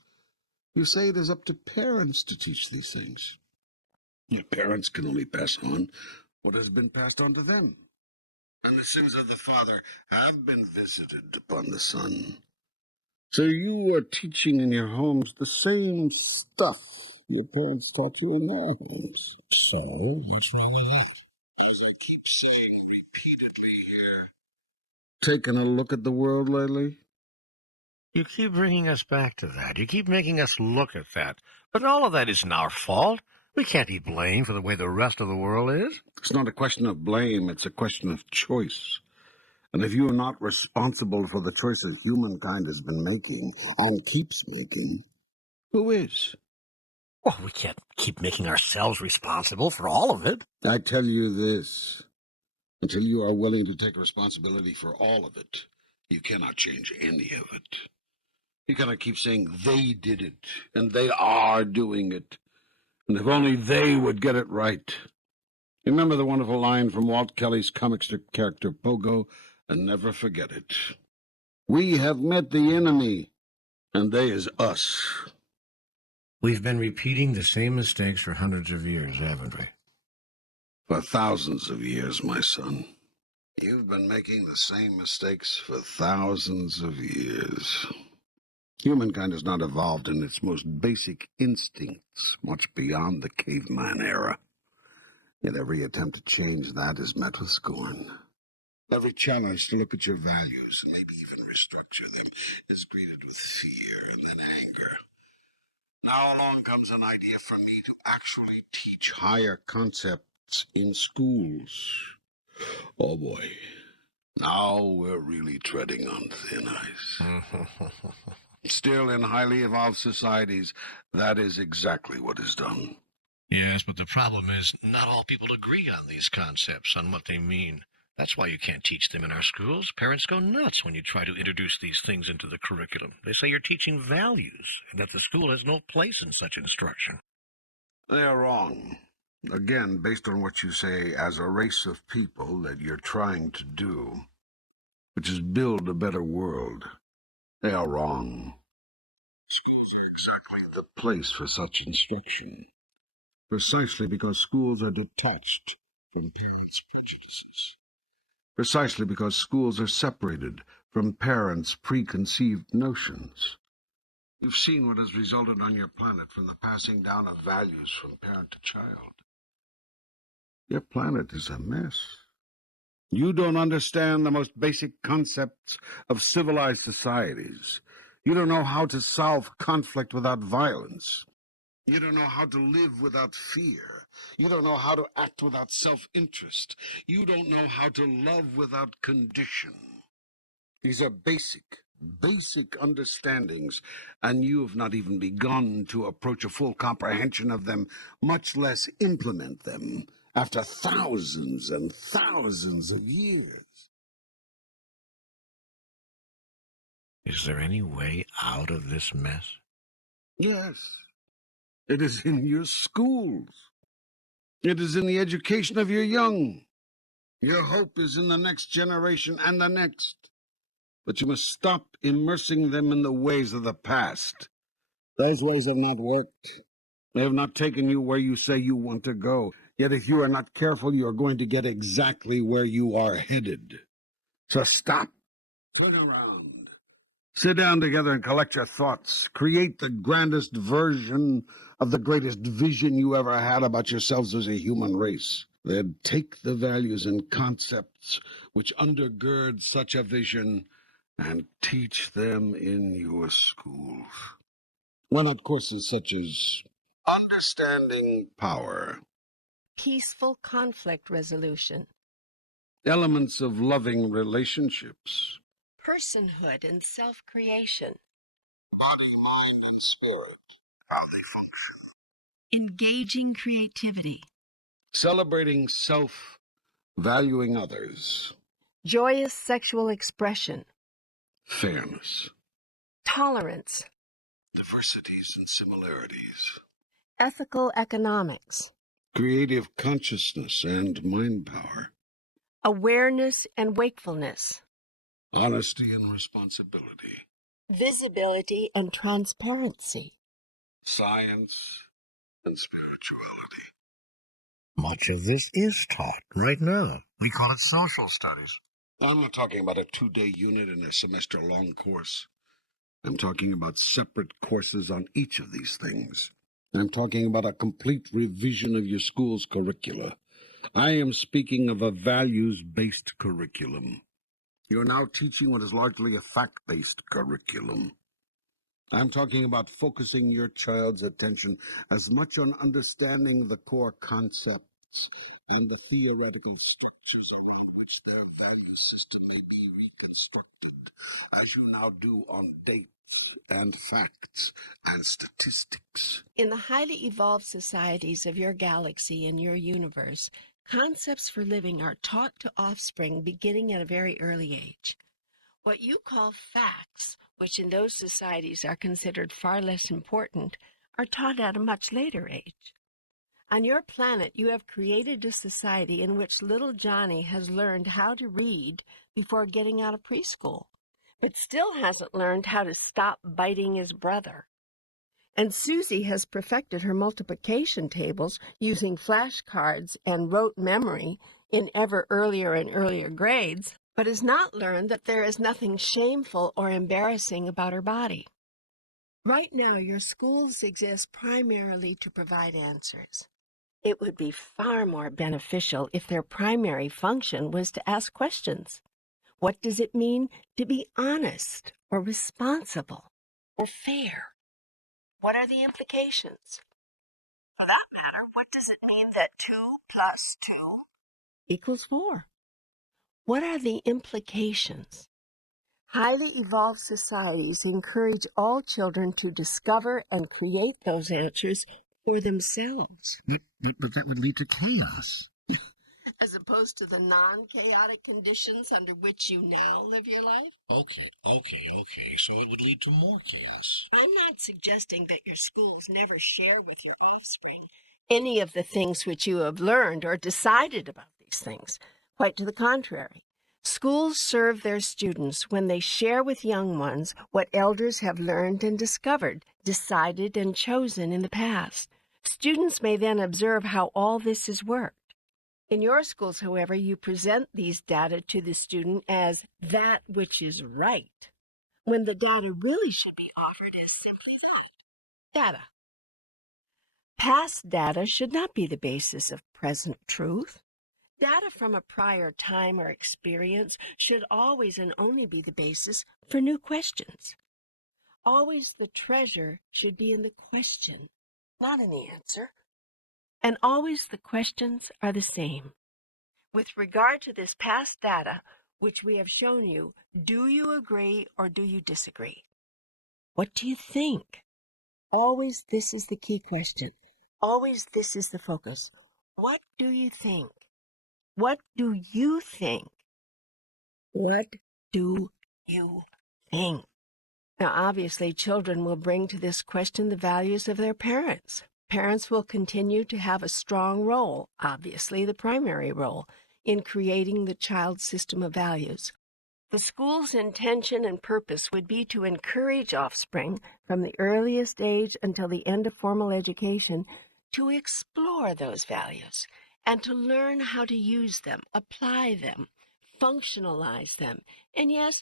You say it is up to parents to teach these things. Your parents can only pass on what has been passed on to them. And the sins of the father have been visited upon the son. So you are teaching in your homes the same stuff your parents taught you in their homes. So, what's wrong with that? Keep saying repeatedly here. Taking a look at the world lately? You keep bringing us back to that. You keep making us look at that. But all of that isn't our fault. We can't be blamed for the way the rest of the world is. It's not a question of blame, it's a question of choice. And if you are not responsible for the choices humankind has been making and keeps making, who is? Well, we can't keep making ourselves responsible for all of it. I tell you this, until you are willing to take responsibility for all of it, you cannot change any of it. You cannot keep saying they did it, and they are doing it, and if only they would get it right. Remember the wonderful line from Walt Kelly's comic strip character Pogo, and never forget it. We have met the enemy, and they is us. We've been repeating the same mistakes for hundreds of years, haven't we? For thousands of years, my son. You've been making the same mistakes for thousands of years. Humankind has not evolved in its most basic instincts much beyond the caveman era. Yet every attempt to change that is met with scorn. Every challenge to look at your values and maybe even restructure them is greeted with fear and then anger. Now along comes an idea for me to actually teach higher concepts in schools. Oh boy, now we're really treading on thin ice. Still, in highly evolved societies, that is exactly what is done. Yes, but the problem is not all people agree on these concepts, on what they mean. That's why you can't teach them in our schools. Parents go nuts when you try to introduce these things into the curriculum. They say you're teaching values, and that the school has no place in such instruction. They are wrong. Again, based on what you say as a race of people that you're trying to do, which is build a better world, they are wrong. Schools are exactly the place for such instruction, precisely because schools are detached from parents' prejudices. Precisely because schools are separated from parents' preconceived notions. You've seen what has resulted on your planet from the passing down of values from parent to child. Your planet is a mess. You don't understand the most basic concepts of civilized societies. You don't know how to solve conflict without violence. You don't know how to live without fear. You don't know how to act without self-interest. You don't know how to love without condition. These are basic understandings, and you have not even begun to approach a full comprehension of them, much less implement them after thousands and thousands of years. Is there any way out of this mess? Yes. It is in your schools. It is in the education of your young. Your hope is in the next generation and the next. But you must stop immersing them in the ways of the past. Those ways have not worked. They have not taken you where you say you want to go. Yet if you are not careful, you are going to get exactly where you are headed. So stop. Turn around. Sit down together and collect your thoughts. Create the grandest version of the greatest vision you ever had about yourselves as a human race. Then take the values and concepts which undergird such a vision and teach them in your schools. Why not courses such as Understanding Power, Peaceful conflict resolution, Elements of Loving Relationships, personhood and self-creation, Body, Mind, and Spirit, engaging creativity, Celebrating Self, Valuing Others, joyous sexual expression, Fairness, tolerance, Diversities and Similarities, ethical economics, Creative Consciousness and Mind Power, awareness and wakefulness, Honesty and Responsibility, visibility and transparency. Science and Spirituality. Much of this is taught right now. We call it social studies. I'm not talking about a 2-day unit in a semester-long course. I'm talking about separate courses on each of these things. I'm talking about a complete revision of your school's curricula. I am speaking of a values-based curriculum. You're now teaching what is largely a fact-based curriculum. I'm talking about focusing your child's attention as much on understanding the core concepts and the theoretical structures around which their value system may be reconstructed, as you now do on dates and facts and statistics. In the highly evolved societies of your galaxy and your universe, concepts for living are taught to offspring beginning at a very early age. What you call facts, which in those societies are considered far less important, are taught at a much later age. On your planet, you have created a society in which little Johnny has learned how to read before getting out of preschool, but still hasn't learned how to stop biting his brother. And Susie has perfected her multiplication tables using flashcards and rote memory in ever earlier and earlier grades, but has not learned that there is nothing shameful or embarrassing about her body. Right now, your schools exist primarily to provide answers. It would be far more beneficial if their primary function was to ask questions. What does it mean to be honest or responsible or fair? What are the implications? For that matter, what does it mean that 2 plus 2 equals 4? What are the implications? Highly evolved societies encourage all children to discover and create those answers for themselves. But that would lead to chaos. As opposed to the non-chaotic conditions under which you now live your life? Okay. So it would lead to more chaos. I'm not suggesting that your schools never share with your offspring any of the things which you have learned or decided about these things. Quite to the contrary. Schools serve their students when they share with young ones what elders have learned and discovered, decided and chosen in the past. Students may then observe how all this is worked. In your schools, however, you present these data to the student as that which is right, when the data really should be offered as simply that, data. Past data should not be the basis of present truth. Data from a prior time or experience should always and only be the basis for new questions. Always the treasure should be in the question, not in the answer. And always the questions are the same. With regard to this past data, which we have shown you, do you agree or do you disagree? What do you think? Always this is the key question. Always this is the focus. What do you think? What do you think? What do you think? Now, obviously, children will bring to this question the values of their parents. Parents will continue to have a strong role, obviously the primary role, in creating the child's system of values. The school's intention and purpose would be to encourage offspring from the earliest age until the end of formal education to explore those values and to learn how to use them, apply them, functionalize them, and yes,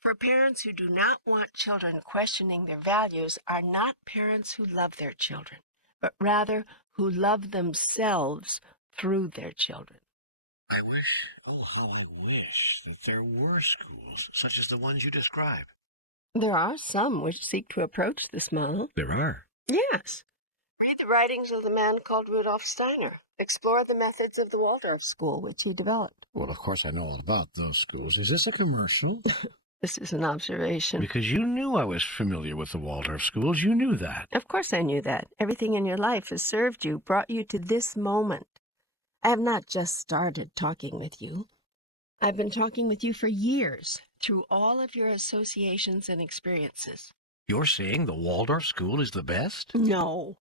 For parents who do not want children questioning their values are not parents who love their children, but rather who love themselves through their children. I wish, oh, how I wish that there were schools such as the ones you describe. There are some which seek to approach this model. There are. Yes. Read the writings of the man called Rudolf Steiner. Explore the methods of the Waldorf School, which he developed. Well, of course I know all about those schools. Is this a commercial? This is an observation. Because you knew I was familiar with the Waldorf schools. You knew that. Of course I knew that. Everything in your life has served you, brought you to this moment. I have not just started talking with you. I've been talking with you for years, through all of your associations and experiences. You're saying the Waldorf school is the best? No.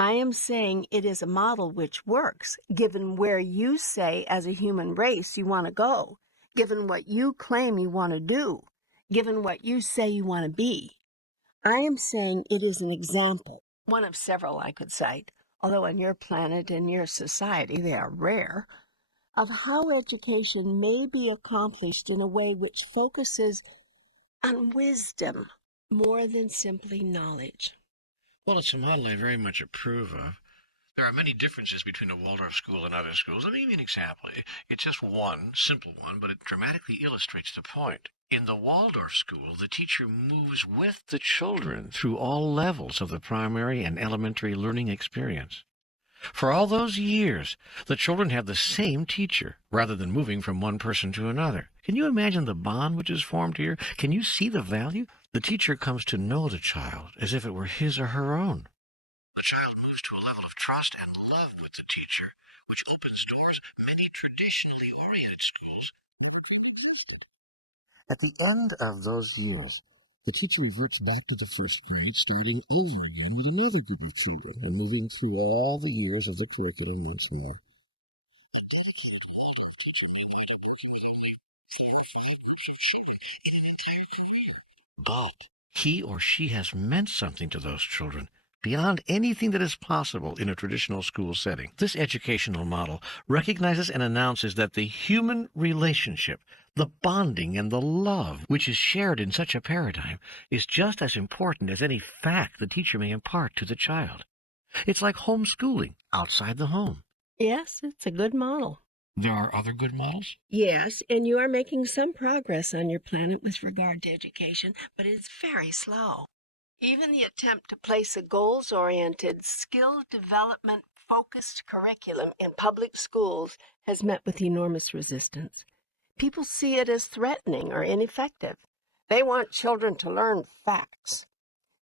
I am saying it is a model which works, given where you say as a human race you want to go, given what you claim you want to do, given what you say you want to be. I am saying it is an example, one of several I could cite, although on your planet and your society they are rare, of how education may be accomplished in a way which focuses on wisdom more than simply knowledge. Well, it's a model I very much approve of. There are many differences between a Waldorf school and other schools. Let me give you an example. It's just one, simple one, but it dramatically illustrates the point. In the Waldorf school, the teacher moves with the children through all levels of the primary and elementary learning experience. For all those years, the children have the same teacher, rather than moving from one person to another. Can you imagine the bond which is formed here? Can you see the value? The teacher comes to know the child as if it were his or her own. The child moves to a level of trust and love with the teacher, which opens doors many traditionally oriented schools. At the end of those years, the teacher reverts back to the first grade, starting over again with another group of children and moving through all the years of the curriculum once more. But he or she has meant something to those children beyond anything that is possible in a traditional school setting. This educational model recognizes and announces that the human relationship, the bonding and the love which is shared in such a paradigm is just as important as any fact the teacher may impart to the child. It's like homeschooling outside the home. Yes, it's a good model. There are other good models? Yes, and you are making some progress on your planet with regard to education, but it's very slow. Even the attempt to place a goals-oriented, skill development-focused curriculum in public schools has met with enormous resistance. People see it as threatening or ineffective. They want children to learn facts.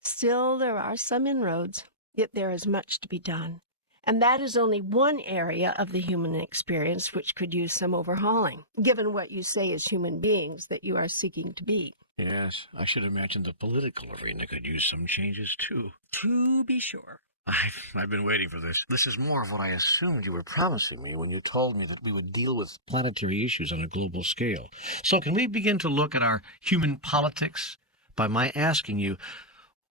Still, there are some inroads, yet there is much to be done. And that is only one area of the human experience which could use some overhauling, given what you say as human beings that you are seeking to be. Yes, I should imagine the political arena could use some changes, too. To be sure. I've been waiting for this. This is more of what I assumed you were promising me when you told me that we would deal with planetary issues on a global scale. So can we begin to look at our human politics by my asking you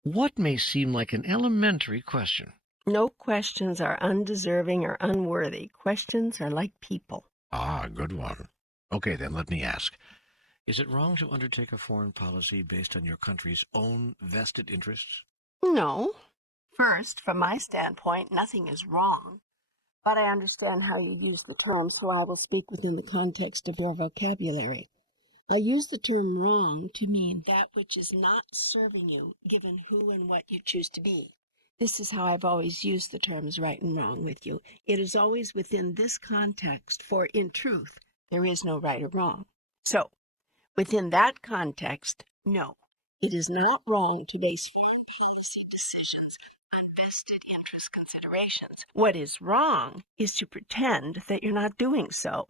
what may seem like an elementary question? No questions are undeserving or unworthy. Questions are like people. Ah, good one. Okay, then let me ask. Is it wrong to undertake a foreign policy based on your country's own vested interests? No. First, from my standpoint, nothing is wrong. But I understand how you use the term, so I will speak within the context of your vocabulary. I use the term wrong to mean that which is not serving you, given who and what you choose to be. This is how I've always used the terms right and wrong with you. It is always within this context, for in truth, there is no right or wrong. So, within that context, no, it is not wrong to base foreign policy decisions on vested interest considerations. What is wrong is to pretend that you're not doing so.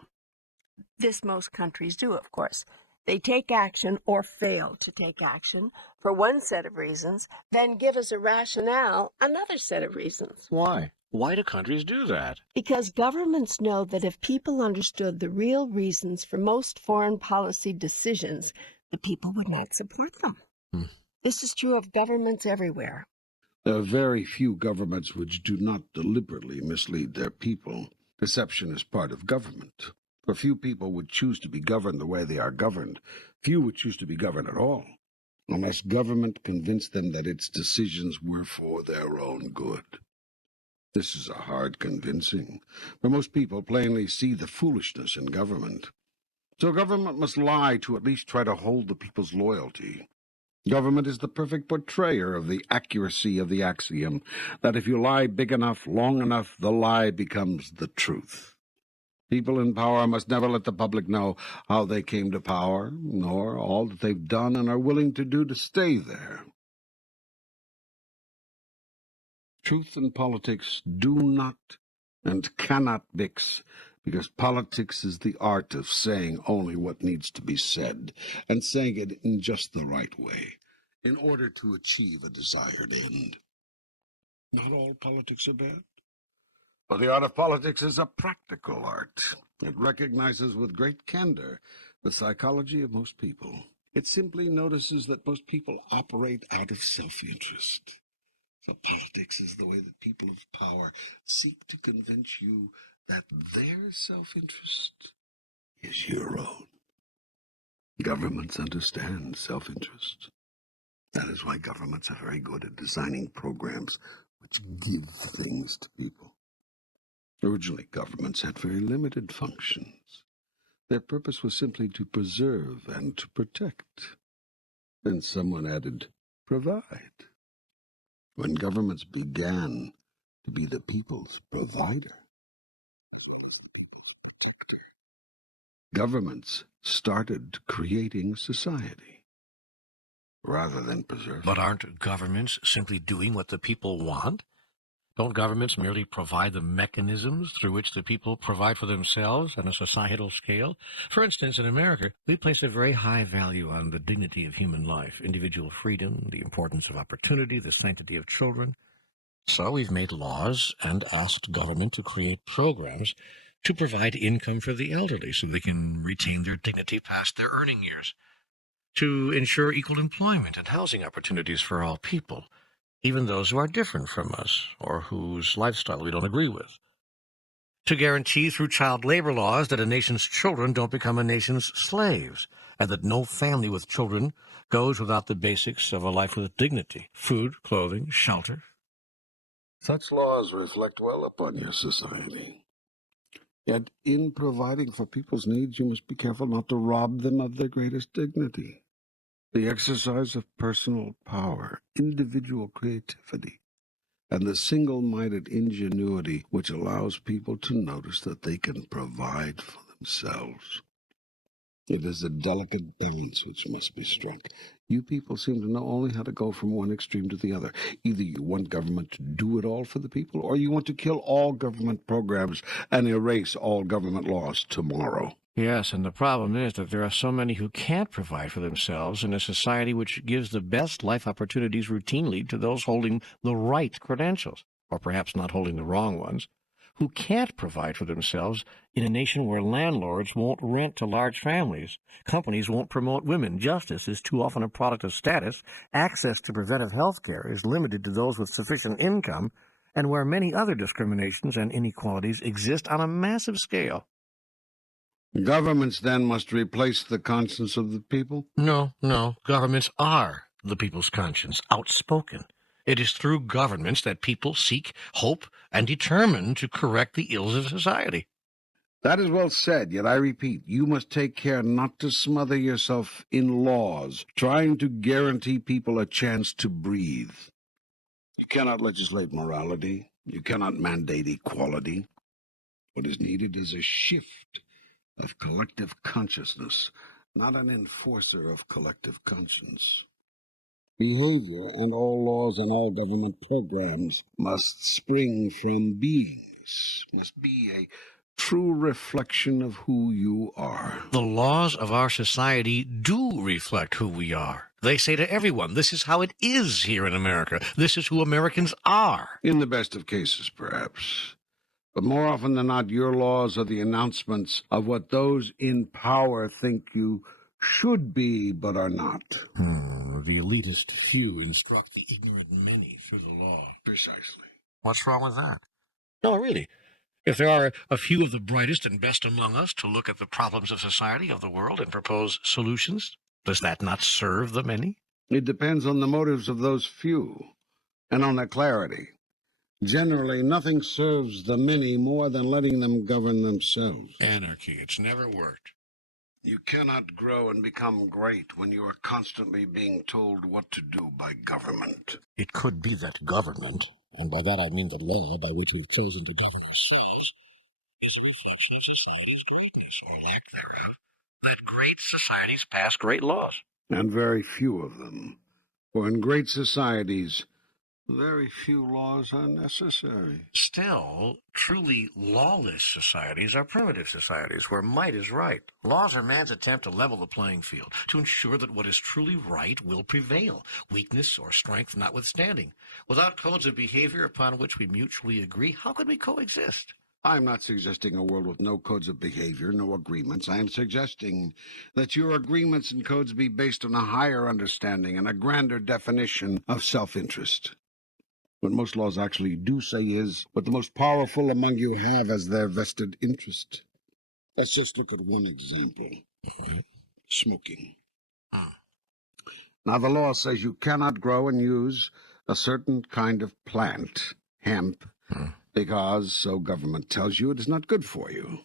This most countries do, of course. They take action or fail to take action for one set of reasons, then give as a rationale another set of reasons. Why? Why do countries do that? Because governments know that if people understood the real reasons for most foreign policy decisions, the people would not support them. This is true of governments everywhere. There are very few governments which do not deliberately mislead their people. Deception is part of government. For few people would choose to be governed the way they are governed. Few would choose to be governed at all, unless government convinced them that its decisions were for their own good. This is a hard convincing, for most people plainly see the foolishness in government. So government must lie to at least try to hold the people's loyalty. Government is the perfect portrayer of the accuracy of the axiom that if you lie big enough, long enough, the lie becomes the truth. People in power must never let the public know how they came to power, nor all that they've done and are willing to do to stay there. Truth and politics do not and cannot mix, because politics is the art of saying only what needs to be said, and saying it in just the right way, in order to achieve a desired end. Not all politics are bad, but the art of politics is a practical art. It recognizes with great candor the psychology of most people. It simply notices that most people operate out of self-interest. So politics is the way that people of power seek to convince you that their self-interest is your own. Governments understand self-interest. That is why governments are very good at designing programs which give things to people. Originally, governments had very limited functions. Their purpose was simply to preserve and to protect. Then someone added, provide. When governments began to be the people's provider, governments started creating society rather than preserving. But aren't governments simply doing what the people want? Don't governments merely provide the mechanisms through which the people provide for themselves on a societal scale? For instance, in America, we place a very high value on the dignity of human life, individual freedom, the importance of opportunity, the sanctity of children. So we've made laws and asked government to create programs to provide income for the elderly so they can retain their dignity past their earning years, to ensure equal employment and housing opportunities for all people, even those who are different from us or whose lifestyle we don't agree with, to guarantee through child labor laws that a nation's children don't become a nation's slaves, and that no family with children goes without the basics of a life with dignity: food, clothing, shelter. Such laws reflect well upon your society. Yet in providing for people's needs, you must be careful not to rob them of their greatest dignity: the exercise of personal power, individual creativity, and the single-minded ingenuity which allows people to notice that they can provide for themselves. It is a delicate balance which must be struck. You people seem to know only how to go from one extreme to the other. Either you want government to do it all for the people, or you want to kill all government programs and erase all government laws tomorrow. Yes, and the problem is that there are so many who can't provide for themselves in a society which gives the best life opportunities routinely to those holding the right credentials, or perhaps not holding the wrong ones, who can't provide for themselves in a nation where landlords won't rent to large families, companies won't promote women, justice is too often a product of status, access to preventive health care is limited to those with sufficient income, and where many other discriminations and inequalities exist on a massive scale. Governments then must replace the conscience of the people? No. Governments are the people's conscience, outspoken. It is through governments that people seek, hope, and determine to correct the ills of society. That is well said, yet I repeat, you must take care not to smother yourself in laws, trying to guarantee people a chance to breathe. You cannot legislate morality. You cannot mandate equality. What is needed is a shift of collective consciousness, not an enforcer of collective conscience. Behavior and all laws and all government programs must spring from beings, must be a true reflection of who you are. The laws of our society do reflect who we are. They say to everyone, this is how it is here in America. This is who Americans are. In the best of cases, perhaps. But more often than not, your laws are the announcements of what those in power think you should be but are not. The elitist few instruct the ignorant many through the law. Precisely. What's wrong with that? No, really. If there are a few of the brightest and best among us to look at the problems of society, of the world, and propose solutions, does that not serve the many? It depends on the motives of those few and on their clarity. Generally, nothing serves the many more than letting them govern themselves. Anarchy. It's never worked. You cannot grow and become great when you are constantly being told what to do by government. It could be that government, and by that I mean the law by which we've chosen to govern ourselves, is a reflection of society's greatness, or lack thereof. That great societies pass great laws. And very few of them. For in great societies, very few laws are necessary. Still, truly lawless societies are primitive societies where might is right. Laws are man's attempt to level the playing field, to ensure that what is truly right will prevail, weakness or strength notwithstanding. Without codes of behavior upon which we mutually agree, how could we coexist? I'm not suggesting a world with no codes of behavior, no agreements. I am suggesting that your agreements and codes be based on a higher understanding and a grander definition of self-interest. What most laws actually do say is what the most powerful among you have as their vested interest. Let's just look at one example. Smoking. Now, the law says you cannot grow and use a certain kind of plant, hemp, because, so government tells you, it is not good for you.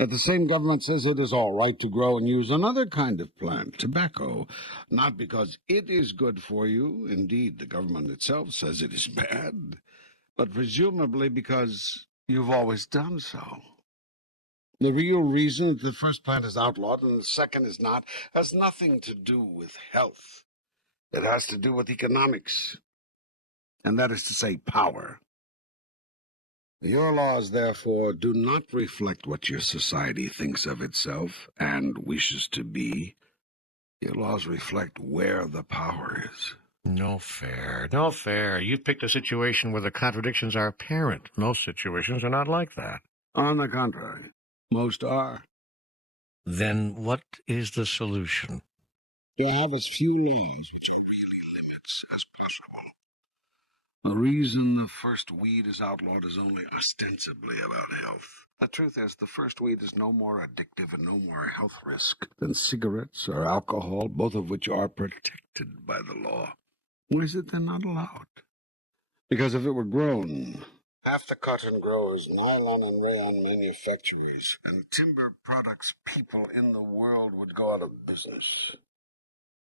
Yet the same government says it is all right to grow and use another kind of plant, tobacco, not because it is good for you, indeed the government itself says it is bad, but presumably because you've always done so. The real reason that the first plant is outlawed and the second is not has nothing to do with health. It has to do with economics, and that is to say power. Your laws, therefore, do not reflect what your society thinks of itself and wishes to be. Your laws reflect where the power is. No fair, no fair. You've picked a situation where the contradictions are apparent. Most situations are not like that. On the contrary, most are. Then what is the solution? To have as few laws, which are really limits, as possible. The reason the first weed is outlawed is only ostensibly about health. The truth is, the first weed is no more addictive and no more a health risk than cigarettes or alcohol, both of which are protected by the law. Why is it then not allowed? Because if it were grown, half the cotton growers, nylon and rayon manufacturers, and timber products people in the world would go out of business.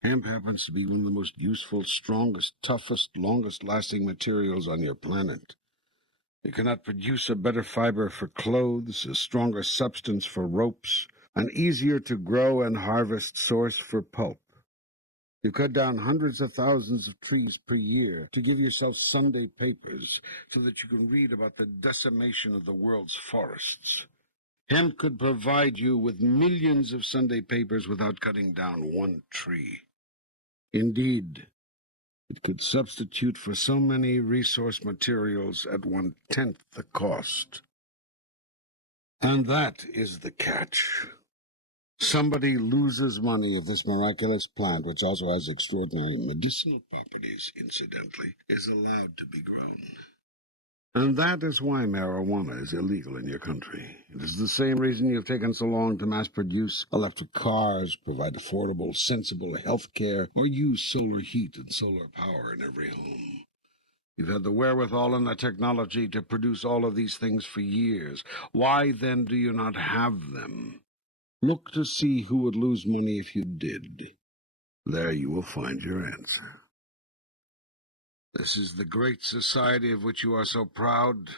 Hemp happens to be one of the most useful, strongest, toughest, longest-lasting materials on your planet. You cannot produce a better fiber for clothes, a stronger substance for ropes, an easier to grow and harvest source for pulp. You cut down hundreds of thousands of trees per year to give yourself Sunday papers so that you can read about the decimation of the world's forests. Hemp could provide you with millions of Sunday papers without cutting down one tree. Indeed, it could substitute for so many resource materials at 1/10 the cost. And that is the catch. Somebody loses money if this miraculous plant, which also has extraordinary medicinal properties, incidentally, is allowed to be grown. And that is why marijuana is illegal in your country. It is the same reason you've taken so long to mass-produce electric cars, provide affordable, sensible health care, or use solar heat and solar power in every home. You've had the wherewithal and the technology to produce all of these things for years. Why, then, do you not have them? Look to see who would lose money if you did. There you will find your answer. This is the great society of which you are so proud.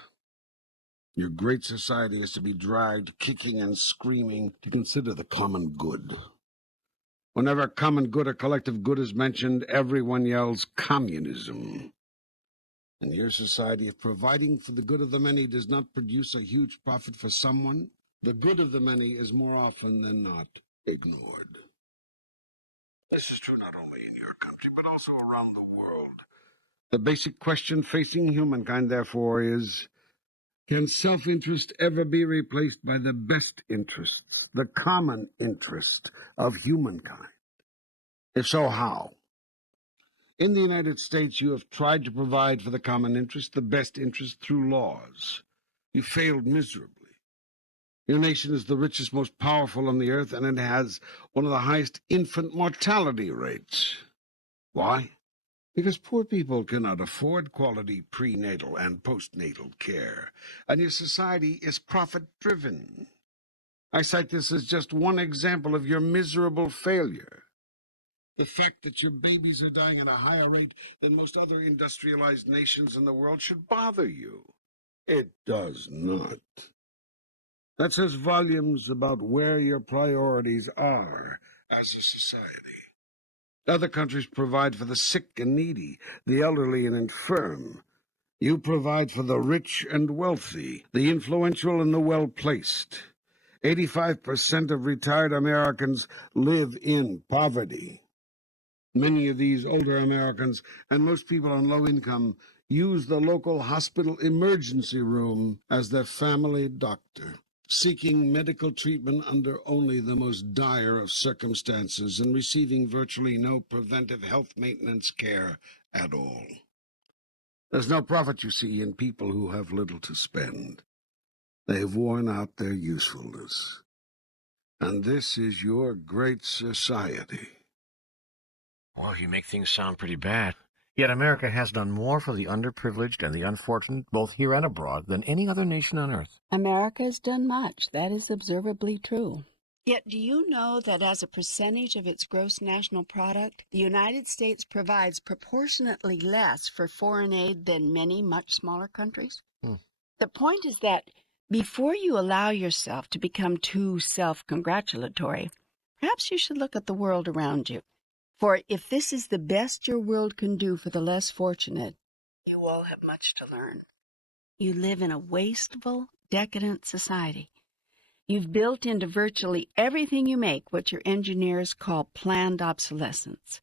Your great society is to be dragged, kicking and screaming, to consider the common good. Whenever common good or collective good is mentioned, everyone yells communism. And your society, if providing for the good of the many does not produce a huge profit for someone, the good of the many is more often than not ignored. This is true not only in your country, but also around the world. The basic question facing humankind, therefore, is, can self-interest ever be replaced by the best interests, the common interest of humankind? If so, how? In the United States, you have tried to provide for the common interest, the best interest, through laws. You failed miserably. Your nation is the richest, most powerful on the earth, and it has one of the highest infant mortality rates. Why? Because poor people cannot afford quality prenatal and postnatal care, and your society is profit-driven. I cite this as just one example of your miserable failure. The fact that your babies are dying at a higher rate than most other industrialized nations in the world should bother you. It does not. That says volumes about where your priorities are as a society. Other countries provide for the sick and needy, the elderly and infirm. You provide for the rich and wealthy, the influential and the well-placed. 85% of retired Americans live in poverty. Many of these older Americans, and most people on low income, use the local hospital emergency room as their family doctor, seeking medical treatment under only the most dire of circumstances and receiving virtually no preventive health maintenance care at all. There's no profit, you see, in people who have little to spend. They've worn out their usefulness. And this is your great society. Well, you make things sound pretty bad. Yet America has done more for the underprivileged and the unfortunate, both here and abroad, than any other nation on earth. America has done much. That is observably true. Yet do you know that as a percentage of its gross national product, the United States provides proportionately less for foreign aid than many much smaller countries? The point is that before you allow yourself to become too self-congratulatory, perhaps you should look at the world around you. For if this is the best your world can do for the less fortunate, you all have much to learn. You live in a wasteful, decadent society. You've built into virtually everything you make what your engineers call planned obsolescence.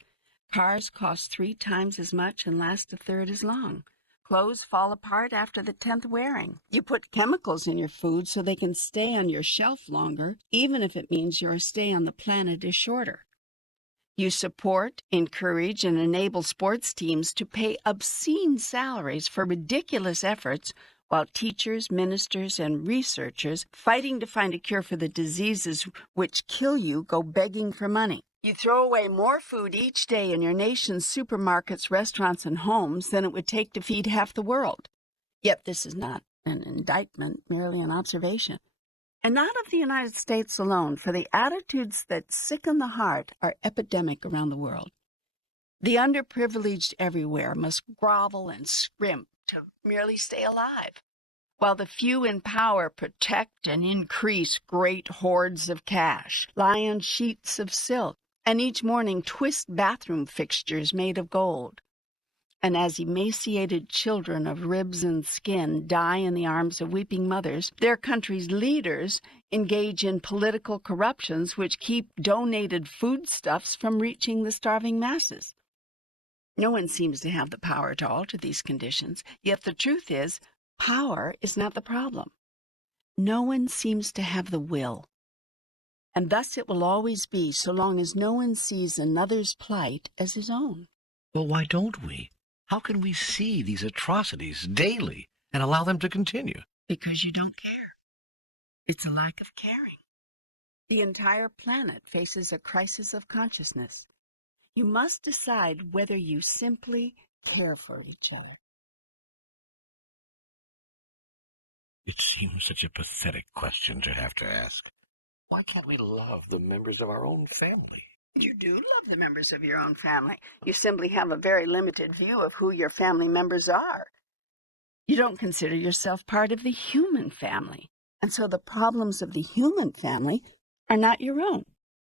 Cars cost 3 times as much and last a third as long. Clothes fall apart after the 10th wearing. You put chemicals in your food so they can stay on your shelf longer, even if it means your stay on the planet is shorter. You support, encourage, and enable sports teams to pay obscene salaries for ridiculous efforts, while teachers, ministers, and researchers fighting to find a cure for the diseases which kill you go begging for money. You throw away more food each day in your nation's supermarkets, restaurants, and homes than it would take to feed half the world. Yet this is not an indictment, merely an observation. And not of the United States alone, for the attitudes that sicken the heart are epidemic around the world. The underprivileged everywhere must grovel and scrimp to merely stay alive, while the few in power protect and increase great hoards of cash, lie on sheets of silk, and each morning twist bathroom fixtures made of gold. And as emaciated children of ribs and skin die in the arms of weeping mothers, their country's leaders engage in political corruptions which keep donated foodstuffs from reaching the starving masses. No one seems to have the power to alter these conditions, yet the truth is, power is not the problem. No one seems to have the will. And thus it will always be so long as no one sees another's plight as his own. Well, why don't we? How can we see these atrocities daily and allow them to continue? Because you don't care. It's a lack of caring. The entire planet faces a crisis of consciousness. You must decide whether you simply care for each other. It seems such a pathetic question to have to ask. Why can't we love the members of our own family? You do love the members of your own family. You simply have a very limited view of who your family members are. You don't consider yourself part of the human family. And so the problems of the human family are not your own.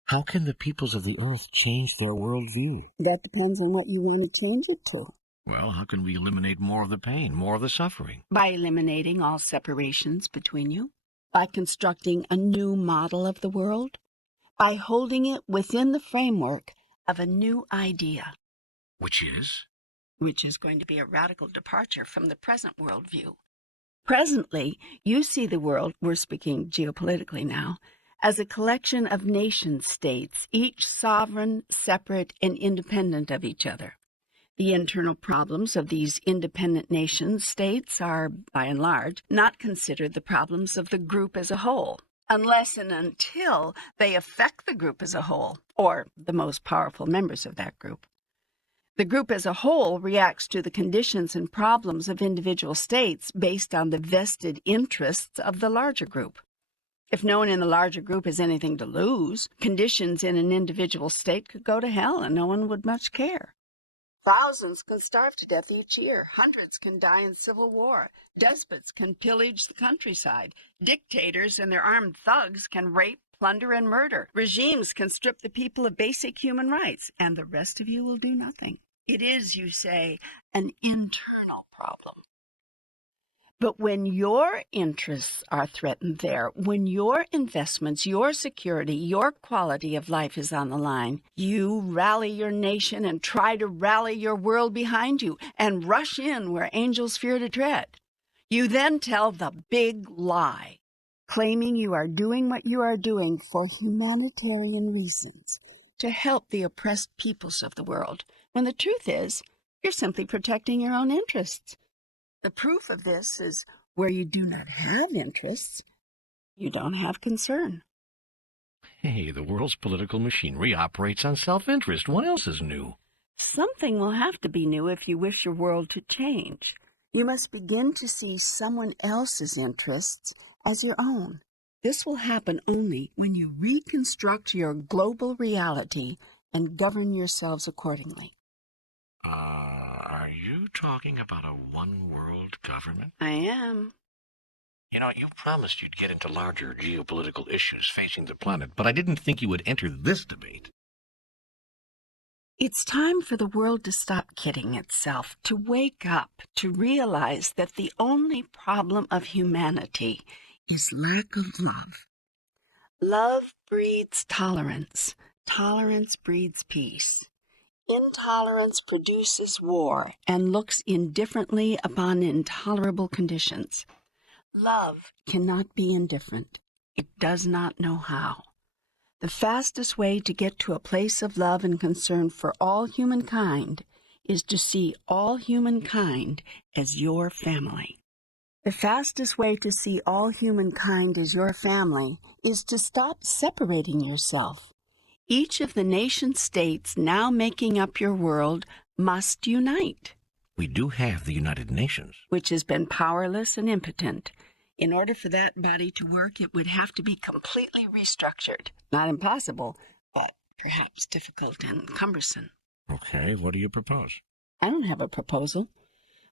How can the peoples of the earth change their worldview? That depends on what you want to change it to. Well, how can we eliminate more of the pain, more of the suffering? By eliminating all separations between you. By constructing a new model of the world. By holding it within the framework of a new idea. Which is? Which is going to be a radical departure from the present worldview. Presently, you see the world, we're speaking geopolitically now, as a collection of nation-states, each sovereign, separate, and independent of each other. The internal problems of these independent nation states are, by and large, not considered the problems of the group as a whole, unless and until they affect the group as a whole, or the most powerful members of that group. The group as a whole reacts to the conditions and problems of individual states based on the vested interests of the larger group. If no one in the larger group has anything to lose, conditions in an individual state could go to hell and no one would much care. Thousands can starve to death each year. Hundreds can die in civil war. Despots can pillage the countryside. Dictators and their armed thugs can rape, plunder, and murder. Regimes can strip the people of basic human rights, and the rest of you will do nothing. It is, you say, an internal problem. But when your interests are threatened there, when your investments, your security, your quality of life is on the line, you rally your nation and try to rally your world behind you and rush in where angels fear to tread. You then tell the big lie, claiming you are doing what you are doing for humanitarian reasons, to help the oppressed peoples of the world, when the truth is, you're simply protecting your own interests. The proof of this is where you do not have interests, you don't have concern. Hey, the world's political machinery operates on self-interest. What else is new? Something will have to be new if you wish your world to change. You must begin to see someone else's interests as your own. This will happen only when you reconstruct your global reality and govern yourselves accordingly. Are you talking about a one-world government? I am. You know, you promised you'd get into larger geopolitical issues facing the planet, but I didn't think you would enter this debate. It's time for the world to stop kidding itself, to wake up, to realize that the only problem of humanity is lack of love. Love breeds tolerance. Tolerance breeds peace. Intolerance produces war and looks indifferently upon intolerable conditions. Love cannot be indifferent. It does not know how. The fastest way to get to a place of love and concern for all humankind is to see all humankind as your family. The fastest way to see all humankind as your family is to stop separating yourself. Each of the nation-states now making up your world must unite. We do have the United Nations, which has been powerless and impotent. In order for that body to work, it would have to be completely restructured. Not impossible, but perhaps difficult and cumbersome. Okay, what do you propose? I don't have a proposal.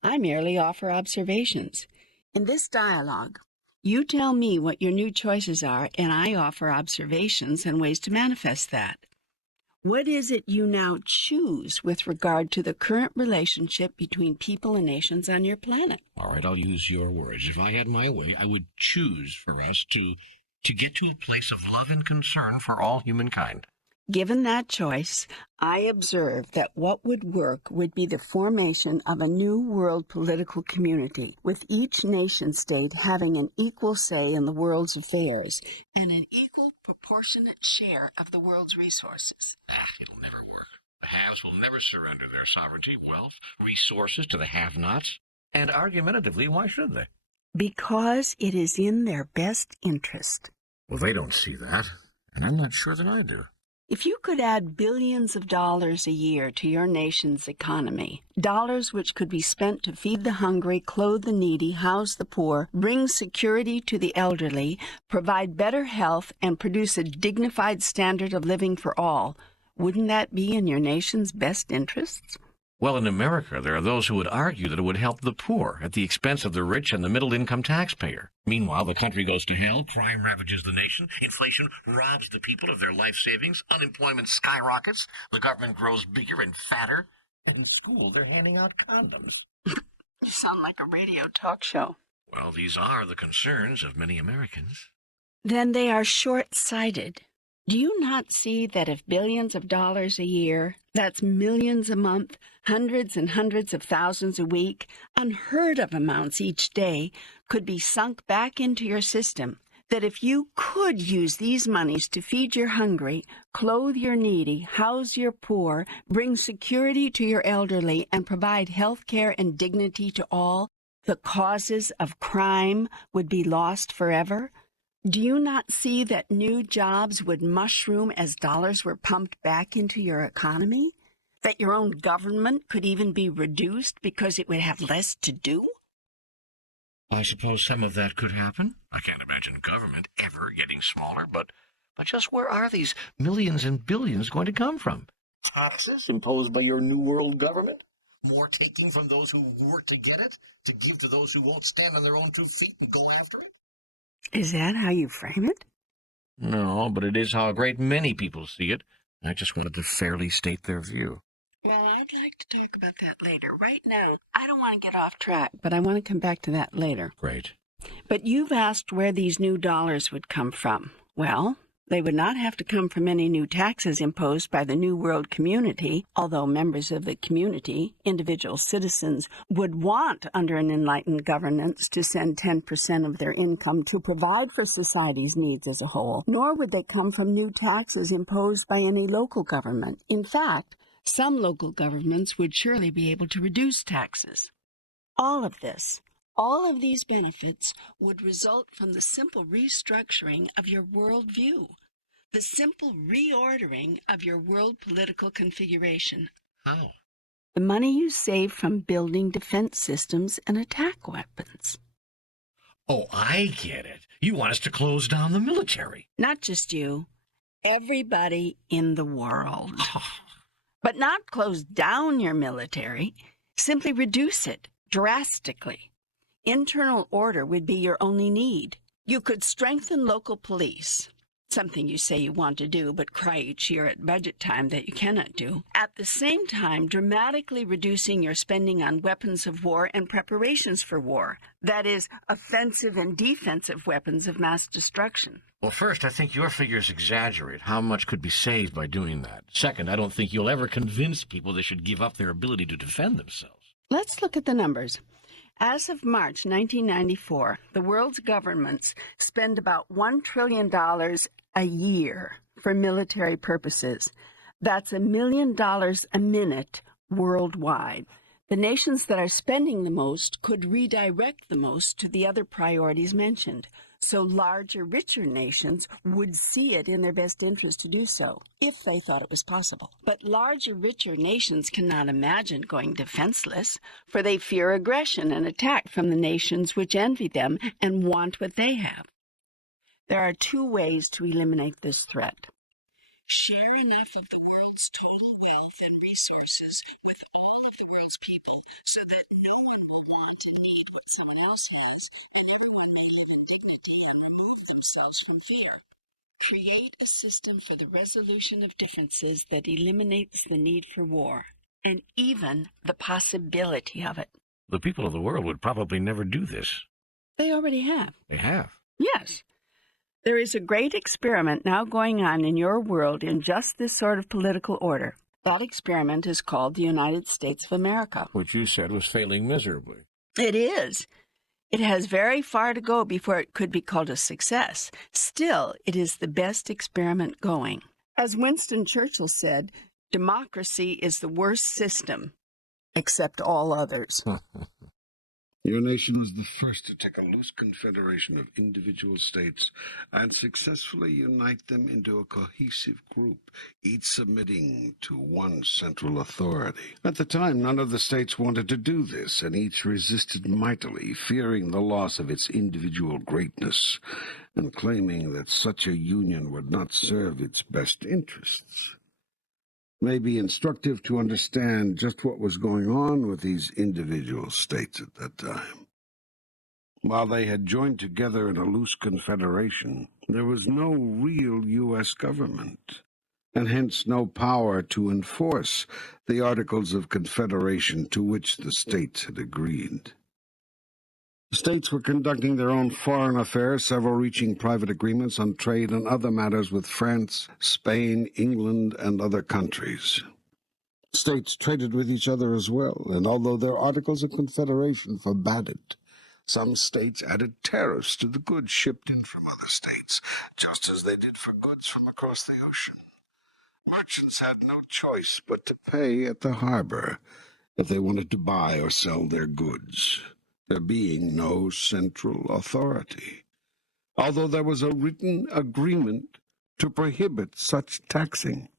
I merely offer observations. In this dialogue, you tell me what your new choices are, and I offer observations and ways to manifest that. What is it you now choose with regard to the current relationship between people and nations on your planet? All right, I'll use your words. If I had my way, I would choose for us to get to a place of love and concern for all humankind. Given that choice, I observe that what would work would be the formation of a new world political community, with each nation-state having an equal say in the world's affairs and an equal proportionate share of the world's resources. It'll never work. The haves will never surrender their sovereignty, wealth, resources to the have-nots. And argumentatively, why should they? Because it is in their best interest. Well, they don't see that, and I'm not sure that I do. If you could add billions of dollars a year to your nation's economy, dollars which could be spent to feed the hungry, clothe the needy, house the poor, bring security to the elderly, provide better health, and produce a dignified standard of living for all, wouldn't that be in your nation's best interests? Well, in America, there are those who would argue that it would help the poor at the expense of the rich and the middle-income taxpayer. Meanwhile, the country goes to hell, crime ravages the nation, inflation robs the people of their life savings, unemployment skyrockets, the government grows bigger and fatter, and in school they're handing out condoms. You sound like a radio talk show. Well, these are the concerns of many Americans. Then they are short-sighted. Do you not see that if billions of dollars a year, that's millions a month, hundreds and hundreds of thousands a week, unheard of amounts each day, could be sunk back into your system, that if you could use these monies to feed your hungry, clothe your needy, house your poor, bring security to your elderly, and provide health care and dignity to all, the causes of crime would be lost forever? Do you not see that new jobs would mushroom as dollars were pumped back into your economy? That your own government could even be reduced because it would have less to do? I suppose some of that could happen. I can't imagine government ever getting smaller, but just where are these millions and billions going to come from? Taxes imposed by your New World government? More taking from those who work to get it, to give to those who won't stand on their own 2 feet and go after it? Is that how you frame it? No, but it is how a great many people see it. I just wanted to fairly state their view. Well, I'd like to talk about that later. Right now, I don't want to get off track, but I want to come back to that later. Great. But you've asked where these new dollars would come from. Well, they would not have to come from any new taxes imposed by the New World community, although members of the community, individual citizens, would want under an enlightened governance to send 10% of their income to provide for society's needs as a whole, nor would they come from new taxes imposed by any local government. In fact, some local governments would surely be able to reduce taxes. All of these benefits would result from the simple restructuring of your worldview, the simple reordering of your world political configuration. How? The money you save from building defense systems and attack weapons. Oh, I get it. You want us to close down the military. Not just you, everybody in the world. But not close down your military, simply reduce it drastically. Internal order would be your only need. You could strengthen local police, something you say you want to do but cry each year at budget time that you cannot do, at the same time dramatically reducing your spending on weapons of war and preparations for war, that is, offensive and defensive weapons of mass destruction. Well, first, I think your figures exaggerate how much could be saved by doing that. Second, I don't think you'll ever convince people they should give up their ability to defend themselves. Let's look at the numbers. As of March 1994, the world's governments spend about $1 trillion a year for military purposes. That's $1 million a minute worldwide. The nations that are spending the most could redirect the most to the other priorities mentioned. So larger, richer nations would see it in their best interest to do so, if they thought it was possible. But larger, richer nations cannot imagine going defenseless, for they fear aggression and attack from the nations which envy them and want what they have. There are 2 ways to eliminate this threat. Share enough of the world's total wealth and resources with all of the world's people so that no one will want and need what someone else has, and everyone may live in dignity and remove themselves from fear. Create a system for the resolution of differences that eliminates the need for war, and even the possibility of it. The people of the world would probably never do this. They already have. They have. Yes. There is a great experiment now going on in your world in just this sort of political order. That experiment is called the United States of America. Which you said was failing miserably. It is. It has very far to go before it could be called a success. Still, it is the best experiment going. As Winston Churchill said, democracy is the worst system, except all others. Your nation was the first to take a loose confederation of individual states and successfully unite them into a cohesive group, each submitting to one central authority. At the time, none of the states wanted to do this, and each resisted mightily, fearing the loss of its individual greatness, and claiming that such a union would not serve its best interests. It may be instructive to understand just what was going on with these individual states at that time. While they had joined together in a loose confederation, there was no real U.S. government, and hence no power to enforce the Articles of Confederation to which the states had agreed. The states were conducting their own foreign affairs, several reaching private agreements on trade and other matters with France, Spain, England, and other countries. States traded with each other as well, and although their Articles of Confederation forbade it, Some states added tariffs to the goods shipped in from other states, just as they did for goods from across the ocean. Merchants had no choice but to pay at the harbor if they wanted to buy or sell their goods, there being no central authority, although there was a written agreement to prohibit such taxing.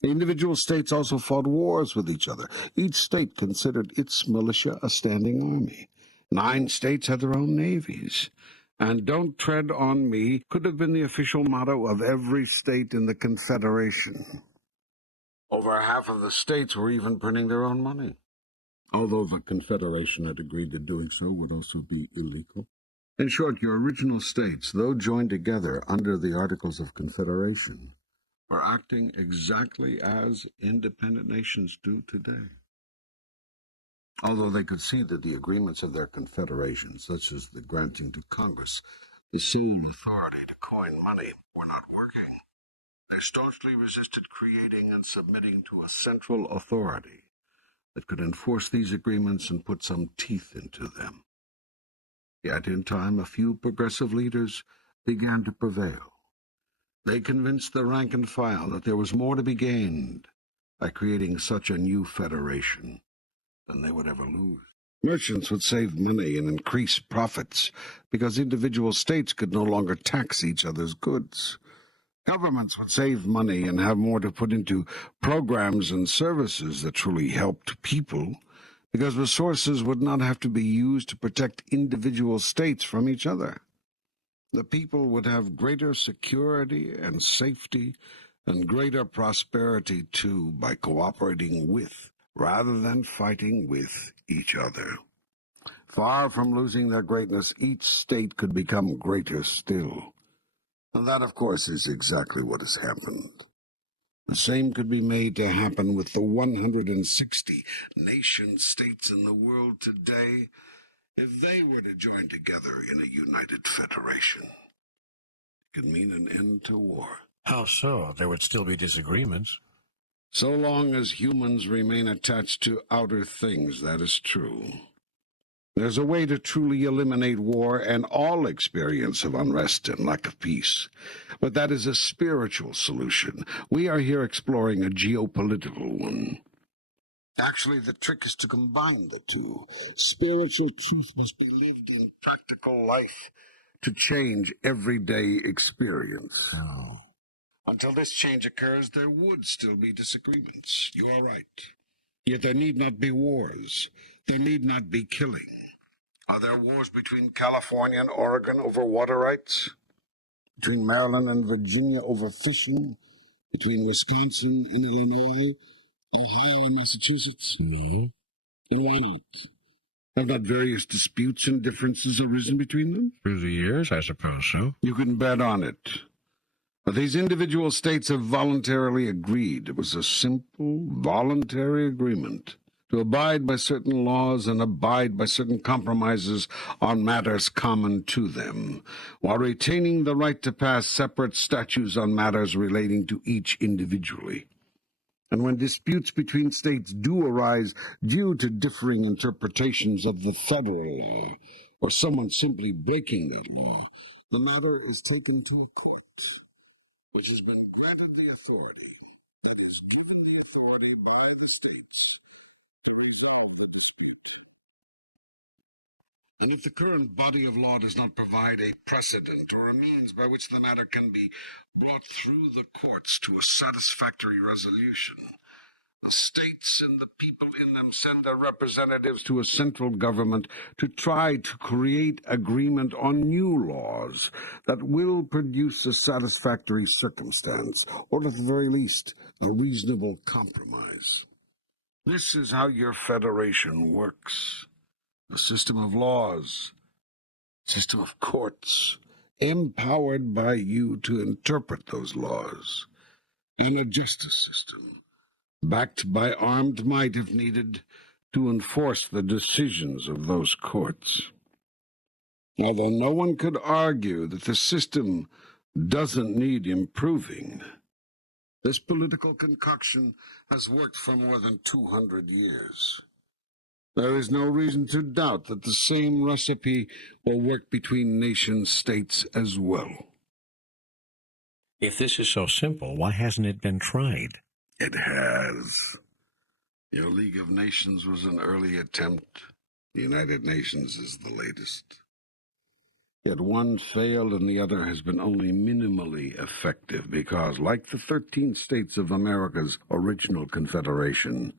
The individual states also fought wars with each other. Each state considered its militia a standing army. 9 states had their own navies. And "Don't tread on me" could have been the official motto of every state in the Confederation. Over half of the states were even printing their own money, although the Confederation had agreed that doing so would also be illegal. In short, your original states, though joined together under the Articles of Confederation, are acting exactly as independent nations do today. Although they could see that the agreements of their confederation, such as the granting to Congress the sole authority to coin money, were not working, they staunchly resisted creating and submitting to a central authority that could enforce these agreements and put some teeth into them. Yet in time, a few progressive leaders began to prevail. They convinced the rank and file that there was more to be gained by creating such a new federation than they would ever lose. Merchants would save money and increase profits because individual states could no longer tax each other's goods. Governments would save money and have more to put into programs and services that truly helped people because resources would not have to be used to protect individual states from each other. The people would have greater security and safety and greater prosperity, too, by cooperating with, rather than fighting with, each other. Far from losing their greatness, each state could become greater still. And that, of course, is exactly what has happened. The same could be made to happen with the 160 nation-states in the world today if they were to join together in a united federation. It could mean an end to war. How so? There would still be disagreements. So long as humans remain attached to outer things, that is true. There's a way to truly eliminate war and all experience of unrest and lack of peace. But that is a spiritual solution. We are here exploring a geopolitical one. Actually, the trick is to combine the two. Spiritual truth must be lived in practical life to change everyday experience. Oh. Until this change occurs, there would still be disagreements. You are right. Yet there need not be wars. There need not be killing. Are there wars between California and Oregon over water rights? Between Maryland and Virginia over fishing? Between Wisconsin and Illinois? Ohio and Massachusetts? No. And why not? Have not various disputes and differences arisen between them? Through the years, I suppose so. You can bet on it. But these individual states have voluntarily agreed. It was a simple, voluntary agreement to abide by certain laws and abide by certain compromises on matters common to them, while retaining the right to pass separate statutes on matters relating to each individually. And when disputes between states do arise due to differing interpretations of the federal law, or someone simply breaking that law, the matter is taken to a court, which has been granted the authority, that is, given the authority by the states, to resolve the dispute. And if the current body of law does not provide a precedent or a means by which the matter can be brought through the courts to a satisfactory resolution, the states and the people in them send their representatives to a central government to try to create agreement on new laws that will produce a satisfactory circumstance, or at the very least, a reasonable compromise. This is how your federation works. A system of laws, a system of courts, empowered by you to interpret those laws, and a justice system, backed by armed might if needed, to enforce the decisions of those courts. Although no one could argue that the system doesn't need improving, this political concoction has worked for more than 200 years. There is no reason to doubt that the same recipe will work between nation-states as well. If this is so simple, why hasn't it been tried? It has. Your League of Nations was an early attempt. The United Nations is the latest. Yet one failed and the other has been only minimally effective because, like the 13 states of America's original confederation,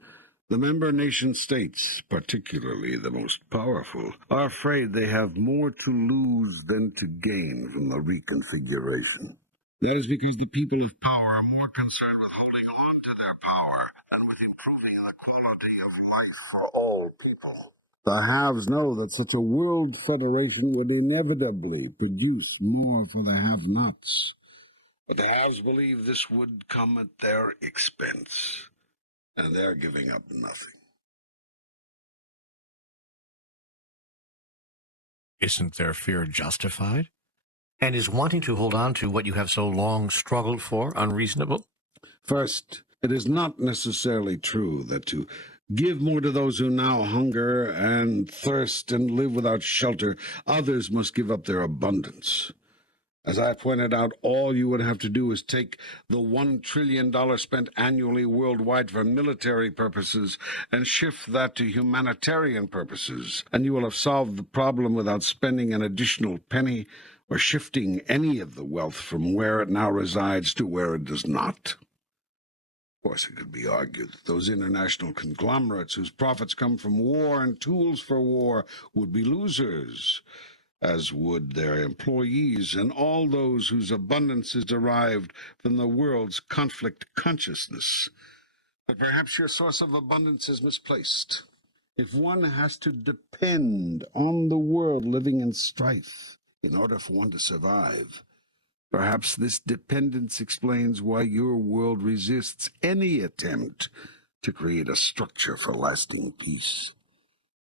the member nation-states, particularly the most powerful, are afraid they have more to lose than to gain from the reconfiguration. That is because the people of power are more concerned with holding on to their power than with improving the quality of life for all people. The haves know that such a world federation would inevitably produce more for the have-nots. But the haves believe this would come at their expense, and they're giving up nothing. Isn't their fear justified? And is wanting to hold on to what you have so long struggled for unreasonable? First, it is not necessarily true that to give more to those who now hunger and thirst and live without shelter, others must give up their abundance. As I pointed out, all you would have to do is take the $1 trillion spent annually worldwide for military purposes and shift that to humanitarian purposes, and you will have solved the problem without spending an additional penny or shifting any of the wealth from where it now resides to where it does not. Of course, it could be argued that those international conglomerates whose profits come from war and tools for war would be losers, as would their employees and all those whose abundance is derived from the world's conflict consciousness. But perhaps your source of abundance is misplaced. If one has to depend on the world living in strife in order for one to survive, perhaps this dependence explains why your world resists any attempt to create a structure for lasting peace.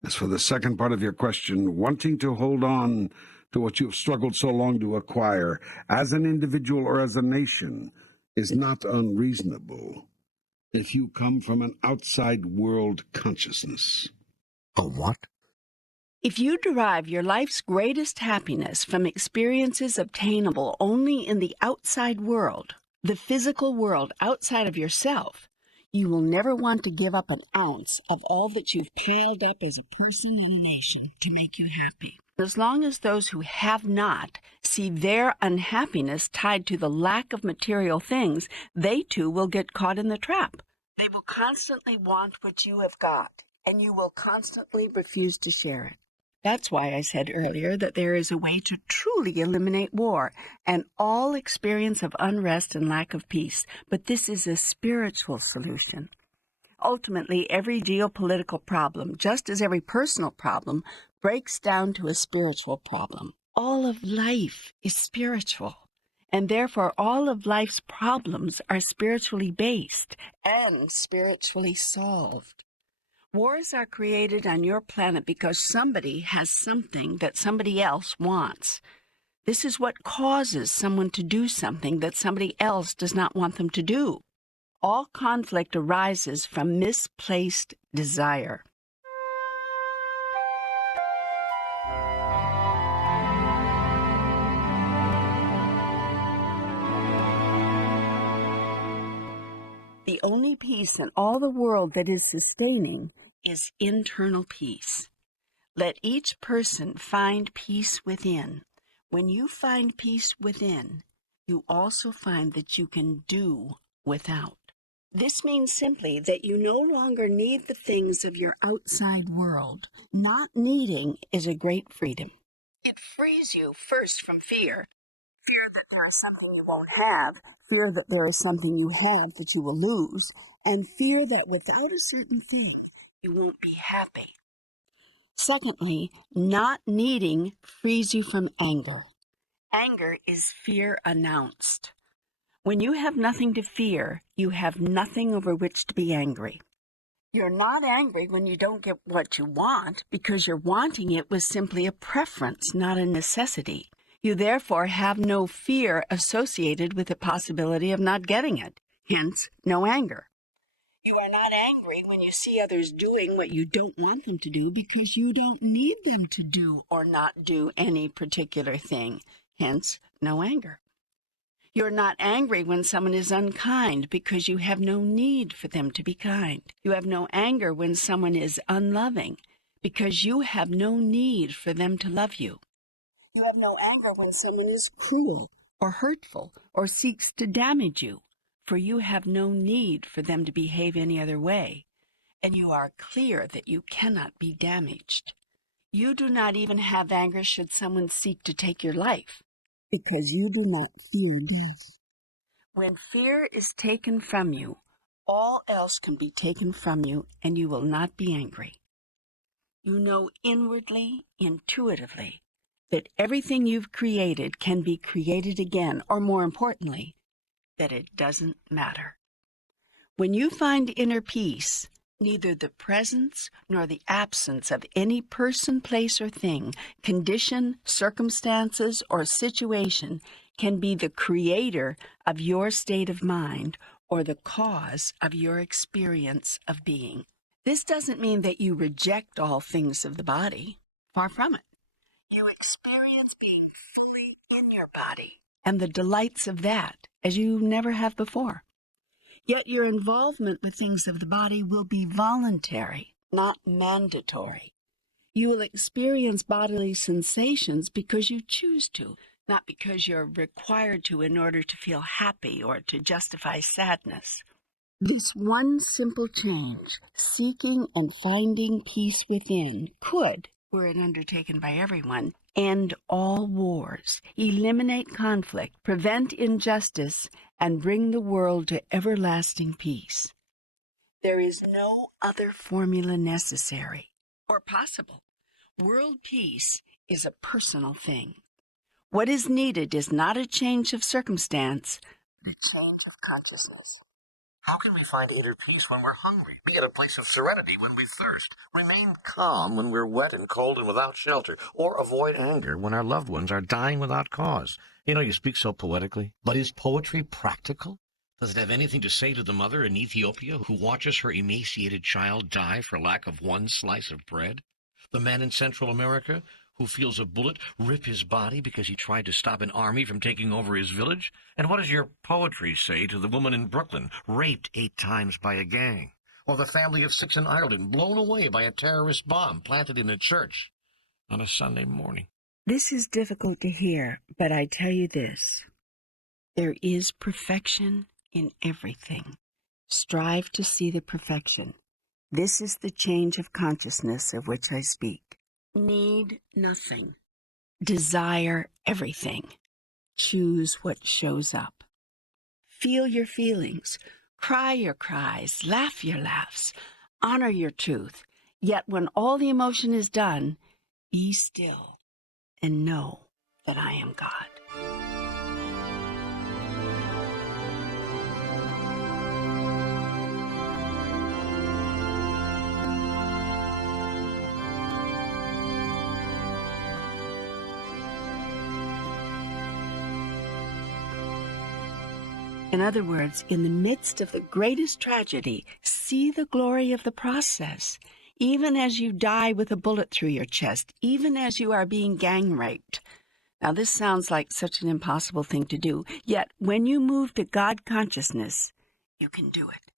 As for the second part of your question, wanting to hold on to what you have struggled so long to acquire, as an individual or as a nation, is not unreasonable if you come from an outside world consciousness. A what? If you derive your life's greatest happiness from experiences obtainable only in the outside world, the physical world outside of yourself, you will never want to give up an ounce of all that you've piled up as a person and a nation to make you happy. As long as those who have not see their unhappiness tied to the lack of material things, they too will get caught in the trap. They will constantly want what you have got, and you will constantly refuse to share it. That's why I said earlier that there is a way to truly eliminate war and all experience of unrest and lack of peace, but this is a spiritual solution. Ultimately, every geopolitical problem, just as every personal problem, breaks down to a spiritual problem. All of life is spiritual, and therefore all of life's problems are spiritually based and spiritually solved. Wars are created on your planet because somebody has something that somebody else wants. This is what causes someone to do something that somebody else does not want them to do. All conflict arises from misplaced desire. The only peace in all the world that is sustaining is internal peace. Let each person find peace within. When you find peace within, you also find that you can do without. This means simply that you no longer need the things of your outside world. Not needing is a great freedom. It frees you first from fear. Fear that there is something you won't have, fear that there is something you have that you will lose, and fear that without a certain thing, you won't be happy. Secondly, not needing frees you from anger. Anger is fear announced. When you have nothing to fear, you have nothing over which to be angry. You're not angry when you don't get what you want, because your wanting it was simply a preference, not a necessity. You therefore have no fear associated with the possibility of not getting it, hence no anger. You are not angry when you see others doing what you don't want them to do because you don't need them to do or not do any particular thing. Hence, no anger. You're not angry when someone is unkind because you have no need for them to be kind. You have no anger when someone is unloving because you have no need for them to love you. You have no anger when someone is cruel or hurtful or seeks to damage you, for you have no need for them to behave any other way, and you are clear that you cannot be damaged. You do not even have anger should someone seek to take your life, because you do not fear death. When fear is taken from you, all else can be taken from you, and you will not be angry. You know inwardly, intuitively, that everything you've created can be created again, or more importantly, that it doesn't matter. When you find inner peace, neither the presence nor the absence of any person, place, or thing, condition, circumstances, or situation can be the creator of your state of mind or the cause of your experience of being. This doesn't mean that you reject all things of the body. Far from it. You experience being fully in your body and the delights of that as you never have before. Yet your involvement with things of the body will be voluntary, not mandatory. You will experience bodily sensations because you choose to, not because you're required to in order to feel happy or to justify sadness. This one simple change, seeking and finding peace within, could, were it undertaken by everyone, end all wars, eliminate conflict, prevent injustice, and bring the world to everlasting peace. There is no other formula necessary or possible. World peace is a personal thing. What is needed is not a change of circumstance, but a change of consciousness. How can we find inner peace when we're hungry? Be at a place of serenity when we thirst. Remain calm when we're wet and cold and without shelter. Or avoid anger when our loved ones are dying without cause. You know, you speak so poetically. But is poetry practical? Does it have anything to say to the mother in Ethiopia who watches her emaciated child die for lack of one slice of bread? The man in Central America who feels a bullet rip his body because he tried to stop an army from taking over his village? And what does your poetry say to the woman in Brooklyn, raped 8 times by a gang? Or the family of 6 in Ireland, blown away by a terrorist bomb planted in a church on a Sunday morning? This is difficult to hear, but I tell you this. There is perfection in everything. Strive to see the perfection. This is the change of consciousness of which I speak. Need nothing. Desire everything. Choose what shows up. Feel your feelings. Cry your cries. Laugh your laughs. Honor your truth. Yet when all the emotion is done, be still and know that I am God. In other words, in the midst of the greatest tragedy, see the glory of the process. Even as you die with a bullet through your chest, even as you are being gang raped. Now, this sounds like such an impossible thing to do, yet when you move to God consciousness, you can do it.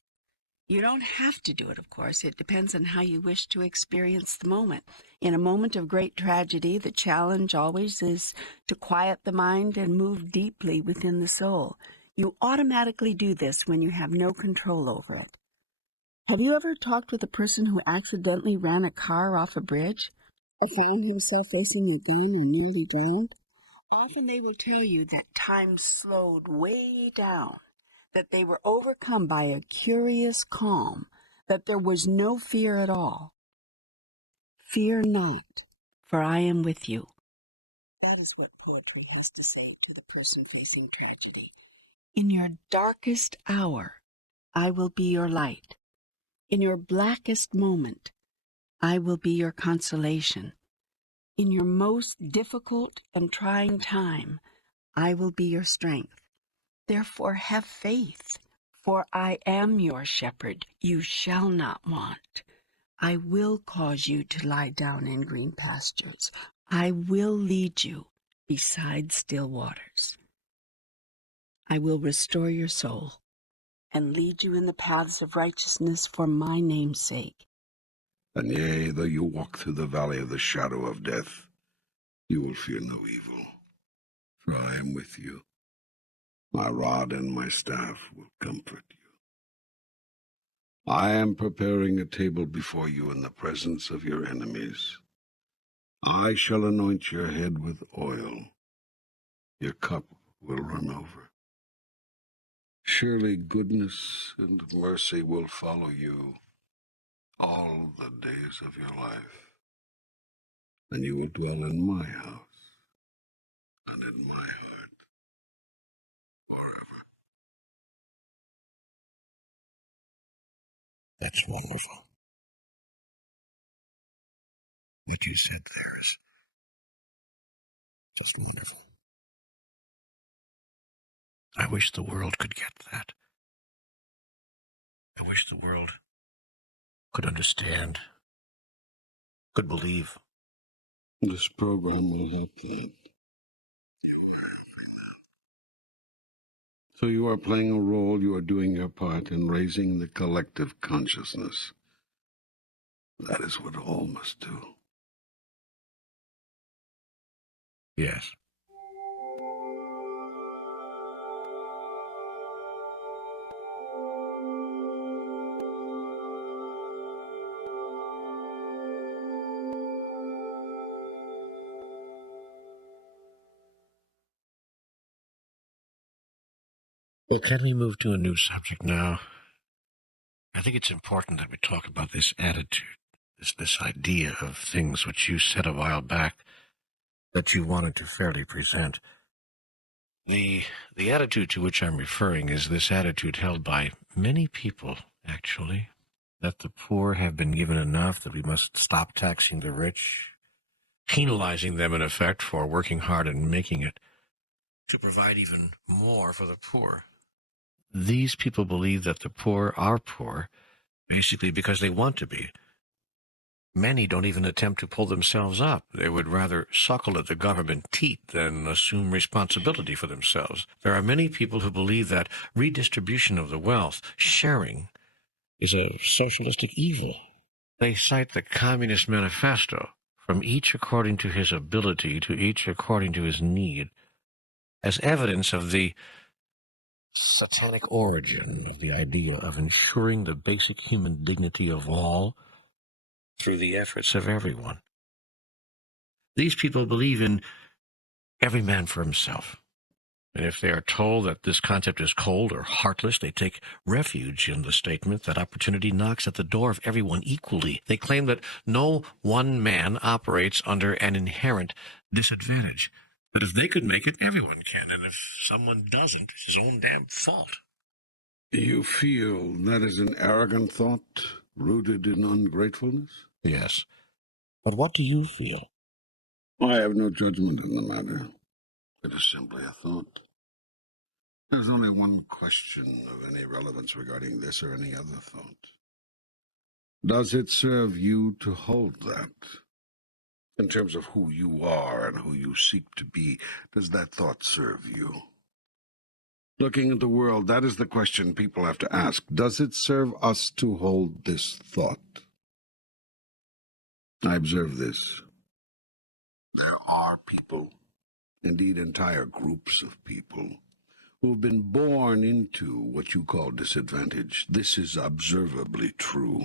You don't have to do it, of course. It depends on how you wish to experience the moment. In a moment of great tragedy, the challenge always is to quiet the mind and move deeply within the soul. You automatically do this when you have no control over it. Have you ever talked with a person who accidentally ran a car off a bridge or found himself facing a gun and nearly drowned? Often they will tell you that time slowed way down, that they were overcome by a curious calm, that there was no fear at all. Fear not, for I am with you. That is what poetry has to say to the person facing tragedy. In your darkest hour, I will be your light. In your blackest moment, I will be your consolation. In your most difficult and trying time, I will be your strength. Therefore, have faith, For I am your shepherd, you shall not want. I will cause you to lie down in green pastures. I will lead you beside still waters. I will restore your soul and lead you in the paths of righteousness for my name's sake. And yea, though you walk through the valley of the shadow of death, you will fear no evil, for I am with you. My rod and my staff will comfort you. I am preparing a table before you in the presence of your enemies. I shall anoint your head with oil. Your cup will run over. Surely goodness and mercy will follow you all the days of your life, and you will dwell in my house and in my heart forever. That's wonderful. What you said there is just wonderful. I wish the world could get that. I wish the world could understand, could believe. This program will help that. So you are playing a role, you are doing your part in raising the collective consciousness. That is what all must do. Yes. Well, can we move to a new subject now? I think it's important that we talk about this attitude, this idea of things which you said a while back that you wanted to fairly present. The attitude to which I'm referring is this attitude held by many people, actually, that the poor have been given enough, that we must stop taxing the rich, penalizing them in effect for working hard and making it, to provide even more for the poor. These people believe that the poor are poor, basically because they want to be. Many don't even attempt to pull themselves up. They would rather suckle at the government teat than assume responsibility for themselves. There are many people who believe that redistribution of the wealth, sharing, is a socialistic evil. They cite the Communist Manifesto, from each according to his ability to each according to his need, as evidence of the satanic origin of the idea of ensuring the basic human dignity of all through the efforts of everyone. These people believe in every man for himself. And if they are told that this concept is cold or heartless, they take refuge in the statement that opportunity knocks at the door of everyone equally. They claim that no one man operates under an inherent disadvantage. But if they could make it, everyone can. And if someone doesn't, it's his own damn fault. You feel that is an arrogant thought, rooted in ungratefulness? Yes. But what do you feel? I have no judgment in the matter. It is simply a thought. There's only one question of any relevance regarding this or any other thought. Does it serve you to hold that? In terms of who you are and who you seek to be, does that thought serve you? Looking at the world, that is the question people have to ask. Does it serve us to hold this thought? I observe this. There are people, indeed entire groups of people, who have been born into what you call disadvantage. This is observably true.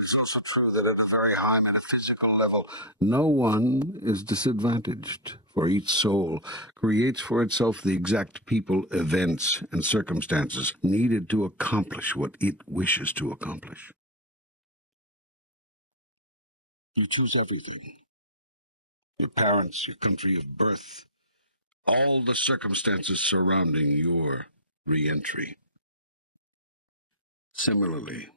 It's also true that at a very high metaphysical level, no one is disadvantaged, for each soul creates for itself the exact people, events, and circumstances needed to accomplish what it wishes to accomplish. You choose everything. Your parents, your country of birth, all the circumstances surrounding your re-entry. Similarly,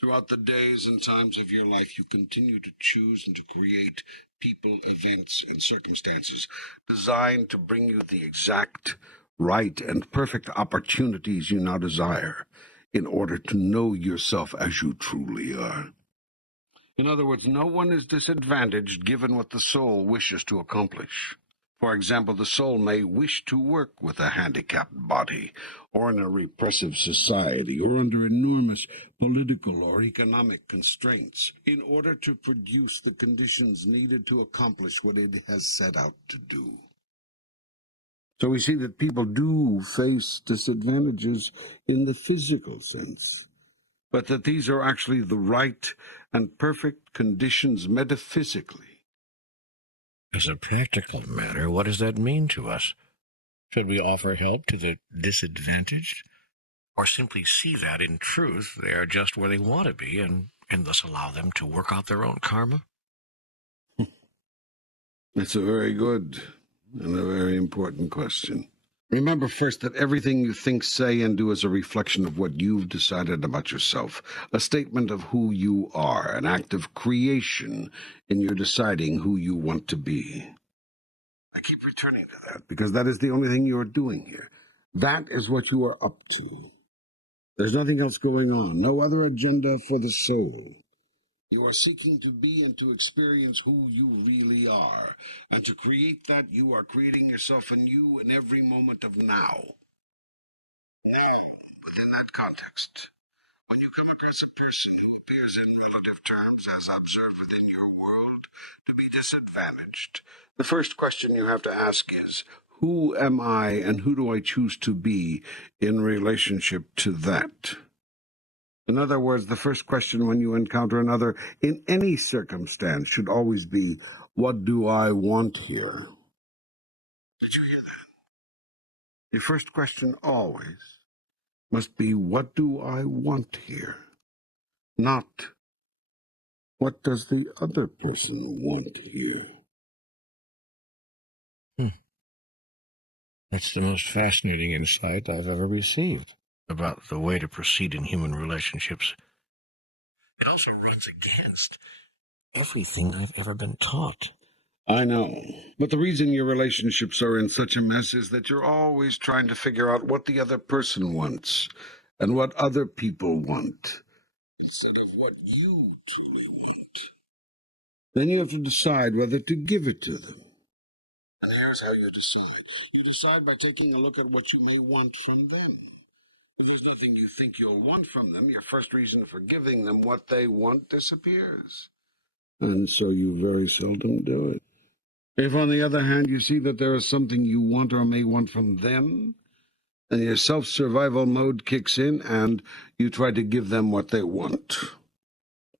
throughout the days and times of your life, you continue to choose and to create people, events, and circumstances designed to bring you the exact right and perfect opportunities you now desire in order to know yourself as you truly are. In other words, no one is disadvantaged given what the soul wishes to accomplish. For example, the soul may wish to work with a handicapped body, or in a repressive society, or under enormous political or economic constraints, in order to produce the conditions needed to accomplish what it has set out to do. So we see that people do face disadvantages in the physical sense, but that these are actually the right and perfect conditions metaphysically. As a practical matter, what does that mean to us? Should we offer help to the disadvantaged? Or simply see that, in truth, they are just where they want to be and thus allow them to work out their own karma? It's a very good and a very important question. Remember first that everything you think, say, and do is a reflection of what you've decided about yourself, a statement of who you are, an act of creation in your deciding who you want to be. I keep returning to that because that is the only thing you are doing here. That is what you are up to. There's nothing else going on, no other agenda for the soul. You are seeking to be and to experience who you really are. And to create that, you are creating yourself anew in every moment of now. Within that context, when you come across a person who appears in relative terms, as observed within your world, to be disadvantaged, the first question you have to ask is, who am I and who do I choose to be in relationship to that? In other words, the first question when you encounter another in any circumstance should always be, what do I want here? Did you hear that? Your first question always must be, what do I want here? Not, what does the other person want here? That's the most fascinating insight I've ever received about the way to proceed in human relationships. It also runs against everything I've ever been taught. I know, but the reason your relationships are in such a mess is that you're always trying to figure out what the other person wants and what other people want, instead of what you truly want. Then you have to decide whether to give it to them. And here's how you decide. You decide by taking a look at what you may want from them. If there's nothing you think you'll want from them, your first reason for giving them what they want disappears. And so you very seldom do it. If, on the other hand, you see that there is something you want or may want from them, then your self-survival mode kicks in and you try to give them what they want.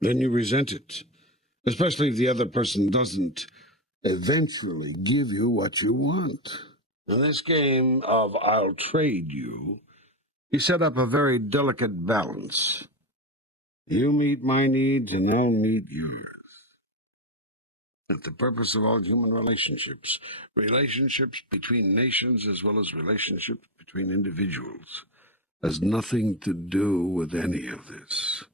Then you resent it, especially if the other person doesn't eventually give you what you want. In this game of I'll trade you, you set up a very delicate balance. You meet my needs and I'll meet yours. That's the purpose of all human relationships. Relationships between nations as well as relationships between individuals has nothing to do with any of this.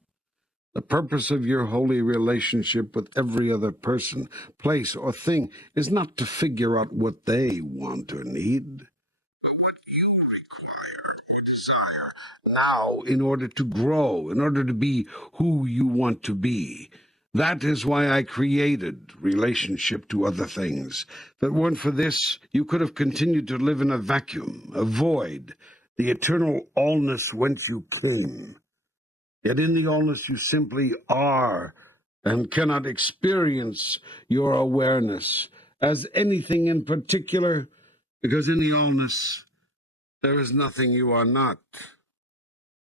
The purpose of your holy relationship with every other person, place, or thing is not to figure out what they want or need, but what you require, you desire now in order to grow, in order to be who you want to be. That is why I created relationship to other things. If it weren't for this, you could have continued to live in a vacuum, a void, the eternal allness whence you came. Yet in the allness you simply are, and cannot experience your awareness as anything in particular, because in the allness there is nothing you are not.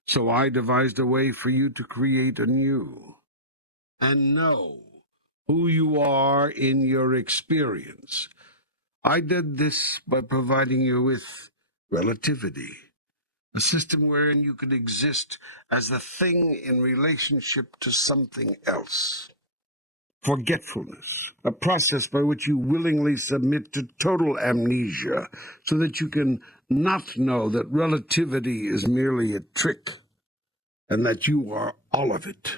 So I devised a way for you to create anew, and know who you are in your experience. I did this by providing you with relativity, a system wherein you could exist as a thing in relationship to something else. Forgetfulness, a process by which you willingly submit to total amnesia so that you can not know that relativity is merely a trick and that you are all of it.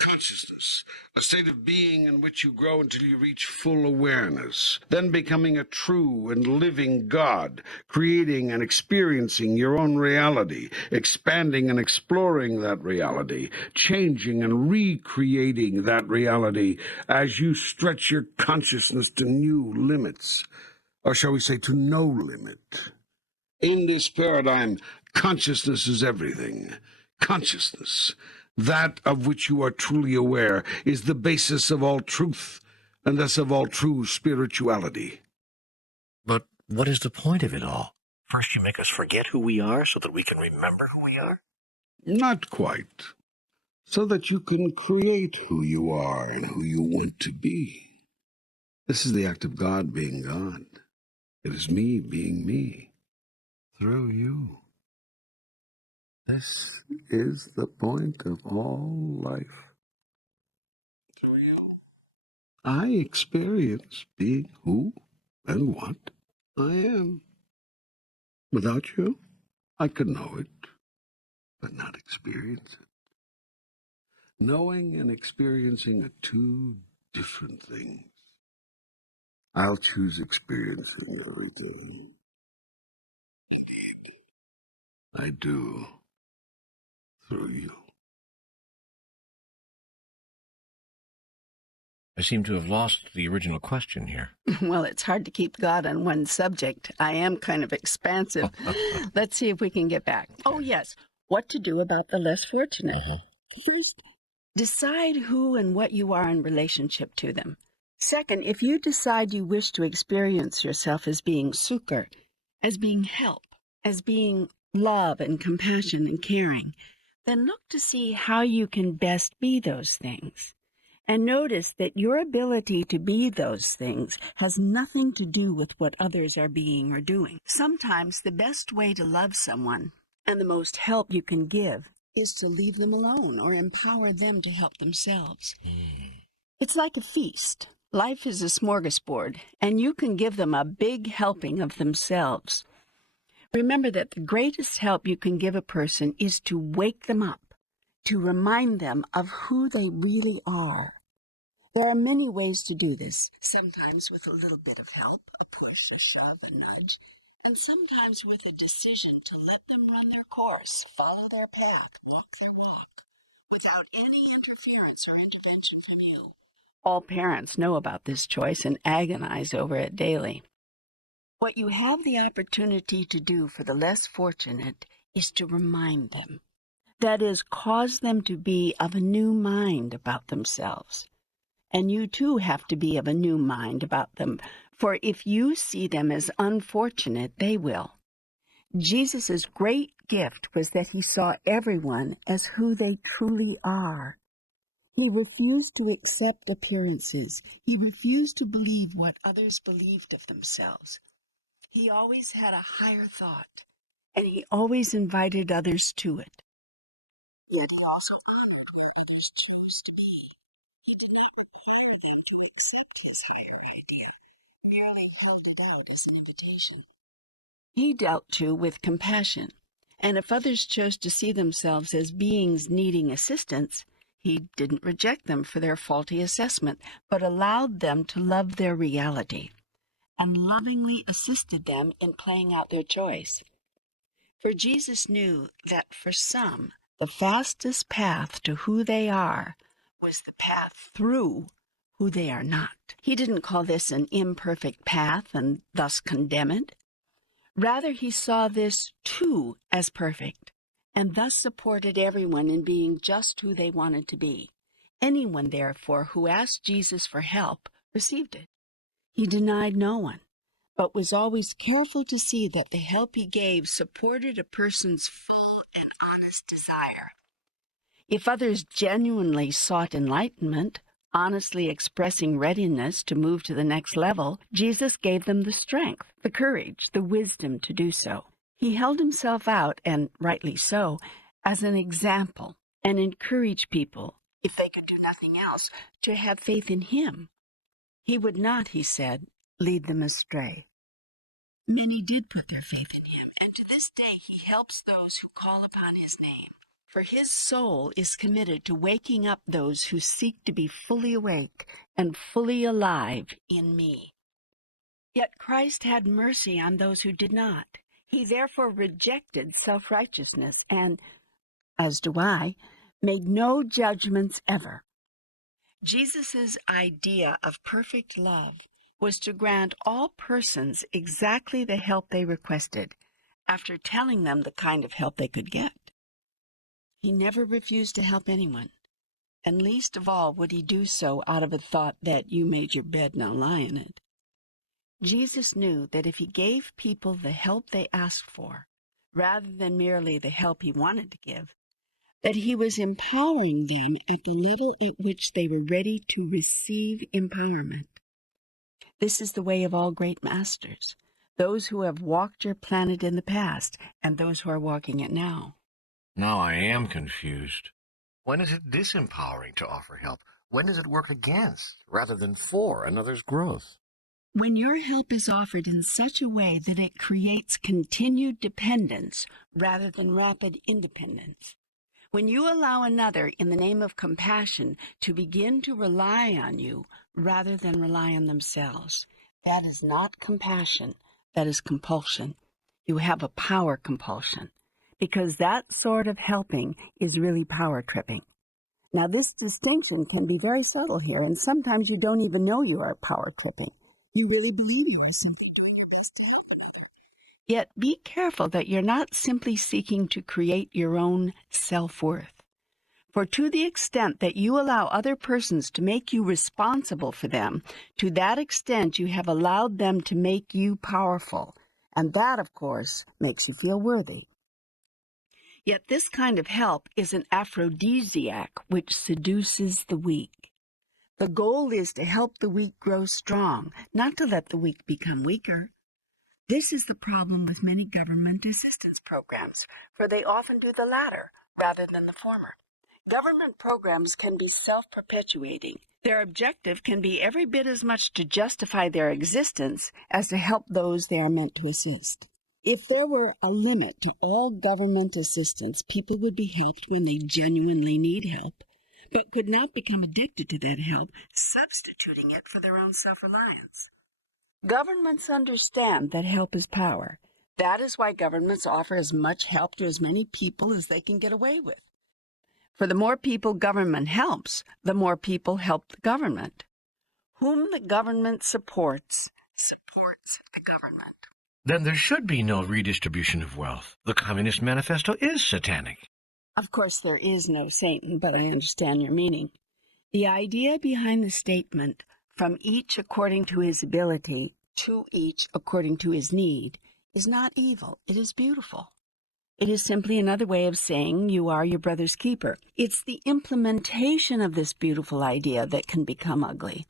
Consciousness, a state of being in which you grow until you reach full awareness, then becoming a true and living God, creating and experiencing your own reality, expanding and exploring that reality, changing and recreating that reality as you stretch your consciousness to new limits, or shall we say to no limit. In this paradigm, consciousness is everything. Consciousness, that of which you are truly aware, is the basis of all truth, and thus of all true spirituality. But what is the point of it all? First you make us forget who we are so that we can remember who we are? Not quite. So that you can create who you are and who you want to be. This is the act of God being God. It is me being me. Through you. This is the point of all life. Through you, I experience being who and what I am. Without you, I could know it, but not experience it. Knowing and experiencing are two different things. I'll choose experiencing everything. I do. Through you. I seem to have lost the original question here. Well, it's hard to keep God on one subject. I am kind of expansive. Let's see if we can get back. Oh, yes. What to do about the less fortunate. Decide who and what you are in relationship to them. Second, if you decide you wish to experience yourself as being sukkar, as being help, as being love and compassion and caring, then look to see how you can best be those things. And notice that your ability to be those things has nothing to do with what others are being or doing. Sometimes the best way to love someone and the most help you can give is to leave them alone or empower them to help themselves. It's like a feast. Life is a smorgasbord, and you can give them a big helping of themselves. Remember that the greatest help you can give a person is to wake them up, to remind them of who they really are. There are many ways to do this, sometimes with a little bit of help, a push, a shove, a nudge, and sometimes with a decision to let them run their course, follow their path, walk their walk, without any interference or intervention from you. All parents know about this choice and agonize over it daily. What you have the opportunity to do for the less fortunate is to remind them. That is, cause them to be of a new mind about themselves. And you too have to be of a new mind about them, for if you see them as unfortunate, they will. Jesus' great gift was that he saw everyone as who they truly are. He refused to accept appearances. He refused to believe what others believed of themselves. He always had a higher thought, and he always invited others to it. Yet he also honored what others chose to be. He did not require them to accept his higher idea, merely held it out as an invitation. He dealt, too, with compassion, and if others chose to see themselves as beings needing assistance, he didn't reject them for their faulty assessment, but allowed them to love their reality, and lovingly assisted them in playing out their choice. For Jesus knew that for some, the fastest path to who they are was the path through who they are not. He didn't call this an imperfect path and thus condemn it. Rather, he saw this too as perfect, and thus supported everyone in being just who they wanted to be. Anyone, therefore, who asked Jesus for help received it. He denied no one, but was always careful to see that the help he gave supported a person's full and honest desire. If others genuinely sought enlightenment, honestly expressing readiness to move to the next level, Jesus gave them the strength, the courage, the wisdom to do so. He held himself out, and rightly so, as an example, and encouraged people, if they could do nothing else, to have faith in him. He would not, he said, lead them astray. Many did put their faith in him, and to this day he helps those who call upon his name. For his soul is committed to waking up those who seek to be fully awake and fully alive in me. Yet Christ had mercy on those who did not. He therefore rejected self-righteousness and, as do I, made no judgments ever. Jesus' idea of perfect love was to grant all persons exactly the help they requested, after telling them the kind of help they could get. He never refused to help anyone, and least of all would he do so out of a thought that you made your bed, now lie in it. Jesus knew that if he gave people the help they asked for, rather than merely the help he wanted to give, that he was empowering them at the level at which they were ready to receive empowerment. This is the way of all great masters, those who have walked your planet in the past and those who are walking it now. Now I am confused. When is it disempowering to offer help? When does it work against, rather than for, another's growth? When your help is offered in such a way that it creates continued dependence rather than rapid independence. When you allow another, in the name of compassion, to begin to rely on you rather than rely on themselves, that is not compassion, that is compulsion. You have a power compulsion, because that sort of helping is really power tripping. Now, this distinction can be very subtle here, and sometimes you don't even know you are power tripping. You really believe you are simply doing your best to help another. Yet be careful that you're not simply seeking to create your own self-worth. For to the extent that you allow other persons to make you responsible for them, to that extent you have allowed them to make you powerful. And that, of course, makes you feel worthy. Yet this kind of help is an aphrodisiac which seduces the weak. The goal is to help the weak grow strong, not to let the weak become weaker. This is the problem with many government assistance programs, for they often do the latter rather than the former. Government programs can be self-perpetuating. Their objective can be every bit as much to justify their existence as to help those they are meant to assist. If there were a limit to all government assistance, people would be helped when they genuinely need help, but could not become addicted to that help, substituting it for their own self-reliance. Governments understand that help is power. That is why governments offer as much help to as many people as they can get away with. For the more people government helps, the more people help the government. Whom the government supports the government. Then there should be no redistribution of wealth. The Communist Manifesto is satanic. Of course, there is no Satan, but I understand your meaning. The idea behind the statement, from each according to his ability, to each according to his need, is not evil. It is beautiful. It is simply another way of saying you are your brother's keeper. It's the implementation of this beautiful idea that can become ugly.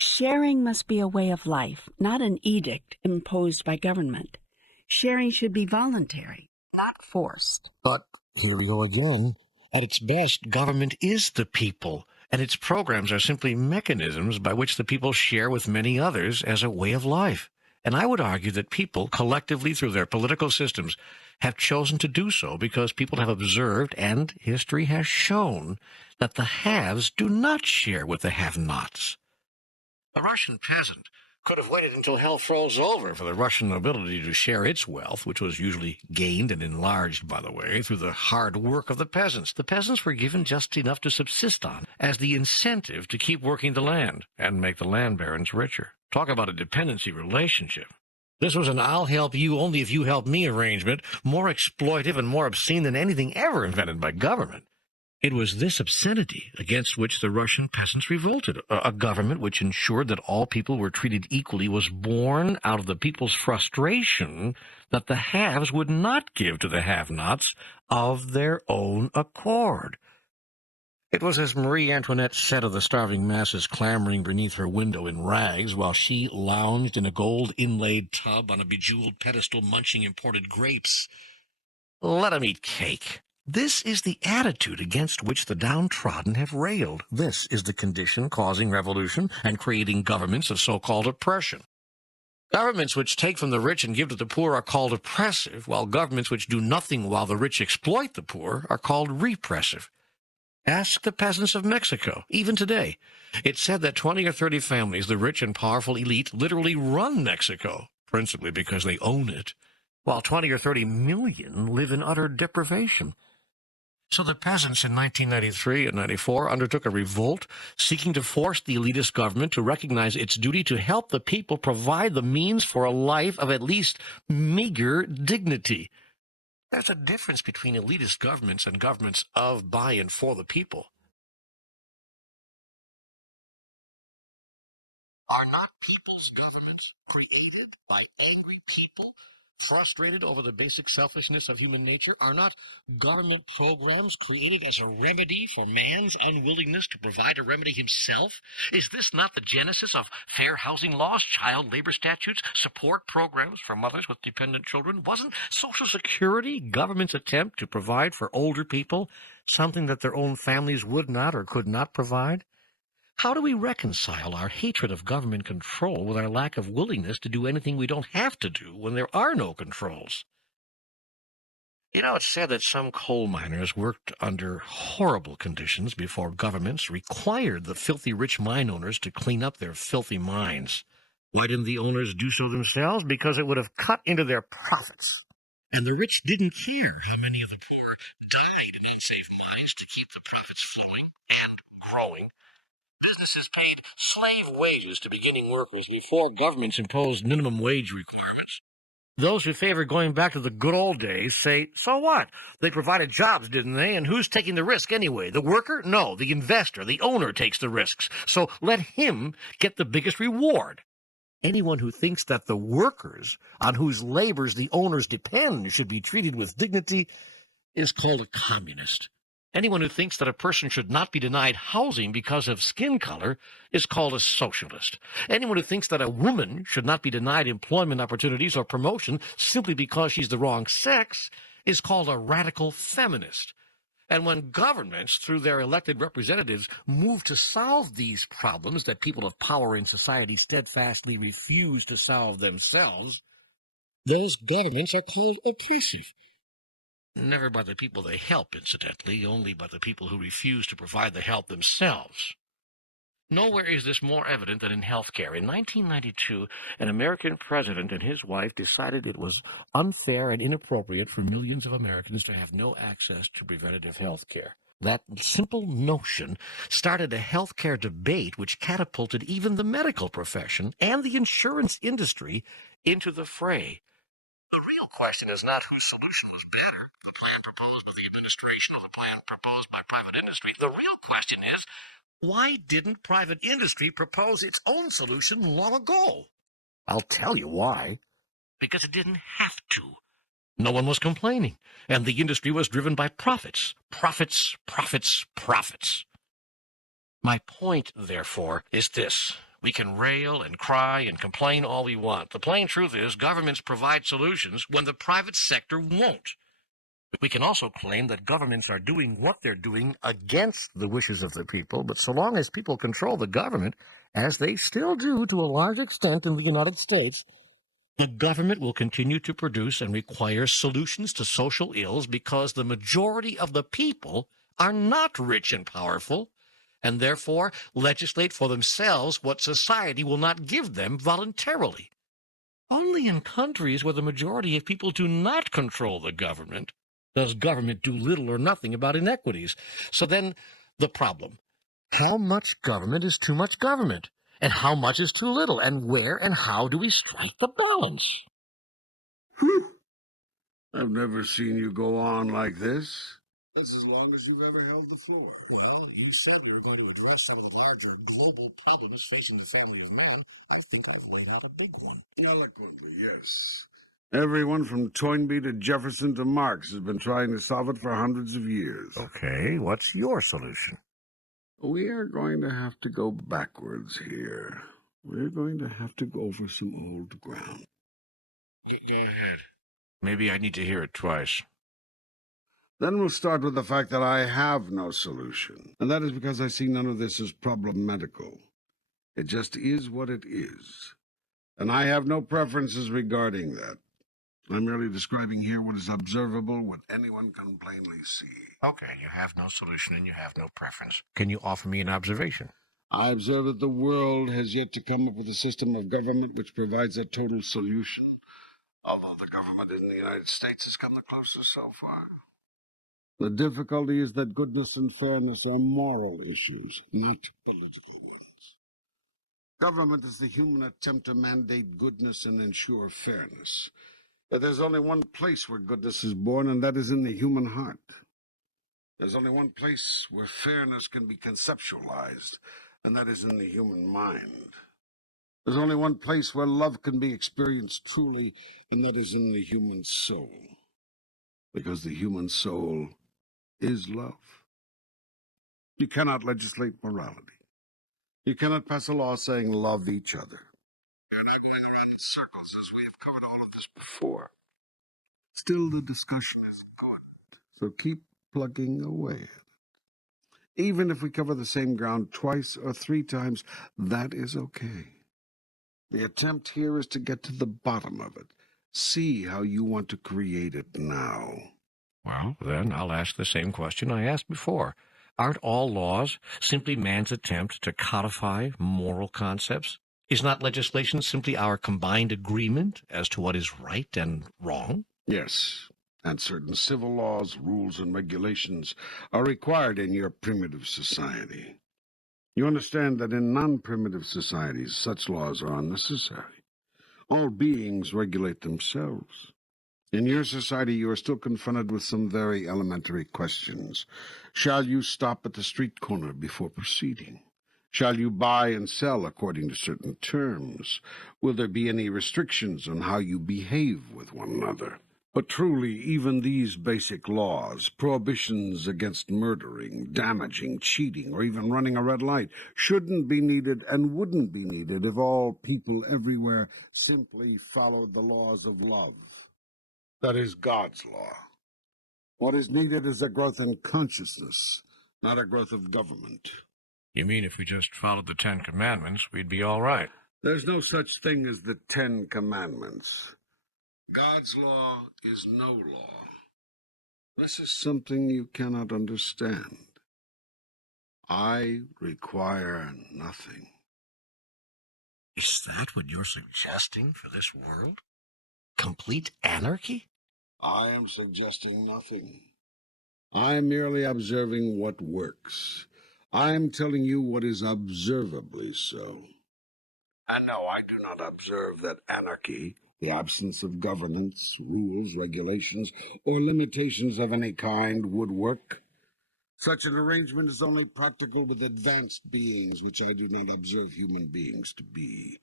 Sharing must be a way of life, not an edict imposed by government. Sharing should be voluntary, not forced. But here we go again. At its best, government is the people, and its programs are simply mechanisms by which the people share with many others as a way of life. And I would argue that people, collectively through their political systems, have chosen to do so because people have observed, and history has shown, that the haves do not share with the have-nots. The Russian peasant could have waited until hell froze over for the Russian nobility to share its wealth, which was usually gained and enlarged, by the way, through the hard work of the peasants. The peasants were given just enough to subsist on as the incentive to keep working the land and make the land barons richer. Talk about a dependency relationship. This was an I'll help you only if you help me arrangement, more exploitive and more obscene than anything ever invented by government. It was this obscenity against which the Russian peasants revolted. A government which ensured that all people were treated equally was born out of the people's frustration that the haves would not give to the have-nots of their own accord. It was as Marie Antoinette said of the starving masses clamoring beneath her window in rags while she lounged in a gold-inlaid tub on a bejeweled pedestal munching imported grapes. Let 'em eat cake. This is the attitude against which the downtrodden have railed. This is the condition causing revolution and creating governments of so-called oppression. Governments which take from the rich and give to the poor are called oppressive, while governments which do nothing while the rich exploit the poor are called repressive. Ask the peasants of Mexico, even today. It's said that 20 or 30 families, the rich and powerful elite, literally run Mexico, principally because they own it, while 20 or 30 million live in utter deprivation. So the peasants in 1993 and 94 undertook a revolt seeking to force the elitist government to recognize its duty to help the people provide the means for a life of at least meager dignity. There's a difference between elitist governments and governments of, by, and for the people. Are not people's governments created by angry people, frustrated over the basic selfishness of human nature? Are not government programs created as a remedy for man's unwillingness to provide a remedy himself? Is this not the genesis of fair housing laws, child labor statutes, support programs for mothers with dependent children? Wasn't Social Security government's attempt to provide for older people something that their own families would not or could not provide? How do we reconcile our hatred of government control with our lack of willingness to do anything we don't have to do when there are no controls? You know, it's said that some coal miners worked under horrible conditions before governments required the filthy rich mine owners to clean up their filthy mines. Why didn't the owners do so themselves? Because it would have cut into their profits. And the rich didn't care how many of the poor died in unsafe mines to keep the profits flowing and growing. Businesses paid slave wages to beginning workers before governments imposed minimum wage requirements. Those who favor going back to the good old days say, so what? They provided jobs, didn't they? And who's taking the risk anyway? The worker? No, the investor, the owner takes the risks. So let him get the biggest reward. Anyone who thinks that the workers on whose labors the owners depend should be treated with dignity is called a communist. Anyone who thinks that a person should not be denied housing because of skin color is called a socialist. Anyone who thinks that a woman should not be denied employment opportunities or promotion simply because she's the wrong sex is called a radical feminist. And when governments, through their elected representatives, move to solve these problems that people of power in society steadfastly refuse to solve themselves, those governments are called oppressive. Never by the people they help, incidentally, only by the people who refuse to provide the help themselves. Nowhere is this more evident than in healthcare. In 1992, an American president and his wife decided it was unfair and inappropriate for millions of Americans to have no access to preventative health care. That simple notion started a healthcare debate which catapulted even the medical profession and the insurance industry into the fray. The real question is not whose solution was better, the plan proposed by the administration or the plan proposed by private industry. The real question is, why didn't private industry propose its own solution long ago? I'll tell you why. Because it didn't have to. No one was complaining, and the industry was driven by profits. Profits, profits, profits. My point, therefore, is this. We can rail and cry and complain all we want. The plain truth is governments provide solutions when the private sector won't. We can also claim that governments are doing what they're doing against the wishes of the people, but so long as people control the government, as they still do to a large extent in the United States, the government will continue to produce and require solutions to social ills because the majority of the people are not rich and powerful, and therefore legislate for themselves what society will not give them voluntarily. Only in countries where the majority of people do not control the government does government do little or nothing about inequities. So then, the problem. How much government is too much government? And how much is too little? And where and how do we strike the balance? Whew. I've never seen you go on like this. That's as long as you've ever held the floor. Well, you said we were going to address some of the larger global problems facing the family of man. I think I've laid out a big one. Eloquently, yes. Everyone from Toynbee to Jefferson to Marx has been trying to solve it for hundreds of years. Okay, what's your solution? We are going to have to go backwards here. We're going to have to go over some old ground. Go ahead. Maybe I need to hear it twice. Then we'll start with the fact that I have no solution, and that is because I see none of this as problematical. It just is what it is. And I have no preferences regarding that. I'm merely describing here what is observable, what anyone can plainly see. Okay, you have no solution and you have no preference. Can you offer me an observation? I observe that the world has yet to come up with a system of government which provides a total solution, although the government in the United States has come the closest so far. The difficulty is that goodness and fairness are moral issues, not political ones. Government is the human attempt to mandate goodness and ensure fairness. But there's only one place where goodness is born, and that is in the human heart. There's only one place where fairness can be conceptualized, and that is in the human mind. There's only one place where love can be experienced truly, and that is in the human soul. Because the human soul is love. You cannot legislate morality. You cannot pass a law saying love each other. We're not going around in circles as we have covered all of this before. Still, the discussion is good, so keep plugging away at it. Even if we cover the same ground twice or three times, that is okay. The attempt here is to get to the bottom of it. See how you want to create it now. Well, then I'll ask the same question I asked before. Aren't all laws simply man's attempt to codify moral concepts? Is not legislation simply our combined agreement as to what is right and wrong? Yes, and certain civil laws, rules, and regulations are required in your primitive society. You understand that in non-primitive societies, such laws are unnecessary. All beings regulate themselves. In your society, you are still confronted with some very elementary questions. Shall you stop at the street corner before proceeding? Shall you buy and sell according to certain terms? Will there be any restrictions on how you behave with one another? But truly, even these basic laws, prohibitions against murdering, damaging, cheating, or even running a red light, shouldn't be needed and wouldn't be needed if all people everywhere simply followed the laws of love. That is God's law. What is needed is a growth in consciousness, not a growth of government. You mean if we just followed the Ten Commandments, we'd be all right? There's no such thing as the Ten Commandments. God's law is no law. This is something you cannot understand. I require nothing. Is that what you're suggesting for this world? Complete anarchy? I am suggesting nothing. I am merely observing what works. I am telling you what is observably so. And no, I do not observe that anarchy, the absence of governance, rules, regulations, or limitations of any kind would work. Such an arrangement is only practical with advanced beings, which I do not observe human beings to be.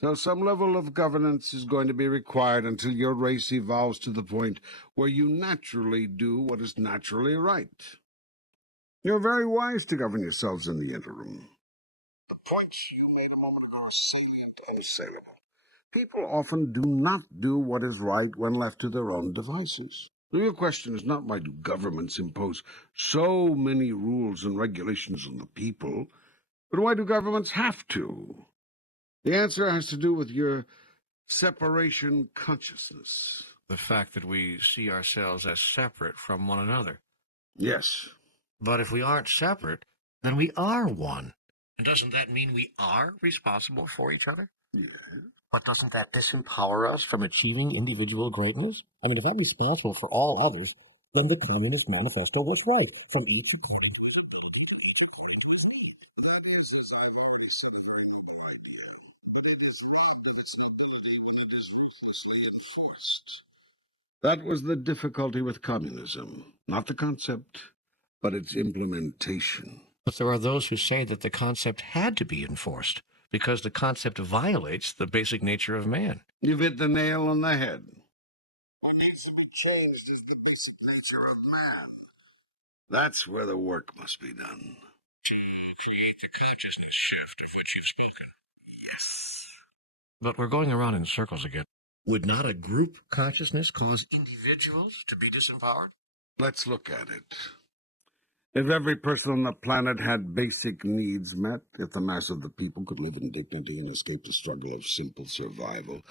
So some level of governance is going to be required until your race evolves to the point where you naturally do what is naturally right. You're very wise to govern yourselves in the interim. The points you made a moment ago are salient, unassailable. People often do not do what is right when left to their own devices. The real question is not why do governments impose so many rules and regulations on the people, but why do governments have to? The answer has to do with your separation consciousness. The fact that we see ourselves as separate from one another. Yes. But if we aren't separate, then we are one. And doesn't that mean we are responsible for each other? Yes. But doesn't that disempower us from achieving individual greatness? I mean, if I'm responsible for all others, then the Communist Manifesto was right. From each according to That is, as I've already said, a very noble idea. But it is robbed of its nobility when it is ruthlessly enforced. That was the difficulty with communism. Not the concept, but its implementation. But there are those who say that the concept had to be enforced because the concept violates the basic nature of man. You've hit the nail on the head. What needs to be changed is the basic nature of man. That's where the work must be done. To create the consciousness shift of which you've spoken. Yes. But we're going around in circles again. Would not a group consciousness cause individuals to be disempowered? Let's look at it. If every person on the planet had basic needs met, if the mass of the people could live in dignity and escape the struggle of simple survival,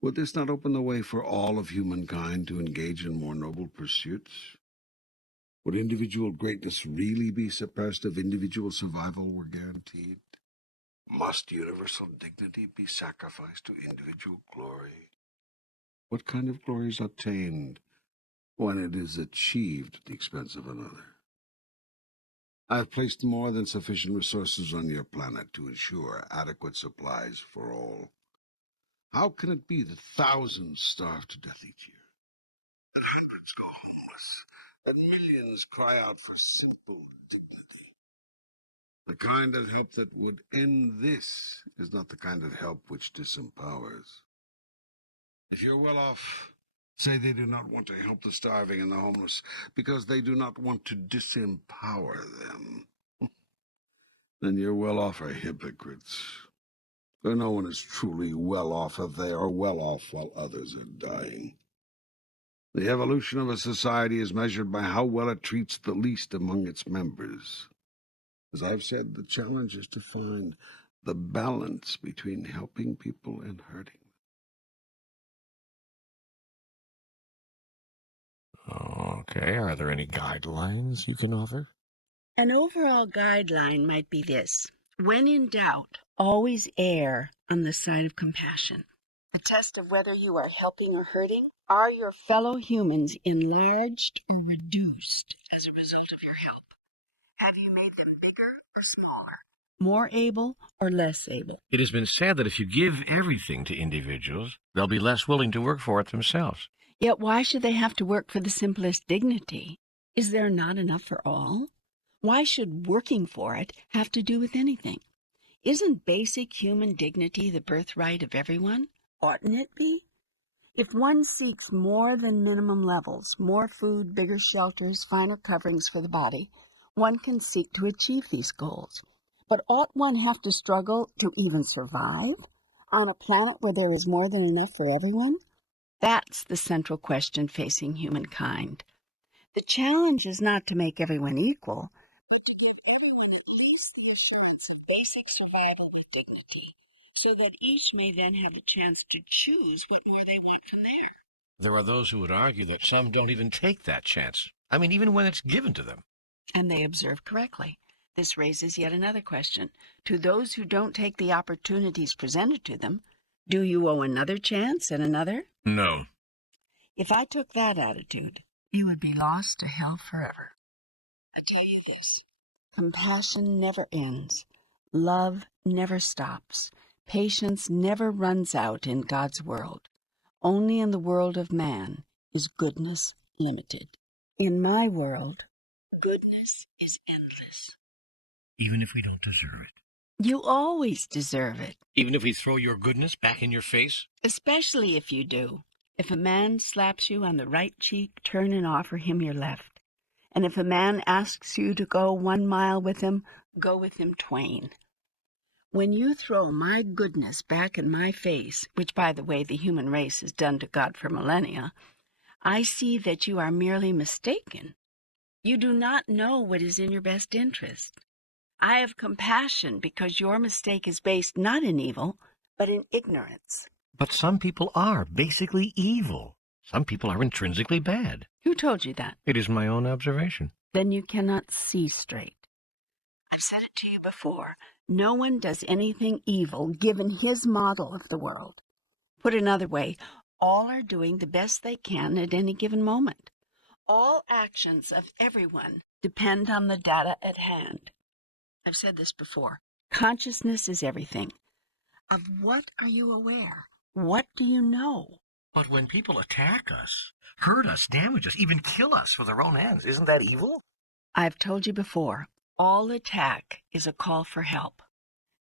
would this not open the way for all of humankind to engage in more noble pursuits? Would individual greatness really be suppressed if individual survival were guaranteed? Must universal dignity be sacrificed to individual glory? What kind of glory is obtained when it is achieved at the expense of another? I have placed more than sufficient resources on your planet to ensure adequate supplies for all. How can it be that thousands starve to death each year? Hundreds go homeless, and millions cry out for simple dignity? The kind of help that would end this is not the kind of help which disempowers. If you're well off, say they do not want to help the starving and the homeless because they do not want to disempower them, then your well-off are hypocrites. For no one is truly well off if they are well off while others are dying. The evolution of a society is measured by how well it treats the least among its members. As I've said, the challenge is to find the balance between helping people and hurting them. Okay, are there any guidelines you can offer? An overall guideline might be this: when in doubt, always err on the side of compassion. The test of whether you are helping or hurting: are your fellow humans enlarged or reduced as a result of your help? Have you made them bigger or smaller? More able or less able? It has been said that if you give everything to individuals, they'll be less willing to work for it themselves. Yet why should they have to work for the simplest dignity? Is there not enough for all? Why should working for it have to do with anything? Isn't basic human dignity the birthright of everyone? Oughtn't it be? If one seeks more than minimum levels, more food, bigger shelters, finer coverings for the body, one can seek to achieve these goals. But ought one have to struggle to even survive on a planet where there is more than enough for everyone? That's the central question facing humankind. The challenge is not to make everyone equal, but to give everyone at least the assurance of basic survival with dignity, so that each may then have the chance to choose what more they want from there. There are those who would argue that some don't even take that chance. I mean, even when it's given to them. And they observe correctly. This raises yet another question. To those who don't take the opportunities presented to them, do you owe another chance and another? No. If I took that attitude, you would be lost to hell forever. I tell you this: compassion never ends. Love never stops. Patience never runs out in God's world. Only in the world of man is goodness limited. In my world, goodness is endless. Even if we don't deserve it. You always deserve it. Even if we throw your goodness back in your face? Especially if you do. If a man slaps you on the right cheek, turn and offer him your left. And if a man asks you to go 1 mile with him, go with him twain. When you throw my goodness back in my face, which, by the way, the human race has done to God for millennia, I see that you are merely mistaken. You do not know what is in your best interest. I have compassion because your mistake is based not in evil, but in ignorance. But some people are basically evil. Some people are intrinsically bad. Who told you that? It is my own observation. Then you cannot see straight. I've said it to you before. No one does anything evil given his model of the world. Put another way, all are doing the best they can at any given moment. All actions of everyone depend on the data at hand. I've said this before. Consciousness is everything. Of what are you aware? What do you know? But when people attack us, hurt us, damage us, even kill us for their own ends, isn't that evil? I've told you before, all attack is a call for help.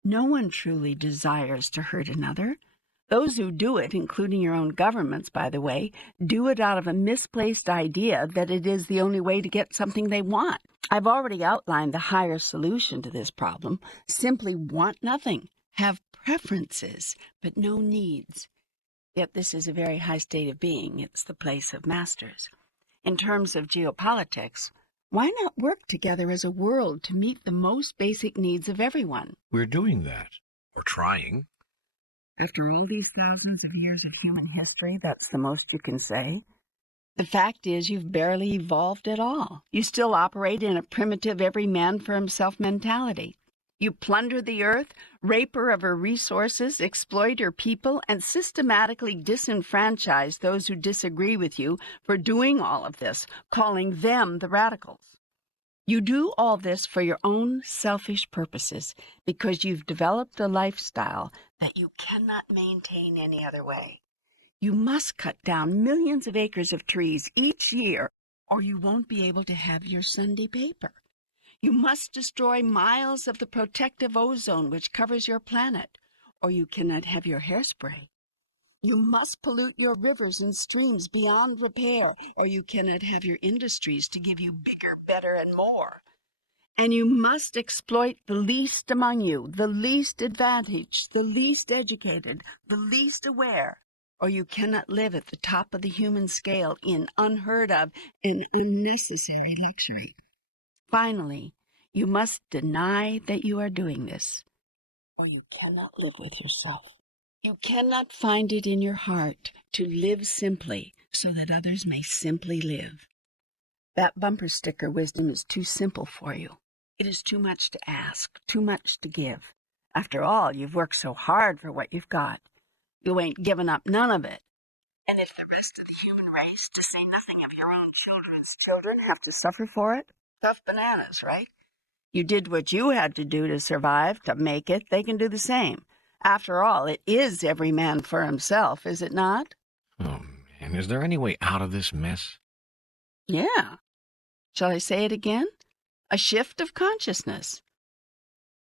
No one truly desires to hurt another. Those who do it, including your own governments, by the way, do it out of a misplaced idea that it is the only way to get something they want. I've already outlined the higher solution to this problem. Simply want nothing. Have preferences, but no needs. Yet this is a very high state of being. It's the place of masters. In terms of geopolitics, Why not work together as a world to meet the most basic needs of everyone? We're doing that. Or trying. After all these thousands of years of human history, that's the most you can say. The fact is, you've barely evolved at all. You still operate in a primitive every man for himself mentality. You plunder the earth, rape her of her resources, exploit her people, and systematically disenfranchise those who disagree with you for doing all of this, calling them the radicals. You do all this for your own selfish purposes because you've developed a lifestyle that you cannot maintain any other way. You must cut down millions of acres of trees each year, or you won't be able to have your Sunday paper. You must destroy miles of the protective ozone which covers your planet, or you cannot have your hairspray. You must pollute your rivers and streams beyond repair, or you cannot have your industries to give you bigger, better, and more. And you must exploit the least among you, the least advantaged, the least educated, the least aware, or you cannot live at the top of the human scale in unheard of and unnecessary luxury. Finally, you must deny that you are doing this, or you cannot live with yourself. You cannot find it in your heart to live simply so that others may simply live. That bumper sticker wisdom is too simple for you. It is too much to ask, too much to give. After all, you've worked so hard for what you've got. You ain't given up none of it. And if the rest of the human race, to say nothing of your own children's children, have to suffer for it, tough bananas, right? You did what you had to do to survive, to make it. They can do the same. After all, it is every man for himself, is it not? Oh, man, is there any way out of this mess? Yeah. Shall I say it again? A shift of consciousness.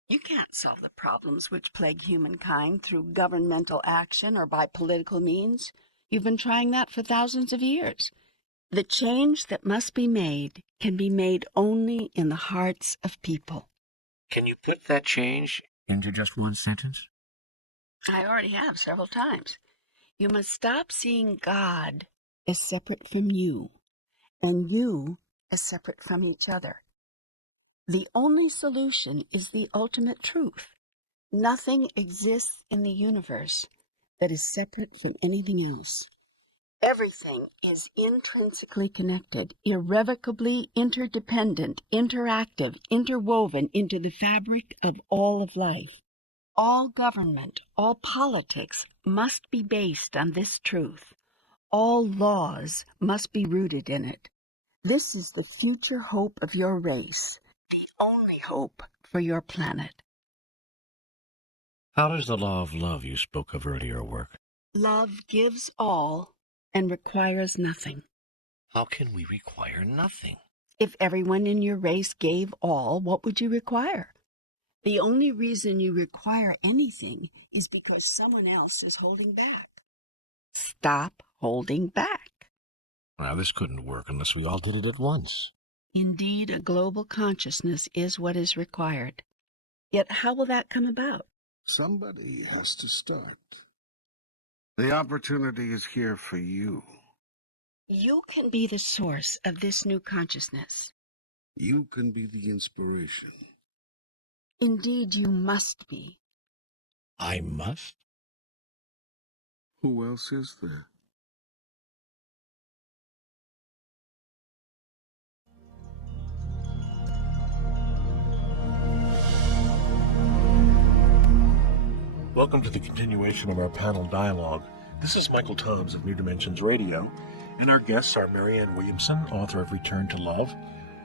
You can't solve the problems which plague humankind through governmental action or by political means. You've been trying that for thousands of years. The change that must be made can be made only in the hearts of people. Can you put that change into just one sentence? I already have several times. You must stop seeing God as separate from you, and you as separate from each other. The only solution is the ultimate truth. Nothing exists in the universe that is separate from anything else. Everything is intrinsically connected, irrevocably interdependent, interactive, interwoven into the fabric of all of life. All government, all politics must be based on this truth. All laws must be rooted in it. This is the future hope of your race, the only hope for your planet. How does the law of love you spoke of earlier work? Love gives all and requires nothing. How can we require nothing? If everyone in your race gave all, what would you require? The only reason you require anything is because someone else is holding back. Stop holding back. Now, this couldn't work unless we all did it at once. Indeed, a global consciousness is what is required. Yet how will that come about? Somebody has to start. The opportunity is here for you. You can be the source of this new consciousness. You can be the inspiration. Indeed, you must be. I must? Who else is there? Welcome to the continuation of our panel dialogue. This is Michael Toms of New Dimensions Radio, and our guests are Marianne Williamson, author of Return to Love,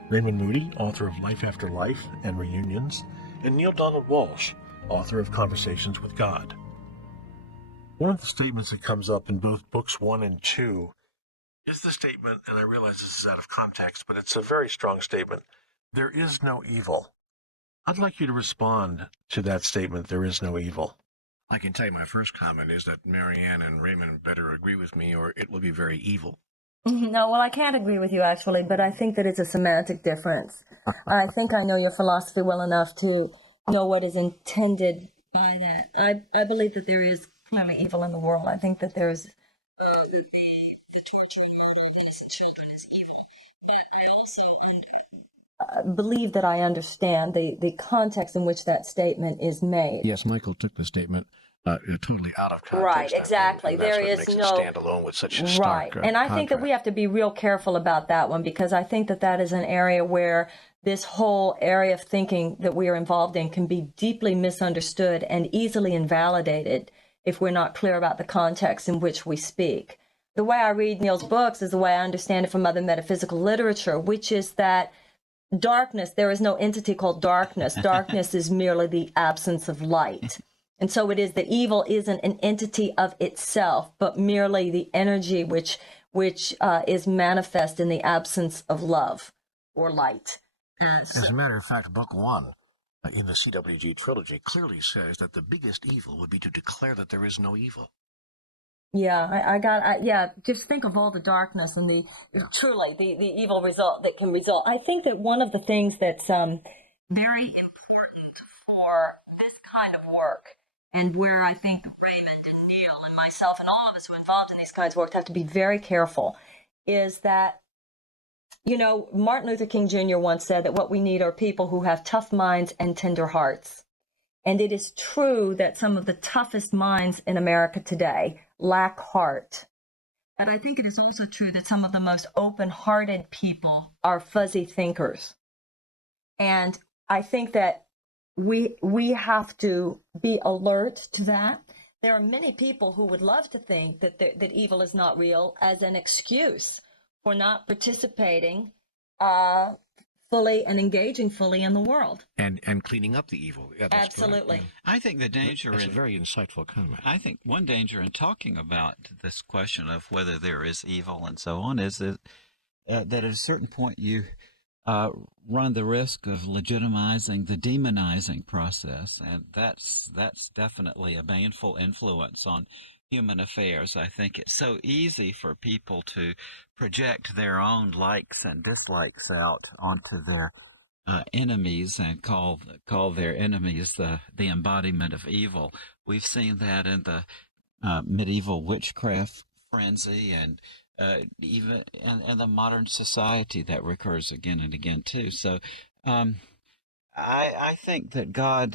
Raymond Moody, author of Life After Life and Reunions, and Neale Donald Walsch, author of Conversations with God. One of the statements that comes up in both books 1 and 2 is the statement, and I realize this is out of context, but it's a very strong statement, there is no evil. I'd like you to respond to that statement, there is no evil. I can tell you my first comment is that Marianne and Raymond better agree with me or it will be very evil. No, well, I can't agree with you, actually, but I think that it's a semantic difference. I think I know your philosophy well enough to know what is intended by that. I believe that there is clearly evil in the world. I think that there's the torture of innocent children is evil. But I also believe that I understand the context in which that statement is made. Yes, Michael took the statement totally out of context. Right, exactly. And that's There what is makes no it stand alone with such a stark right, and I think that contrast. we have to be real careful about that one, because I think that that is an area where this whole area of thinking that we are involved in can be deeply misunderstood and easily invalidated if we're not clear about the context in which we speak. The way I read Neale's books is the way I understand it from other metaphysical literature, which is that darkness, there is no entity called darkness. Darkness is merely the absence of light. And so it is that evil isn't an entity of itself, but merely the energy which is manifest in the absence of love or light. As a matter of fact, Book 1 in the CWG trilogy clearly says that the biggest evil would be to declare that there is no evil. Yeah, just think of all the darkness and truly the evil result that can result. I think that one of the things that's very important for this kind of work, and where I think Raymond and Neale and myself and all of us who are involved in these kinds of work have to be very careful, is that, Martin Luther King Jr. once said that what we need are people who have tough minds and tender hearts. And it is true that some of the toughest minds in America today lack heart. But I think it is also true that some of the most open-hearted people are fuzzy thinkers. And I think that we have to be alert to that. There are many people who would love to think that evil is not real as an excuse for not participating fully and engaging fully in the world. And cleaning up the evil. Yeah, that's Absolutely. correct. I think the danger That's in a very insightful comment. I think one danger in talking about this question of whether there is evil and so on is that at a certain point you run the risk of legitimizing the demonizing process, and that's definitely a baneful influence on human affairs. I think it's so easy for people to project their own likes and dislikes out onto their enemies and call their enemies the embodiment of evil. We've seen that in the medieval witchcraft frenzy, and even in the modern society that recurs again and again too. So I think that God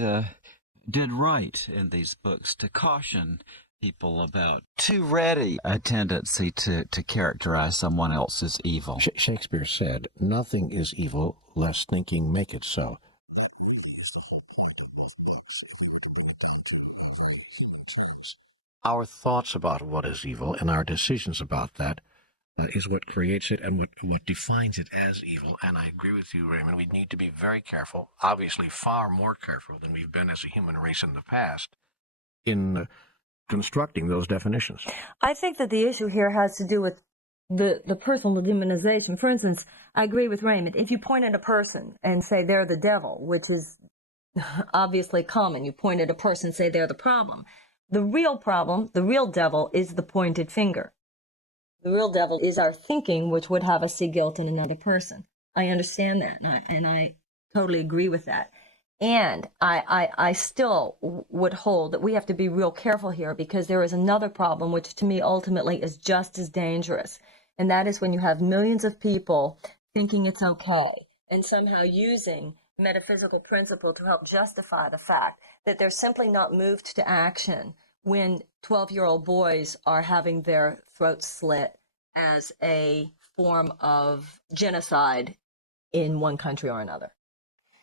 did right in these books to caution people about too ready a tendency to characterize someone else as evil. Shakespeare said, "Nothing is evil, lest thinking make it so." Our thoughts about what is evil and our decisions about that is what creates it and what defines it as evil. And I agree with you, Raymond. We need to be very careful, obviously far more careful than we've been as a human race in the past, in constructing those definitions. I think that the issue here has to do with the personal demonization. For instance, I agree with Raymond. If you point at a person and say they're the devil, which is obviously common, you point at a person and say they're the problem. The real problem, the real devil, is the pointed finger. The real devil is our thinking, which would have us see guilt in another person. I understand that, and I totally agree with that. And I still would hold that we have to be real careful here, because there is another problem, which to me ultimately is just as dangerous. And that is when you have millions of people thinking it's okay and somehow using metaphysical principle to help justify the fact that they're simply not moved to action when 12-year-old boys are having their throats slit as a form of genocide in one country or another.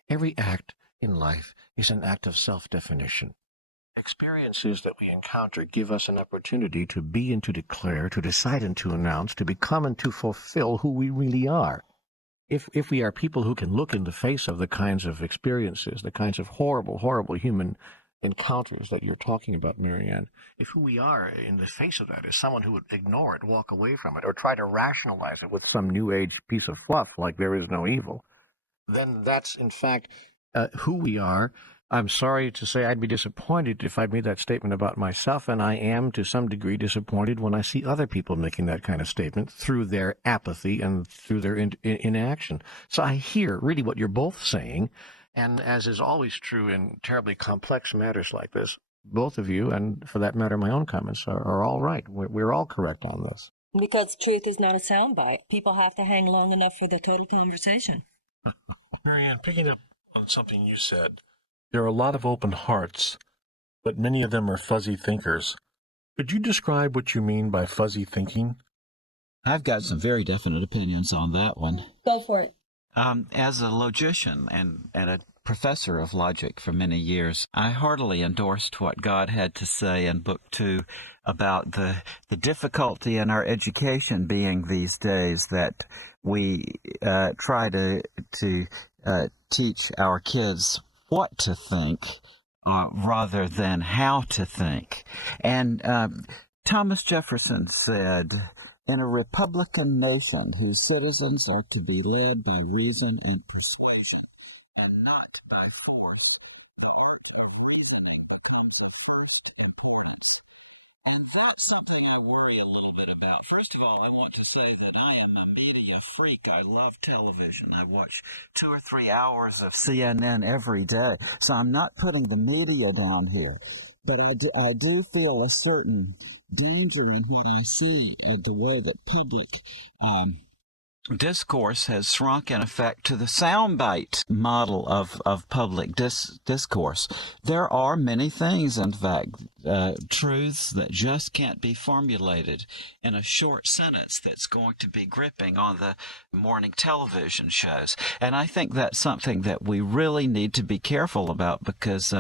Every act in life is an act of self-definition. Experiences that we encounter give us an opportunity to be and to declare, to decide and to announce, to become and to fulfill who we really are. If we are people who can look in the face of the kinds of experiences, the kinds of horrible, horrible human encounters that you're talking about, Marianne, if who we are in the face of that is someone who would ignore it, walk away from it, or try to rationalize it with some new age piece of fluff like there is no evil, then that's in fact who we are. I'm sorry to say I'd be disappointed if I made that statement about myself, and I am to some degree disappointed when I see other people making that kind of statement through their apathy and through their inaction. So I hear really what you're both saying, and as is always true in terribly complex matters like this, both of you, and for that matter my own comments, are all right. We're all correct on this. Because truth is not a soundbite. People have to hang long enough for the total conversation. Marianne, picking up on something you said, there are a lot of open hearts, but many of them are fuzzy thinkers. Could you describe what you mean by fuzzy thinking? I've got some very definite opinions on that one. Go for it. As a logician and a professor of logic for many years, I heartily endorsed what God had to say in Book 2 about the difficulty in our education being these days that we try to teach our kids what to think rather than how to think. And Thomas Jefferson said, "In a republican nation whose citizens are to be led by reason and persuasion, and not by force, the art of reasoning becomes of first importance." And that's something I worry a little bit about. First of all, I want to say that I am a media freak. I love television. I watch 2 or 3 hours of CNN every day. So I'm not putting the media down here. But I do feel a certain danger in what I see in the way that public discourse has shrunk, in effect, to the soundbite model of public discourse. There are many things, in fact, truths that just can't be formulated in a short sentence that's going to be gripping on the morning television shows. And I think that's something that we really need to be careful about, because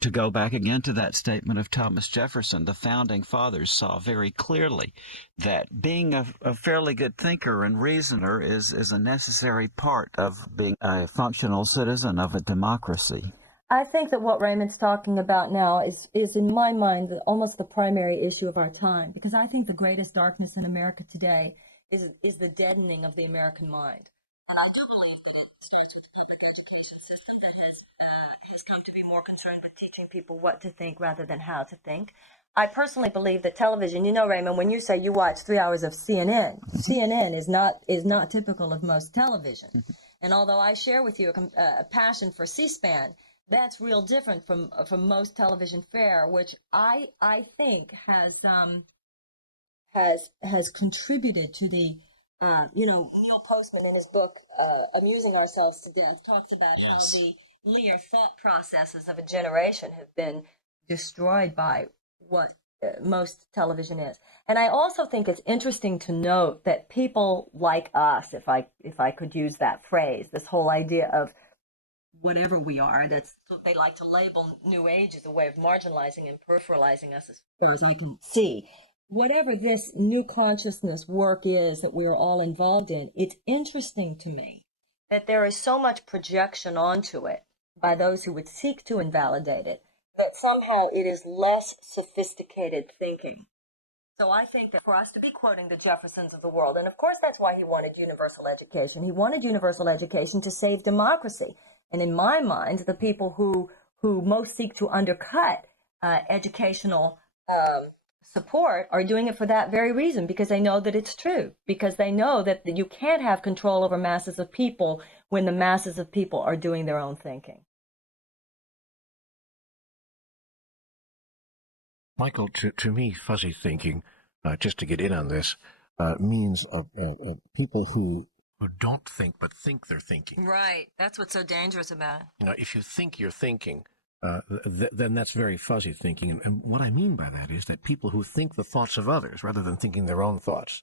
to go back again to that statement of Thomas Jefferson, the founding fathers saw very clearly that being a fairly good thinker and reasoner is a necessary part of being a functional citizen of a democracy. I think that what Raymond's talking about now is in my mind, almost the primary issue of our time, because I think the greatest darkness in America today is the deadening of the American mind. And I do believe that it starts with the public education system that has come to be more concerned with teaching people what to think rather than how to think. I personally believe that television, you know, Raymond, when you say you watch 3 hours of CNN, CNN is not typical of most television. And although I share with you a passion for C-SPAN, that's real different from most television fare, which I think has contributed to the Neale Postman in his book Amusing Ourselves to Death talks about how the linear thought processes of a generation have been destroyed by what most television is. And I also think it's interesting to note that people like us, if I could use that phrase, this whole idea of whatever we are, they like to label New Age as a way of marginalizing and peripheralizing us as far as I can see. Whatever this new consciousness work is that we are all involved in, it's interesting to me that there is so much projection onto it by those who would seek to invalidate it, that somehow it is less sophisticated thinking. So I think that for us to be quoting the Jeffersons of the world, and of course that's why he wanted universal education. He wanted universal education to save democracy. And in my mind, the people who most seek to undercut educational support are doing it for that very reason, because they know that it's true, because they know that you can't have control over masses of people when the masses of people are doing their own thinking. Michael, to me, fuzzy thinking, just to get in on this, means people who don't think but think they're thinking. Right. That's what's so dangerous about it. You know, if you think you're thinking, then that's very fuzzy thinking. And what I mean by that is that people who think the thoughts of others rather than thinking their own thoughts.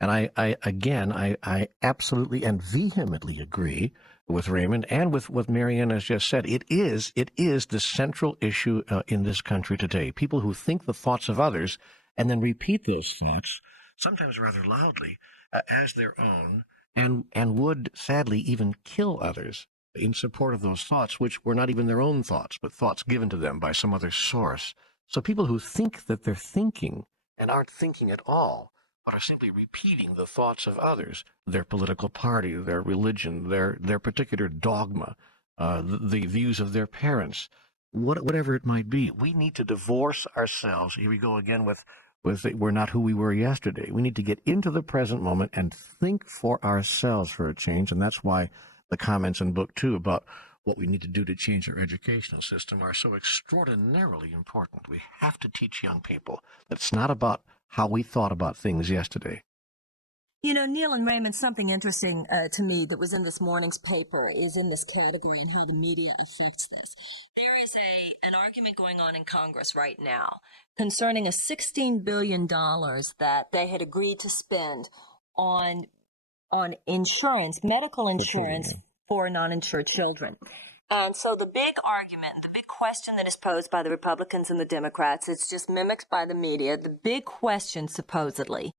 And I absolutely and vehemently agree with Raymond and with what Marianne has just said. It is the central issue in this country today. People who think the thoughts of others and then repeat those thoughts, sometimes rather loudly, as their own, and would sadly even kill others in support of those thoughts, which were not even their own thoughts, but thoughts given to them by some other source. So people who think that they're thinking and aren't thinking at all, but are simply repeating the thoughts of others, their political party, their religion, their particular dogma, the views of their parents, whatever it might be. We need to divorce ourselves. Here we go again with we're not who we were yesterday. We need to get into the present moment and think for ourselves for a change, and that's why the comments in Book 2 about what we need to do to change our educational system are so extraordinarily important. We have to teach young people that it's not about how we thought about things yesterday. You know, Neale and Raymond, something interesting to me that was in this morning's paper is in this category and how the media affects this. There is an argument going on in Congress right now concerning a $16 billion that they had agreed to spend on insurance, medical insurance for non-insured children. And so the big argument, the big question that is posed by the Republicans and the Democrats, it's just mimicked by the media. The big question, supposedly,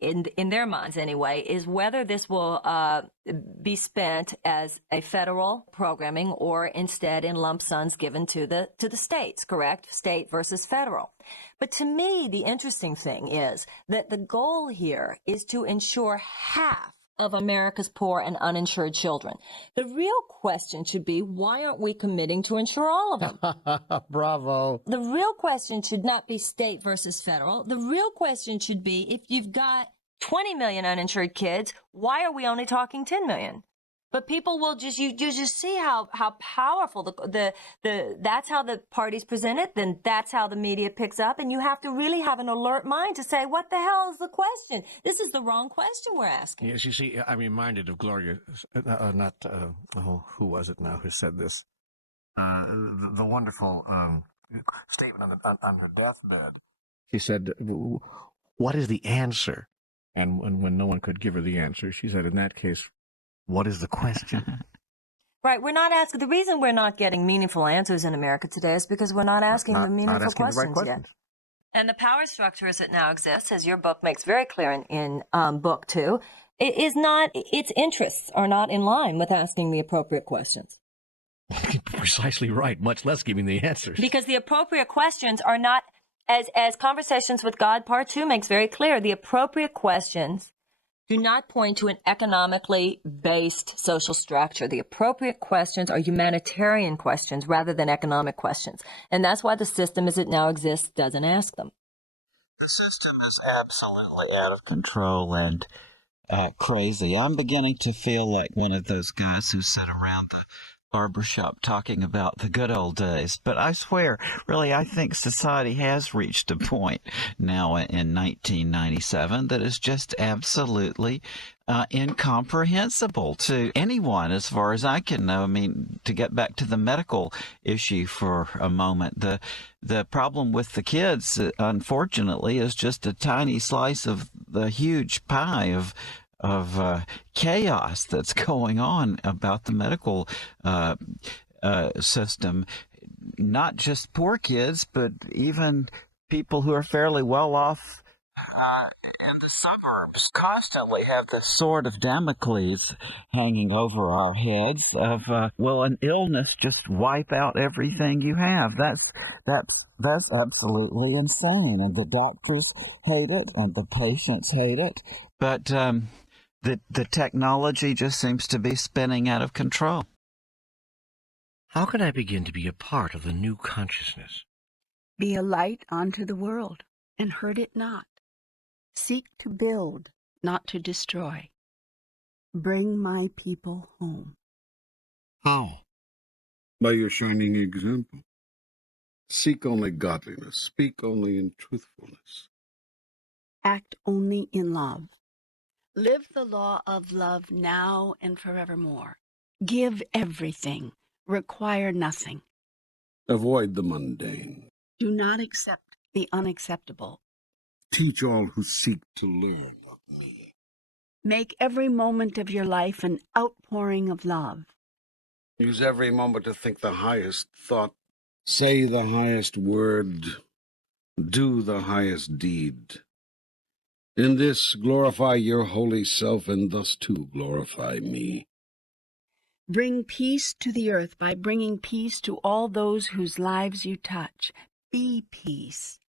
in their minds anyway, is whether this will be spent as a federal programming or instead in lump sums given to the states, correct? State versus federal. But to me, the interesting thing is that the goal here is to insure half of America's poor and uninsured children. The real question should be, why aren't we committing to insure all of them? Bravo. The real question should not be state versus federal. The real question should be, if you've got 20 million uninsured kids, why are we only talking 10 million? But people will you just see how powerful that's how the parties present it, then that's how the media picks up, and you have to really have an alert mind to say, what the hell is the question? This is the wrong question we're asking. Yes, you see, I'm reminded of Gloria, who was it now who said this? The wonderful statement on her deathbed. She said, what is the answer? And when no one could give her the answer, she said, in that case, what is the question? Right. We're not asking. The reason we're not getting meaningful answers in America today is because we're not asking the meaningful questions yet. And the power structure as it now exists, as your book makes very clear in book 2, its interests are not in line with asking the appropriate questions. Precisely right, much less giving the answers. Because the appropriate questions are not, as Conversations with God Part 2 makes very clear, the appropriate questions do not point to an economically based social structure. The appropriate questions are humanitarian questions rather than economic questions. And that's why the system as it now exists doesn't ask them. The system is absolutely out of control and crazy. I'm beginning to feel like one of those guys who sit around the barbershop talking about the good old days. But I swear, really, I think society has reached a point now in 1997 that is just absolutely incomprehensible to anyone, as far as I can know. I mean, to get back to the medical issue for a moment, the problem with the kids, unfortunately, is just a tiny slice of the huge pie of chaos that's going on about the medical system. Not just poor kids, but even people who are fairly well off in the suburbs constantly have this sword of Damocles hanging over our heads of, will an illness just wipe out everything you have? That's absolutely insane, and the doctors hate it, and the patients hate it, but the technology just seems to be spinning out of control. How can I begin to be a part of the new consciousness? Be a light unto the world, and hurt it not. Seek to build, not to destroy. Bring my people home. How? By your shining example. Seek only godliness. Speak only in truthfulness. Act only in love. Live the law of love now and forevermore. Give everything. Require nothing. Avoid the mundane. Do not accept the unacceptable. Teach all who seek to learn of me. Make every moment of your life an outpouring of love. Use every moment to think the highest thought. Say the highest word. Do the highest deed. In this glorify your holy self, and thus too glorify me. Bring peace to the earth by bringing peace to all those whose lives you touch. Be peace.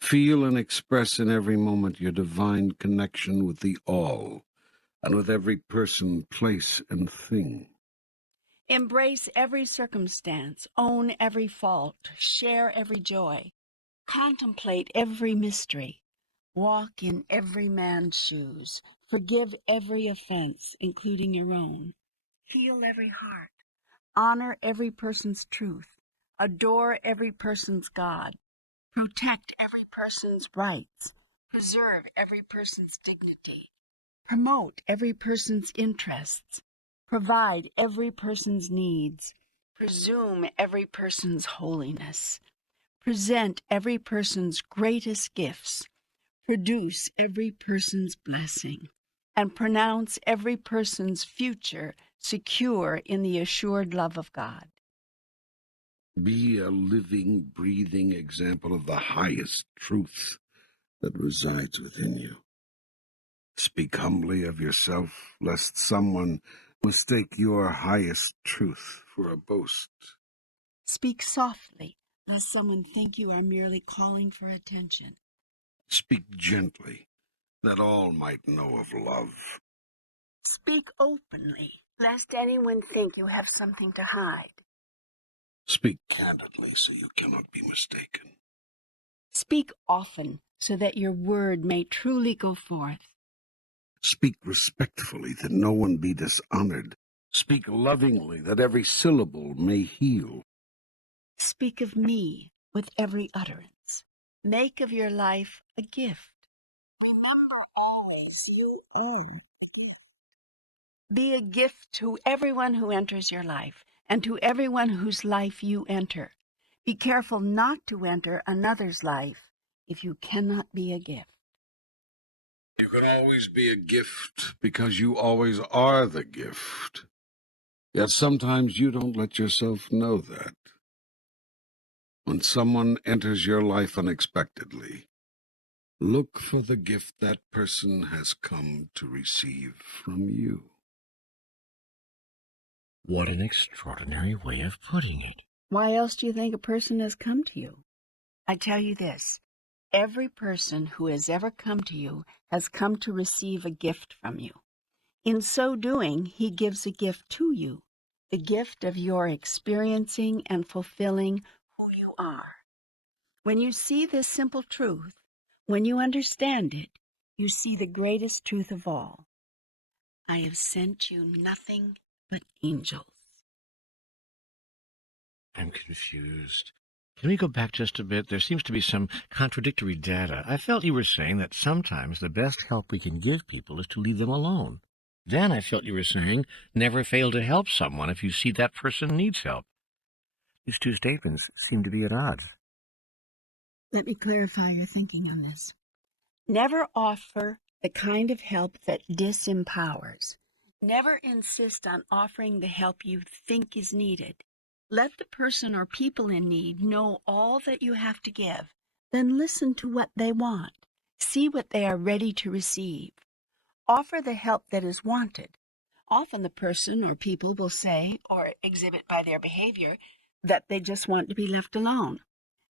Feel and express in every moment your divine connection with the all, and with every person, place, and thing. Embrace every circumstance, own every fault, share every joy, contemplate every mystery, walk in every man's shoes, forgive every offense, including your own, heal every heart, honor every person's truth, adore every person's God, protect every person's rights, Preserve every person's dignity. Promote every person's interests. Provide every person's needs. Presume every person's holiness. Present every person's greatest gifts. Produce every person's blessing. And pronounce every person's future secure in the assured love of God. Be a living, breathing example of the highest truth that resides within you. Speak humbly of yourself, lest someone mistake your highest truth for a boast. Speak softly, lest someone think you are merely calling for attention. Speak gently, that all might know of love. Speak openly, lest anyone think you have something to hide. Speak candidly, so you cannot be mistaken. Speak often, so that your word may truly go forth. Speak respectfully, that no one be dishonored. Speak lovingly, that every syllable may heal. Speak of me with every utterance. Make of your life a gift. Always you own. Be a gift to everyone who enters your life, and to everyone whose life you enter. Be careful not to enter another's life if you cannot be a gift. You can always be a gift because you always are the gift. Yet sometimes you don't let yourself know that. When someone enters your life unexpectedly, look for the gift that person has come to receive from you. What an extraordinary way of putting it. Why else do you think a person has come to you? I tell you this, every person who has ever come to you has come to receive a gift from you. In so doing, he gives a gift to you, the gift of your experiencing and fulfilling who you are. When you see this simple truth, when you understand it, you see the greatest truth of all. I have sent you nothing but angels. I'm confused. Can we go back just a bit? There seems to be some contradictory data. I felt you were saying that sometimes the best help we can give people is to leave them alone. Then I felt you were saying, never fail to help someone if you see that person needs help. These two statements seem to be at odds. Let me clarify your thinking on this. Never offer the kind of help that disempowers. Never insist on offering the help you think is needed. Let the person or people in need know all that you have to give. Then listen to what they want. See what they are ready to receive. Offer the help that is wanted. Often the person or people will say, or exhibit by their behavior, that they just want to be left alone.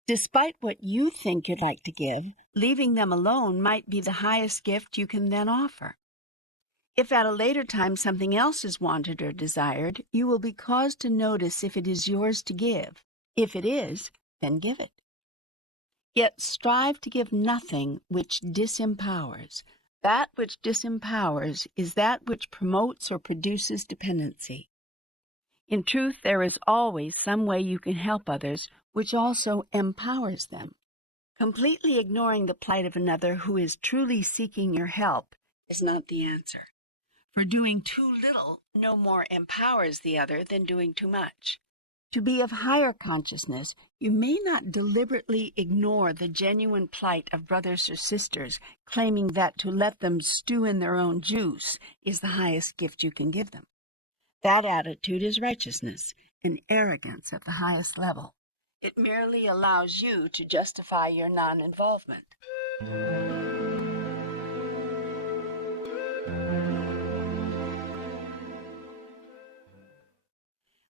Despite what you think you'd like to give, leaving them alone might be the highest gift you can then offer. If at a later time something else is wanted or desired, you will be caused to notice if it is yours to give. If it is, then give it. Yet strive to give nothing which disempowers. That which disempowers is that which promotes or produces dependency. In truth, there is always some way you can help others which also empowers them. Completely ignoring the plight of another who is truly seeking your help is not the answer. For doing too little no more empowers the other than doing too much. To be of higher consciousness, you may not deliberately ignore the genuine plight of brothers or sisters, claiming that to let them stew in their own juice is the highest gift you can give them. That attitude is righteousness and arrogance at the highest level. It merely allows you to justify your non-involvement.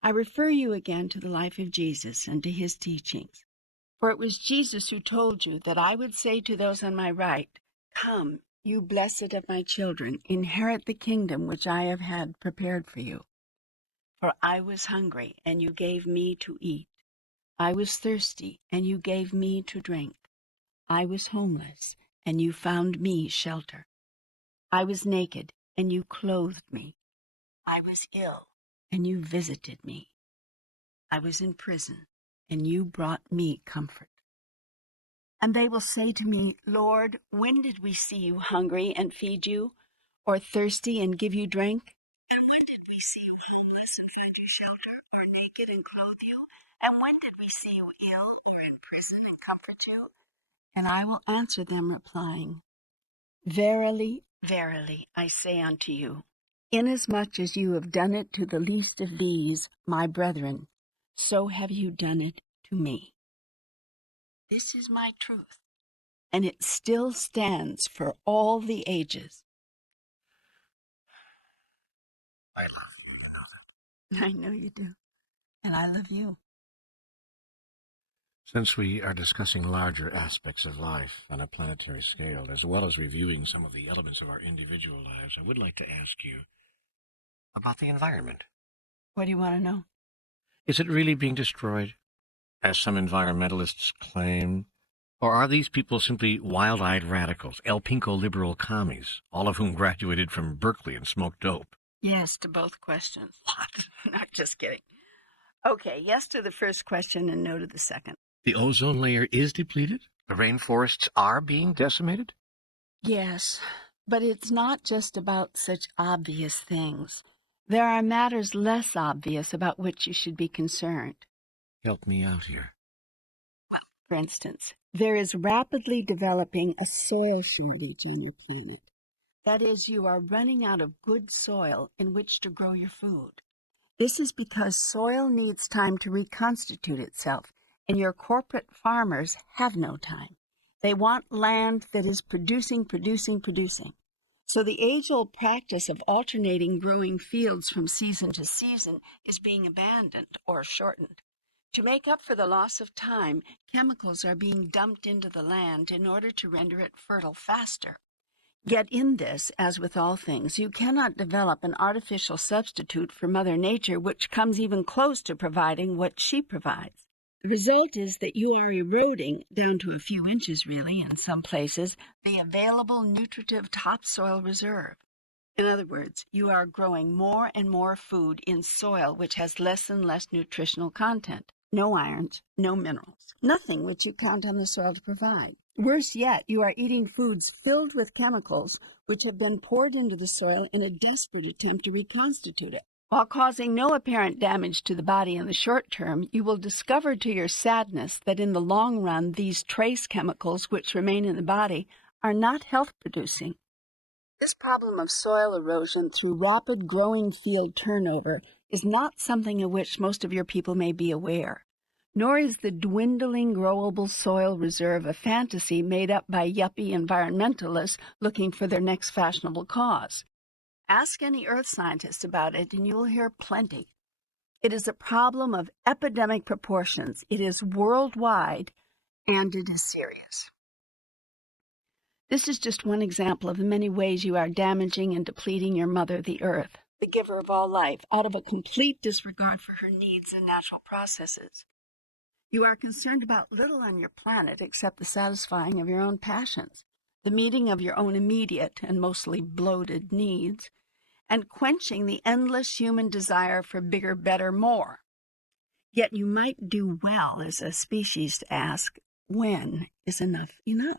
I refer you again to the life of Jesus and to his teachings. For it was Jesus who told you that I would say to those on my right, "Come, you blessed of my children, inherit the kingdom which I have had prepared for you. For I was hungry, and you gave me to eat. I was thirsty, and you gave me to drink. I was homeless, and you found me shelter. I was naked, and you clothed me. I was ill, and you visited me. I was in prison, and you brought me comfort." And they will say to me, Lord, when did we see you hungry and feed you, or thirsty and give you drink? And when did we see you homeless and find you shelter, or naked and clothe you? And when did we see you ill or in prison and comfort you? And I will answer them, replying, Verily, verily, I say unto you, inasmuch as you have done it to the least of these, my brethren, so have you done it to me. This is my truth, and it still stands for all the ages. I love you. I know you do, and I love you. Since we are discussing larger aspects of life on a planetary scale, as well as reviewing some of the elements of our individual lives, I would like to ask you about the environment. What do you want to know? Is it really being destroyed, as some environmentalists claim? Or are these people simply wild-eyed radicals, El Pinko liberal commies, all of whom graduated from Berkeley and smoked dope? Yes to both questions. What? Not just kidding. Okay, yes to the first question and no to the second. The ozone layer is depleted? The rainforests are being decimated? Yes, but it's not just about such obvious things. There are matters less obvious about which you should be concerned. Help me out here. For instance, there is rapidly developing a soil shortage on your planet. That is, you are running out of good soil in which to grow your food. This is because soil needs time to reconstitute itself, and your corporate farmers have no time. They want land that is producing. So the age-old practice of alternating growing fields from season to season is being abandoned or shortened. To make up for the loss of time, chemicals are being dumped into the land in order to render it fertile faster. Yet in this, as with all things, you cannot develop an artificial substitute for Mother Nature which comes even close to providing what she provides. The result is that you are eroding, down to a few inches really in some places, the available nutritive topsoil reserve. In other words, you are growing more and more food in soil which has less and less nutritional content. No irons, no minerals, nothing which you count on the soil to provide. Worse yet, you are eating foods filled with chemicals which have been poured into the soil in a desperate attempt to reconstitute it. While causing no apparent damage to the body in the short term, you will discover to your sadness that in the long run, these trace chemicals which remain in the body are not health-producing. This problem of soil erosion through rapid growing field turnover is not something of which most of your people may be aware, nor is the dwindling growable soil reserve a fantasy made up by yuppie environmentalists looking for their next fashionable cause. Ask any earth scientist about it and you will hear plenty. It is a problem of epidemic proportions. It is worldwide, and it is serious. This is just one example of the many ways you are damaging and depleting your mother, the earth, the giver of all life, out of a complete disregard for her needs and natural processes. You are concerned about little on your planet except the satisfying of your own passions, the meeting of your own immediate and mostly bloated needs, and quenching the endless human desire for bigger, better, more. Yet you might do well as a species to ask, when is enough enough?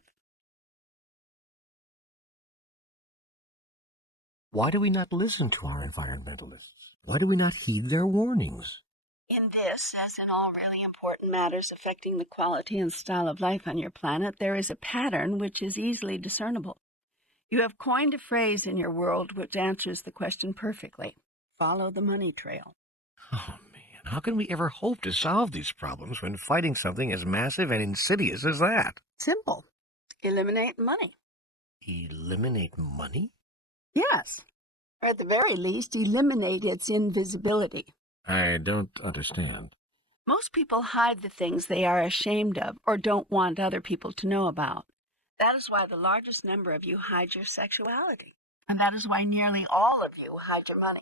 Why do we not listen to our environmentalists? Why do we not heed their warnings? In this, as in all really important matters affecting the quality and style of life on your planet, there is a pattern which is easily discernible. You have coined a phrase in your world which answers the question perfectly. Follow the money trail. Oh, man, how can we ever hope to solve these problems when fighting something as massive and insidious as that? Simple. Eliminate money. Eliminate money? Yes. Or at the very least, eliminate its invisibility. I don't understand. Most people hide the things they are ashamed of or don't want other people to know about. That is why the largest number of you hide your sexuality. And that is why nearly all of you hide your money.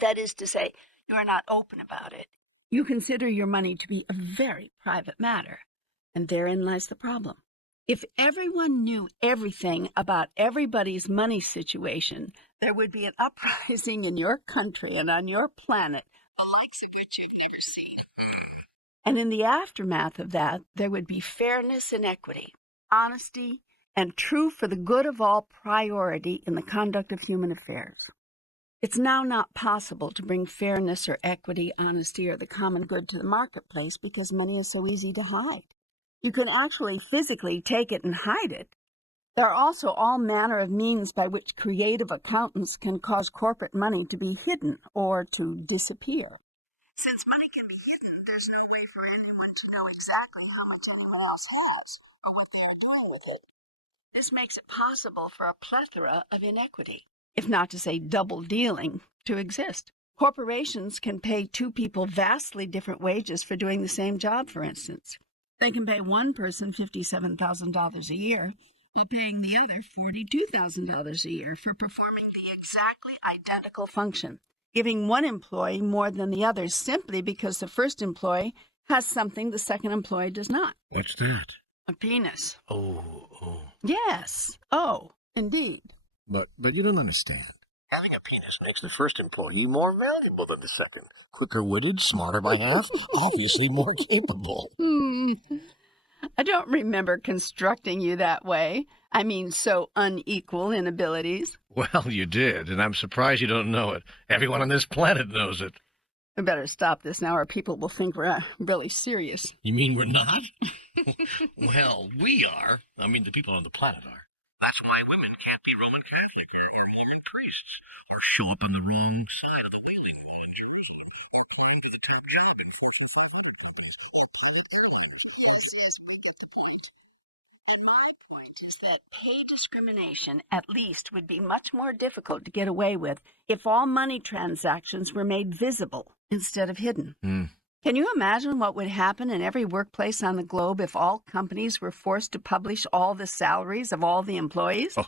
That is to say, you are not open about it. You consider your money to be a very private matter. And therein lies the problem. If everyone knew everything about everybody's money situation, there would be an uprising in your country and on your planet, the likes of which you've never seen. And in the aftermath of that, there would be fairness and equity, honesty, and true for the good of all priority in the conduct of human affairs. It's now not possible to bring fairness or equity, honesty, or the common good to the marketplace because money is so easy to hide. You can actually physically take it and hide it. There are also all manner of means by which creative accountants can cause corporate money to be hidden or to disappear. Since money can be hidden, there's no way for anyone to know exactly how much anyone else has or what they are doing with it. This makes it possible for a plethora of inequity, if not to say double dealing, to exist. Corporations can pay two people vastly different wages for doing the same job, for instance. They can pay one person $57,000 a year, while paying the other $42,000 a year for performing the exactly identical function, giving one employee more than the other simply because the first employee has something the second employee does not. What's that? A penis. Oh. Yes. Oh, indeed. But you don't understand. Having a penis makes the first employee more valuable than the second. Quicker-witted, smarter by half, obviously more capable. I don't remember constructing you that way. I mean, so unequal in abilities. Well, you did, and I'm surprised you don't know it. Everyone on this planet knows it. We better stop this now, or people will think we're really serious. You mean we're not? Well, we are. I mean, the people on the planet are. That's why women can't be Roman Catholic or Lutheran priests, or show up on the wrong side of the wheeling volunteers, or do the top job. And my point is that pay discrimination, at least, would be much more difficult to get away with if all money transactions were made visible instead of hidden. Can you imagine what would happen in every workplace on the globe if all companies were forced to publish all the salaries of all the employees?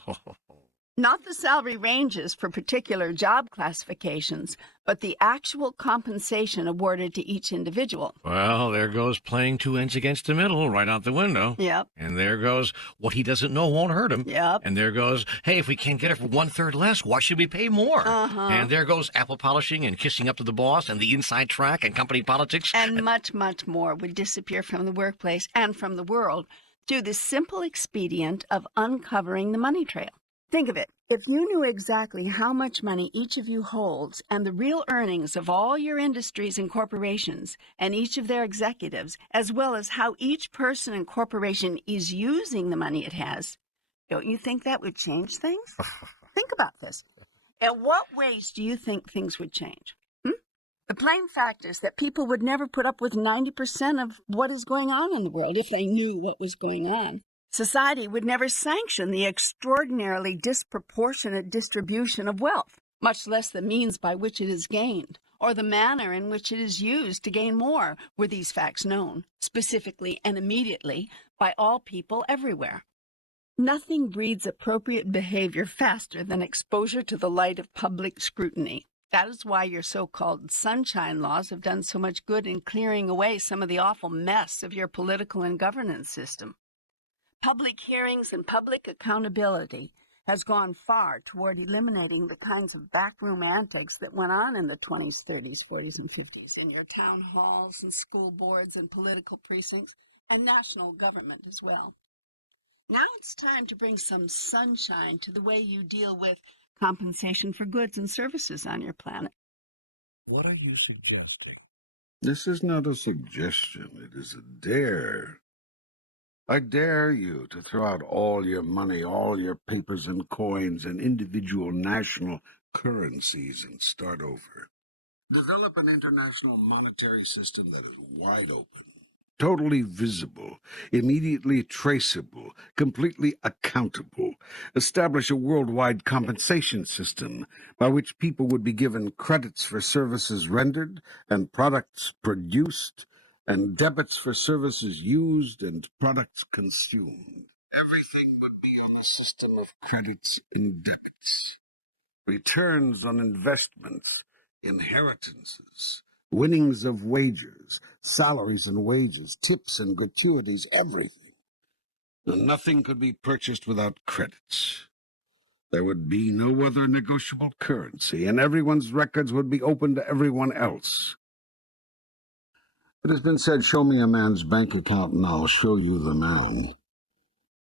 Not the salary ranges for particular job classifications, but the actual compensation awarded to each individual. Well, there goes playing two ends against the middle right out the window. Yep. And there goes what he doesn't know won't hurt him. Yep. And there goes, hey, if we can't get it for 1/3 less, why should we pay more? And there goes apple polishing and kissing up to the boss and the inside track and company politics. And much, much more would disappear from the workplace and from the world through the simple expedient of uncovering the money trail. Think of it. If you knew exactly how much money each of you holds and the real earnings of all your industries and corporations and each of their executives, as well as how each person and corporation is using the money it has, don't you think that would change things? Think about this. In what ways do you think things would change? The plain fact is that people would never put up with 90% of what is going on in the world if they knew what was going on. Society would never sanction the extraordinarily disproportionate distribution of wealth, much less the means by which it is gained, or the manner in which it is used to gain more, were these facts known, specifically and immediately, by all people everywhere. Nothing breeds appropriate behavior faster than exposure to the light of public scrutiny. That is why your so-called sunshine laws have done so much good in clearing away some of the awful mess of your political and governance system. Public hearings and public accountability has gone far toward eliminating the kinds of backroom antics that went on in the 20s, 30s, 40s, and 50s in your town halls and school boards and political precincts and national government as well. Now it's time to bring some sunshine to the way you deal with compensation for goods and services on your planet. What are you suggesting? This is not a suggestion. It is a dare. I dare you to throw out all your money, all your papers and coins and individual national currencies and start over. Develop an international monetary system that is wide open, totally visible, immediately traceable, completely accountable. Establish a worldwide compensation system by which people would be given credits for services rendered and products produced, and debits for services used and products consumed. Everything would be on a system of credits and debits. Returns on investments, inheritances, winnings of wagers, salaries and wages, tips and gratuities, everything. And nothing could be purchased without credits. There would be no other negotiable currency, and everyone's records would be open to everyone else. It has been said, show me a man's bank account and I'll show you the man.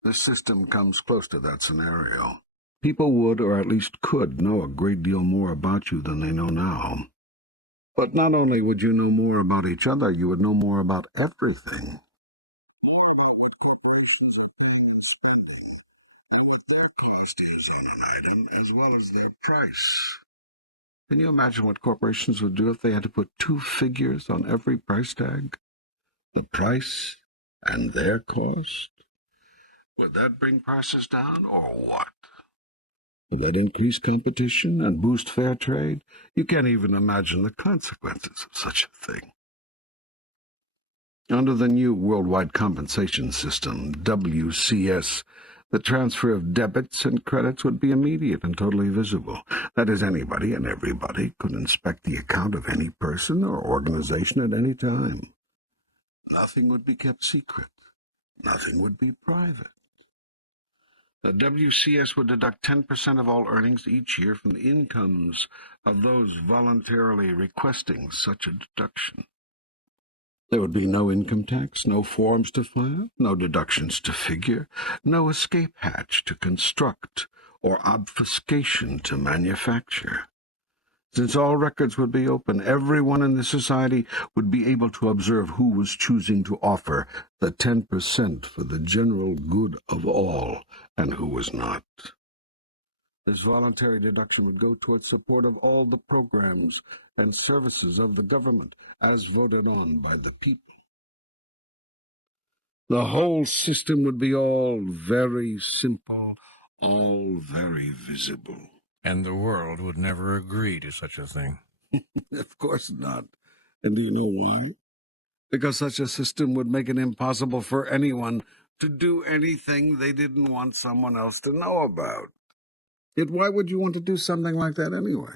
This system comes close to that scenario. People would, or at least could, know a great deal more about you than they know now. But not only would you know more about each other, you would know more about everything. And what their cost is on an item, as well as their price. Can you imagine what corporations would do if they had to put 2 figures on every price tag? The price and their cost? Would that bring prices down, or what? Would that increase competition and boost fair trade? You can't even imagine the consequences of such a thing. Under the new Worldwide Compensation System, WCS, the transfer of debits and credits would be immediate and totally visible. That is, anybody and everybody could inspect the account of any person or organization at any time. Nothing would be kept secret. Nothing would be private. The WCS would deduct 10% of all earnings each year from the incomes of those voluntarily requesting such a deduction. There would be no income tax, no forms to file, no deductions to figure, no escape hatch to construct, or obfuscation to manufacture. Since all records would be open, everyone in the society would be able to observe who was choosing to offer the 10% for the general good of all, and who was not. This voluntary deduction would go towards support of all the programs and services of the government, as voted on by the people. The whole system would be all very simple, all very visible. And the world would never agree to such a thing. Of course not. And do you know why? Because such a system would make it impossible for anyone to do anything they didn't want someone else to know about. Yet why would you want to do something like that anyway?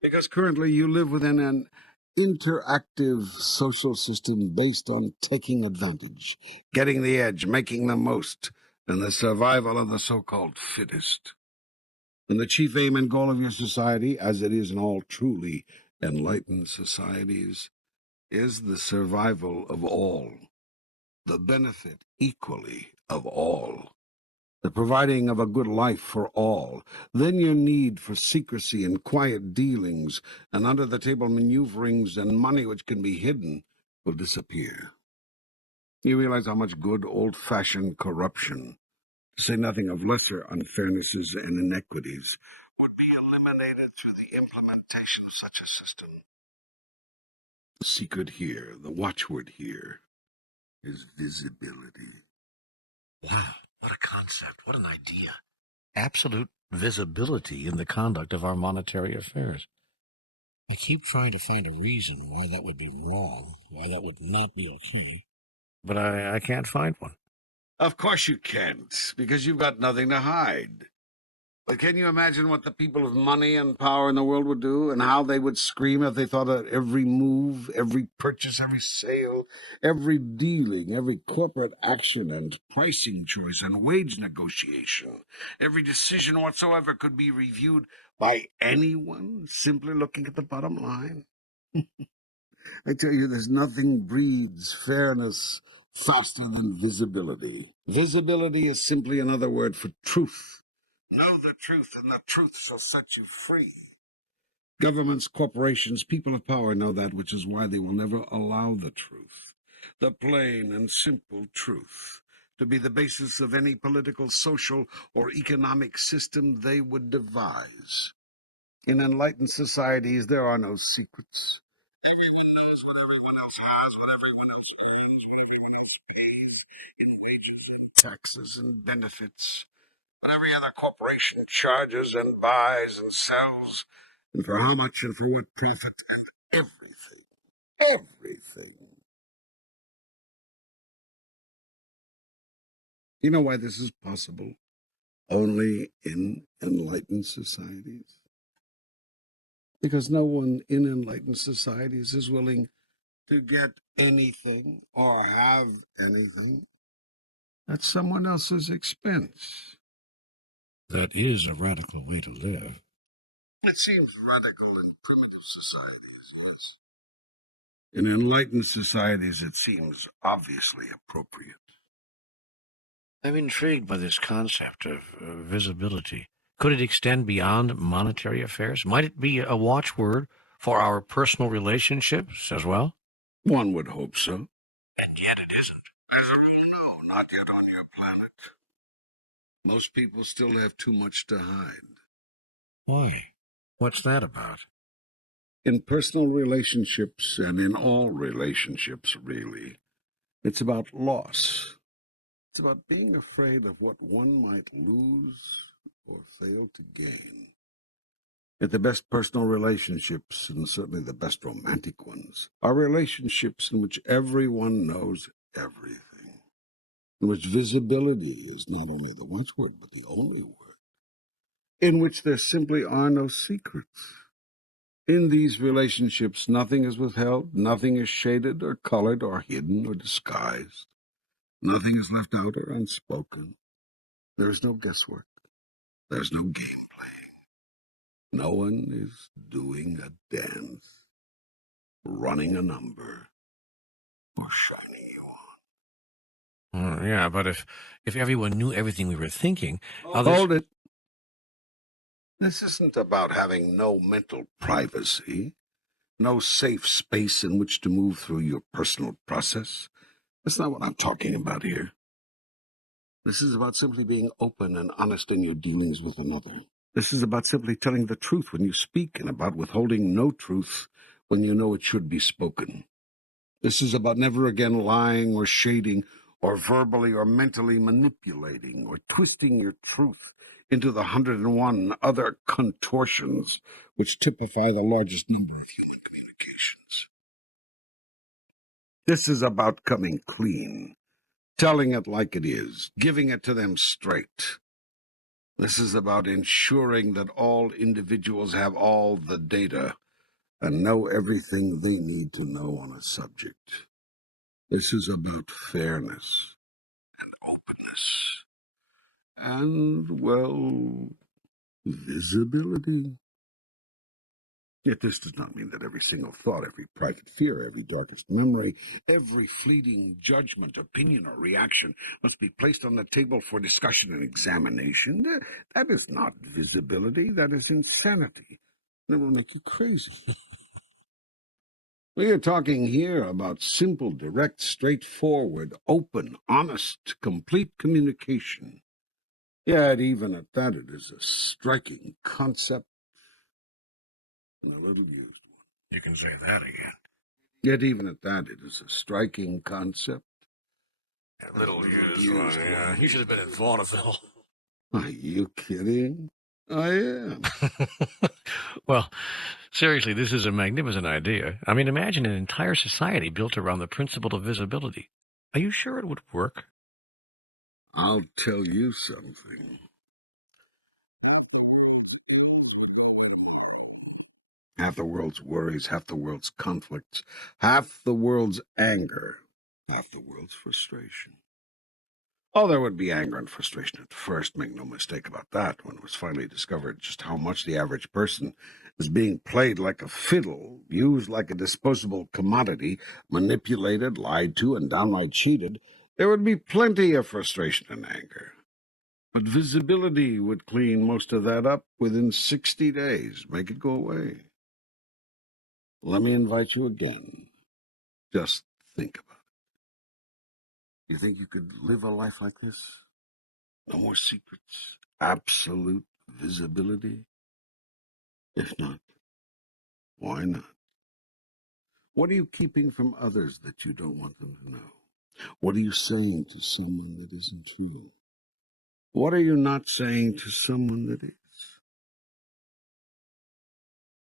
Because currently you live within an interactive social system based on taking advantage, getting the edge, making the most, and the survival of the so-called fittest. And the chief aim and goal of your society, as it is in all truly enlightened societies, is the survival of all, the benefit equally of all, the providing of a good life for all. Then your need for secrecy and quiet dealings and under-the-table maneuverings and money which can be hidden will disappear. You realize how much good old-fashioned corruption, to say nothing of lesser unfairnesses and inequities, would be eliminated through the implementation of such a system. The secret here, the watchword here, is visibility. Wow, what a concept, what an idea. Absolute visibility in the conduct of our monetary affairs. I keep trying to find a reason why that would be wrong, why that would not be okay, but I can't find one. Of course you can't, because you've got nothing to hide. But can you imagine what the people of money and power in the world would do, and how they would scream if they thought of every move, every purchase, every sale, every dealing, every corporate action and pricing choice and wage negotiation, every decision whatsoever could be reviewed by anyone simply looking at the bottom line? I tell you, there's nothing breeds fairness faster than visibility. Visibility is simply another word for truth. Know the truth, and the truth shall set you free. Governments, corporations, people of power know that, which is why they will never allow the truth, the plain and simple truth, to be the basis of any political, social, or economic system they would devise. In enlightened societies, there are no secrets. Everyone knows what everyone else has, what everyone else owns, what everyone else spends, engages in taxes and benefits, what every other corporation charges and buys and sells, and for how much and for what profit, and everything. Everything. You know why this is possible? Only in enlightened societies. Because no one in enlightened societies is willing to get anything or have anything at someone else's expense. That is a radical way to live. It seems radical in primitive societies, yes. In enlightened societies, it seems obviously appropriate. I'm intrigued by this concept of visibility. Could it extend beyond monetary affairs? Might it be a watchword for our personal relationships as well? One would hope so. And yet it isn't. As a rule, no, not yet on your planet. Most people still have too much to hide. Why? What's that about? In personal relationships, and in all relationships, really, it's about loss. It's about being afraid of what one might lose or fail to gain. Yet the best personal relationships, and certainly the best romantic ones, are relationships in which everyone knows everything, in which visibility is not only the watchword, but the only word, in which there simply are no secrets. In these relationships, nothing is withheld, nothing is shaded or colored or hidden or disguised. Nothing is left out or unspoken. There is no guesswork. There's no game playing. No one is doing a dance, running a number, or shining you on. Yeah, but if everyone knew everything we were thinking, others... Hold it. This isn't about having no mental privacy, no safe space in which to move through your personal process. That's not what I'm talking about here. This is about simply being open and honest in your dealings with another. This is about simply telling the truth when you speak, and about withholding no truth when you know it should be spoken. This is about never again lying or shading or verbally or mentally manipulating or twisting your truth into the 101 other contortions which typify the largest number of human communications. This is about coming clean, telling it like it is, giving it to them straight. This is about ensuring that all individuals have all the data and know everything they need to know on a subject. This is about fairness and openness and, well, visibility. Yet this does not mean that every single thought, every private fear, every darkest memory, every fleeting judgment, opinion, or reaction must be placed on the table for discussion and examination. That is not visibility. That is insanity. That will make you crazy. We are talking here about simple, direct, straightforward, open, honest, complete communication. Yet even at that, it is a striking concept and a little used. You can say that again. Yet even at that, it is a striking concept. A little used one, yeah. You should have been in vaudeville. Are you kidding? I am. Well, seriously, this is a magnificent idea. I mean, imagine an entire society built around the principle of visibility. Are you sure it would work? I'll tell you something. Half the world's worries, half the world's conflicts, half the world's anger, half the world's frustration. Oh, there would be anger and frustration at first, make no mistake about that, when it was finally discovered just how much the average person is being played like a fiddle, used like a disposable commodity, manipulated, lied to, and downright cheated. There would be plenty of frustration and anger. But visibility would clean most of that up within 60 days, make it go away. Let me invite you again. Just think about it. You think you could live a life like this? No more secrets, absolute visibility? If not, why not? What are you keeping from others that you don't want them to know? What are you saying to someone that isn't true? What are you not saying to someone that is?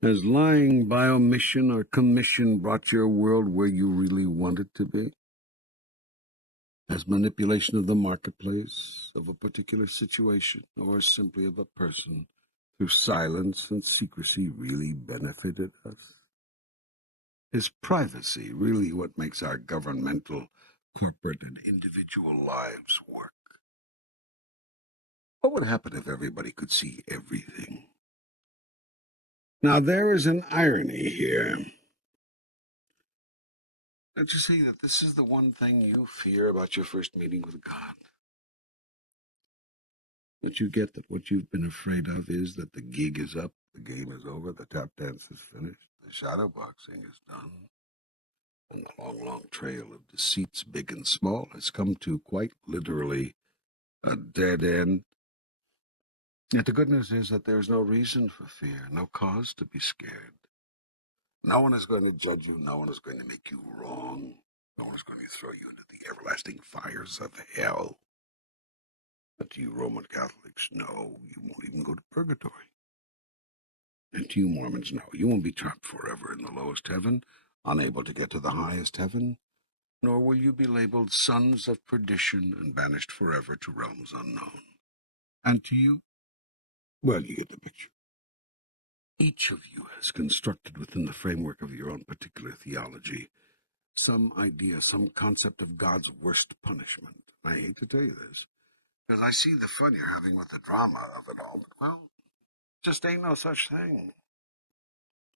Has lying by omission or commission brought your world where you really want it to be? Has manipulation of the marketplace, of a particular situation, or simply of a person, through silence and secrecy, really benefited us? Is privacy really what makes our governmental, corporate, and individual lives work? What would happen if everybody could see everything? Now, there is an irony here. Don't you see that this is the one thing you fear about your first meeting with God? Don't you get that what you've been afraid of is that the gig is up, the game is over, the tap dance is finished, the shadow boxing is done, and the long, long trail of deceits, big and small, has come to quite literally a dead end? Yet the good news is that there's no reason for fear, no cause to be scared. No one is going to judge you, no one is going to make you wrong, no one is going to throw you into the everlasting fires of hell. But to you Roman Catholics, no, you won't even go to purgatory. And to you Mormons, no, you won't be trapped forever in the lowest heaven, unable to get to the highest heaven, nor will you be labeled sons of perdition and banished forever to realms unknown. And to you, well, you get the picture. Each of you has constructed within the framework of your own particular theology some idea, some concept of God's worst punishment. I hate to tell you this, because I see the fun you're having with the drama of it all, but, well, just ain't no such thing.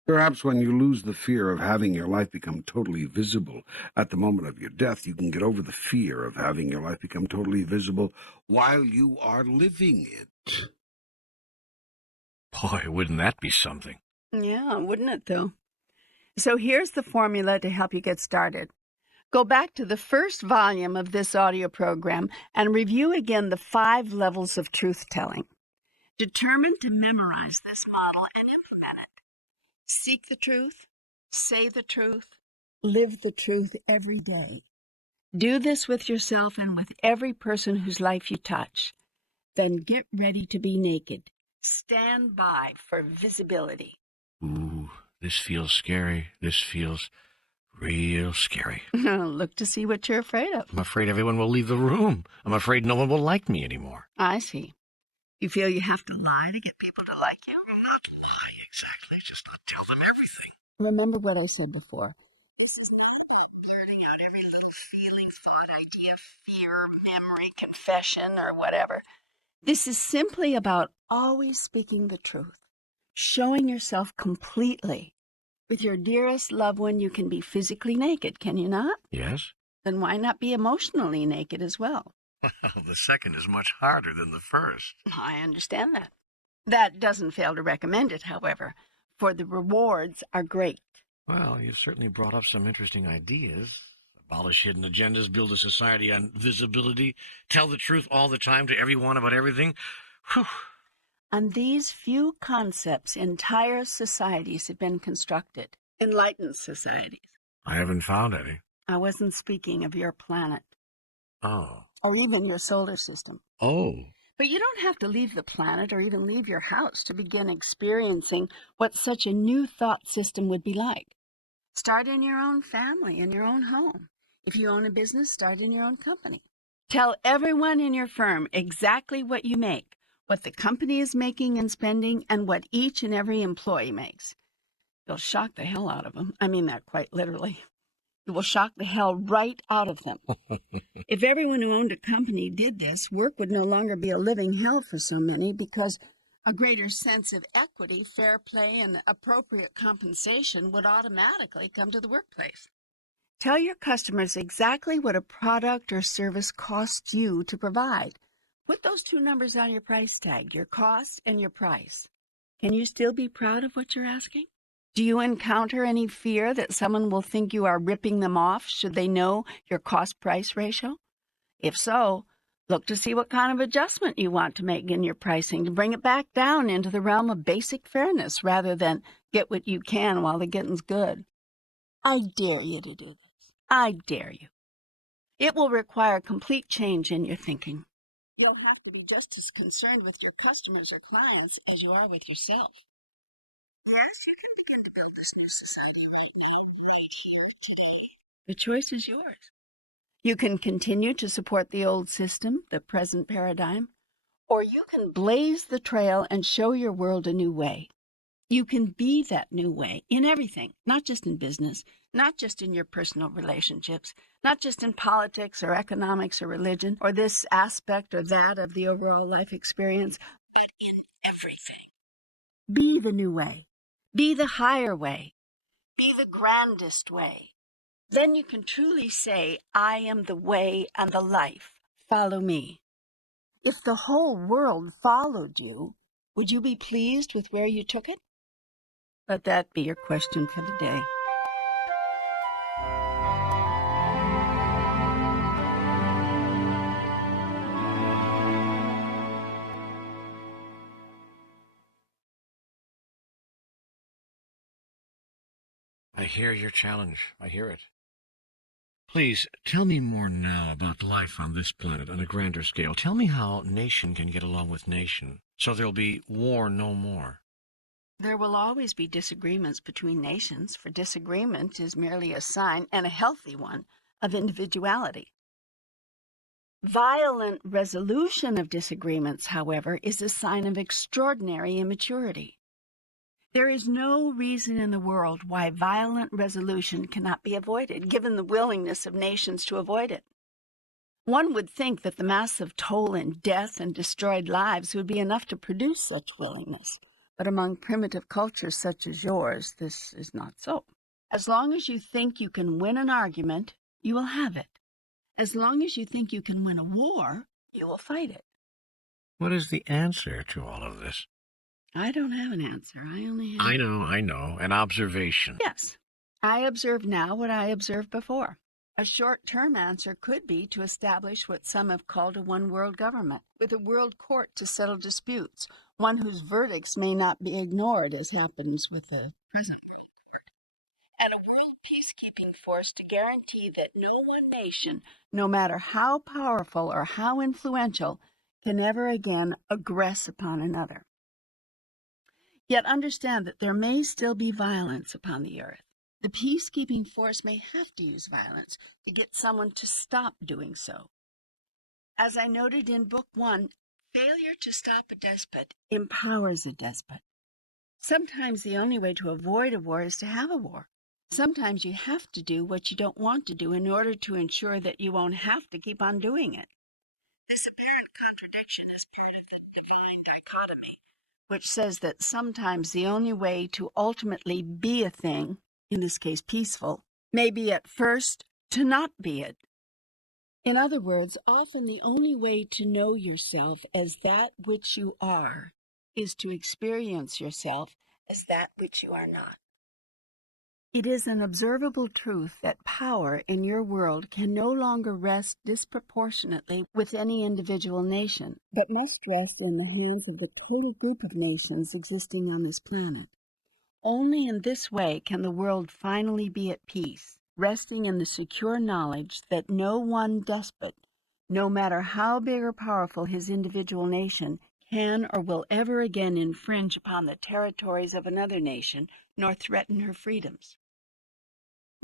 Perhaps when you lose the fear of having your life become totally visible at the moment of your death, you can get over the fear of having your life become totally visible while you are living it. Boy, wouldn't that be something? Yeah, wouldn't it, though? So here's the formula to help you get started. Go back to the first volume of this audio program and review again the 5 levels of truth-telling. Determine to memorize this model and implement it. Seek the truth, say the truth, live the truth every day. Do this with yourself and with every person whose life you touch. Then get ready to be naked. Stand by for visibility. Ooh, this feels scary. This feels real scary. Look to see what you're afraid of. I'm afraid everyone will leave the room. I'm afraid no one will like me anymore. I see. You feel you have to lie to get people to like you? Not lie exactly, just not tell them everything. Remember what I said before. This is not about blurting out every little feeling, thought, idea, fear, memory, confession, or whatever. This is simply about always speaking the truth, showing yourself completely. With your dearest loved one, you can be physically naked, can you not? Yes? Then why not be emotionally naked as well? Well, the second is much harder than the first. I understand that. That doesn't fail to recommend it, however, for the rewards are great. Well, you've certainly brought up some interesting ideas. Abolish hidden agendas, build a society on visibility, tell the truth all the time to everyone about everything. Whew. On these few concepts, entire societies have been constructed. Enlightened societies. I haven't found any. I wasn't speaking of your planet, Oh. or even your solar system. Oh. But you don't have to leave the planet or even leave your house to begin experiencing what such a new thought system would be like. Start in your own family, in your own home. If you own a business, start in your own company. Tell everyone in your firm exactly what you make, what the company is making and spending, and what each and every employee makes. You'll shock the hell out of them. I mean that quite literally. You will shock the hell right out of them. If everyone who owned a company did this, work would no longer be a living hell for so many because a greater sense of equity, fair play, and appropriate compensation would automatically come to the workplace. Tell your customers exactly what a product or service costs you to provide. Put those 2 numbers on your price tag, your cost and your price. Can you still be proud of what you're asking? Do you encounter any fear that someone will think you are ripping them off should they know your cost-price ratio? If so, look to see what kind of adjustment you want to make in your pricing to bring it back down into the realm of basic fairness rather than get what you can while the getting's good. I dare you to do this. I dare you. It will require complete change in your thinking. You'll have to be just as concerned with your customers or clients as you are with yourself. Yes, you can begin to build this new society right now, right here, today. The choice is yours. You can continue to support the old system, the present paradigm, or you can blaze the trail and show your world a new way. You can be that new way in everything, not just in business, not just in your personal relationships, not just in politics or economics or religion or this aspect or that of the overall life experience, but in everything. Be the new way. Be the higher way. Be the grandest way. Then you can truly say, I am the way and the life. Follow me. If the whole world followed you, would you be pleased with where you took it? Let that be your question for the day. I hear your challenge. I hear it. Please, tell me more now about life on this planet on a grander scale. Tell me how nation can get along with nation, so there'll be war no more. There will always be disagreements between nations, for disagreement is merely a sign, and a healthy one, of individuality. Violent resolution of disagreements, however, is a sign of extraordinary immaturity. There is no reason in the world why violent resolution cannot be avoided, given the willingness of nations to avoid it. One would think that the massive toll in death and destroyed lives would be enough to produce such willingness, but among primitive cultures such as yours, this is not so. As long as you think you can win an argument, you will have it. As long as you think you can win a war, you will fight it. What is the answer to all of this? I don't have an answer. I only have... I know. An observation. Yes. I observe now what I observed before. A short-term answer could be to establish what some have called a one-world government, with a world court to settle disputes, one whose verdicts may not be ignored, as happens with the present world court, and a world peacekeeping force to guarantee that no one nation, no matter how powerful or how influential, can ever again aggress upon another. Yet understand that there may still be violence upon the earth. The peacekeeping force may have to use violence to get someone to stop doing so. As I noted in Book 1, failure to stop a despot empowers a despot. Sometimes the only way to avoid a war is to have a war. Sometimes you have to do what you don't want to do in order to ensure that you won't have to keep on doing it. This apparent contradiction is part of the divine dichotomy, which says that sometimes the only way to ultimately be a thing, in this case peaceful, may be at first to not be it. In other words, often the only way to know yourself as that which you are is to experience yourself as that which you are not. It is an observable truth that power in your world can no longer rest disproportionately with any individual nation, but must rest in the hands of the total group of nations existing on this planet. Only in this way can the world finally be at peace, resting in the secure knowledge that no one despot, no matter how big or powerful his individual nation, can or will ever again infringe upon the territories of another nation, nor threaten her freedoms.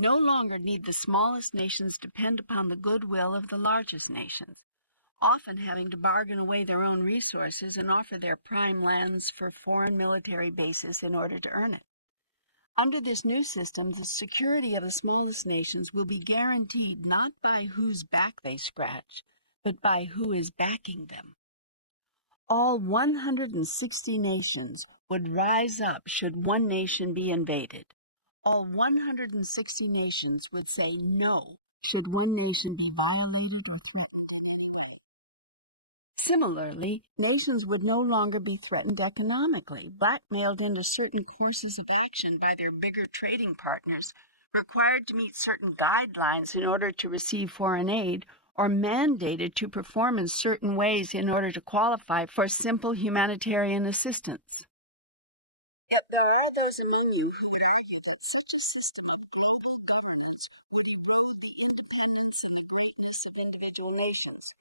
No longer need the smallest nations depend upon the goodwill of the largest nations, often having to bargain away their own resources and offer their prime lands for foreign military bases in order to earn it. Under this new system, the security of the smallest nations will be guaranteed not by whose back they scratch, but by who is backing them. All 160 nations would rise up should one nation be invaded. All 160 nations would say no should one nation be violated or threatened. Similarly, nations would no longer be threatened economically, blackmailed into certain courses of action by their bigger trading partners, required to meet certain guidelines in order to receive foreign aid, or mandated to perform in certain ways in order to qualify for simple humanitarian assistance. Yet there are those among you who would argue that such a system of global governance would erode the independence and the greatness of individual nations.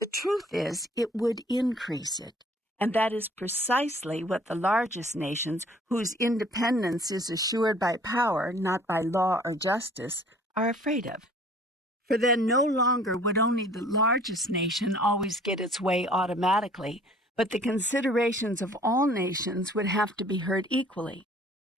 The truth is, it would increase it, and that is precisely what the largest nations, whose independence is assured by power, not by law or justice, are afraid of. For then no longer would only the largest nation always get its way automatically, but the considerations of all nations would have to be heard equally.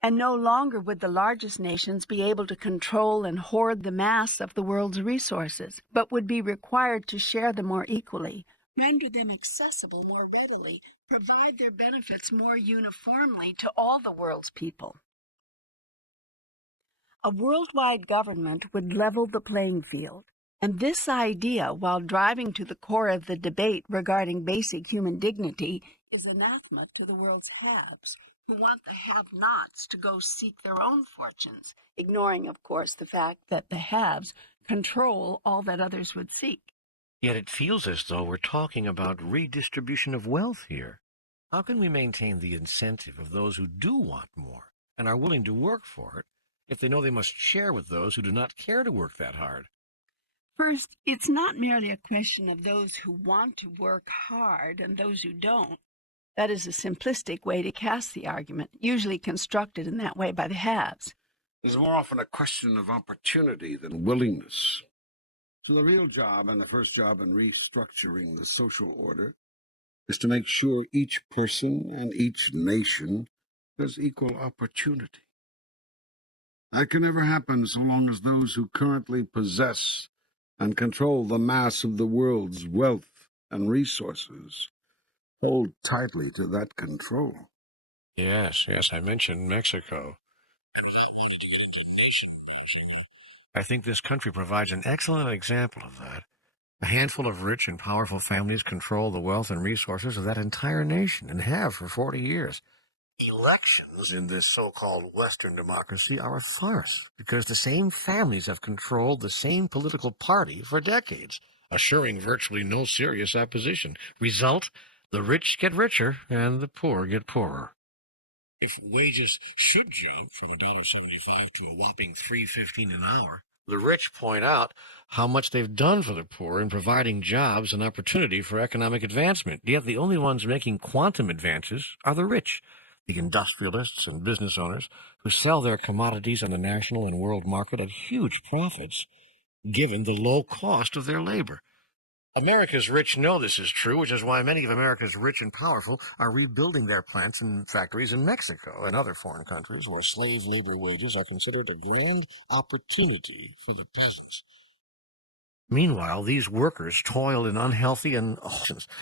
And no longer would the largest nations be able to control and hoard the mass of the world's resources, but would be required to share them more equally, render them accessible more readily, provide their benefits more uniformly to all the world's people. A worldwide government would level the playing field. And this idea, while driving to the core of the debate regarding basic human dignity, is anathema to the world's haves, who want the have-nots to go seek their own fortunes, ignoring, of course, the fact that the haves control all that others would seek. Yet it feels as though we're talking about redistribution of wealth here. How can we maintain the incentive of those who do want more and are willing to work for it if they know they must share with those who do not care to work that hard? First, it's not merely a question of those who want to work hard and those who don't. That is a simplistic way to cast the argument, usually constructed in that way by the haves. It's more often a question of opportunity than willingness. So the real job, and the first job in restructuring the social order, is to make sure each person and each nation has equal opportunity. That can never happen so long as those who currently possess and control the mass of the world's wealth and resources hold tightly to that control. Yes, I mentioned Mexico. I think this country provides an excellent example of that. A handful of rich and powerful families control the wealth and resources of that entire nation and have for 40 years. Elections in this so-called Western democracy are a farce because the same families have controlled the same political party for decades, assuring virtually no serious opposition. Result, the rich get richer and the poor get poorer. If wages should jump from $1.75 to a whopping $3.15 an hour, the rich point out how much they've done for the poor in providing jobs and opportunity for economic advancement. Yet the only ones making quantum advances are the rich, the industrialists and business owners who sell their commodities on the national and world market at huge profits, given the low cost of their labor. America's rich know this is true, which is why many of America's rich and powerful are rebuilding their plants and factories in Mexico and other foreign countries where slave labor wages are considered a grand opportunity for the peasants. Meanwhile, these workers toil in unhealthy and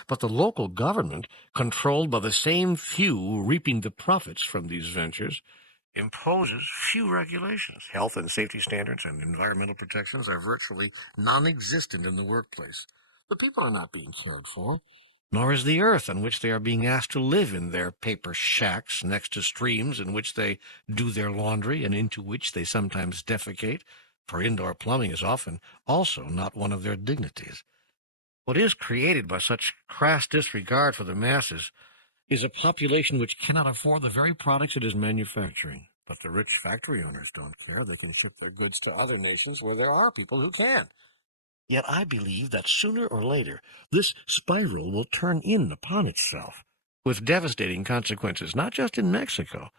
but the local government, controlled by the same few reaping the profits from these ventures, imposes few regulations. Health and safety standards and environmental protections are virtually non-existent in the workplace. The people are not being cared for, nor is the earth on which they are being asked to live in their paper shacks next to streams in which they do their laundry and into which they sometimes defecate, for indoor plumbing is often also not one of their dignities. What is created by such crass disregard for the masses is a population which cannot afford the very products it is manufacturing. But the rich factory owners don't care. They can ship their goods to other nations where there are people who can. Yet I believe that sooner or later this spiral will turn in upon itself, with devastating consequences, not just in Mexico,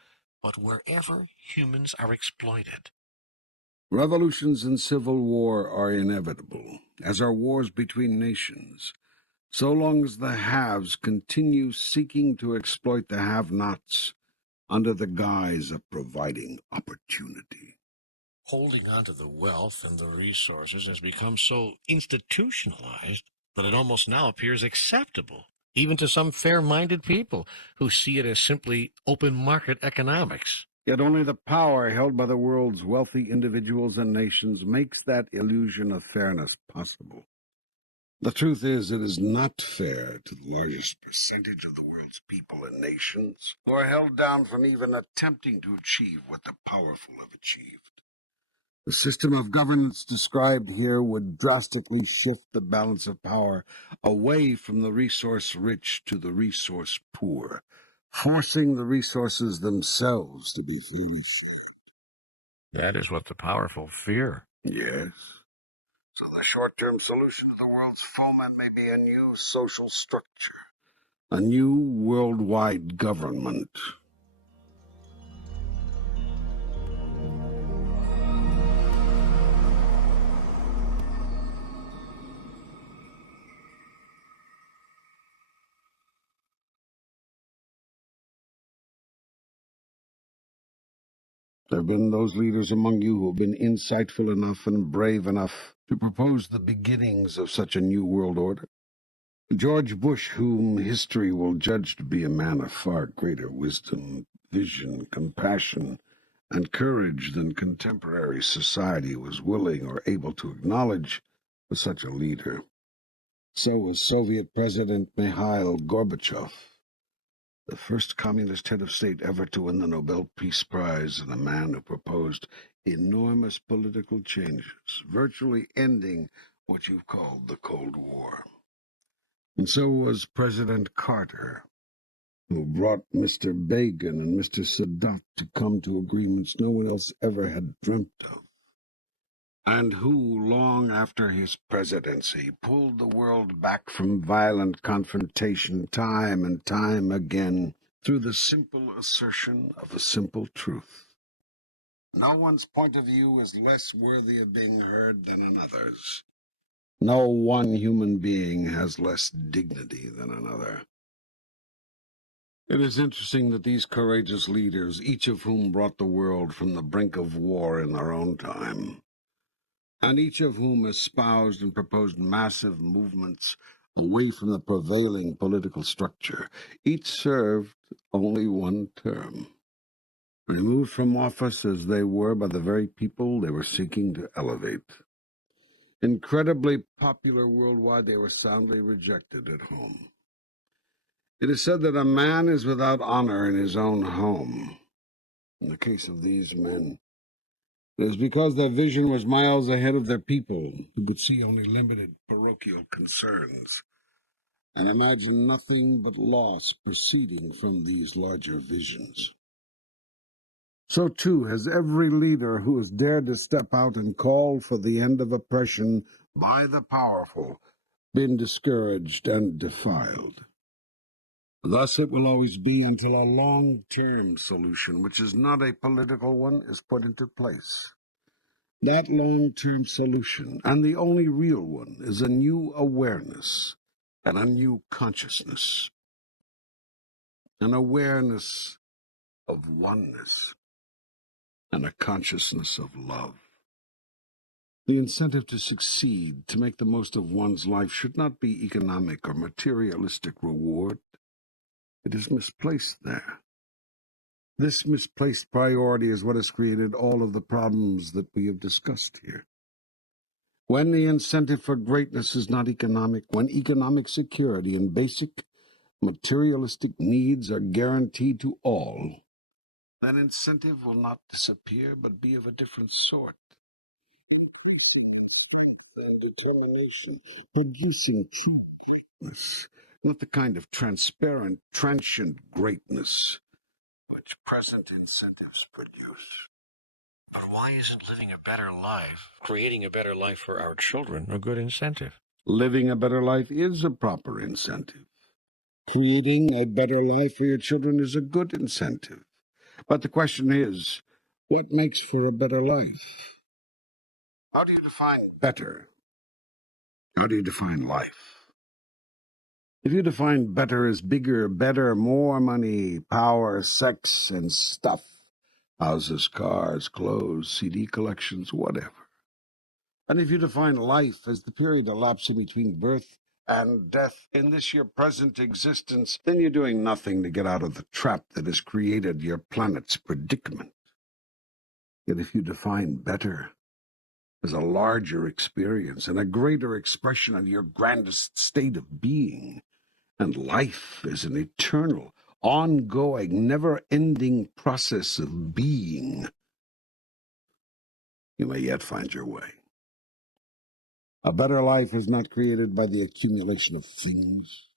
but wherever humans are exploited. Revolutions and civil war are inevitable, as are wars between nations, so long as the haves continue seeking to exploit the have-nots under the guise of providing opportunity. Holding on to the wealth and the resources has become so institutionalized that it almost now appears acceptable, even to some fair-minded people who see it as simply open market economics. Yet only the power held by the world's wealthy individuals and nations makes that illusion of fairness possible. The truth is, it is not fair to the largest percentage of the world's people and nations, who are held down from even attempting to achieve what the powerful have achieved. The system of governance described here would drastically shift the balance of power away from the resource-rich to the resource-poor, forcing the resources themselves to be freely shared. That is what the powerful fear. Yes. So the short-term solution to the world's foment may be a new social structure, a new worldwide government. There have been those leaders among you who have been insightful enough and brave enough to propose the beginnings of such a new world order. George Bush, whom history will judge to be a man of far greater wisdom, vision, compassion, and courage than contemporary society was willing or able to acknowledge for such a leader. So was Soviet President Mikhail Gorbachev, the first communist head of state ever to win the Nobel Peace Prize, and a man who proposed enormous political changes, virtually ending what you've called the Cold War. And so was President Carter, who brought Mr. Begin and Mr. Sadat to come to agreements no one else ever had dreamt of, and who, long after his presidency, pulled the world back from violent confrontation time and time again through the simple assertion of a simple truth. No one's point of view is less worthy of being heard than another's. No one human being has less dignity than another. It is interesting that these courageous leaders, each of whom brought the world from the brink of war in their own time, and each of whom espoused and proposed massive movements away from the prevailing political structure, each served only one term, removed from office as they were by the very people they were seeking to elevate. Incredibly popular worldwide, they were soundly rejected at home. It is said that a man is without honor in his own home. In the case of these men, it is because their vision was miles ahead of their people, who could see only limited parochial concerns, and imagine nothing but loss proceeding from these larger visions. So, too, has every leader who has dared to step out and call for the end of oppression by the powerful been discouraged and defiled. Thus it will always be until a long-term solution, which is not a political one, is put into place. That long-term solution, and the only real one, is a new awareness and a new consciousness. An awareness of oneness and a consciousness of love. The incentive to succeed, to make the most of one's life, should not be economic or materialistic reward. It is misplaced there. This misplaced priority is what has created all of the problems that we have discussed here. When the incentive for greatness is not economic, when economic security and basic materialistic needs are guaranteed to all, then incentive will not disappear, but be of a different sort. Determination, producing greatness, not the kind of transparent, transient greatness which present incentives produce. But why isn't living a better life, creating a better life for our children, a good incentive? Living a better life is a proper incentive. Creating a better life for your children is a good incentive. But the question is, what makes for a better life? How do you define better? How do you define life? If you define better as bigger, better, more money, power, sex, and stuff, houses, cars, clothes, CD collections, whatever. And if you define life as the period elapsing between birth and death in this your present existence, then you're doing nothing to get out of the trap that has created your planet's predicament. Yet if you define better as a larger experience and a greater expression of your grandest state of being, and life is an eternal, ongoing, never-ending process of being, you may yet find your way. A better life is not created by the accumulation of things.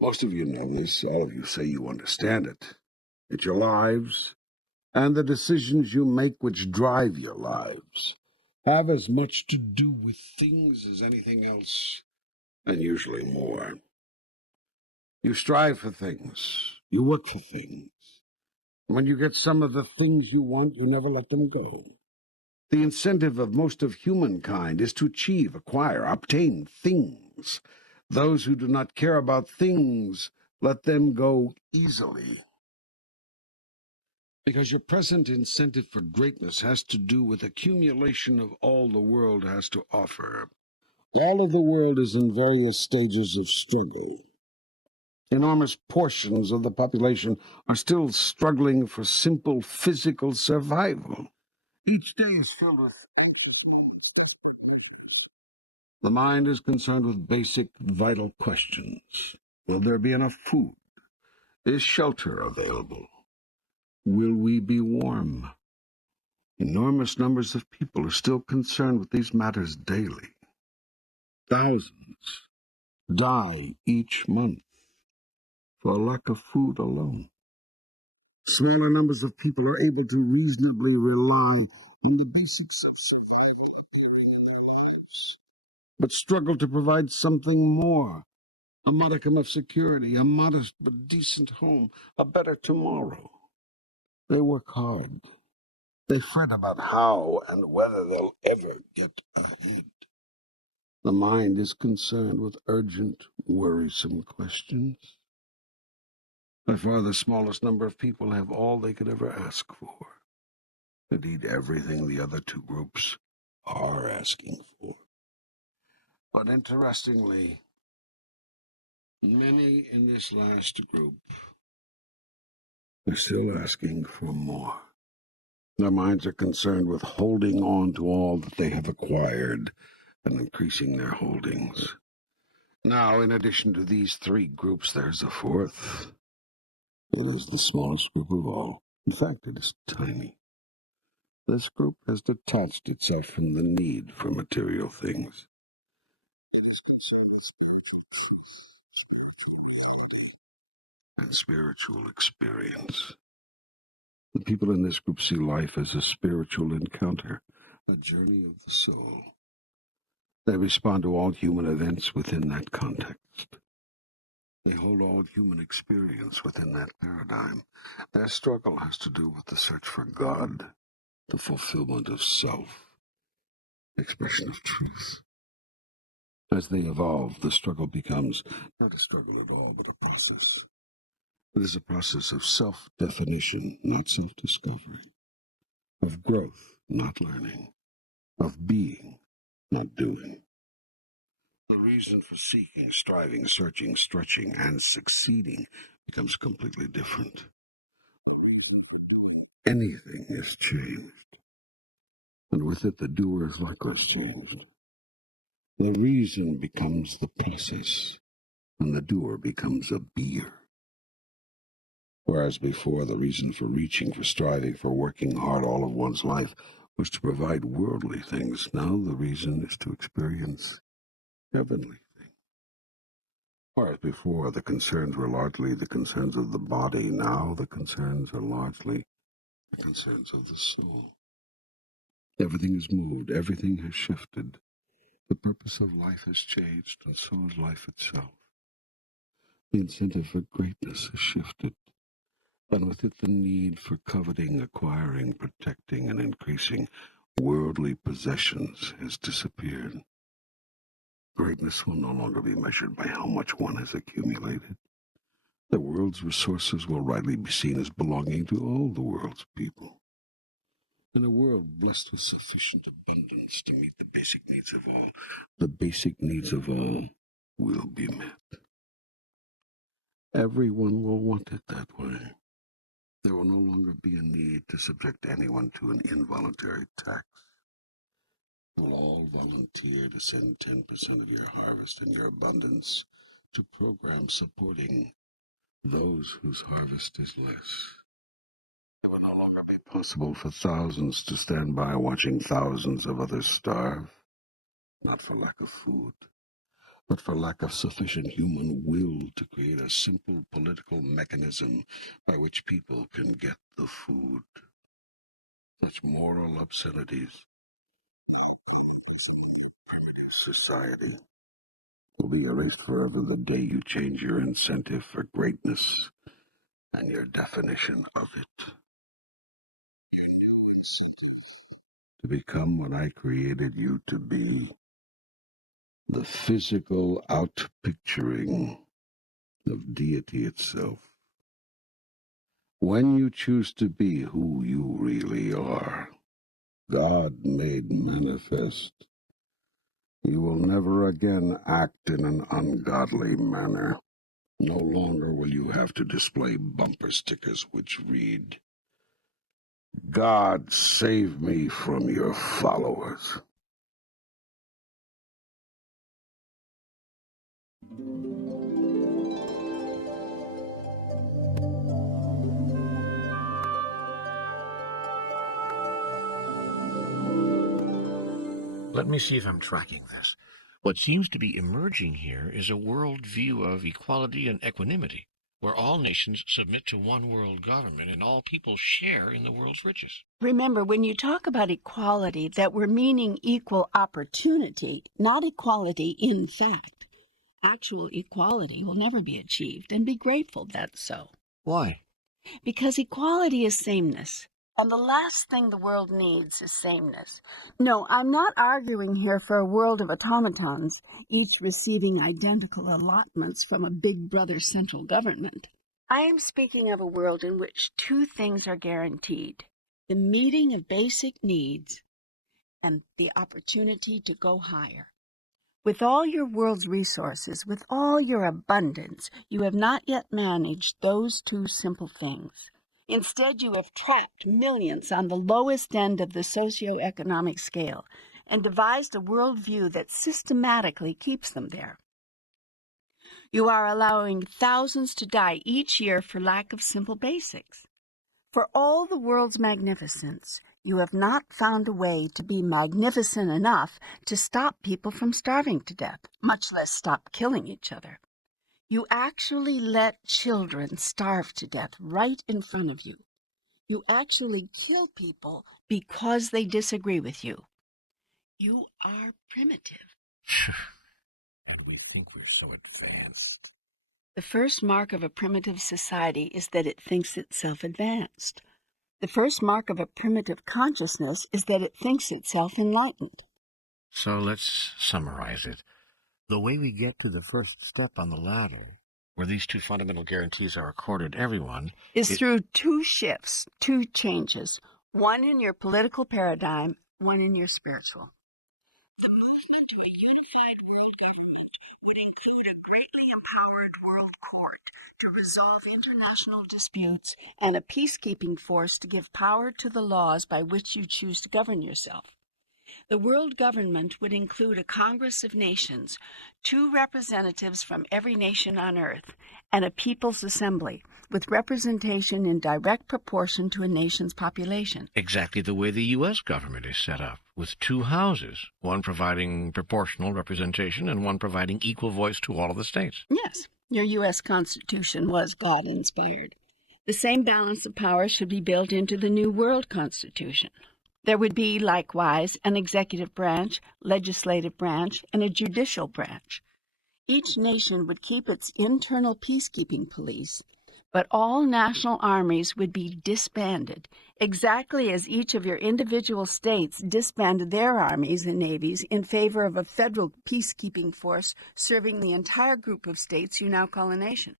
Most of you know this. All of you say you understand it. It's your lives and the decisions you make which drive your lives have as much to do with things as anything else, and usually more. You strive for things. You work for things. When you get some of the things you want, you never let them go. The incentive of most of humankind is to achieve, acquire, obtain things. Those who do not care about things, let them go easily. Because your present incentive for greatness has to do with accumulation of all the world has to offer. All of the world is in various stages of struggle. Enormous portions of the population are still struggling for simple physical survival. Each day is filled with... The mind is concerned with basic, vital questions. Will there be enough food? Is shelter available? Will we be warm? Enormous numbers of people are still concerned with these matters daily. Thousands die each month for lack of food alone. Smaller numbers of people are able to reasonably rely on the basic subsistence, but struggle to provide something more, a modicum of security, a modest but decent home, a better tomorrow. They work hard. They fret about how and whether they'll ever get ahead. The mind is concerned with urgent, worrisome questions. By far the smallest number of people have all they could ever ask for. Indeed, everything the other two groups are asking for. But interestingly, many in this last group are still asking for more. Their minds are concerned with holding on to all that they have acquired and increasing their holdings. Now, in addition to these three groups, there's a fourth. It is the smallest group of all. In fact, it is tiny. This group has detached itself from the need for material things. And spiritual experience. The people in this group see life as a spiritual encounter, a journey of the soul. They respond to all human events within that context. They hold all human experience within that paradigm. Their struggle has to do with the search for God, the fulfillment of self, expression of truth. As they evolve, the struggle becomes not a struggle at all, but a process. It is a process of self-definition, not self-discovery, of growth, not learning, of being, not doing. The reason for seeking, striving, searching, stretching, and succeeding becomes completely different. Anything is changed, and with it the doer's liker is changed. The reason becomes the process, and the doer becomes a beer. Whereas before, the reason for reaching, for striving, for working hard all of one's life was to provide worldly things, now the reason is to experience heavenly things. Whereas before, the concerns were largely the concerns of the body, now the concerns are largely the concerns of the soul. Everything has moved, everything has shifted. The purpose of life has changed, and so is life itself. The incentive for greatness has shifted, and with it the need for coveting, acquiring, protecting, and increasing worldly possessions has disappeared. Greatness will no longer be measured by how much one has accumulated. The world's resources will rightly be seen as belonging to all the world's people. In a world blessed with sufficient abundance to meet the basic needs of all, the basic needs of all will be met. Everyone will want it that way. There will no longer be a need to subject anyone to an involuntary tax. You'll all volunteer to send 10% of your harvest and your abundance to programs supporting those whose harvest is less. It will no longer be possible for thousands to stand by watching thousands of others starve, not for lack of food, but for lack of sufficient human will to create a simple political mechanism by which people can get the food. Such moral obscenities, society, will be erased forever the day you change your incentive for greatness and your definition of it. To become what I created you to be, the physical outpicturing of deity itself. When you choose to be who you really are, God made manifest, you will never again act in an ungodly manner. No longer will you have to display bumper stickers which read, "God save me from your followers." Let me see if I'm tracking this. What seems to be emerging here is a world view of equality and equanimity, where all nations submit to one world government and all people share in the world's riches. Remember, when you talk about equality, that we're meaning equal opportunity, not equality in fact. Actual equality will never be achieved, and be grateful that's so. Why? Because equality is sameness. And the last thing the world needs is sameness. No, I'm not arguing here for a world of automatons, each receiving identical allotments from a big brother central government. I am speaking of a world in which two things are guaranteed: the meeting of basic needs and the opportunity to go higher. With all your world's resources, with all your abundance, you have not yet managed those two simple things. Instead, you have trapped millions on the lowest end of the socioeconomic scale and devised a worldview that systematically keeps them there. You are allowing thousands to die each year for lack of simple basics. For all the world's magnificence, you have not found a way to be magnificent enough to stop people from starving to death, much less stop killing each other. You actually let children starve to death right in front of you. You actually kill people because they disagree with you. You are primitive. And we think we're so advanced. The first mark of a primitive society is that it thinks itself advanced. The first mark of a primitive consciousness is that it thinks itself enlightened. So let's summarize it. The way we get to the first step on the ladder, where these two fundamental guarantees are accorded everyone, is through two shifts, two changes, one in your political paradigm, one in your spiritual. The movement to a unified world government would include a greatly empowered world court to resolve international disputes and a peacekeeping force to give power to the laws by which you choose to govern yourself. The world government would include a Congress of Nations, 2 representatives from every nation on earth, and a People's Assembly, with representation in direct proportion to a nation's population. Exactly the way the U.S. government is set up, with 2 houses, one providing proportional representation and one providing equal voice to all of the states. Yes, your U.S. Constitution was God-inspired. The same balance of power should be built into the New World Constitution. There would be, likewise, an executive branch, legislative branch, and a judicial branch. Each nation would keep its internal peacekeeping police, but all national armies would be disbanded, exactly as each of your individual states disbanded their armies and navies in favor of a federal peacekeeping force serving the entire group of states you now call a nation.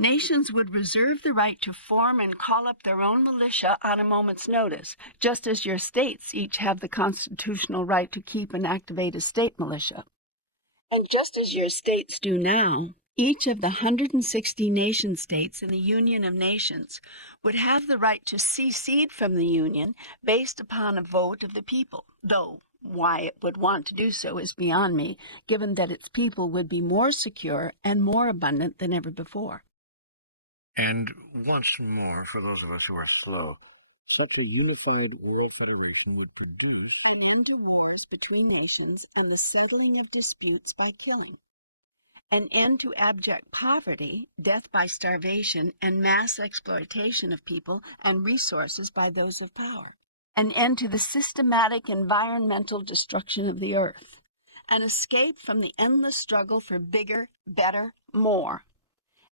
Nations would reserve the right to form and call up their own militia on a moment's notice, just as your states each have the constitutional right to keep and activate a state militia. And just as your states do now, each of the 160 nation states in the Union of Nations would have the right to secede from the Union based upon a vote of the people, though why it would want to do so is beyond me, given that its people would be more secure and more abundant than ever before. And once more, for those of us who are slow, such a unified world federation would produce An end to wars between nations and the settling of disputes by killing. An end to abject poverty, death by starvation, and mass exploitation of people and resources by those of power. An end to the systematic environmental destruction of the earth. An escape from the endless struggle for bigger, better, more.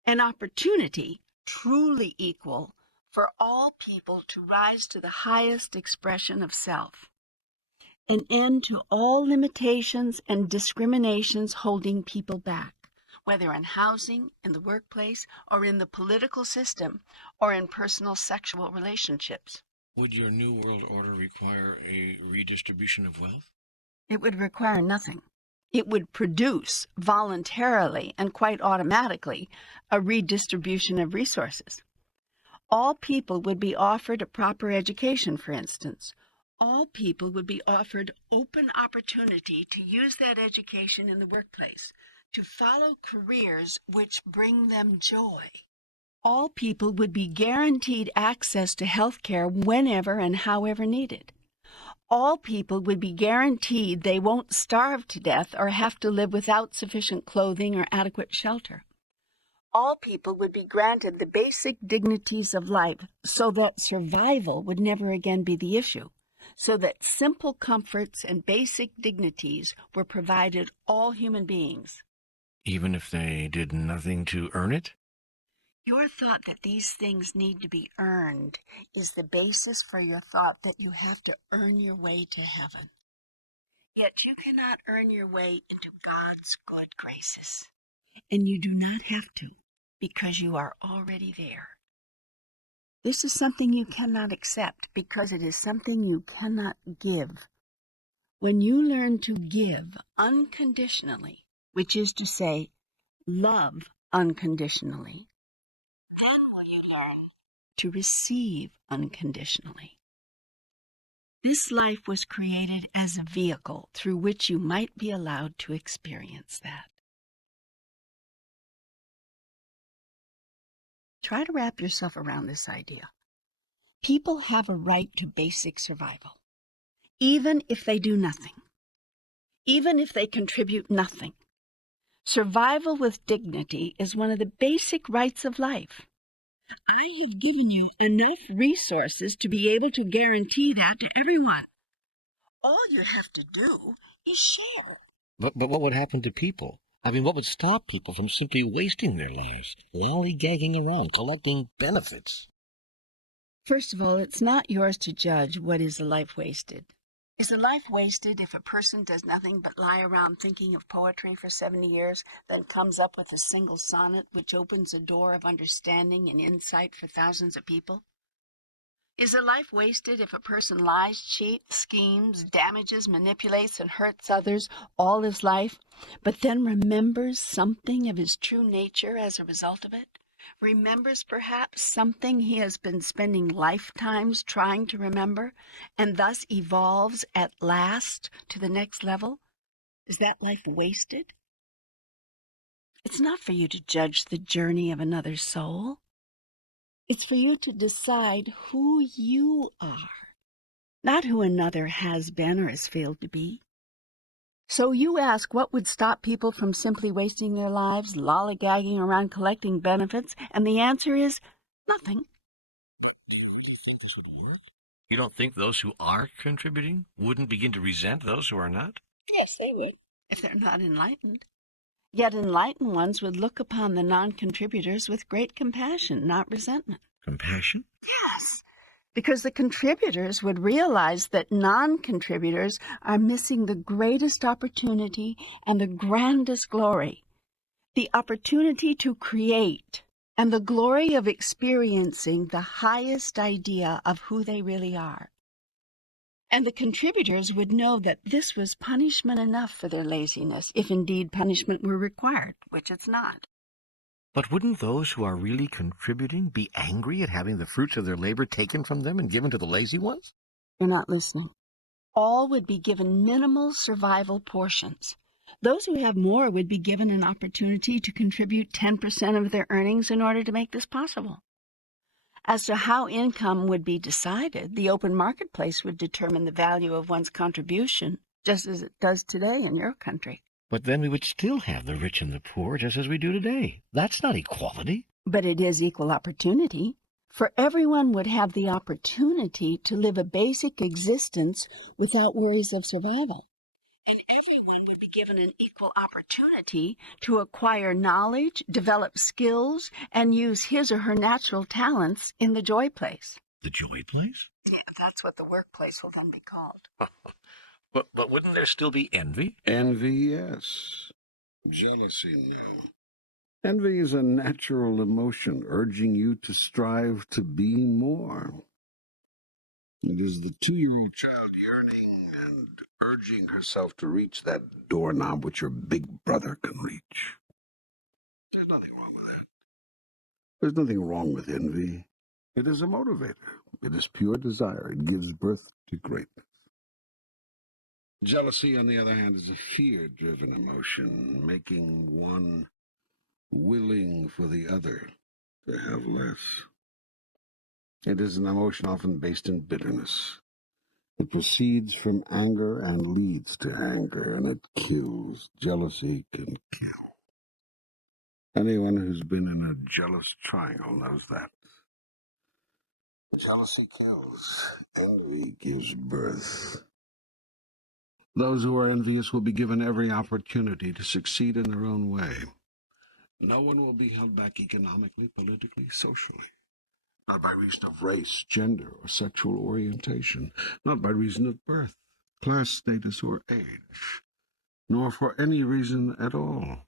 An opportunity, truly equal, for all people to rise to the highest expression of self. An end to all limitations and discriminations holding people back, whether in housing, in the workplace, or in the political system, or in personal sexual relationships. Would your New World Order require a redistribution of wealth? It would require nothing. It would produce voluntarily and quite automatically a redistribution of resources. All people would be offered a proper education, for instance. All people would be offered open opportunity to use that education in the workplace, to follow careers which bring them joy. All people would be guaranteed access to health care whenever and however needed. All people would be guaranteed they won't starve to death or have to live without sufficient clothing or adequate shelter. All people would be granted the basic dignities of life so that survival would never again be the issue, so that simple comforts and basic dignities were provided all human beings. Even if they did nothing to earn it? Your thought that these things need to be earned is the basis for your thought that you have to earn your way to heaven. Yet you cannot earn your way into God's good graces. And you do not have to, because you are already there. This is something you cannot accept because it is something you cannot give. When you learn to give unconditionally, which is to say, love unconditionally, then will you learn to receive unconditionally. This life was created as a vehicle through which you might be allowed to experience that. Try to wrap yourself around this idea. People have a right to basic survival, even if they do nothing, even if they contribute nothing. Survival with dignity is one of the basic rights of life. I have given you enough resources to be able to guarantee that to everyone. All you have to do is share. But what would happen to people? I mean, what would stop people from simply wasting their lives, lollygagging around, collecting benefits? First of all, it's not yours to judge what is a life wasted. Is a life wasted if a person does nothing but lie around thinking of poetry for 70 years, then comes up with a single sonnet which opens a door of understanding and insight for thousands of people? Is a life wasted if a person lies, cheats, schemes, damages, manipulates, and hurts others all his life, but then remembers something of his true nature as a result of it? Remembers perhaps something he has been spending lifetimes trying to remember, and thus evolves at last to the next level? Is that life wasted? It's not for you to judge the journey of another soul. It's for you to decide who you are, not who another has been or has failed to be. So you ask what would stop people from simply wasting their lives, lollygagging around collecting benefits, and the answer is nothing. Do you really think this would work? You don't think those who are contributing wouldn't begin to resent those who are not? Yes, they would, if they're not enlightened. Yet enlightened ones would look upon the non-contributors with great compassion, not resentment. Compassion? Yes, because the contributors would realize that non-contributors are missing the greatest opportunity and the grandest glory, the opportunity to create and the glory of experiencing the highest idea of who they really are. And the contributors would know that this was punishment enough for their laziness, if indeed punishment were required, which it's not. But wouldn't those who are really contributing be angry at having the fruits of their labor taken from them and given to the lazy ones? They're not listening. All would be given minimal survival portions. Those who have more would be given an opportunity to contribute 10% of their earnings in order to make this possible. As to how income would be decided, the open marketplace would determine the value of one's contribution, just as it does today in your country. But then we would still have the rich and the poor, just as we do today. That's not equality. But it is equal opportunity, for everyone would have the opportunity to live a basic existence without worries of survival. And everyone would be given an equal opportunity to acquire knowledge, develop skills, and use his or her natural talents in the joy place. The joy place? Yeah, that's what the workplace will then be called. But wouldn't there still be envy? Envy, yes. Jealousy, no. Envy is a natural emotion urging you to strive to be more. It is the 2-year-old child yearning and urging herself to reach that doorknob which your big brother can reach. There's nothing wrong with that. There's nothing wrong with envy. It is a motivator. It is pure desire. It gives birth to greatness. Jealousy, on the other hand, is a fear-driven emotion, making one willing for the other to have less. It is an emotion often based in bitterness. It proceeds from anger and leads to anger, and it kills. Jealousy can kill. Anyone who's been in a jealous triangle knows that. Jealousy kills. Envy gives birth. Those who are envious will be given every opportunity to succeed in their own way. No one will be held back economically, politically, socially. Not by reason of race, gender, or sexual orientation. Not by reason of birth, class status, or age. Nor for any reason at all.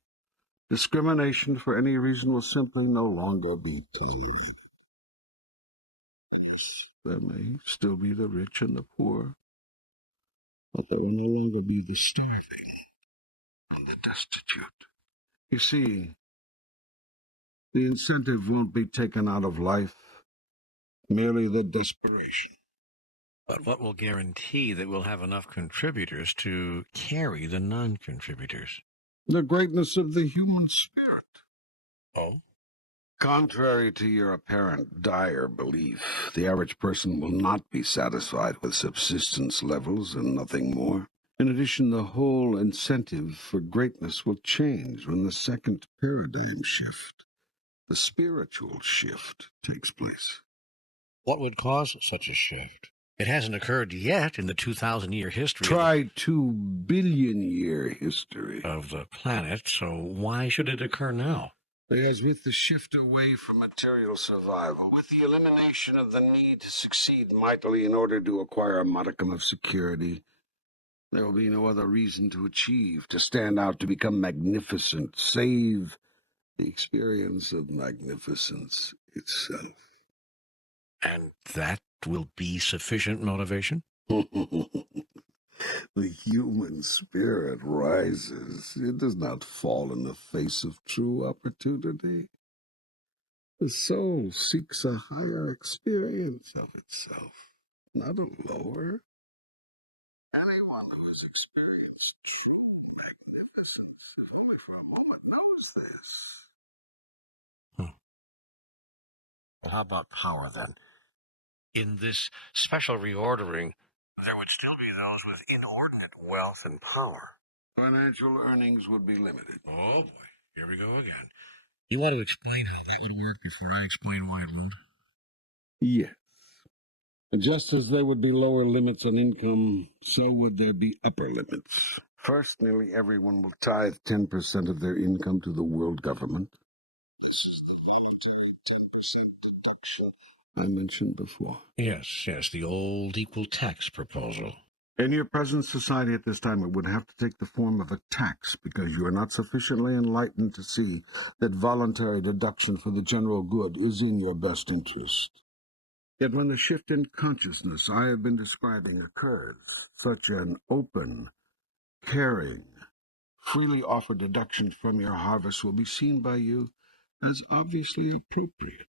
Discrimination for any reason will simply no longer be tolerated. There may still be the rich and the poor, but there will no longer be the starving and the destitute. You see, the incentive won't be taken out of life, merely the desperation. But what will guarantee that we'll have enough contributors to carry the non-contributors? The greatness of the human spirit. Oh? Contrary to your apparent dire belief, the average person will not be satisfied with subsistence levels and nothing more. In addition, the whole incentive for greatness will change when the second paradigm shift, the spiritual shift, takes place. What would cause such a shift? It hasn't occurred yet in the 2,000-year history Try 2 billion-year history of the planet, so why should it occur now? Because with the shift away from material survival, with the elimination of the need to succeed mightily in order to acquire a modicum of security, there will be no other reason to achieve, to stand out, to become magnificent, save the experience of magnificence itself. And that will be sufficient motivation? The human spirit rises. It does not fall in the face of true opportunity. The soul seeks a higher experience of itself, not a lower. Anyone who has experienced true magnificence, if only for a moment, knows this. Well, how about power, then? In this special reordering, there would still be those with inordinate wealth and power. Financial earnings would be limited. Oh, boy. Here we go again. You want to explain how that would work before I explain why it won't? Yes. Just as there would be lower limits on income, so would there be upper limits. First, nearly everyone will tithe 10% of their income to the world government. This is the voluntary 10% deduction I mentioned before. Yes, the old equal tax proposal. In your present society at this time, it would have to take the form of a tax because you are not sufficiently enlightened to see that voluntary deduction for the general good is in your best interest. Yet when the shift in consciousness I have been describing occurs, such an open, caring, freely offered deduction from your harvest will be seen by you as obviously appropriate.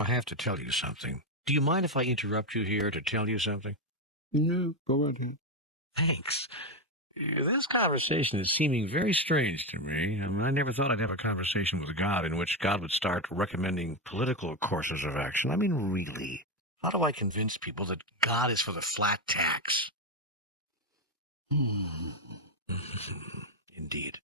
I have to tell you something. Do you mind if I interrupt you here to tell you something? No, go right ahead. Thanks. This conversation is seeming very strange to me. I never thought I'd have a conversation with God in which God would start recommending political courses of action. I mean, really. How do I convince people that God is for the flat tax? Indeed.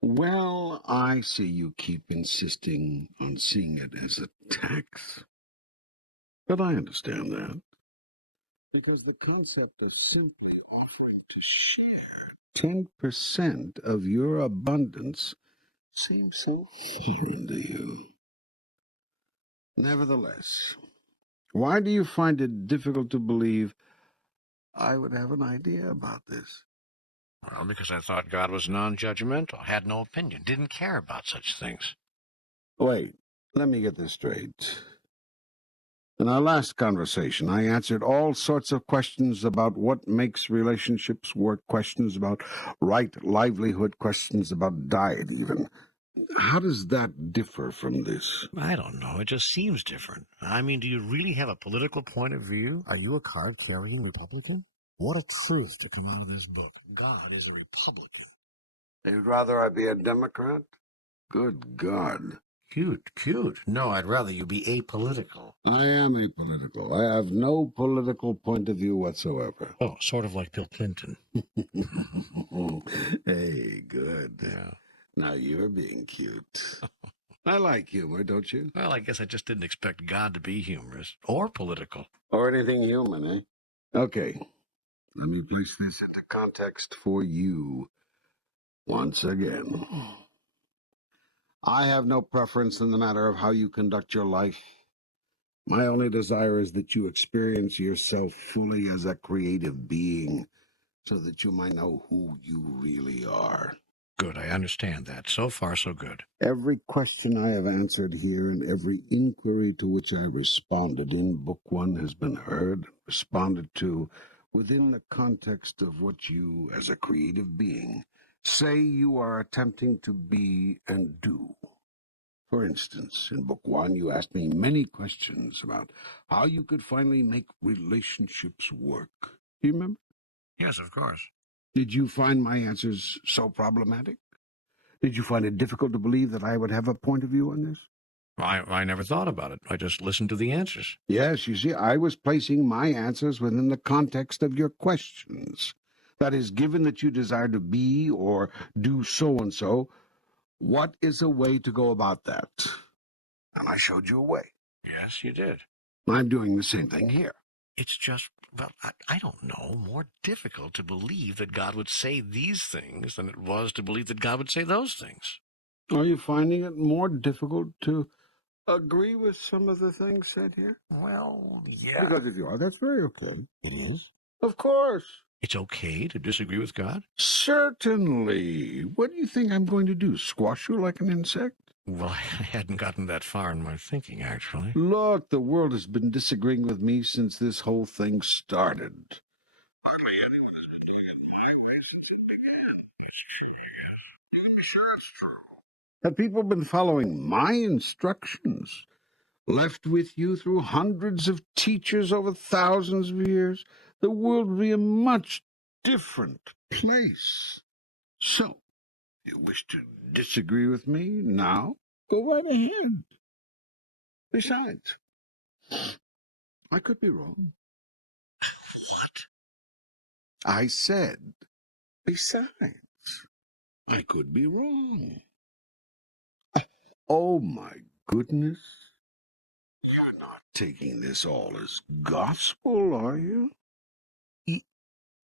Well, I see you keep insisting on seeing it as a tax. But I understand that. Because the concept of simply offering to share 10% of your abundance seems so foreign to you. Nevertheless, why do you find it difficult to believe I would have an idea about this? Well, because I thought God was non-judgmental, had no opinion, didn't care about such things. Wait, let me get this straight. In our last conversation, I answered all sorts of questions about what makes relationships work, questions about right livelihood, questions about diet even. How does that differ from this? I don't know. It just seems different. I mean, do you really have a political point of view? Are you a card-carrying Republican? What a truth to come out of this book. God is a Republican. You'd rather I be a Democrat? Good God. Cute, cute. No, I'd rather you be apolitical. I am apolitical. I have no political point of view whatsoever. Oh, sort of like Bill Clinton. Hey, good. Yeah. Now you're being cute. I like humor, don't you? Well, I guess I just didn't expect God to be humorous or political. Or anything human, eh? Okay. Let me place this into context for you once again. I have no preference in the matter of how you conduct your life. My only desire is that you experience yourself fully as a creative being so that you might know who you really are. Good, I understand that. So far, so good. Every question I have answered here and every inquiry to which I responded in Book One has been heard, responded to, within the context of what you, as a creative being, say you are attempting to be and do. For instance, in Book One, you asked me many questions about how you could finally make relationships work. Do you remember? Yes, of course. Did you find my answers so problematic? Did you find it difficult to believe that I would have a point of view on this? I never thought about it. I just listened to the answers. Yes, you see, I was placing my answers within the context of your questions. That is, given that you desire to be or do so-and-so, what is a way to go about that? And I showed you a way. Yes, you did. I'm doing the same thing here. It's just, well, I don't know, more difficult to believe that God would say these things than it was to believe that God would say those things. Are you finding it more difficult to agree with some of the things said here? Well, yeah. Because if you are, that's very okay. It is? Of course. It's okay to disagree with God? Certainly. What do you think I'm going to do? Squash you like an insect? Well, I hadn't gotten that far in my thinking, actually. Look, the world has been disagreeing with me since this whole thing started. Hardly anyone has been doing it my way since it began. It's true, yes. You can be sure it's true. Have people been following my instructions? Left with you through hundreds of teachers over thousands of years, the world would be a much different place. So, you wish to disagree with me now? Go right ahead. Besides, I could be wrong. What? I said, besides, I could be wrong. Oh, my goodness. You're not taking this all as gospel, are you?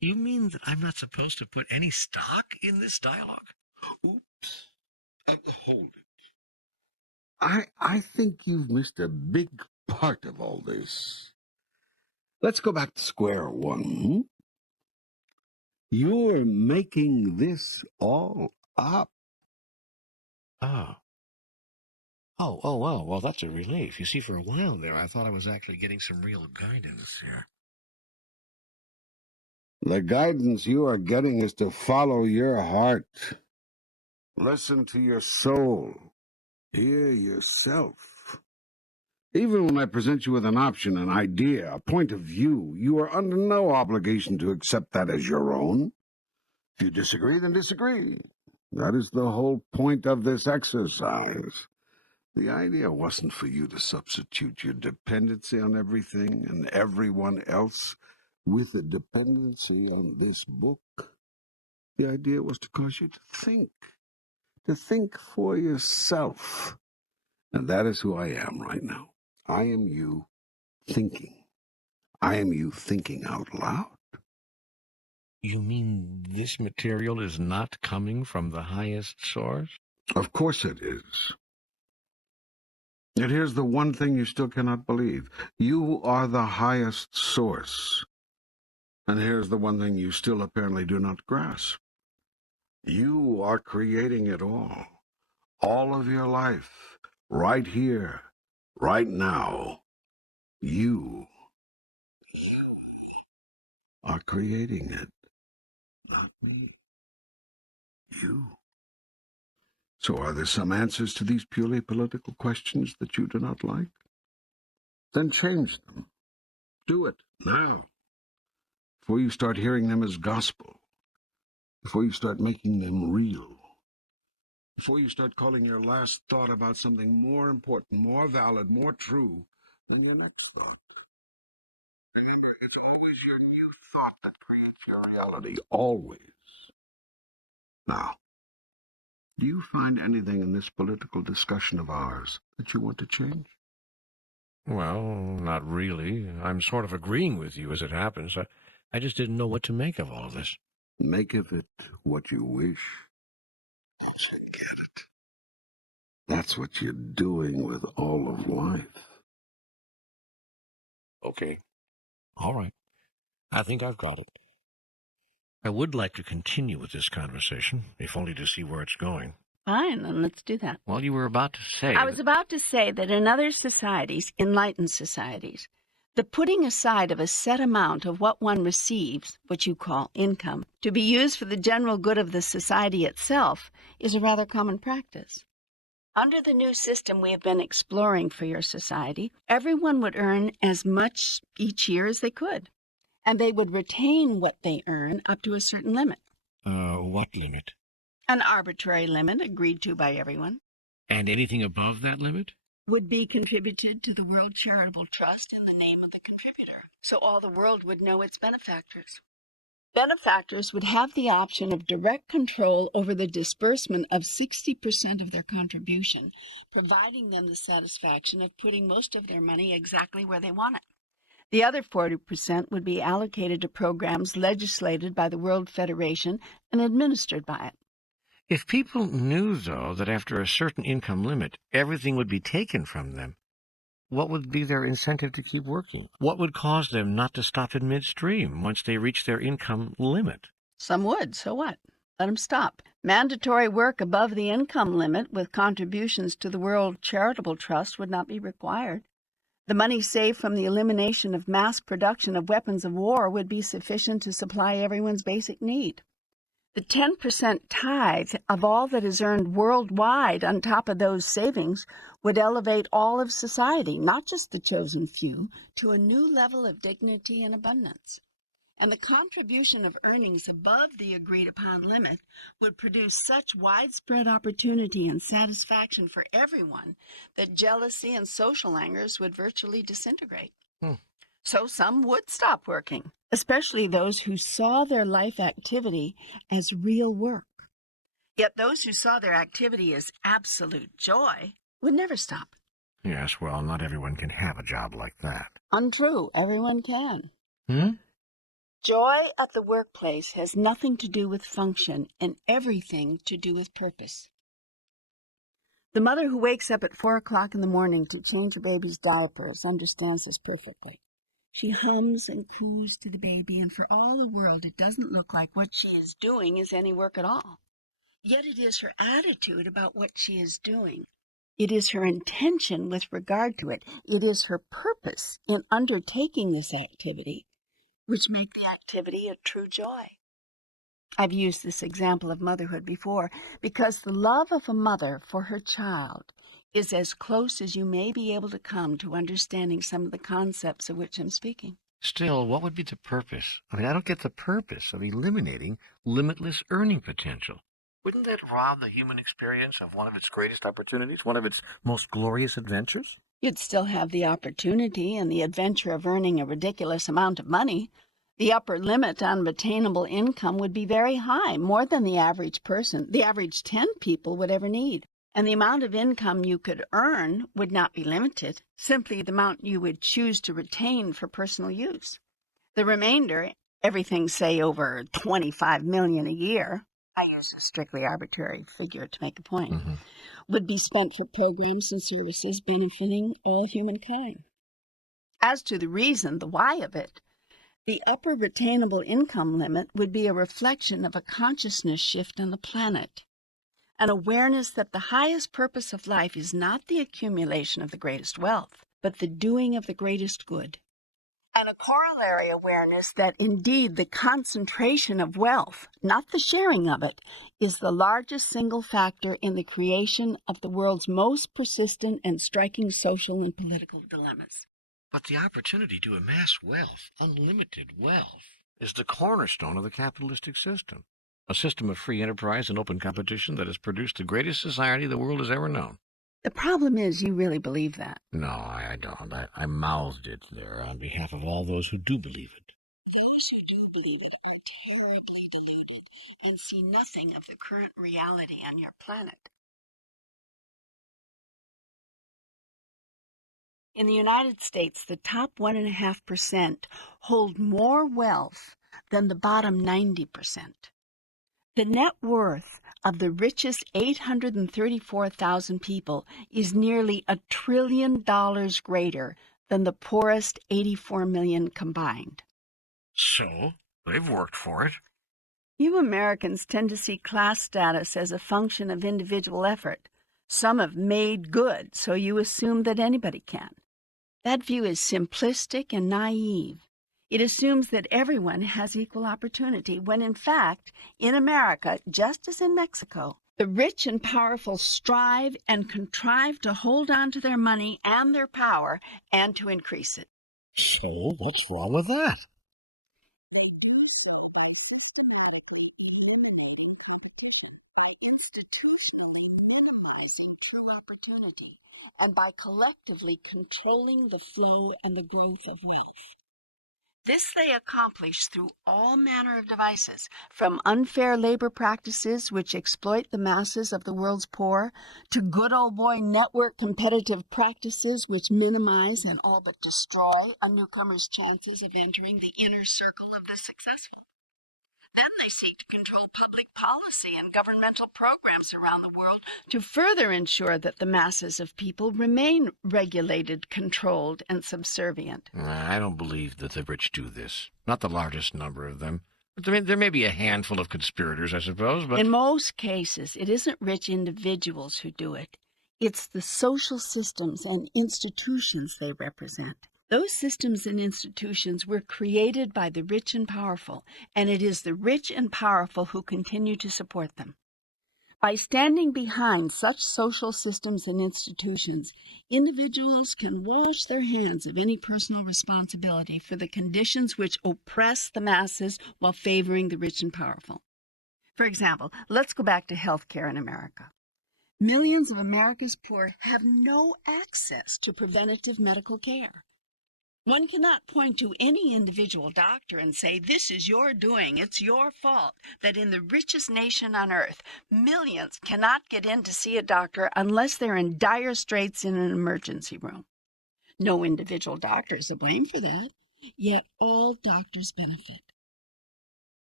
You mean that I'm not supposed to put any stock in this dialogue? Oops. Hold it. I think you've missed a big part of all this. Let's go back to square one. You're making this all up. Oh. Well, that's a relief. You see, for a while there, I thought I was actually getting some real guidance here. The guidance you are getting is to follow your heart. Listen to your soul. Hear yourself. Even when I present you with an option, an idea, a point of view, you are under no obligation to accept that as your own. If you disagree, then disagree. That is the whole point of this exercise. The idea wasn't for you to substitute your dependency on everything and everyone else with a dependency on this book. The idea was to cause you to think for yourself. And that is who I am right now. I am you thinking. I am you thinking out loud. You mean this material is not coming from the highest source? Of course it is. Yet here's the one thing you still cannot believe. You are the highest source. And here's the one thing you still apparently do not grasp. You are creating it all of your life, right here, right now. You are creating it, not me. You. So are there some answers to these purely political questions that you do not like? Then change them. Do it now, before you start hearing them as gospel, before you start making them real, before you start calling your last thought about something more important, more valid, more true than your next thought. Remember, it's always your new thought that creates your reality. Always. Now, do you find anything in this political discussion of ours that you want to change? Well, not really. I'm sort of agreeing with you as it happens. I just didn't know what to make of all of this. Make of it what you wish. Also get it. That's what you're doing with all of life. Okay. All right. I think I've got it. I would like to continue with this conversation, if only to see where it's going. Fine, then let's do that. Well, you were about to say... I was about to say that in other societies, enlightened societies, the putting aside of a set amount of what one receives, what you call income, to be used for the general good of the society itself, is a rather common practice. Under the new system we have been exploring for your society, everyone would earn as much each year as they could, and they would retain what they earn up to a certain limit. What limit? An arbitrary limit agreed to by everyone. And anything above that limit? Would be contributed to the World Charitable Trust in the name of the contributor, so all the world would know its benefactors. Benefactors would have the option of direct control over the disbursement of 60% of their contribution, providing them the satisfaction of putting most of their money exactly where they want it. The other 40% would be allocated to programs legislated by the World Federation and administered by it. If people knew, though, that after a certain income limit, everything would be taken from them, what would be their incentive to keep working? What would cause them not to stop in midstream once they reach their income limit? Some would, so what? Let them stop. Mandatory work above the income limit with contributions to the World Charitable Trust would not be required. The money saved from the elimination of mass production of weapons of war would be sufficient to supply everyone's basic need. The 10% tithe of all that is earned worldwide on top of those savings would elevate all of society, not just the chosen few, to a new level of dignity and abundance. And the contribution of earnings above the agreed-upon limit would produce such widespread opportunity and satisfaction for everyone that jealousy and social angers would virtually disintegrate. So some would stop working, especially those who saw their life activity as real work. Yet those who saw their activity as absolute joy would never stop. Yes, well, not everyone can have a job like that. Untrue, everyone can. Joy at the workplace has nothing to do with function and everything to do with purpose. The mother who wakes up at 4 o'clock in the morning to change her baby's diapers understands this perfectly. She hums and coos to the baby, and for all the world it doesn't look like what she is doing is any work at all. Yet it is her attitude about what she is doing. It is her intention with regard to it. It is her purpose in undertaking this activity, which make the activity a true joy. I've used this example of motherhood before because the love of a mother for her child is as close as you may be able to come to understanding some of the concepts of which I'm speaking. Still, what would be the purpose? I don't get the purpose of eliminating limitless earning potential. Wouldn't that rob the human experience of one of its greatest opportunities, one of its most glorious adventures? You'd still have the opportunity and the adventure of earning a ridiculous amount of money. The upper limit on attainable income would be very high, more than the average person, the average 10 people would ever need. And the amount of income you could earn would not be limited, simply the amount you would choose to retain for personal use. The remainder, everything say over $25 million a year, I use a strictly arbitrary figure to make a point, would be spent for programs and services benefiting all humankind. As to the reason, the why of it, the upper retainable income limit would be a reflection of a consciousness shift on the planet. An awareness that the highest purpose of life is not the accumulation of the greatest wealth, but the doing of the greatest good. And a corollary awareness that indeed the concentration of wealth, not the sharing of it, is the largest single factor in the creation of the world's most persistent and striking social and political dilemmas. But the opportunity to amass wealth, unlimited wealth, is the cornerstone of the capitalistic system, a system of free enterprise and open competition that has produced the greatest society the world has ever known. The problem is you really believe that. No, I don't. I mouthed it there on behalf of all those who do believe it. Those who do believe it are terribly deluded and see nothing of the current reality on your planet. In the United States, the top 1.5% hold more wealth than the bottom 90%. The net worth of the richest 834,000 people is nearly $1 trillion greater than the poorest 84 million combined. So, they've worked for it. You Americans tend to see class status as a function of individual effort. Some have made good, so you assume that anybody can. That view is simplistic and naive. It assumes that everyone has equal opportunity, when in fact, in America, just as in Mexico, the rich and powerful strive and contrive to hold on to their money and their power and to increase it. So, what's wrong with that? Institutionally minimizing true opportunity, and by collectively controlling the flow and the growth of wealth. This they accomplish through all manner of devices, from unfair labor practices which exploit the masses of the world's poor, to good old boy network competitive practices which minimize and all but destroy a newcomer's chances of entering the inner circle of the successful. Then they seek to control public policy and governmental programs around the world to further ensure that the masses of people remain regulated, controlled, and subservient. I don't believe that the rich do this. Not the largest number of them. There may be a handful of conspirators, I suppose, but... In most cases, it isn't rich individuals who do it. It's the social systems and institutions they represent. Those systems and institutions were created by the rich and powerful, and it is the rich and powerful who continue to support them. By standing behind such social systems and institutions, individuals can wash their hands of any personal responsibility for the conditions which oppress the masses while favoring the rich and powerful. For example, let's go back to health care in America. Millions of America's poor have no access to preventative medical care. One cannot point to any individual doctor and say, this is your doing, it's your fault, that in the richest nation on earth, millions cannot get in to see a doctor unless they're in dire straits in an emergency room. No individual doctor is to blame for that, yet all doctors benefit.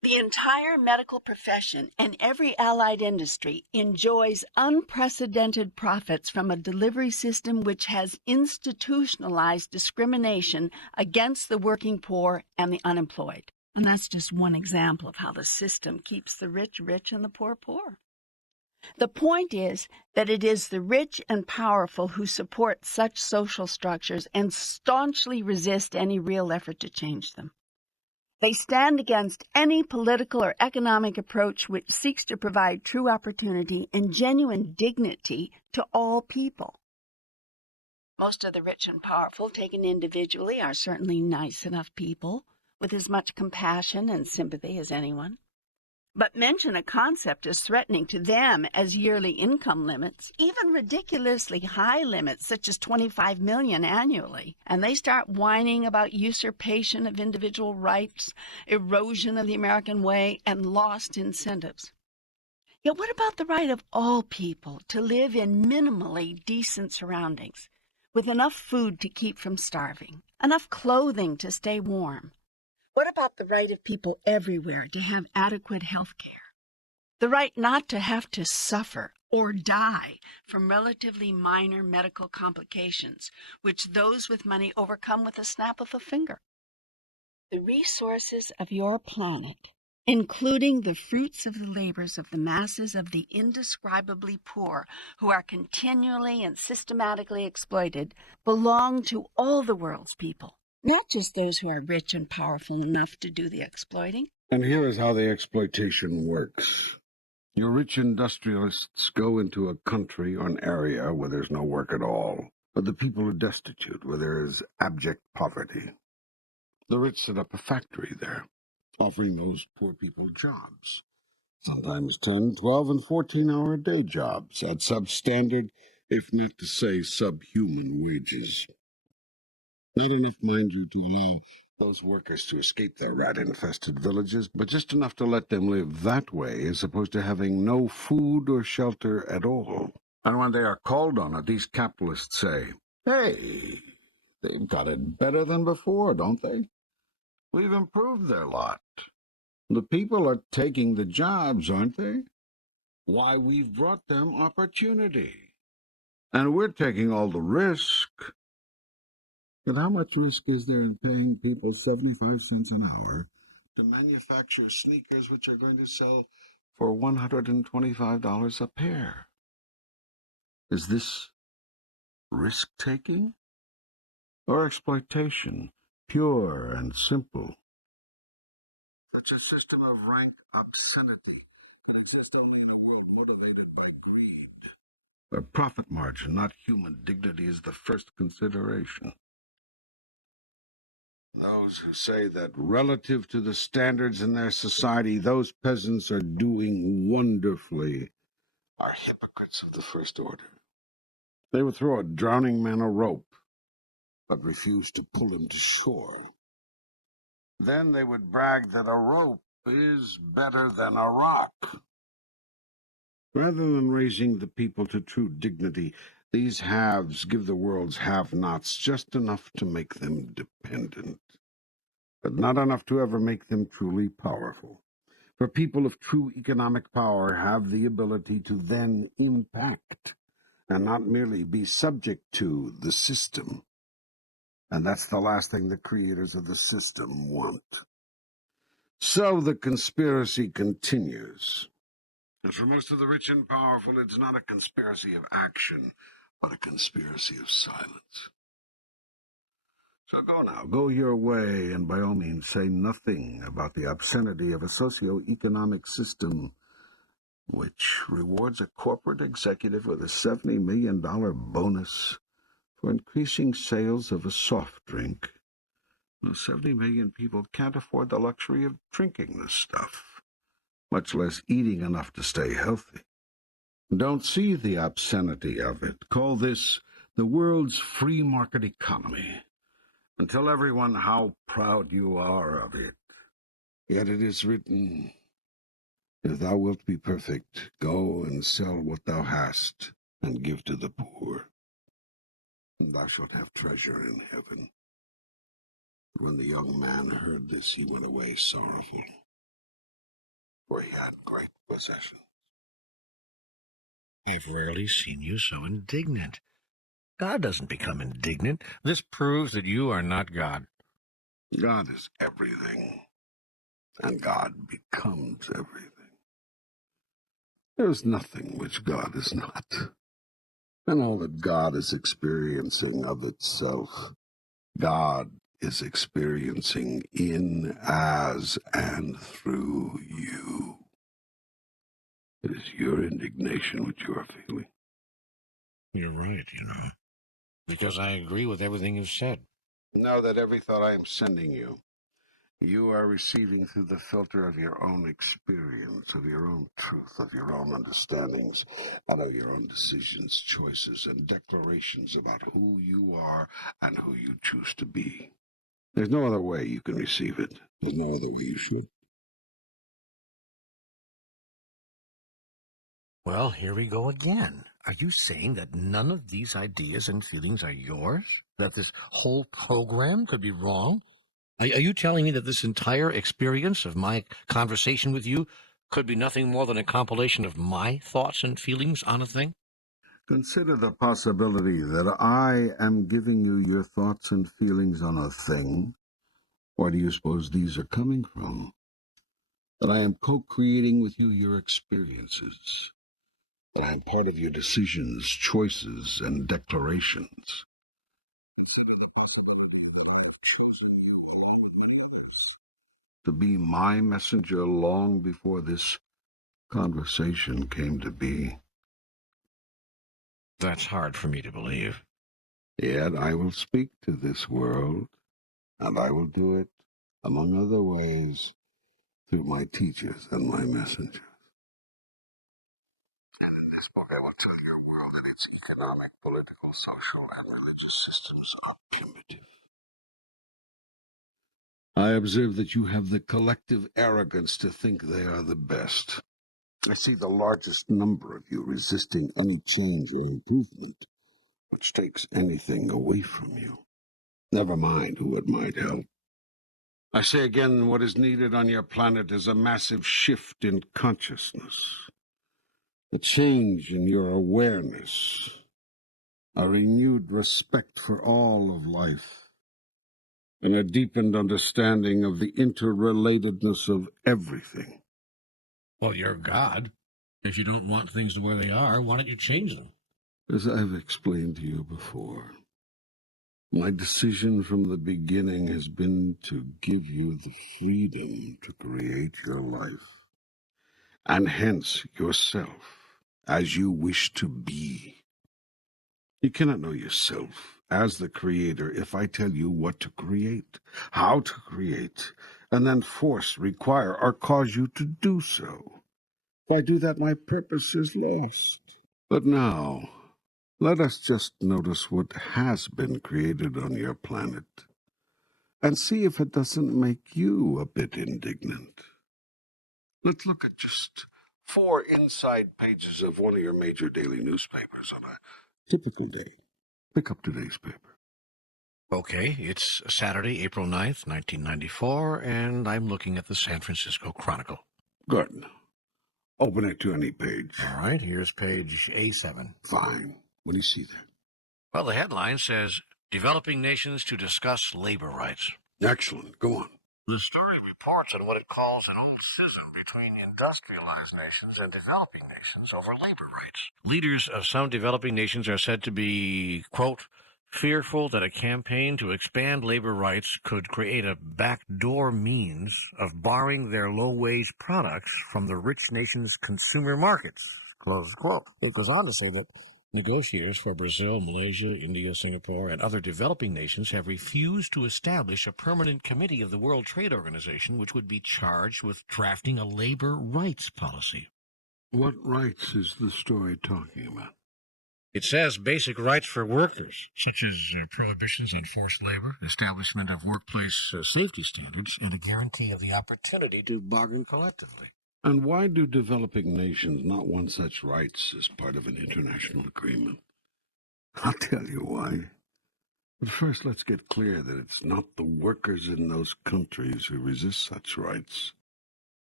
The entire medical profession and every allied industry enjoys unprecedented profits from a delivery system which has institutionalized discrimination against the working poor and the unemployed. And that's just one example of how the system keeps the rich rich and the poor poor. The point is that it is the rich and powerful who support such social structures and staunchly resist any real effort to change them. They stand against any political or economic approach which seeks to provide true opportunity and genuine dignity to all people. Most of the rich and powerful, taken individually, are certainly nice enough people with as much compassion and sympathy as anyone. But mention a concept as threatening to them as yearly income limits, even ridiculously high limits such as $25 million annually, and they start whining about usurpation of individual rights, erosion of the American way, and lost incentives. Yet what about the right of all people to live in minimally decent surroundings, with enough food to keep from starving, enough clothing to stay warm? What about the right of people everywhere to have adequate health care? The right not to have to suffer or die from relatively minor medical complications, which those with money overcome with a snap of a finger. The resources of your planet including the fruits of the labors of the masses of the indescribably poor who are continually and systematically exploited, belong to all the world's people, not just those who are rich and powerful enough to do the exploiting. And here is how the exploitation works. Your rich industrialists go into a country or an area where there's no work at all, but the people are destitute, where there is abject poverty. The rich set up a factory there, offering those poor people jobs. Sometimes 10, 12, and 14-hour day jobs at substandard, if not to say subhuman wages. Not enough, mind you, to allow those workers to escape their rat-infested villages, but just enough to let them live that way as opposed to having no food or shelter at all. And when they are called on it, these capitalists say, "Hey, they've got it better than before, don't they? We've improved their lot. The people are taking the jobs, aren't they? Why, we've brought them opportunity. And we're taking all the risk." But how much risk is there in paying people 75 cents an hour to manufacture sneakers which are going to sell for $125 a pair? Is this risk-taking or exploitation, pure and simple? Such a system of rank obscenity can exist only in a world motivated by greed, where profit margin, not human dignity, is the first consideration. Those who say that relative to the standards in their society, those peasants are doing wonderfully, are hypocrites of the first order. They would throw a drowning man a rope, but refuse to pull him to shore. Then they would brag that a rope is better than a rock. Rather than raising the people to true dignity, these haves give the world's have-nots just enough to make them dependent, but not enough to ever make them truly powerful. For people of true economic power have the ability to then impact, and not merely be subject to, the system. And that's the last thing the creators of the system want. So the conspiracy continues. And for most of the rich and powerful, it's not a conspiracy of action, but a conspiracy of silence. So go now, go your way, and by all means say nothing about the obscenity of a socio-economic system which rewards a corporate executive with a $70 million bonus for increasing sales of a soft drink. Well, 70 million people can't afford the luxury of drinking this stuff, much less eating enough to stay healthy. Don't see the obscenity of it. Call this the world's free market economy, and tell everyone how proud you are of it. Yet it is written, "If thou wilt be perfect, go and sell what thou hast, and give to the poor, and thou shalt have treasure in heaven." When the young man heard this, he went away sorrowful, for he had great possessions. I've rarely seen you so indignant. God doesn't become indignant. This proves that you are not God. God is everything, and God becomes everything. There is nothing which God is not, and all that God is experiencing of itself, God is experiencing in, as, and through you. It is your indignation which you are feeling. You're right, because I agree with everything you've said. Know that every thought I am sending you, you are receiving through the filter of your own experience, of your own truth, of your own understandings, and of your own decisions, choices, and declarations about who you are and who you choose to be. There's no other way you can receive it. There's no other way you should. Well, here we go again. Are you saying that none of these ideas and feelings are yours? That this whole program could be wrong? Are you telling me that this entire experience of my conversation with you could be nothing more than a compilation of my thoughts and feelings on a thing? Consider the possibility that I am giving you your thoughts and feelings on a thing. Where do you suppose these are coming from? that I am co-creating with you your experiences, that I am part of your decisions, choices, and declarations. To be my messenger long before this conversation came to be. That's hard for me to believe. Yet I will speak to this world, and I will do it, among other ways, through my teachers and my messengers. And in this book I will tell your world that its economic, political, social, and religious systems are primitive. I observe that you have the collective arrogance to think they are the best. I see the largest number of you resisting any change or improvement, which takes anything away from you. Never mind who it might help. I say again, what is needed on your planet is a massive shift in consciousness, a change in your awareness, a renewed respect for all of life, and a deepened understanding of the interrelatedness of everything. Well, you're God. If you don't want things the way they are, why don't you change them? As I've explained to you before, my decision from the beginning has been to give you the freedom to create your life, and hence yourself, as you wish to be. You cannot know yourself as the creator if I tell you what to create, how to create, and then force, require, or cause you to do so. If I do that, my purpose is lost. But now, let us just notice what has been created on your planet, and see if it doesn't make you a bit indignant. Let's look at just 4 inside pages of one of your major daily newspapers on a typical day. Pick up today's paper. Okay, it's Saturday, April 9th, 1994, and I'm looking at the San Francisco Chronicle. Good. Open it to any page. All right, here's page A7. Fine. What do you see there? Well, the headline says, Developing Nations to Discuss Labor Rights. Excellent. Go on. The story reports on what it calls an old schism between industrialized nations and developing nations over labor rights. Leaders of some developing nations are said to be, quote, fearful that a campaign to expand labor rights could create a backdoor means of barring their low-wage products from the rich nation's consumer markets, close quote. It goes on to say that negotiators for Brazil, Malaysia, India, Singapore, and other developing nations have refused to establish a permanent committee of the World Trade Organization which would be charged with drafting a labor rights policy. What rights is the story talking about? It says basic rights for workers, such as prohibitions on forced labor, establishment of workplace safety standards, and a guarantee of the opportunity to bargain collectively. And why do developing nations not want such rights as part of an international agreement? I'll tell you why. But first, let's get clear that it's not the workers in those countries who resist such rights.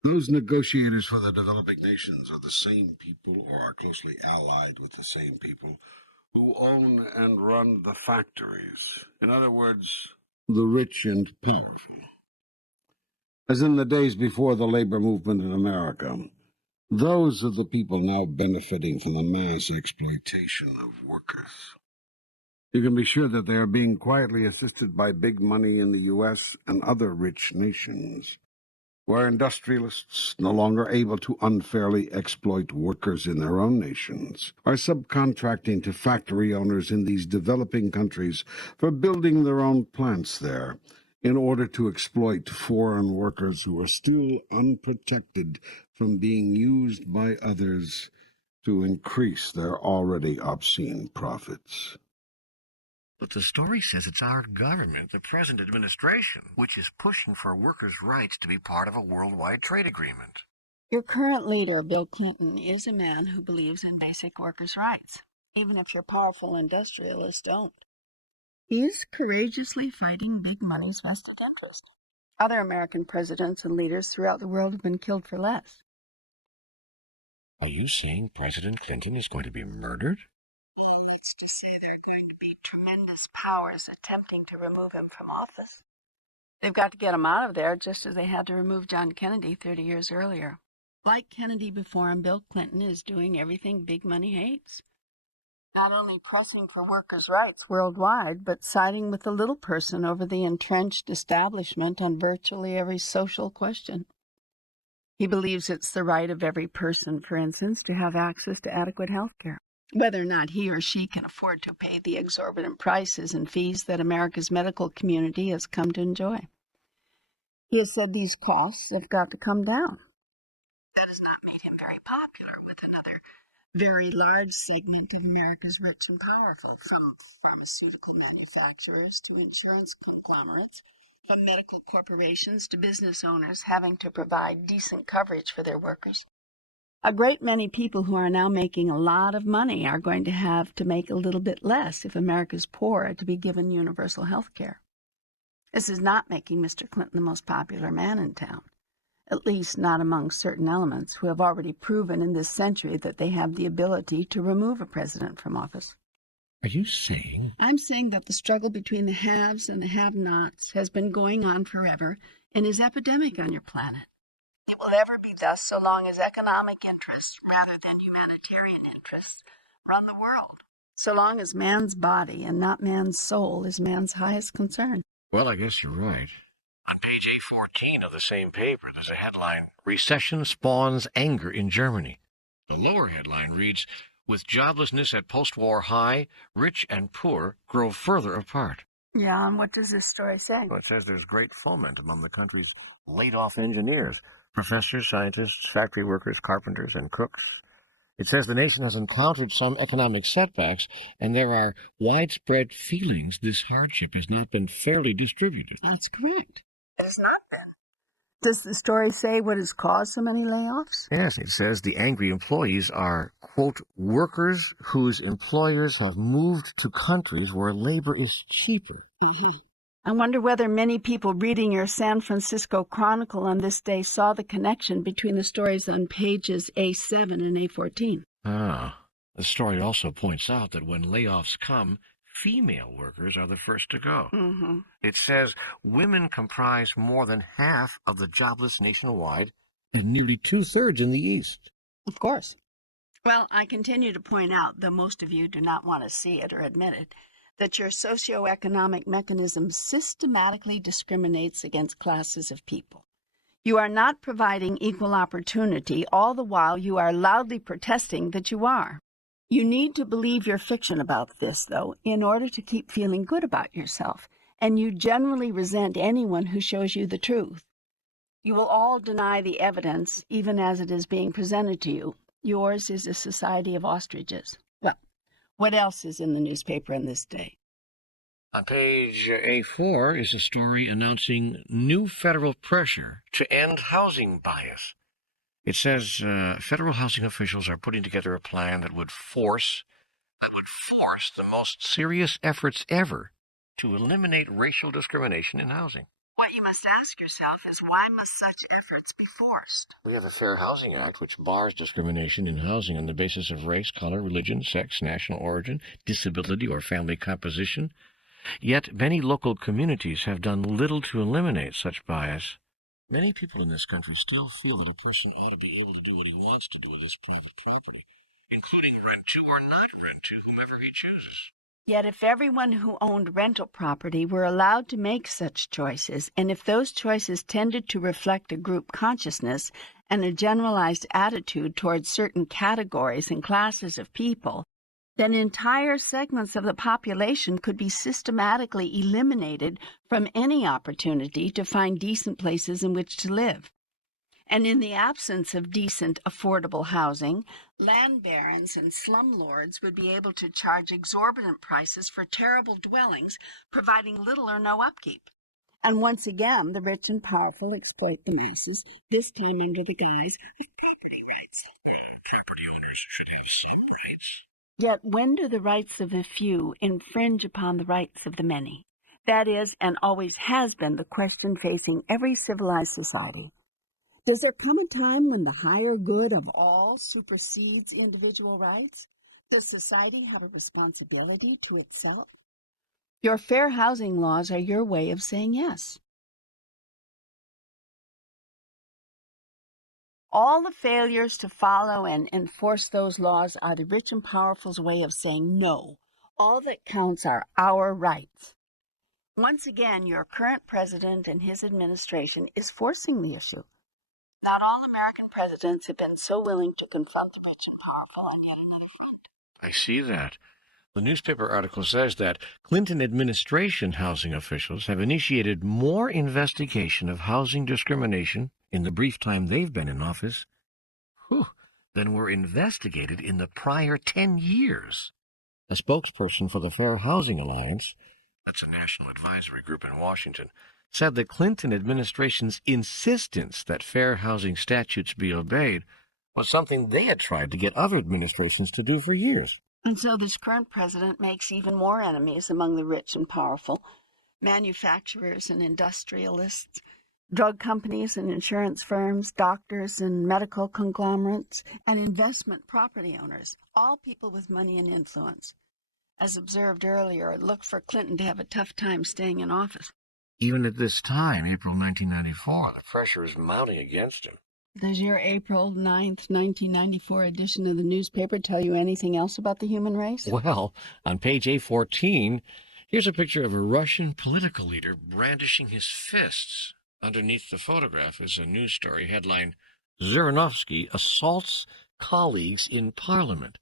Those negotiators for the developing nations are the same people, or are closely allied with the same people, who own and run the factories. In other words, the rich and powerful. As in the days before the labor movement in America, those are the people now benefiting from the mass exploitation of workers. You can be sure that they are being quietly assisted by big money in the U.S. and other rich nations, where industrialists, no longer able to unfairly exploit workers in their own nations, are subcontracting to factory owners in these developing countries for building their own plants there, in order to exploit foreign workers who are still unprotected from being used by others to increase their already obscene profits. But the story says it's our government, the present administration, which is pushing for workers' rights to be part of a worldwide trade agreement. Your current leader, Bill Clinton, is a man who believes in basic workers' rights, even if your powerful industrialists don't. He is courageously fighting big money's vested interest. Other American presidents and leaders throughout the world have been killed for less. Are you saying President Clinton is going to be murdered? Well, that's to say there are going to be tremendous powers attempting to remove him from office. They've got to get him out of there just as they had to remove John Kennedy 30 years earlier. Like Kennedy before him, Bill Clinton is doing everything big money hates. Not only pressing for workers' rights worldwide, but siding with the little person over the entrenched establishment on virtually every social question. He believes it's the right of every person, for instance, to have access to adequate health care, whether or not he or she can afford to pay the exorbitant prices and fees that America's medical community has come to enjoy. He has said these costs have got to come down. That has not made him very popular with another very large segment of America's rich and powerful, from pharmaceutical manufacturers to insurance conglomerates, from medical corporations to business owners having to provide decent coverage for their workers. A great many people who are now making a lot of money are going to have to make a little bit less if America's poor are to be given universal health care. This is not making Mr. Clinton the most popular man in town, at least not among certain elements who have already proven in this century that they have the ability to remove a president from office. Are you saying? I'm saying that the struggle between the haves and the have-nots has been going on forever and is epidemic on your planet. It will ever be thus so long as economic interests, rather than humanitarian interests, run the world. So long as man's body and not man's soul is man's highest concern. Well, I guess you're right. On page A14 of the same paper, there's a headline, Recession Spawns Anger in Germany. The lower headline reads, With joblessness at post-war high, rich and poor grow further apart. Yeah, and what does this story say? Well, it says there's great foment among the country's laid-off engineers, professors, scientists, factory workers, carpenters, and cooks. It says the nation has encountered some economic setbacks, and there are widespread feelings this hardship has not been fairly distributed. That's correct. It has not been. Does the story say what has caused so many layoffs? Yes, it says the angry employees are, quote, workers whose employers have moved to countries where labor is cheaper. Mm-hmm. I wonder whether many people reading your San Francisco Chronicle on this day saw the connection between the stories on pages A7 and A14. Ah, the story also points out that when layoffs come, female workers are the first to go. Mm-hmm. It says women comprise more than half of the jobless nationwide and nearly two-thirds in the East. Of course. Well, I continue to point out, though most of you do not want to see it or admit it, that your socioeconomic mechanism systematically discriminates against classes of people. You are not providing equal opportunity, all the while you are loudly protesting that you are. You need to believe your fiction about this, though, in order to keep feeling good about yourself, and you generally resent anyone who shows you the truth. You will all deny the evidence, even as it is being presented to you. Yours is a society of ostriches. Well, what else is in the newspaper in this day? On page A4 is a story announcing new federal pressure to end housing bias. It says federal housing officials are putting together a plan that would force the most serious efforts ever to eliminate racial discrimination in housing. What you must ask yourself is, why must such efforts be forced? We have a Fair Housing Act which bars discrimination in housing on the basis of race, color, religion, sex, national origin, disability, or family composition. Yet many local communities have done little to eliminate such bias. Many people in this country still feel that a person ought to be able to do what he wants to do with his private property, including rent to or not rent to whomever he chooses. Yet if everyone who owned rental property were allowed to make such choices, and if those choices tended to reflect a group consciousness and a generalized attitude towards certain categories and classes of people, then entire segments of the population could be systematically eliminated from any opportunity to find decent places in which to live. And in the absence of decent, affordable housing, land barons and slumlords would be able to charge exorbitant prices for terrible dwellings, providing little or no upkeep. And once again, the rich and powerful exploit the masses, this time under the guise of property rights. Property owners should have some rights. Yet when do the rights of the few infringe upon the rights of the many? That is, and always has been, the question facing every civilized society. Does there come a time when the higher good of all supersedes individual rights? Does society have a responsibility to itself? Your fair housing laws are your way of saying yes. All the failures to follow and enforce those laws are the rich and powerful's way of saying no. All that counts are our rights. Once again, your current president and his administration is forcing the issue. Not all American presidents have been so willing to confront the rich and powerful, and yet another front. I see that. The newspaper article says that Clinton administration housing officials have initiated more investigation of housing discrimination in the brief time they've been in office than were investigated in the prior 10 years. A spokesperson for the Fair Housing Alliance, that's a national advisory group in Washington, said the Clinton administration's insistence that fair housing statutes be obeyed was something they had tried to get other administrations to do for years. And so this current president makes even more enemies among the rich and powerful, manufacturers and industrialists, drug companies and insurance firms, doctors and medical conglomerates, and investment property owners, all people with money and influence. As observed earlier, it looked for Clinton to have a tough time staying in office. Even at this time, April 1994, the pressure is mounting against him. Does your April 9th, 1994 edition of the newspaper tell you anything else about the human race? Well, on page A14, here's a picture of a Russian political leader brandishing his fists. Underneath the photograph is a news story headline, Zhirinovsky assaults colleagues in parliament.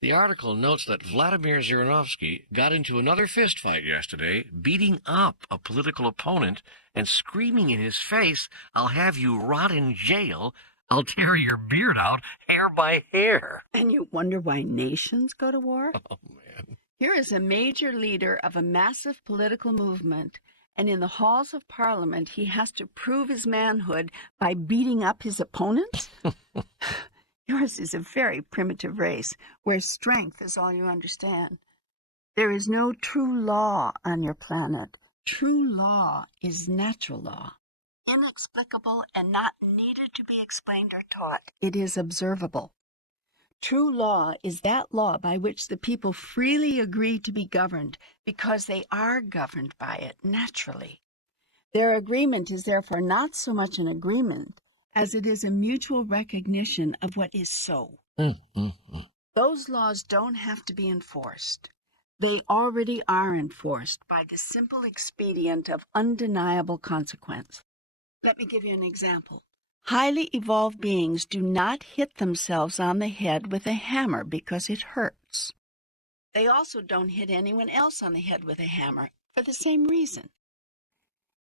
The article notes that Vladimir Zhirinovsky got into another fistfight yesterday, beating up a political opponent and screaming in his face, "I'll have you rot in jail. I'll tear your beard out hair by hair." And you wonder why nations go to war? Oh, man. Here is a major leader of a massive political movement, and in the halls of Parliament he has to prove his manhood by beating up his opponents? Yours is a very primitive race, where strength is all you understand. There is no true law on your planet. True law is natural law, inexplicable and not needed to be explained or taught. It is observable. True law is that law by which the people freely agree to be governed, because they are governed by it naturally. Their agreement is therefore not so much an agreement as it is a mutual recognition of what is so. Those laws don't have to be enforced. They already are enforced by the simple expedient of undeniable consequence. Let me give you an example. Highly evolved beings do not hit themselves on the head with a hammer because it hurts. They also don't hit anyone else on the head with a hammer for the same reason.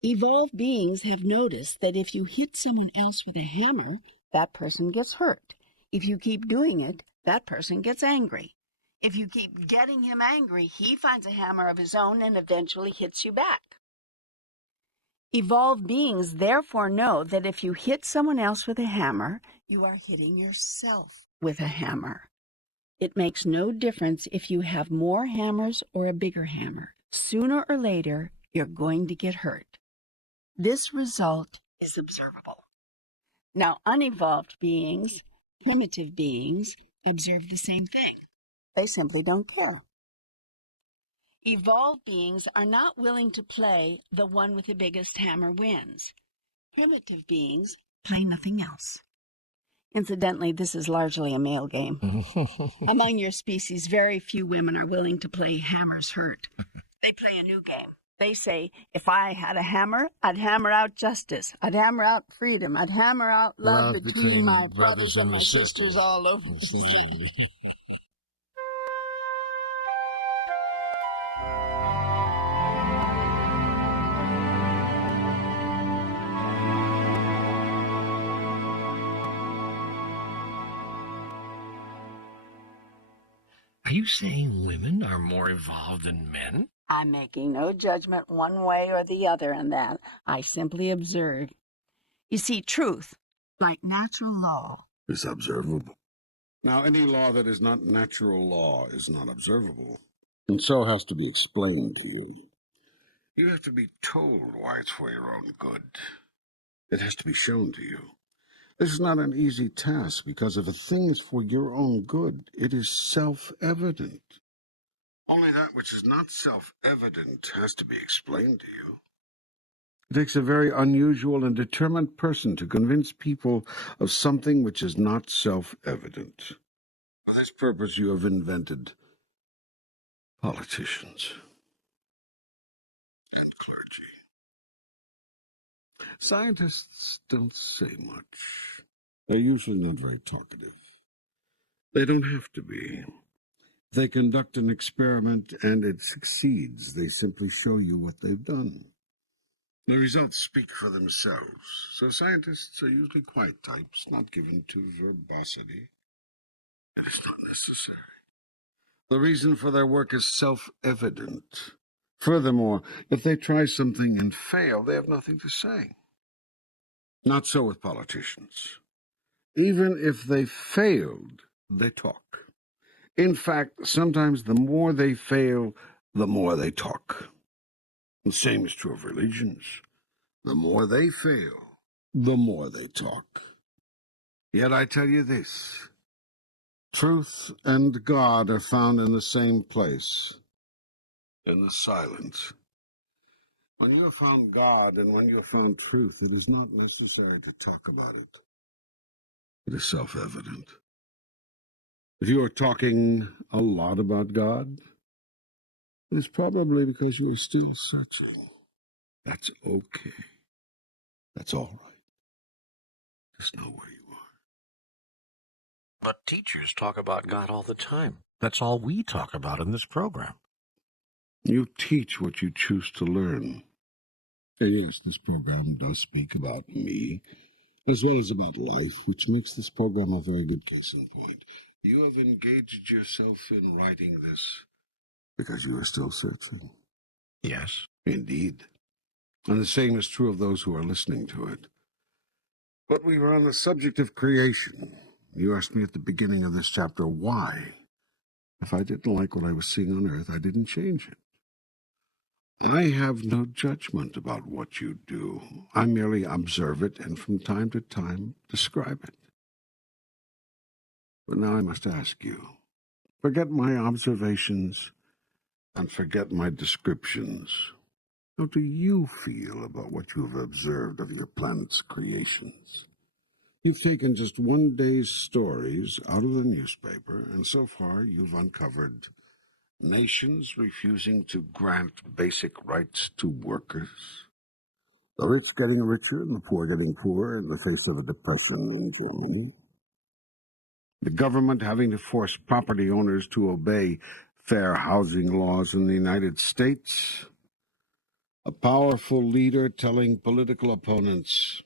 Evolved beings have noticed that if you hit someone else with a hammer, that person gets hurt. If you keep doing it, that person gets angry. If you keep getting him angry, he finds a hammer of his own and eventually hits you back. Evolved beings therefore know that if you hit someone else with a hammer, you are hitting yourself with a hammer. It makes no difference if you have more hammers or a bigger hammer. Sooner or later, you're going to get hurt. This result is observable. Now, unevolved beings, primitive beings, observe the same thing. They simply don't care. Evolved beings are not willing to play the one with the biggest hammer wins. Primitive beings play nothing else. Incidentally, this is largely a male game. Among your species, very few women are willing to play hammers hurt. They play a new game. They say, if I had a hammer, I'd hammer out justice. I'd hammer out freedom. I'd hammer out love between my brothers and my sisters all over the place. Are you saying women are more evolved than men? I'm making no judgment one way or the other on that. I simply observe. You see, truth, like natural law, is observable. Now, any law that is not natural law is not observable, and so has to be explained to you. You have to be told why it's for your own good. It has to be shown to you. This is not an easy task, because if a thing is for your own good, it is self-evident. Only that which is not self-evident has to be explained to you. It takes a very unusual and determined person to convince people of something which is not self-evident. For this purpose you have invented politicians and clergy. Scientists don't say much. They're usually not very talkative. They don't have to be. They conduct an experiment and it succeeds. They simply show you what they've done. The results speak for themselves. So scientists are usually quiet types, not given to verbosity. And it's not necessary. The reason for their work is self-evident. Furthermore, if they try something and fail, they have nothing to say. Not so with politicians. Even if they failed, they talk. In fact, sometimes the more they fail, the more they talk. The same is true of religions. The more they fail, the more they talk. Yet I tell you this, truth and God are found in the same place, in the silence. When you have found God and when you have found truth, it is not necessary to talk about it. It is self-evident. If you are talking a lot about God, it is probably because you are still searching. That's okay. That's all right. Just know where you are. But teachers talk about God all the time. That's all we talk about in this program. You teach what you choose to learn. And yes, this program does speak about me, as well as about life, which makes this program a very good case in point. You have engaged yourself in writing this because you are still searching. Yes. Indeed. And the same is true of those who are listening to it. But we were on the subject of creation. You asked me at the beginning of this chapter why. If I didn't like what I was seeing on earth, I didn't change it. I have no judgment about what you do. I merely observe it and from time to time describe it. But now I must ask you, forget my observations and forget my descriptions. How do you feel about what you have observed of your planet's creations? You've taken just one day's stories out of the newspaper, and so far you've uncovered nations refusing to grant basic rights to workers, the rich getting richer and the poor getting poorer in the face of a depression in Germany, the government having to force property owners to obey fair housing laws in the United States, a powerful leader telling political opponents,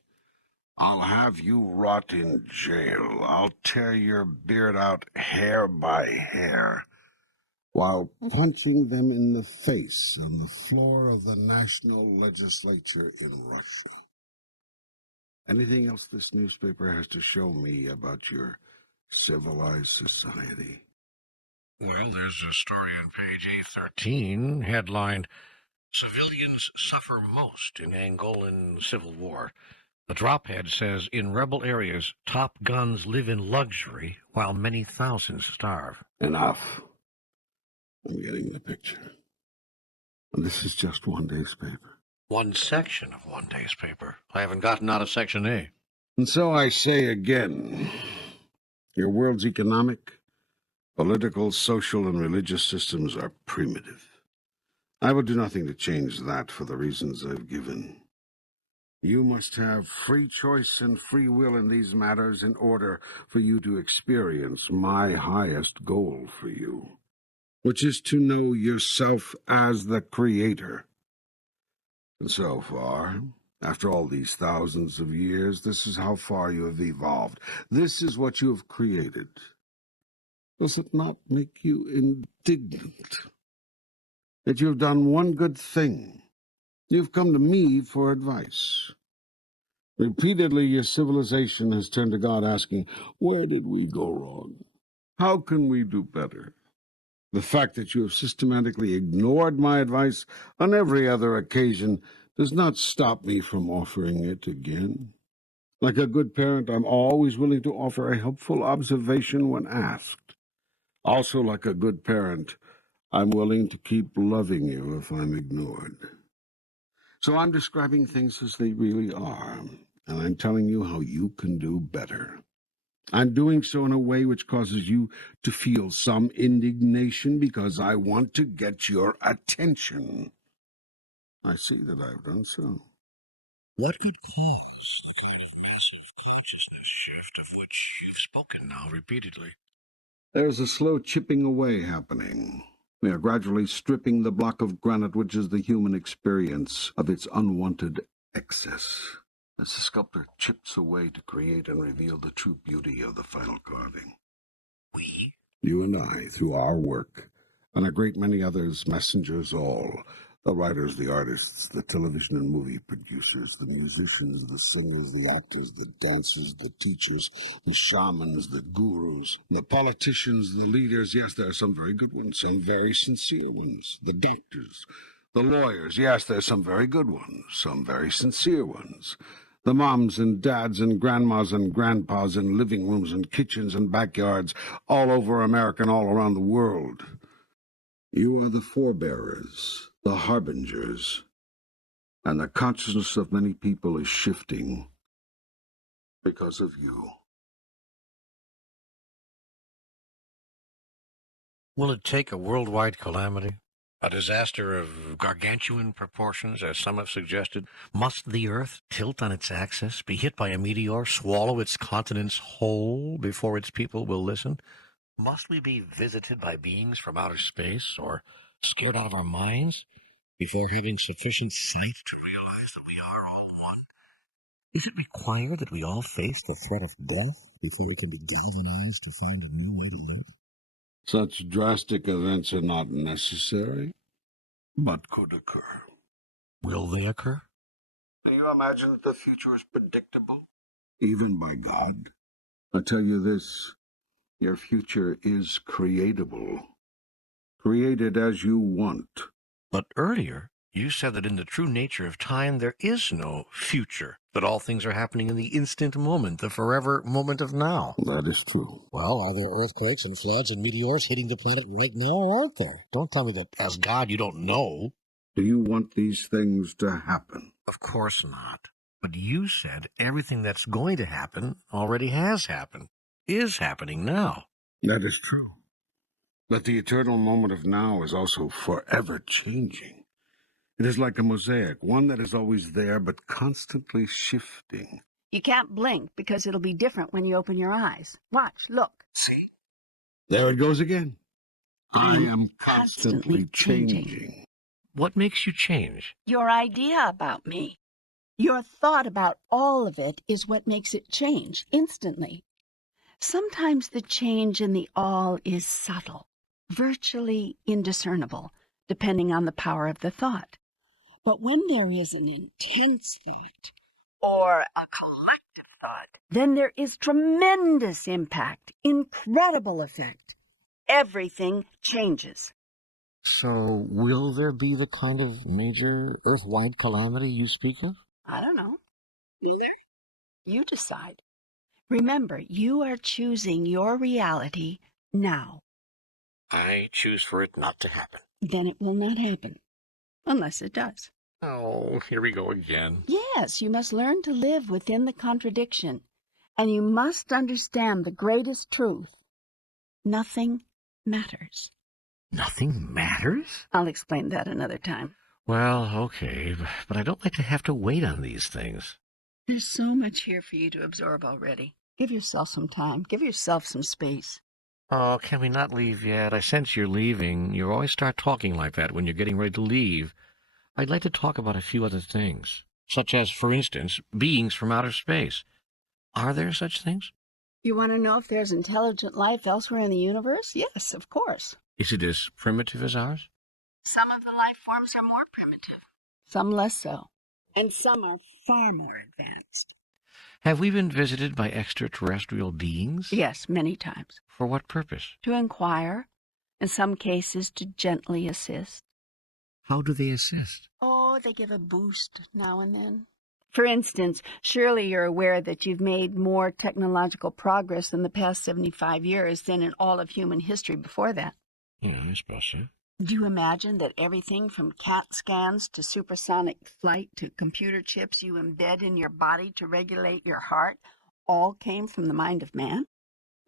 "I'll have you rot in jail. I'll tear your beard out hair by hair," while punching them in the face on the floor of the national legislature in Russia. Anything else this newspaper has to show me about your civilized society? Well, there's a story on page A13, headlined, Civilians Suffer Most in Angolan Civil War. The drop head says, in rebel areas, top guns live in luxury while many thousands starve. Enough. I'm getting the picture. And this is just one day's paper. One section of one day's paper. I haven't gotten out of Section A. And so I say again, your world's economic, political, social, and religious systems are primitive. I will do nothing to change that for the reasons I've given. You must have free choice and free will in these matters in order for you to experience my highest goal for you, which is to know yourself as the Creator. And so far, after all these thousands of years, this is how far you have evolved. This is what you have created. Does it not make you indignant that you have done one good thing? You've come to me for advice. Repeatedly, your civilization has turned to God asking, where did we go wrong? How can we do better? The fact that you have systematically ignored my advice on every other occasion does not stop me from offering it again. Like a good parent, I'm always willing to offer a helpful observation when asked. Also, like a good parent, I'm willing to keep loving you if I'm ignored. So I'm describing things as they really are, and I'm telling you how you can do better. I'm doing so in a way which causes you to feel some indignation because I want to get your attention. I see that I've done so. What could cause the kind of massive consciousness shift of which you've spoken now repeatedly? There's a slow chipping away happening. We are gradually stripping the block of granite which is the human experience of its unwanted excess, as the sculptor chips away to create and reveal the true beauty of the final carving. We? You and I, through our work, and a great many others, messengers all, the writers, the artists, the television and movie producers, the musicians, the singers, the actors, the dancers, the teachers, the shamans, the gurus, the politicians, the leaders. Yes, there are some very good ones and very sincere ones. The doctors, the lawyers. Yes, there are some very good ones, some very sincere ones. The moms and dads and grandmas and grandpas in living rooms and kitchens and backyards all over America and all around the world. You are the forebearers, the harbingers, and the consciousness of many people is shifting because of you. Will it take a worldwide calamity? A disaster of gargantuan proportions, as some have suggested? Must the Earth tilt on its axis, be hit by a meteor, swallow its continents whole before its people will listen? Must we be visited by beings from outer space, or scared out of our minds, before having sufficient sight to realize that we are all one? Is it required that we all face the threat of death before we can be galvanized to find a new way to live? Such drastic events are not necessary, but could occur. Will they occur? Can you imagine that the future is predictable, even by God? I tell you this, your future is creatable, created as you want. But earlier, you said that in the true nature of time there is no future, that all things are happening in the instant moment, the forever moment of now. That is true. Well, are there earthquakes and floods and meteors hitting the planet right now, or aren't there? Don't tell me that, as God, you don't know. Do you want these things to happen? Of course not. But you said everything that's going to happen already has happened, is happening now. That is true. But the eternal moment of now is also forever changing. It is like a mosaic, one that is always there but constantly shifting. You can't blink because it'll be different when you open your eyes. Watch, look. See? There it goes again. I I'm am constantly constantly changing. changing. What makes you change? Your idea about me, your thought about all of it is what makes it change instantly. Sometimes the change in the all is subtle, virtually indiscernible, depending on the power of the thought. But when there is an intense thought, or a collective thought, then there is tremendous impact, incredible effect. Everything changes. So, will there be the kind of major earth-wide calamity you speak of? I don't know. Will there? You decide. Remember, you are choosing your reality now. I choose for it not to happen. Then it will not happen, unless it does. Oh, here we go again. Yes, you must learn to live within the contradiction, and you must understand the greatest truth. Nothing matters. Nothing matters? I'll explain that another time. Well, okay, but I don't like to have to wait on these things. There's so much here for you to absorb already. Give yourself some time. Give yourself some space. Oh, can we not leave yet? I sense you're leaving. You always start talking like that when you're getting ready to leave. I'd like to talk about a few other things, such as, for instance, beings from outer space. Are there such things? You want to know if there's intelligent life elsewhere in the universe? Yes, of course. Is it as primitive as ours? Some of the life forms are more primitive, some less so, and some are far more advanced. Have we been visited by extraterrestrial beings? Yes, many times. For what purpose? To inquire, in some cases to gently assist. How do they assist? Oh, they give a boost now and then. For instance, surely you're aware that you've made more technological progress in the past 75 years than in all of human history before that. Yeah, I suppose so. Do you imagine that everything from CAT scans to supersonic flight to computer chips you embed in your body to regulate your heart all came from the mind of man?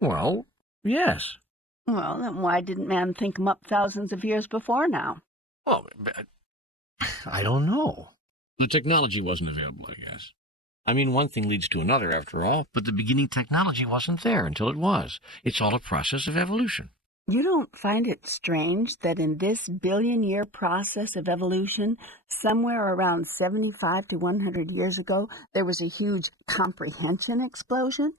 Well, yes. Well, then why didn't man think them up thousands of years before now? Well, I don't know. The technology wasn't available, I guess. I mean, one thing leads to another, after all, but the beginning technology wasn't there until it was. It's all a process of evolution. You don't find it strange that in this billion-year process of evolution, somewhere around 75 to 100 years ago, there was a huge comprehension explosion?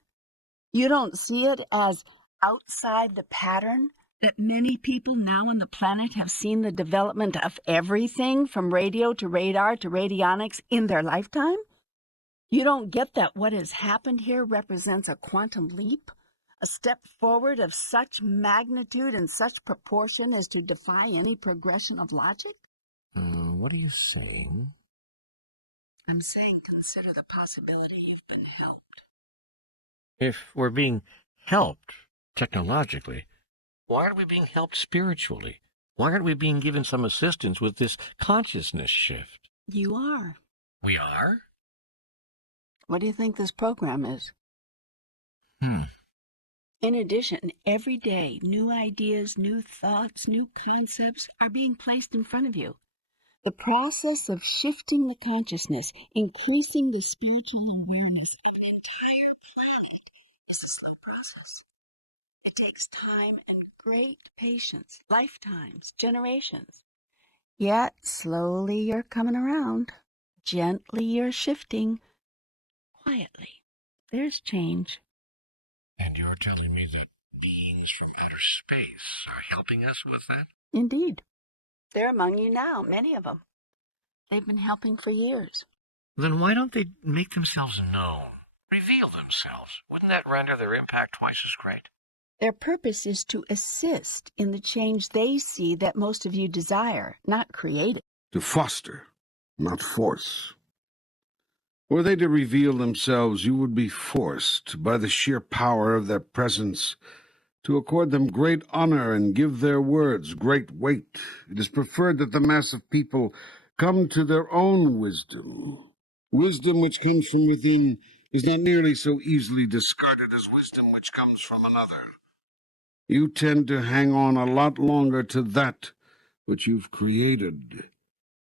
You don't see it as outside the pattern? That many people now on the planet have seen the development of everything from radio to radar to radionics in their lifetime? You don't get that what has happened here represents a quantum leap? A step forward of such magnitude and such proportion as to defy any progression of logic? What are you saying? I'm saying consider the possibility you've been helped. If we're being helped technologically, why aren't we being helped spiritually? Why aren't we being given some assistance with this consciousness shift? You are. We are? What do you think this program is? In addition, every day, new ideas, new thoughts, new concepts are being placed in front of you. The process of shifting the consciousness, increasing the spiritual awareness of the entire planet is a slow process. It takes time and great patience, lifetimes, generations. Yet, slowly you're coming around. Gently you're shifting. Quietly. There's change. And you're telling me that beings from outer space are helping us with that? Indeed. They're among you now, many of them. They've been helping for years. Then why don't they make themselves known? Reveal themselves. Wouldn't that render their impact twice as great? Their purpose is to assist in the change they see that most of you desire, not create it. To foster, not force. Were they to reveal themselves, you would be forced, by the sheer power of their presence, to accord them great honor and give their words great weight. It is preferred that the mass of people come to their own wisdom. Wisdom which comes from within is not nearly so easily discarded as wisdom which comes from another. You tend to hang on a lot longer to that which you've created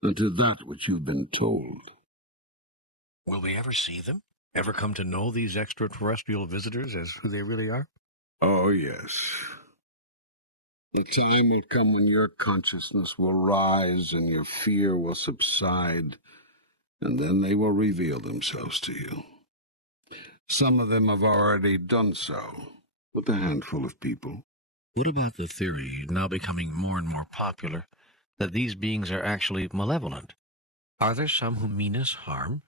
than to that which you've been told. Will we ever see them? Ever come to know these extraterrestrial visitors as who they really are? Oh, yes. The time will come when your consciousness will rise and your fear will subside, and then they will reveal themselves to you. Some of them have already done so, with a handful of people. What about the theory, now becoming more and more popular, that these beings are actually malevolent? Are there some who mean us harm?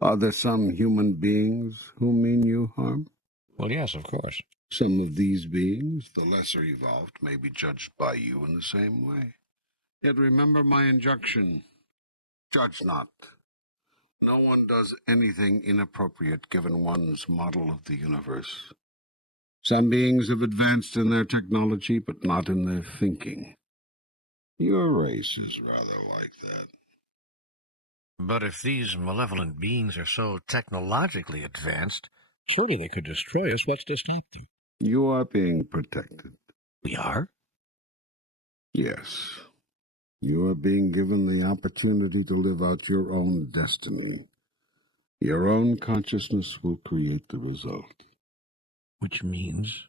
Are there some human beings who mean you harm? Well, yes, of course. Some of these beings, the lesser evolved, may be judged by you in the same way. Yet remember my injunction. Judge not. No one does anything inappropriate given one's model of the universe. Some beings have advanced in their technology, but not in their thinking. Your race is rather like that. But if these malevolent beings are so technologically advanced, surely they could destroy us. What's to stop them? You are being protected. We are? Yes. You are being given the opportunity to live out your own destiny. Your own consciousness will create the result. Which means?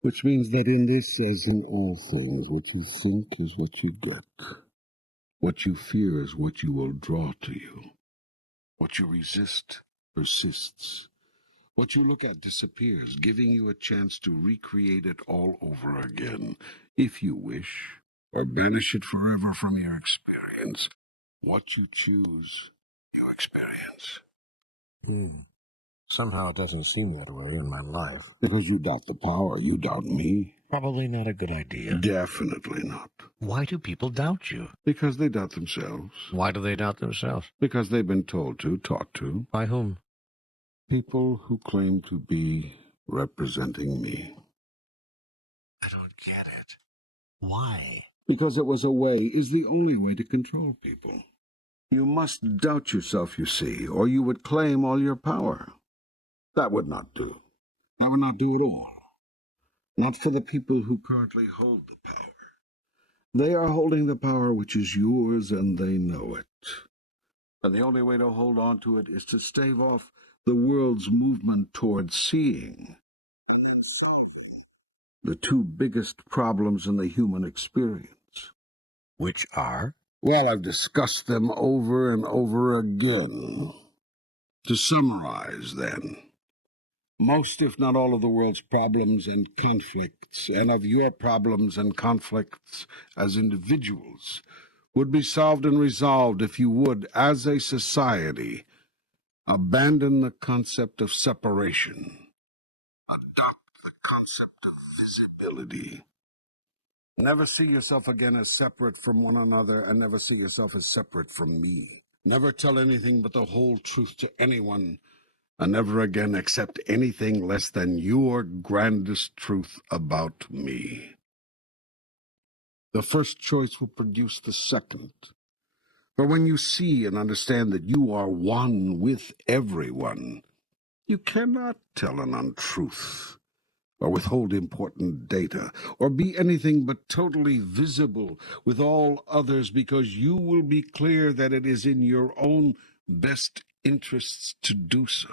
Which means that in this, as in all things, what you think is what you get. What you fear is what you will draw to you. What you resist persists. What you look at disappears, giving you a chance to recreate it all over again, if you wish, or banish it forever from your experience. What you choose, you experience. Somehow it doesn't seem that way in my life. Because you doubt the power, you doubt me. Probably not a good idea. Definitely not. Why do people doubt you? Because they doubt themselves. Why do they doubt themselves? Because they've been told to, taught to. By whom? People who claim to be representing me. I don't get it. Why? because it was a way, is the only way to control people. You must doubt yourself, you see, or you would claim all your power. That would not do. That would not do at all. Not for the people who currently hold the power. They are holding the power which is yours, and they know it. And the only way to hold on to it is to stave off the world's movement toward seeing the two biggest problems in the human experience. Which are? Well, I've discussed them over and over again. To summarize, then, most, if not all, of the world's problems and conflicts, and of your problems and conflicts as individuals, would be solved and resolved if you would, as a society, abandon the concept of separation, adopt the concept of visibility. Never see yourself again as separate from one another, and never see yourself as separate from me. Never tell anything but the whole truth to anyone, and never again accept anything less than your grandest truth about me. The first choice will produce the second. For when you see and understand that you are one with everyone, you cannot tell an untruth, or withhold important data, or be anything but totally visible with all others, because you will be clear that it is in your own best interests to do so.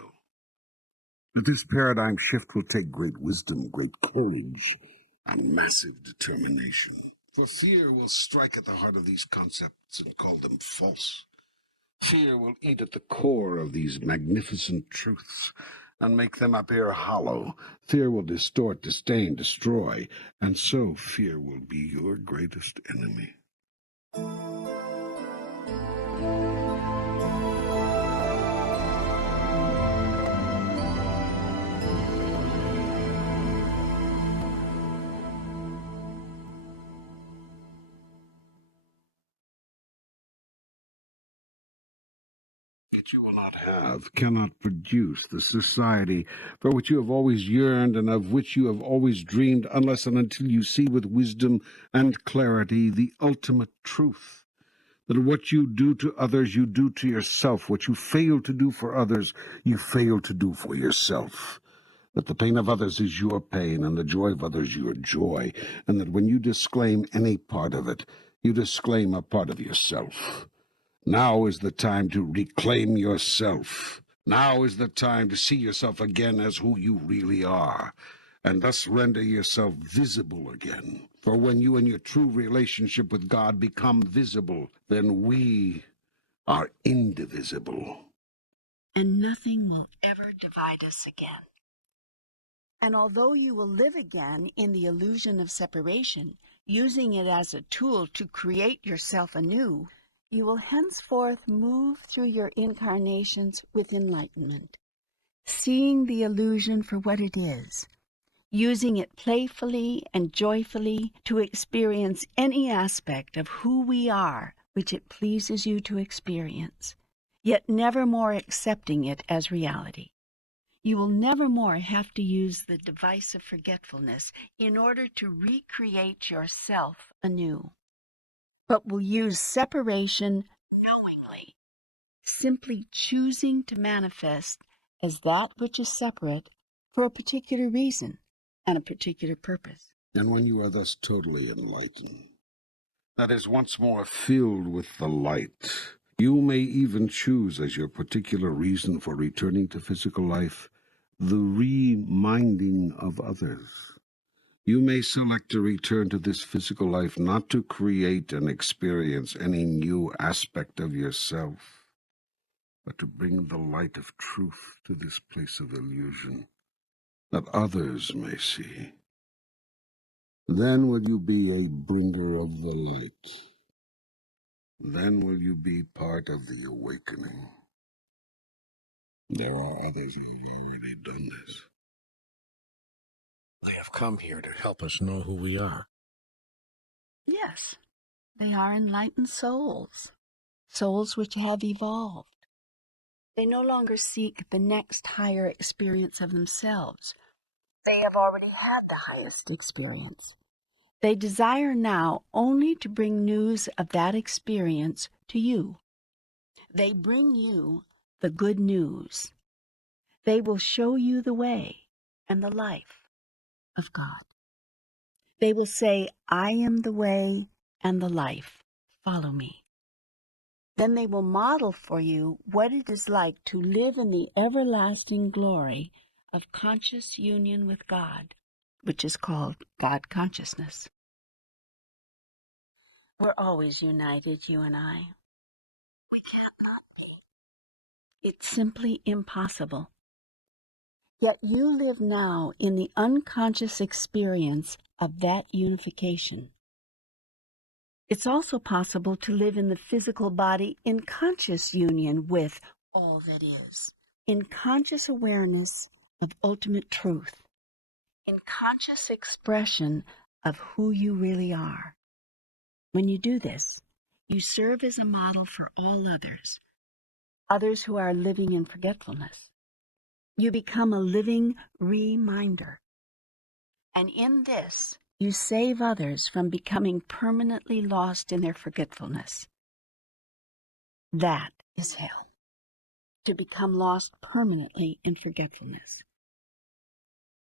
But this paradigm shift will take great wisdom, great courage, and massive determination. For fear will strike at the heart of these concepts and call them false. Fear will eat at the core of these magnificent truths and make them appear hollow. Fear will distort, disdain, destroy, and so fear will be your greatest enemy. That you will not have, cannot produce the society for which you have always yearned and of which you have always dreamed, unless and until you see with wisdom and clarity the ultimate truth. That what you do to others, you do to yourself. What you fail to do for others, you fail to do for yourself. That the pain of others is your pain, and the joy of others your joy, and that when you disclaim any part of it, you disclaim a part of yourself. Now is the time to reclaim yourself. Now is the time to see yourself again as who you really are, and thus render yourself visible again. For when you and your true relationship with God become visible, then we are indivisible. And nothing will ever divide us again. And although you will live again in the illusion of separation, using it as a tool to create yourself anew, you will henceforth move through your incarnations with enlightenment, seeing the illusion for what it is, using it playfully and joyfully to experience any aspect of who we are which it pleases you to experience, yet never more accepting it as reality. You will never more have to use the device of forgetfulness in order to recreate yourself anew, but will use separation knowingly, simply choosing to manifest as that which is separate for a particular reason and a particular purpose. And when you are thus totally enlightened, that is once more filled with the light, you may even choose as your particular reason for returning to physical life the reminding of others. You may select to return to this physical life not to create and experience any new aspect of yourself, but to bring the light of truth to this place of illusion, that others may see. Then will you be a bringer of the light. Then will you be part of the awakening. There are others who have already done this. They have come here to help us know who we are. Yes, they are enlightened souls, souls which have evolved. They no longer seek the next higher experience of themselves. They have already had the highest experience. They desire now only to bring news of that experience to you. They bring you the good news. They will show you the way and the life of God. They will say, I am the way and the life. Follow me. Then they will model for you what it is like to live in the everlasting glory of conscious union with God, which is called God consciousness. We're always united, you and I. We can't not be. It's simply impossible. Yet you live now in the unconscious experience of that unification. It's also possible to live in the physical body in conscious union with all that is, in conscious awareness of ultimate truth, in conscious expression of who you really are. When you do this, you serve as a model for all others who are living in forgetfulness. You become a living reminder. And in this, you save others from becoming permanently lost in their forgetfulness. That is hell, to become lost permanently in forgetfulness.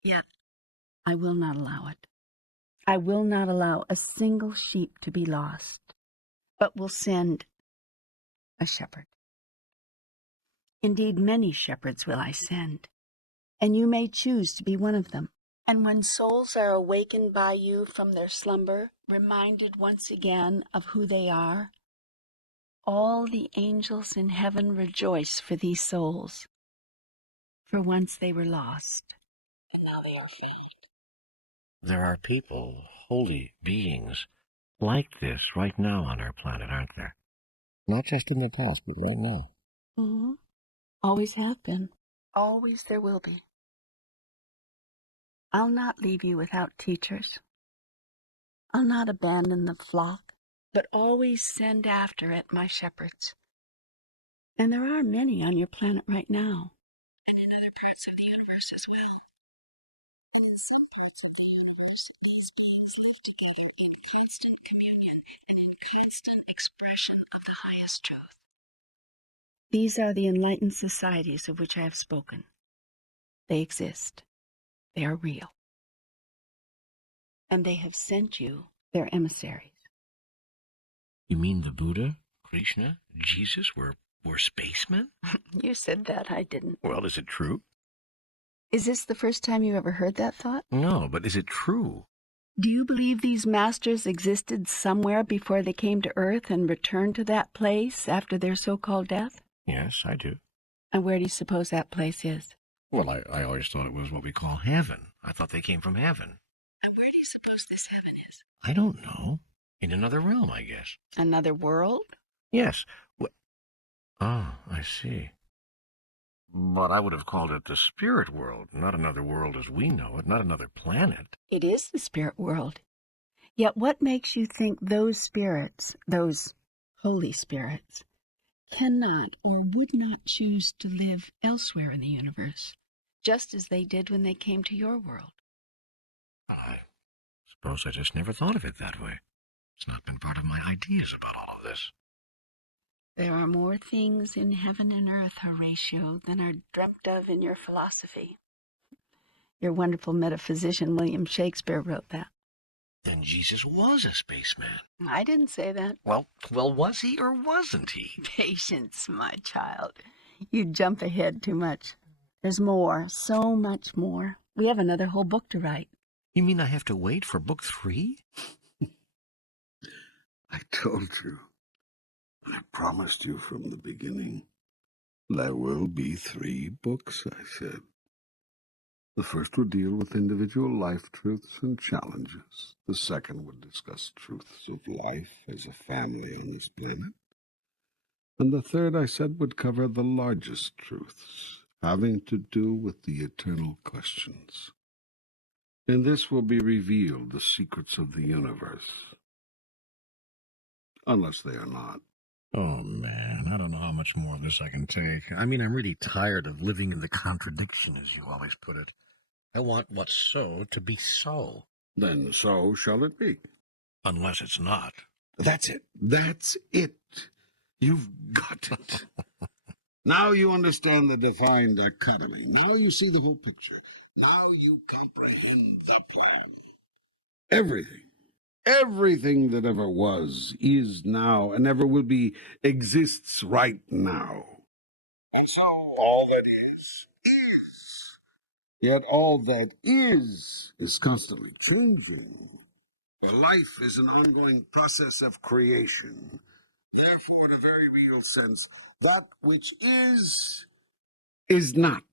Yet, I will not allow it. I will not allow a single sheep to be lost, but will send a shepherd. Indeed, many shepherds will I send, and you may choose to be one of them. And when souls are awakened by you from their slumber, reminded once again of who they are, all the angels in heaven rejoice for these souls. For once they were lost, and now they are found. There are people, holy beings, like this right now on our planet, aren't there? Not just in the past, but right now. Mm-hmm. Always have been. Always there will be. I'll not leave you without teachers. I'll not abandon the flock, but always send after it my shepherds. And there are many on your planet right now, and in other parts of the universe as well. In some parts of the universe, these beings live together in constant communion and in constant expression of the highest truth. These are the enlightened societies of which I have spoken. They exist. They are real. And they have sent you their emissaries. You mean the Buddha, Krishna, Jesus were spacemen? You said that, I didn't. Well, is it true? Is this the first time you ever heard that thought? No, but is it true? Do you believe these masters existed somewhere before they came to Earth and returned to that place after their so-called death? Yes, I do. And where do you suppose that place is? Well, I always thought it was what we call heaven. I thought they came from heaven. And where do you suppose this heaven is? I don't know. In another realm, I guess. Another world? Yes. Oh, I see. But I would have called it the spirit world, not another world as we know it, not another planet. It is the spirit world. Yet what makes you think those spirits, those holy spirits, cannot or would not choose to live elsewhere in the universe, just as they did when they came to your world? I suppose I just never thought of it that way. It's not been part of my ideas about all of this. There are more things in heaven and earth, Horatio, than are dreamt of in your philosophy. Your wonderful metaphysician William Shakespeare wrote that. Then Jesus was a spaceman. I didn't say that. Well, was he or wasn't he? Patience, my child. You jump ahead too much. There's more, so much more. We have another whole book to write. You mean I have to wait for book 3? I told you. I promised you from the beginning. There will be 3 books, I said. The first would deal with individual life truths and challenges. The second would discuss truths of life as a family on this planet. And the third, I said, would cover the largest truths, having to do with the eternal questions. In this will be revealed the secrets of the universe. Unless they are not. Oh, man, I don't know how much more of this I can take. I mean, I'm really tired of living in the contradiction, as you always put it. I want what's so to be so. then so shall it be. Unless it's not. That's it. That's it. You've got it. Now you understand the divine dichotomy. Now you see the whole picture. Now you comprehend the plan. Everything that ever was, is now, and ever will be, exists right now. And so all that is. Yet all that is constantly changing. For life is an ongoing process of creation. Therefore, in a very real sense, that which is not.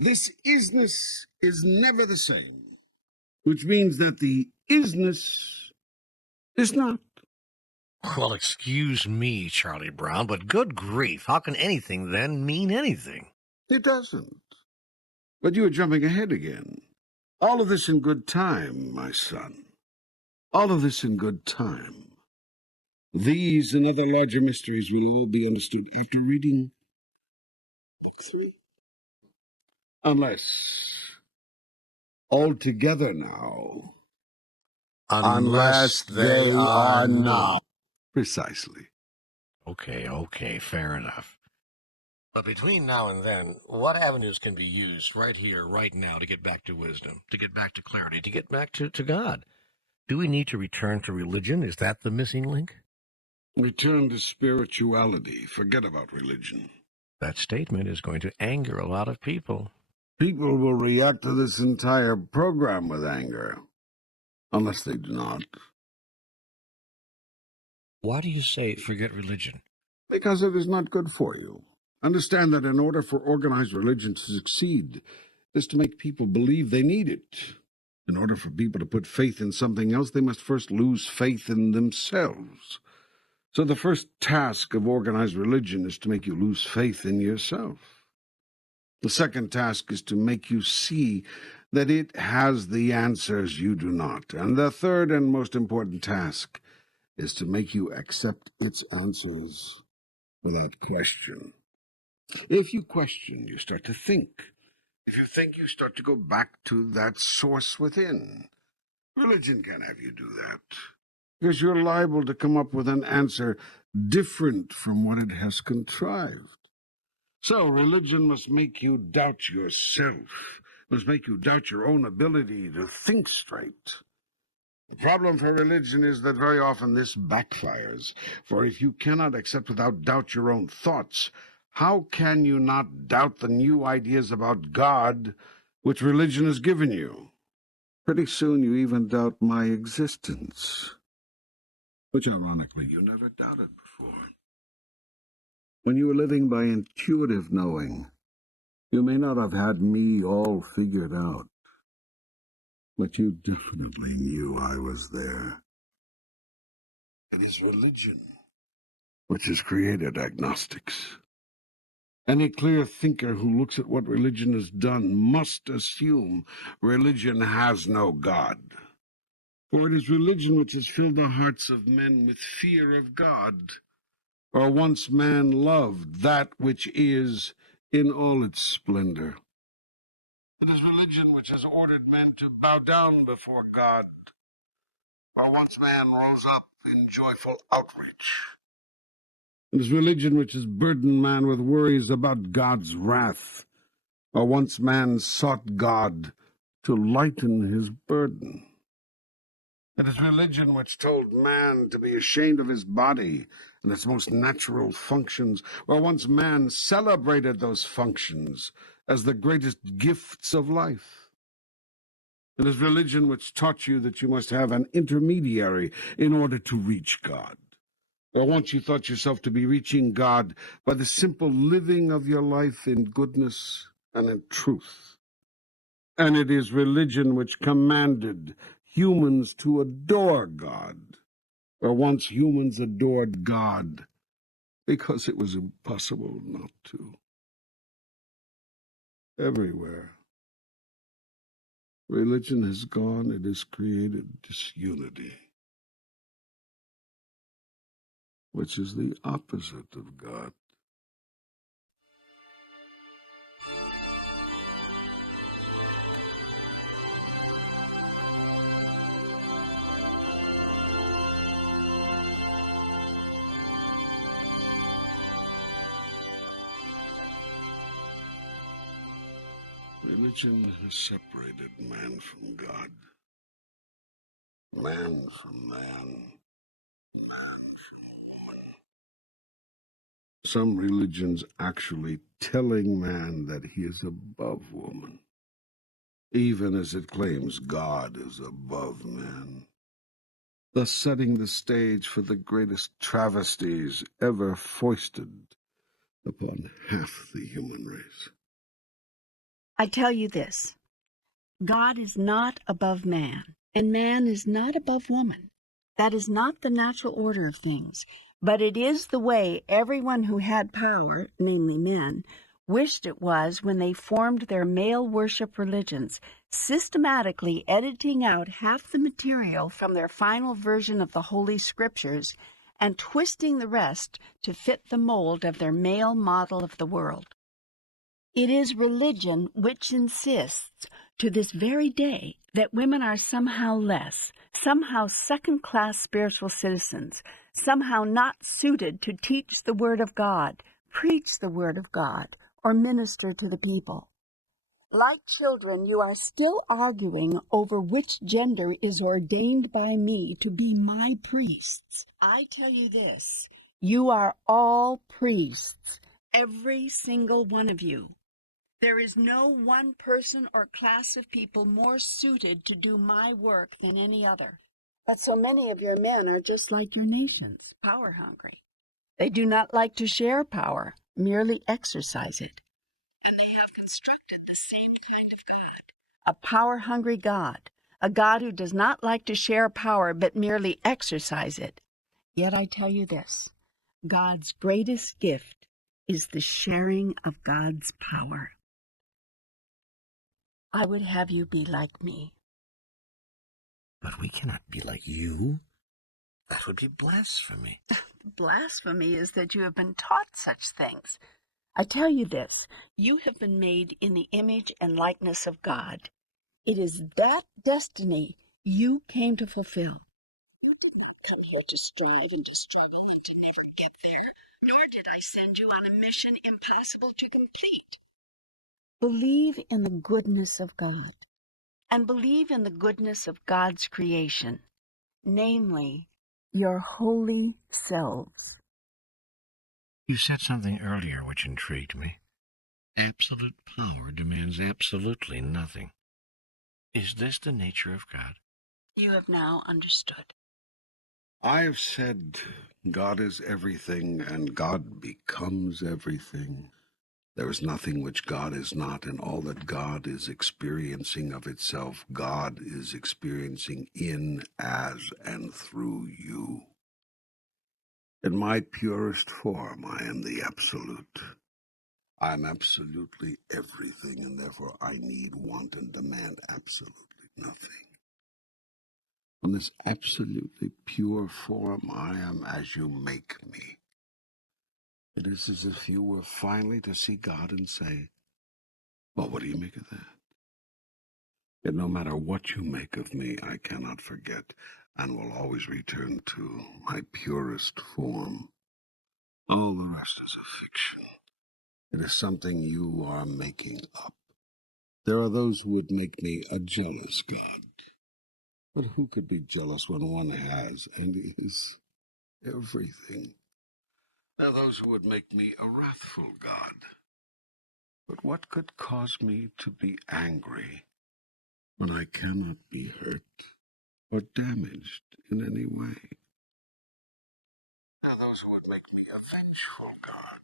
This isness is never the same, which means that the isness is not. Well, excuse me, Charlie Brown, but good grief, how can anything then mean anything? It doesn't. But you are jumping ahead again. All of this in good time, my son. All of this in good time. These and other larger mysteries will all be understood after reading Book 3. Unless, altogether now, unless they are not. Precisely. Okay, fair enough. But between now and then, what avenues can be used right here, right now, to get back to wisdom, to get back to clarity, to get back to God? Do we need to return to religion? Is that the missing link? Return to spirituality. Forget about religion. That statement is going to anger a lot of people. People will react to this entire program with anger. Unless they do not. Why do you say forget religion? Because it is not good for you. Understand that in order for organized religion to succeed, is to make people believe they need it. In order for people to put faith in something else, they must first lose faith in themselves. So the first task of organized religion is to make you lose faith in yourself. The second task is to make you see that it has the answers you do not. And the third and most important task is to make you accept its answers without question. If you question, you start to think. If you think, you start to go back to that source within. Religion can't have you do that, because you're liable to come up with an answer different from what it has contrived. So religion must make you doubt yourself, must make you doubt your own ability to think straight. The problem for religion is that very often this backfires, for if you cannot accept without doubt your own thoughts, how can you not doubt the new ideas about God which religion has given you? Pretty soon you even doubt my existence, which ironically you never doubted before. When you were living by intuitive knowing, you may not have had me all figured out, but you definitely knew I was there. It is religion which has created agnostics. Any clear thinker who looks at what religion has done must assume religion has no God. For it is religion which has filled the hearts of men with fear of God. For once man loved that which is in all its splendor. It is religion which has ordered men to bow down before God. For once man rose up in joyful outreach. It is religion which has burdened man with worries about God's wrath. For once man sought God to lighten his burden. It is religion which told man to be ashamed of his body and its most natural functions, where once man celebrated those functions as the greatest gifts of life. It is religion which taught you that you must have an intermediary in order to reach God. Or once you thought yourself to be reaching God by the simple living of your life in goodness and in truth. And it is religion which commanded humans to adore God. Or once humans adored God because it was impossible not to. Everywhere religion has gone, it has created disunity, which is the opposite of God. Religion has separated man from God, man from man, man from woman. Some religions actually telling man that he is above woman, even as it claims God is above man, thus setting the stage for the greatest travesties ever foisted upon half the human race. I tell you this, God is not above man, and man is not above woman. That is not the natural order of things, but it is the way everyone who had power, namely men, wished it was when they formed their male worship religions, systematically editing out half the material from their final version of the Holy Scriptures and twisting the rest to fit the mold of their male model of the world. It is religion which insists to this very day that women are somehow less, somehow second-class spiritual citizens, somehow not suited to teach the Word of God, preach the Word of God, or minister to the people. Like children, you are still arguing over which gender is ordained by me to be my priests. I tell you this, you are all priests, every single one of you. There is no one person or class of people more suited to do my work than any other. But so many of your men are just like your nations, power hungry. They do not like to share power, merely exercise it. And they have constructed the same kind of God. A power-hungry God, a God who does not like to share power but merely exercise it. Yet I tell you this, God's greatest gift is the sharing of God's power. I would have you be like me. But we cannot be like you. That would be blasphemy. Blasphemy is that you have been taught such things. I tell you this, you have been made in the image and likeness of God. It is that destiny you came to fulfill. You did not come here to strive and to struggle and to never get there, nor did I send you on a mission impossible to complete. Believe in the goodness of God, and believe in the goodness of God's creation, namely, your holy selves. You said something earlier which intrigued me. Absolute power demands absolutely nothing. Is this the nature of God? You have now understood. I have said God is everything, and God becomes everything. There is nothing which God is not, and all that God is experiencing of itself, God is experiencing in, as, and through you. In my purest form, I am the Absolute. I am absolutely everything, and therefore I need, want, and demand absolutely nothing. In this absolutely pure form, I am as you make me. It is as if you were finally to see God and say, well, what do you make of that? Yet no matter what you make of me, I cannot forget and will always return to my purest form. All the rest is a fiction. It is something you are making up. There are those who would make me a jealous God. But who could be jealous when one has and is everything? There are those who would make me a wrathful God. But what could cause me to be angry when I cannot be hurt or damaged in any way? There are those who would make me a vengeful God.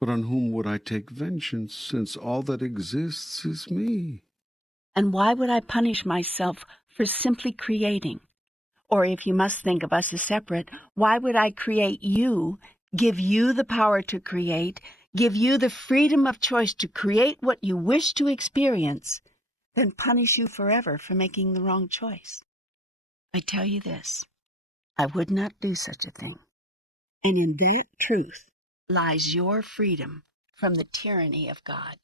But on whom would I take vengeance, since all that exists is me? And why would I punish myself for simply creating? Or if you must think of us as separate, why would I create you, give you the power to create, give you the freedom of choice to create what you wish to experience, then punish you forever for making the wrong choice? I tell you this, I would not do such a thing. And in that truth lies your freedom from the tyranny of God.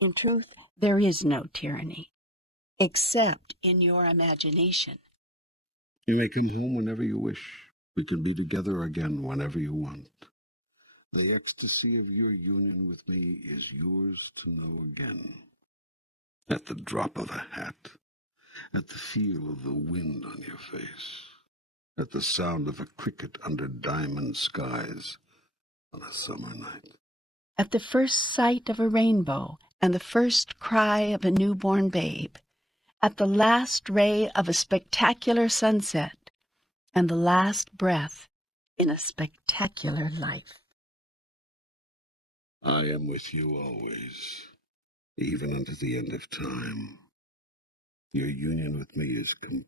In truth, there is no tyranny, except in your imagination. You may come home whenever you wish. We can be together again whenever you want. The ecstasy of your union with me is yours to know again. at the drop of a hat, at the feel of the wind on your face, at the sound of a cricket under diamond skies on a summer night. At the first sight of a rainbow and the first cry of a newborn babe, at the last ray of a spectacular sunset and the last breath in a spectacular life. I am with you always, even unto the end of time. Your union with me is complete.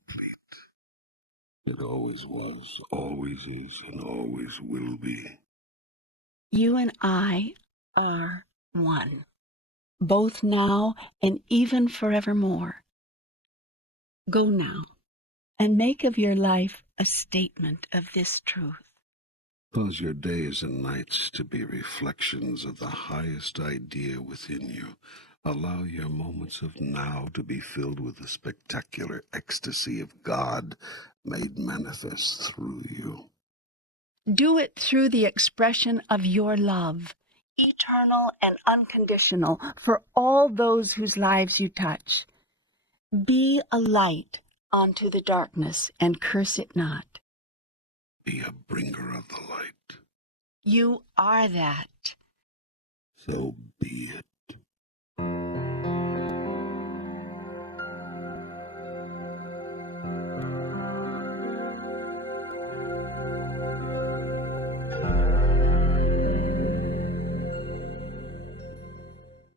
It always was, always is, and always will be. You and I are one, both now and even forevermore. Go now and make of your life a statement of this truth. Cause your days and nights to be reflections of the highest idea within you. Allow your moments of now to be filled with the spectacular ecstasy of God made manifest through you. Do it through the expression of your love, eternal and unconditional, for all those whose lives you touch. Be a light unto the darkness and curse it not. Be a bringer of the light. You are that. So be it.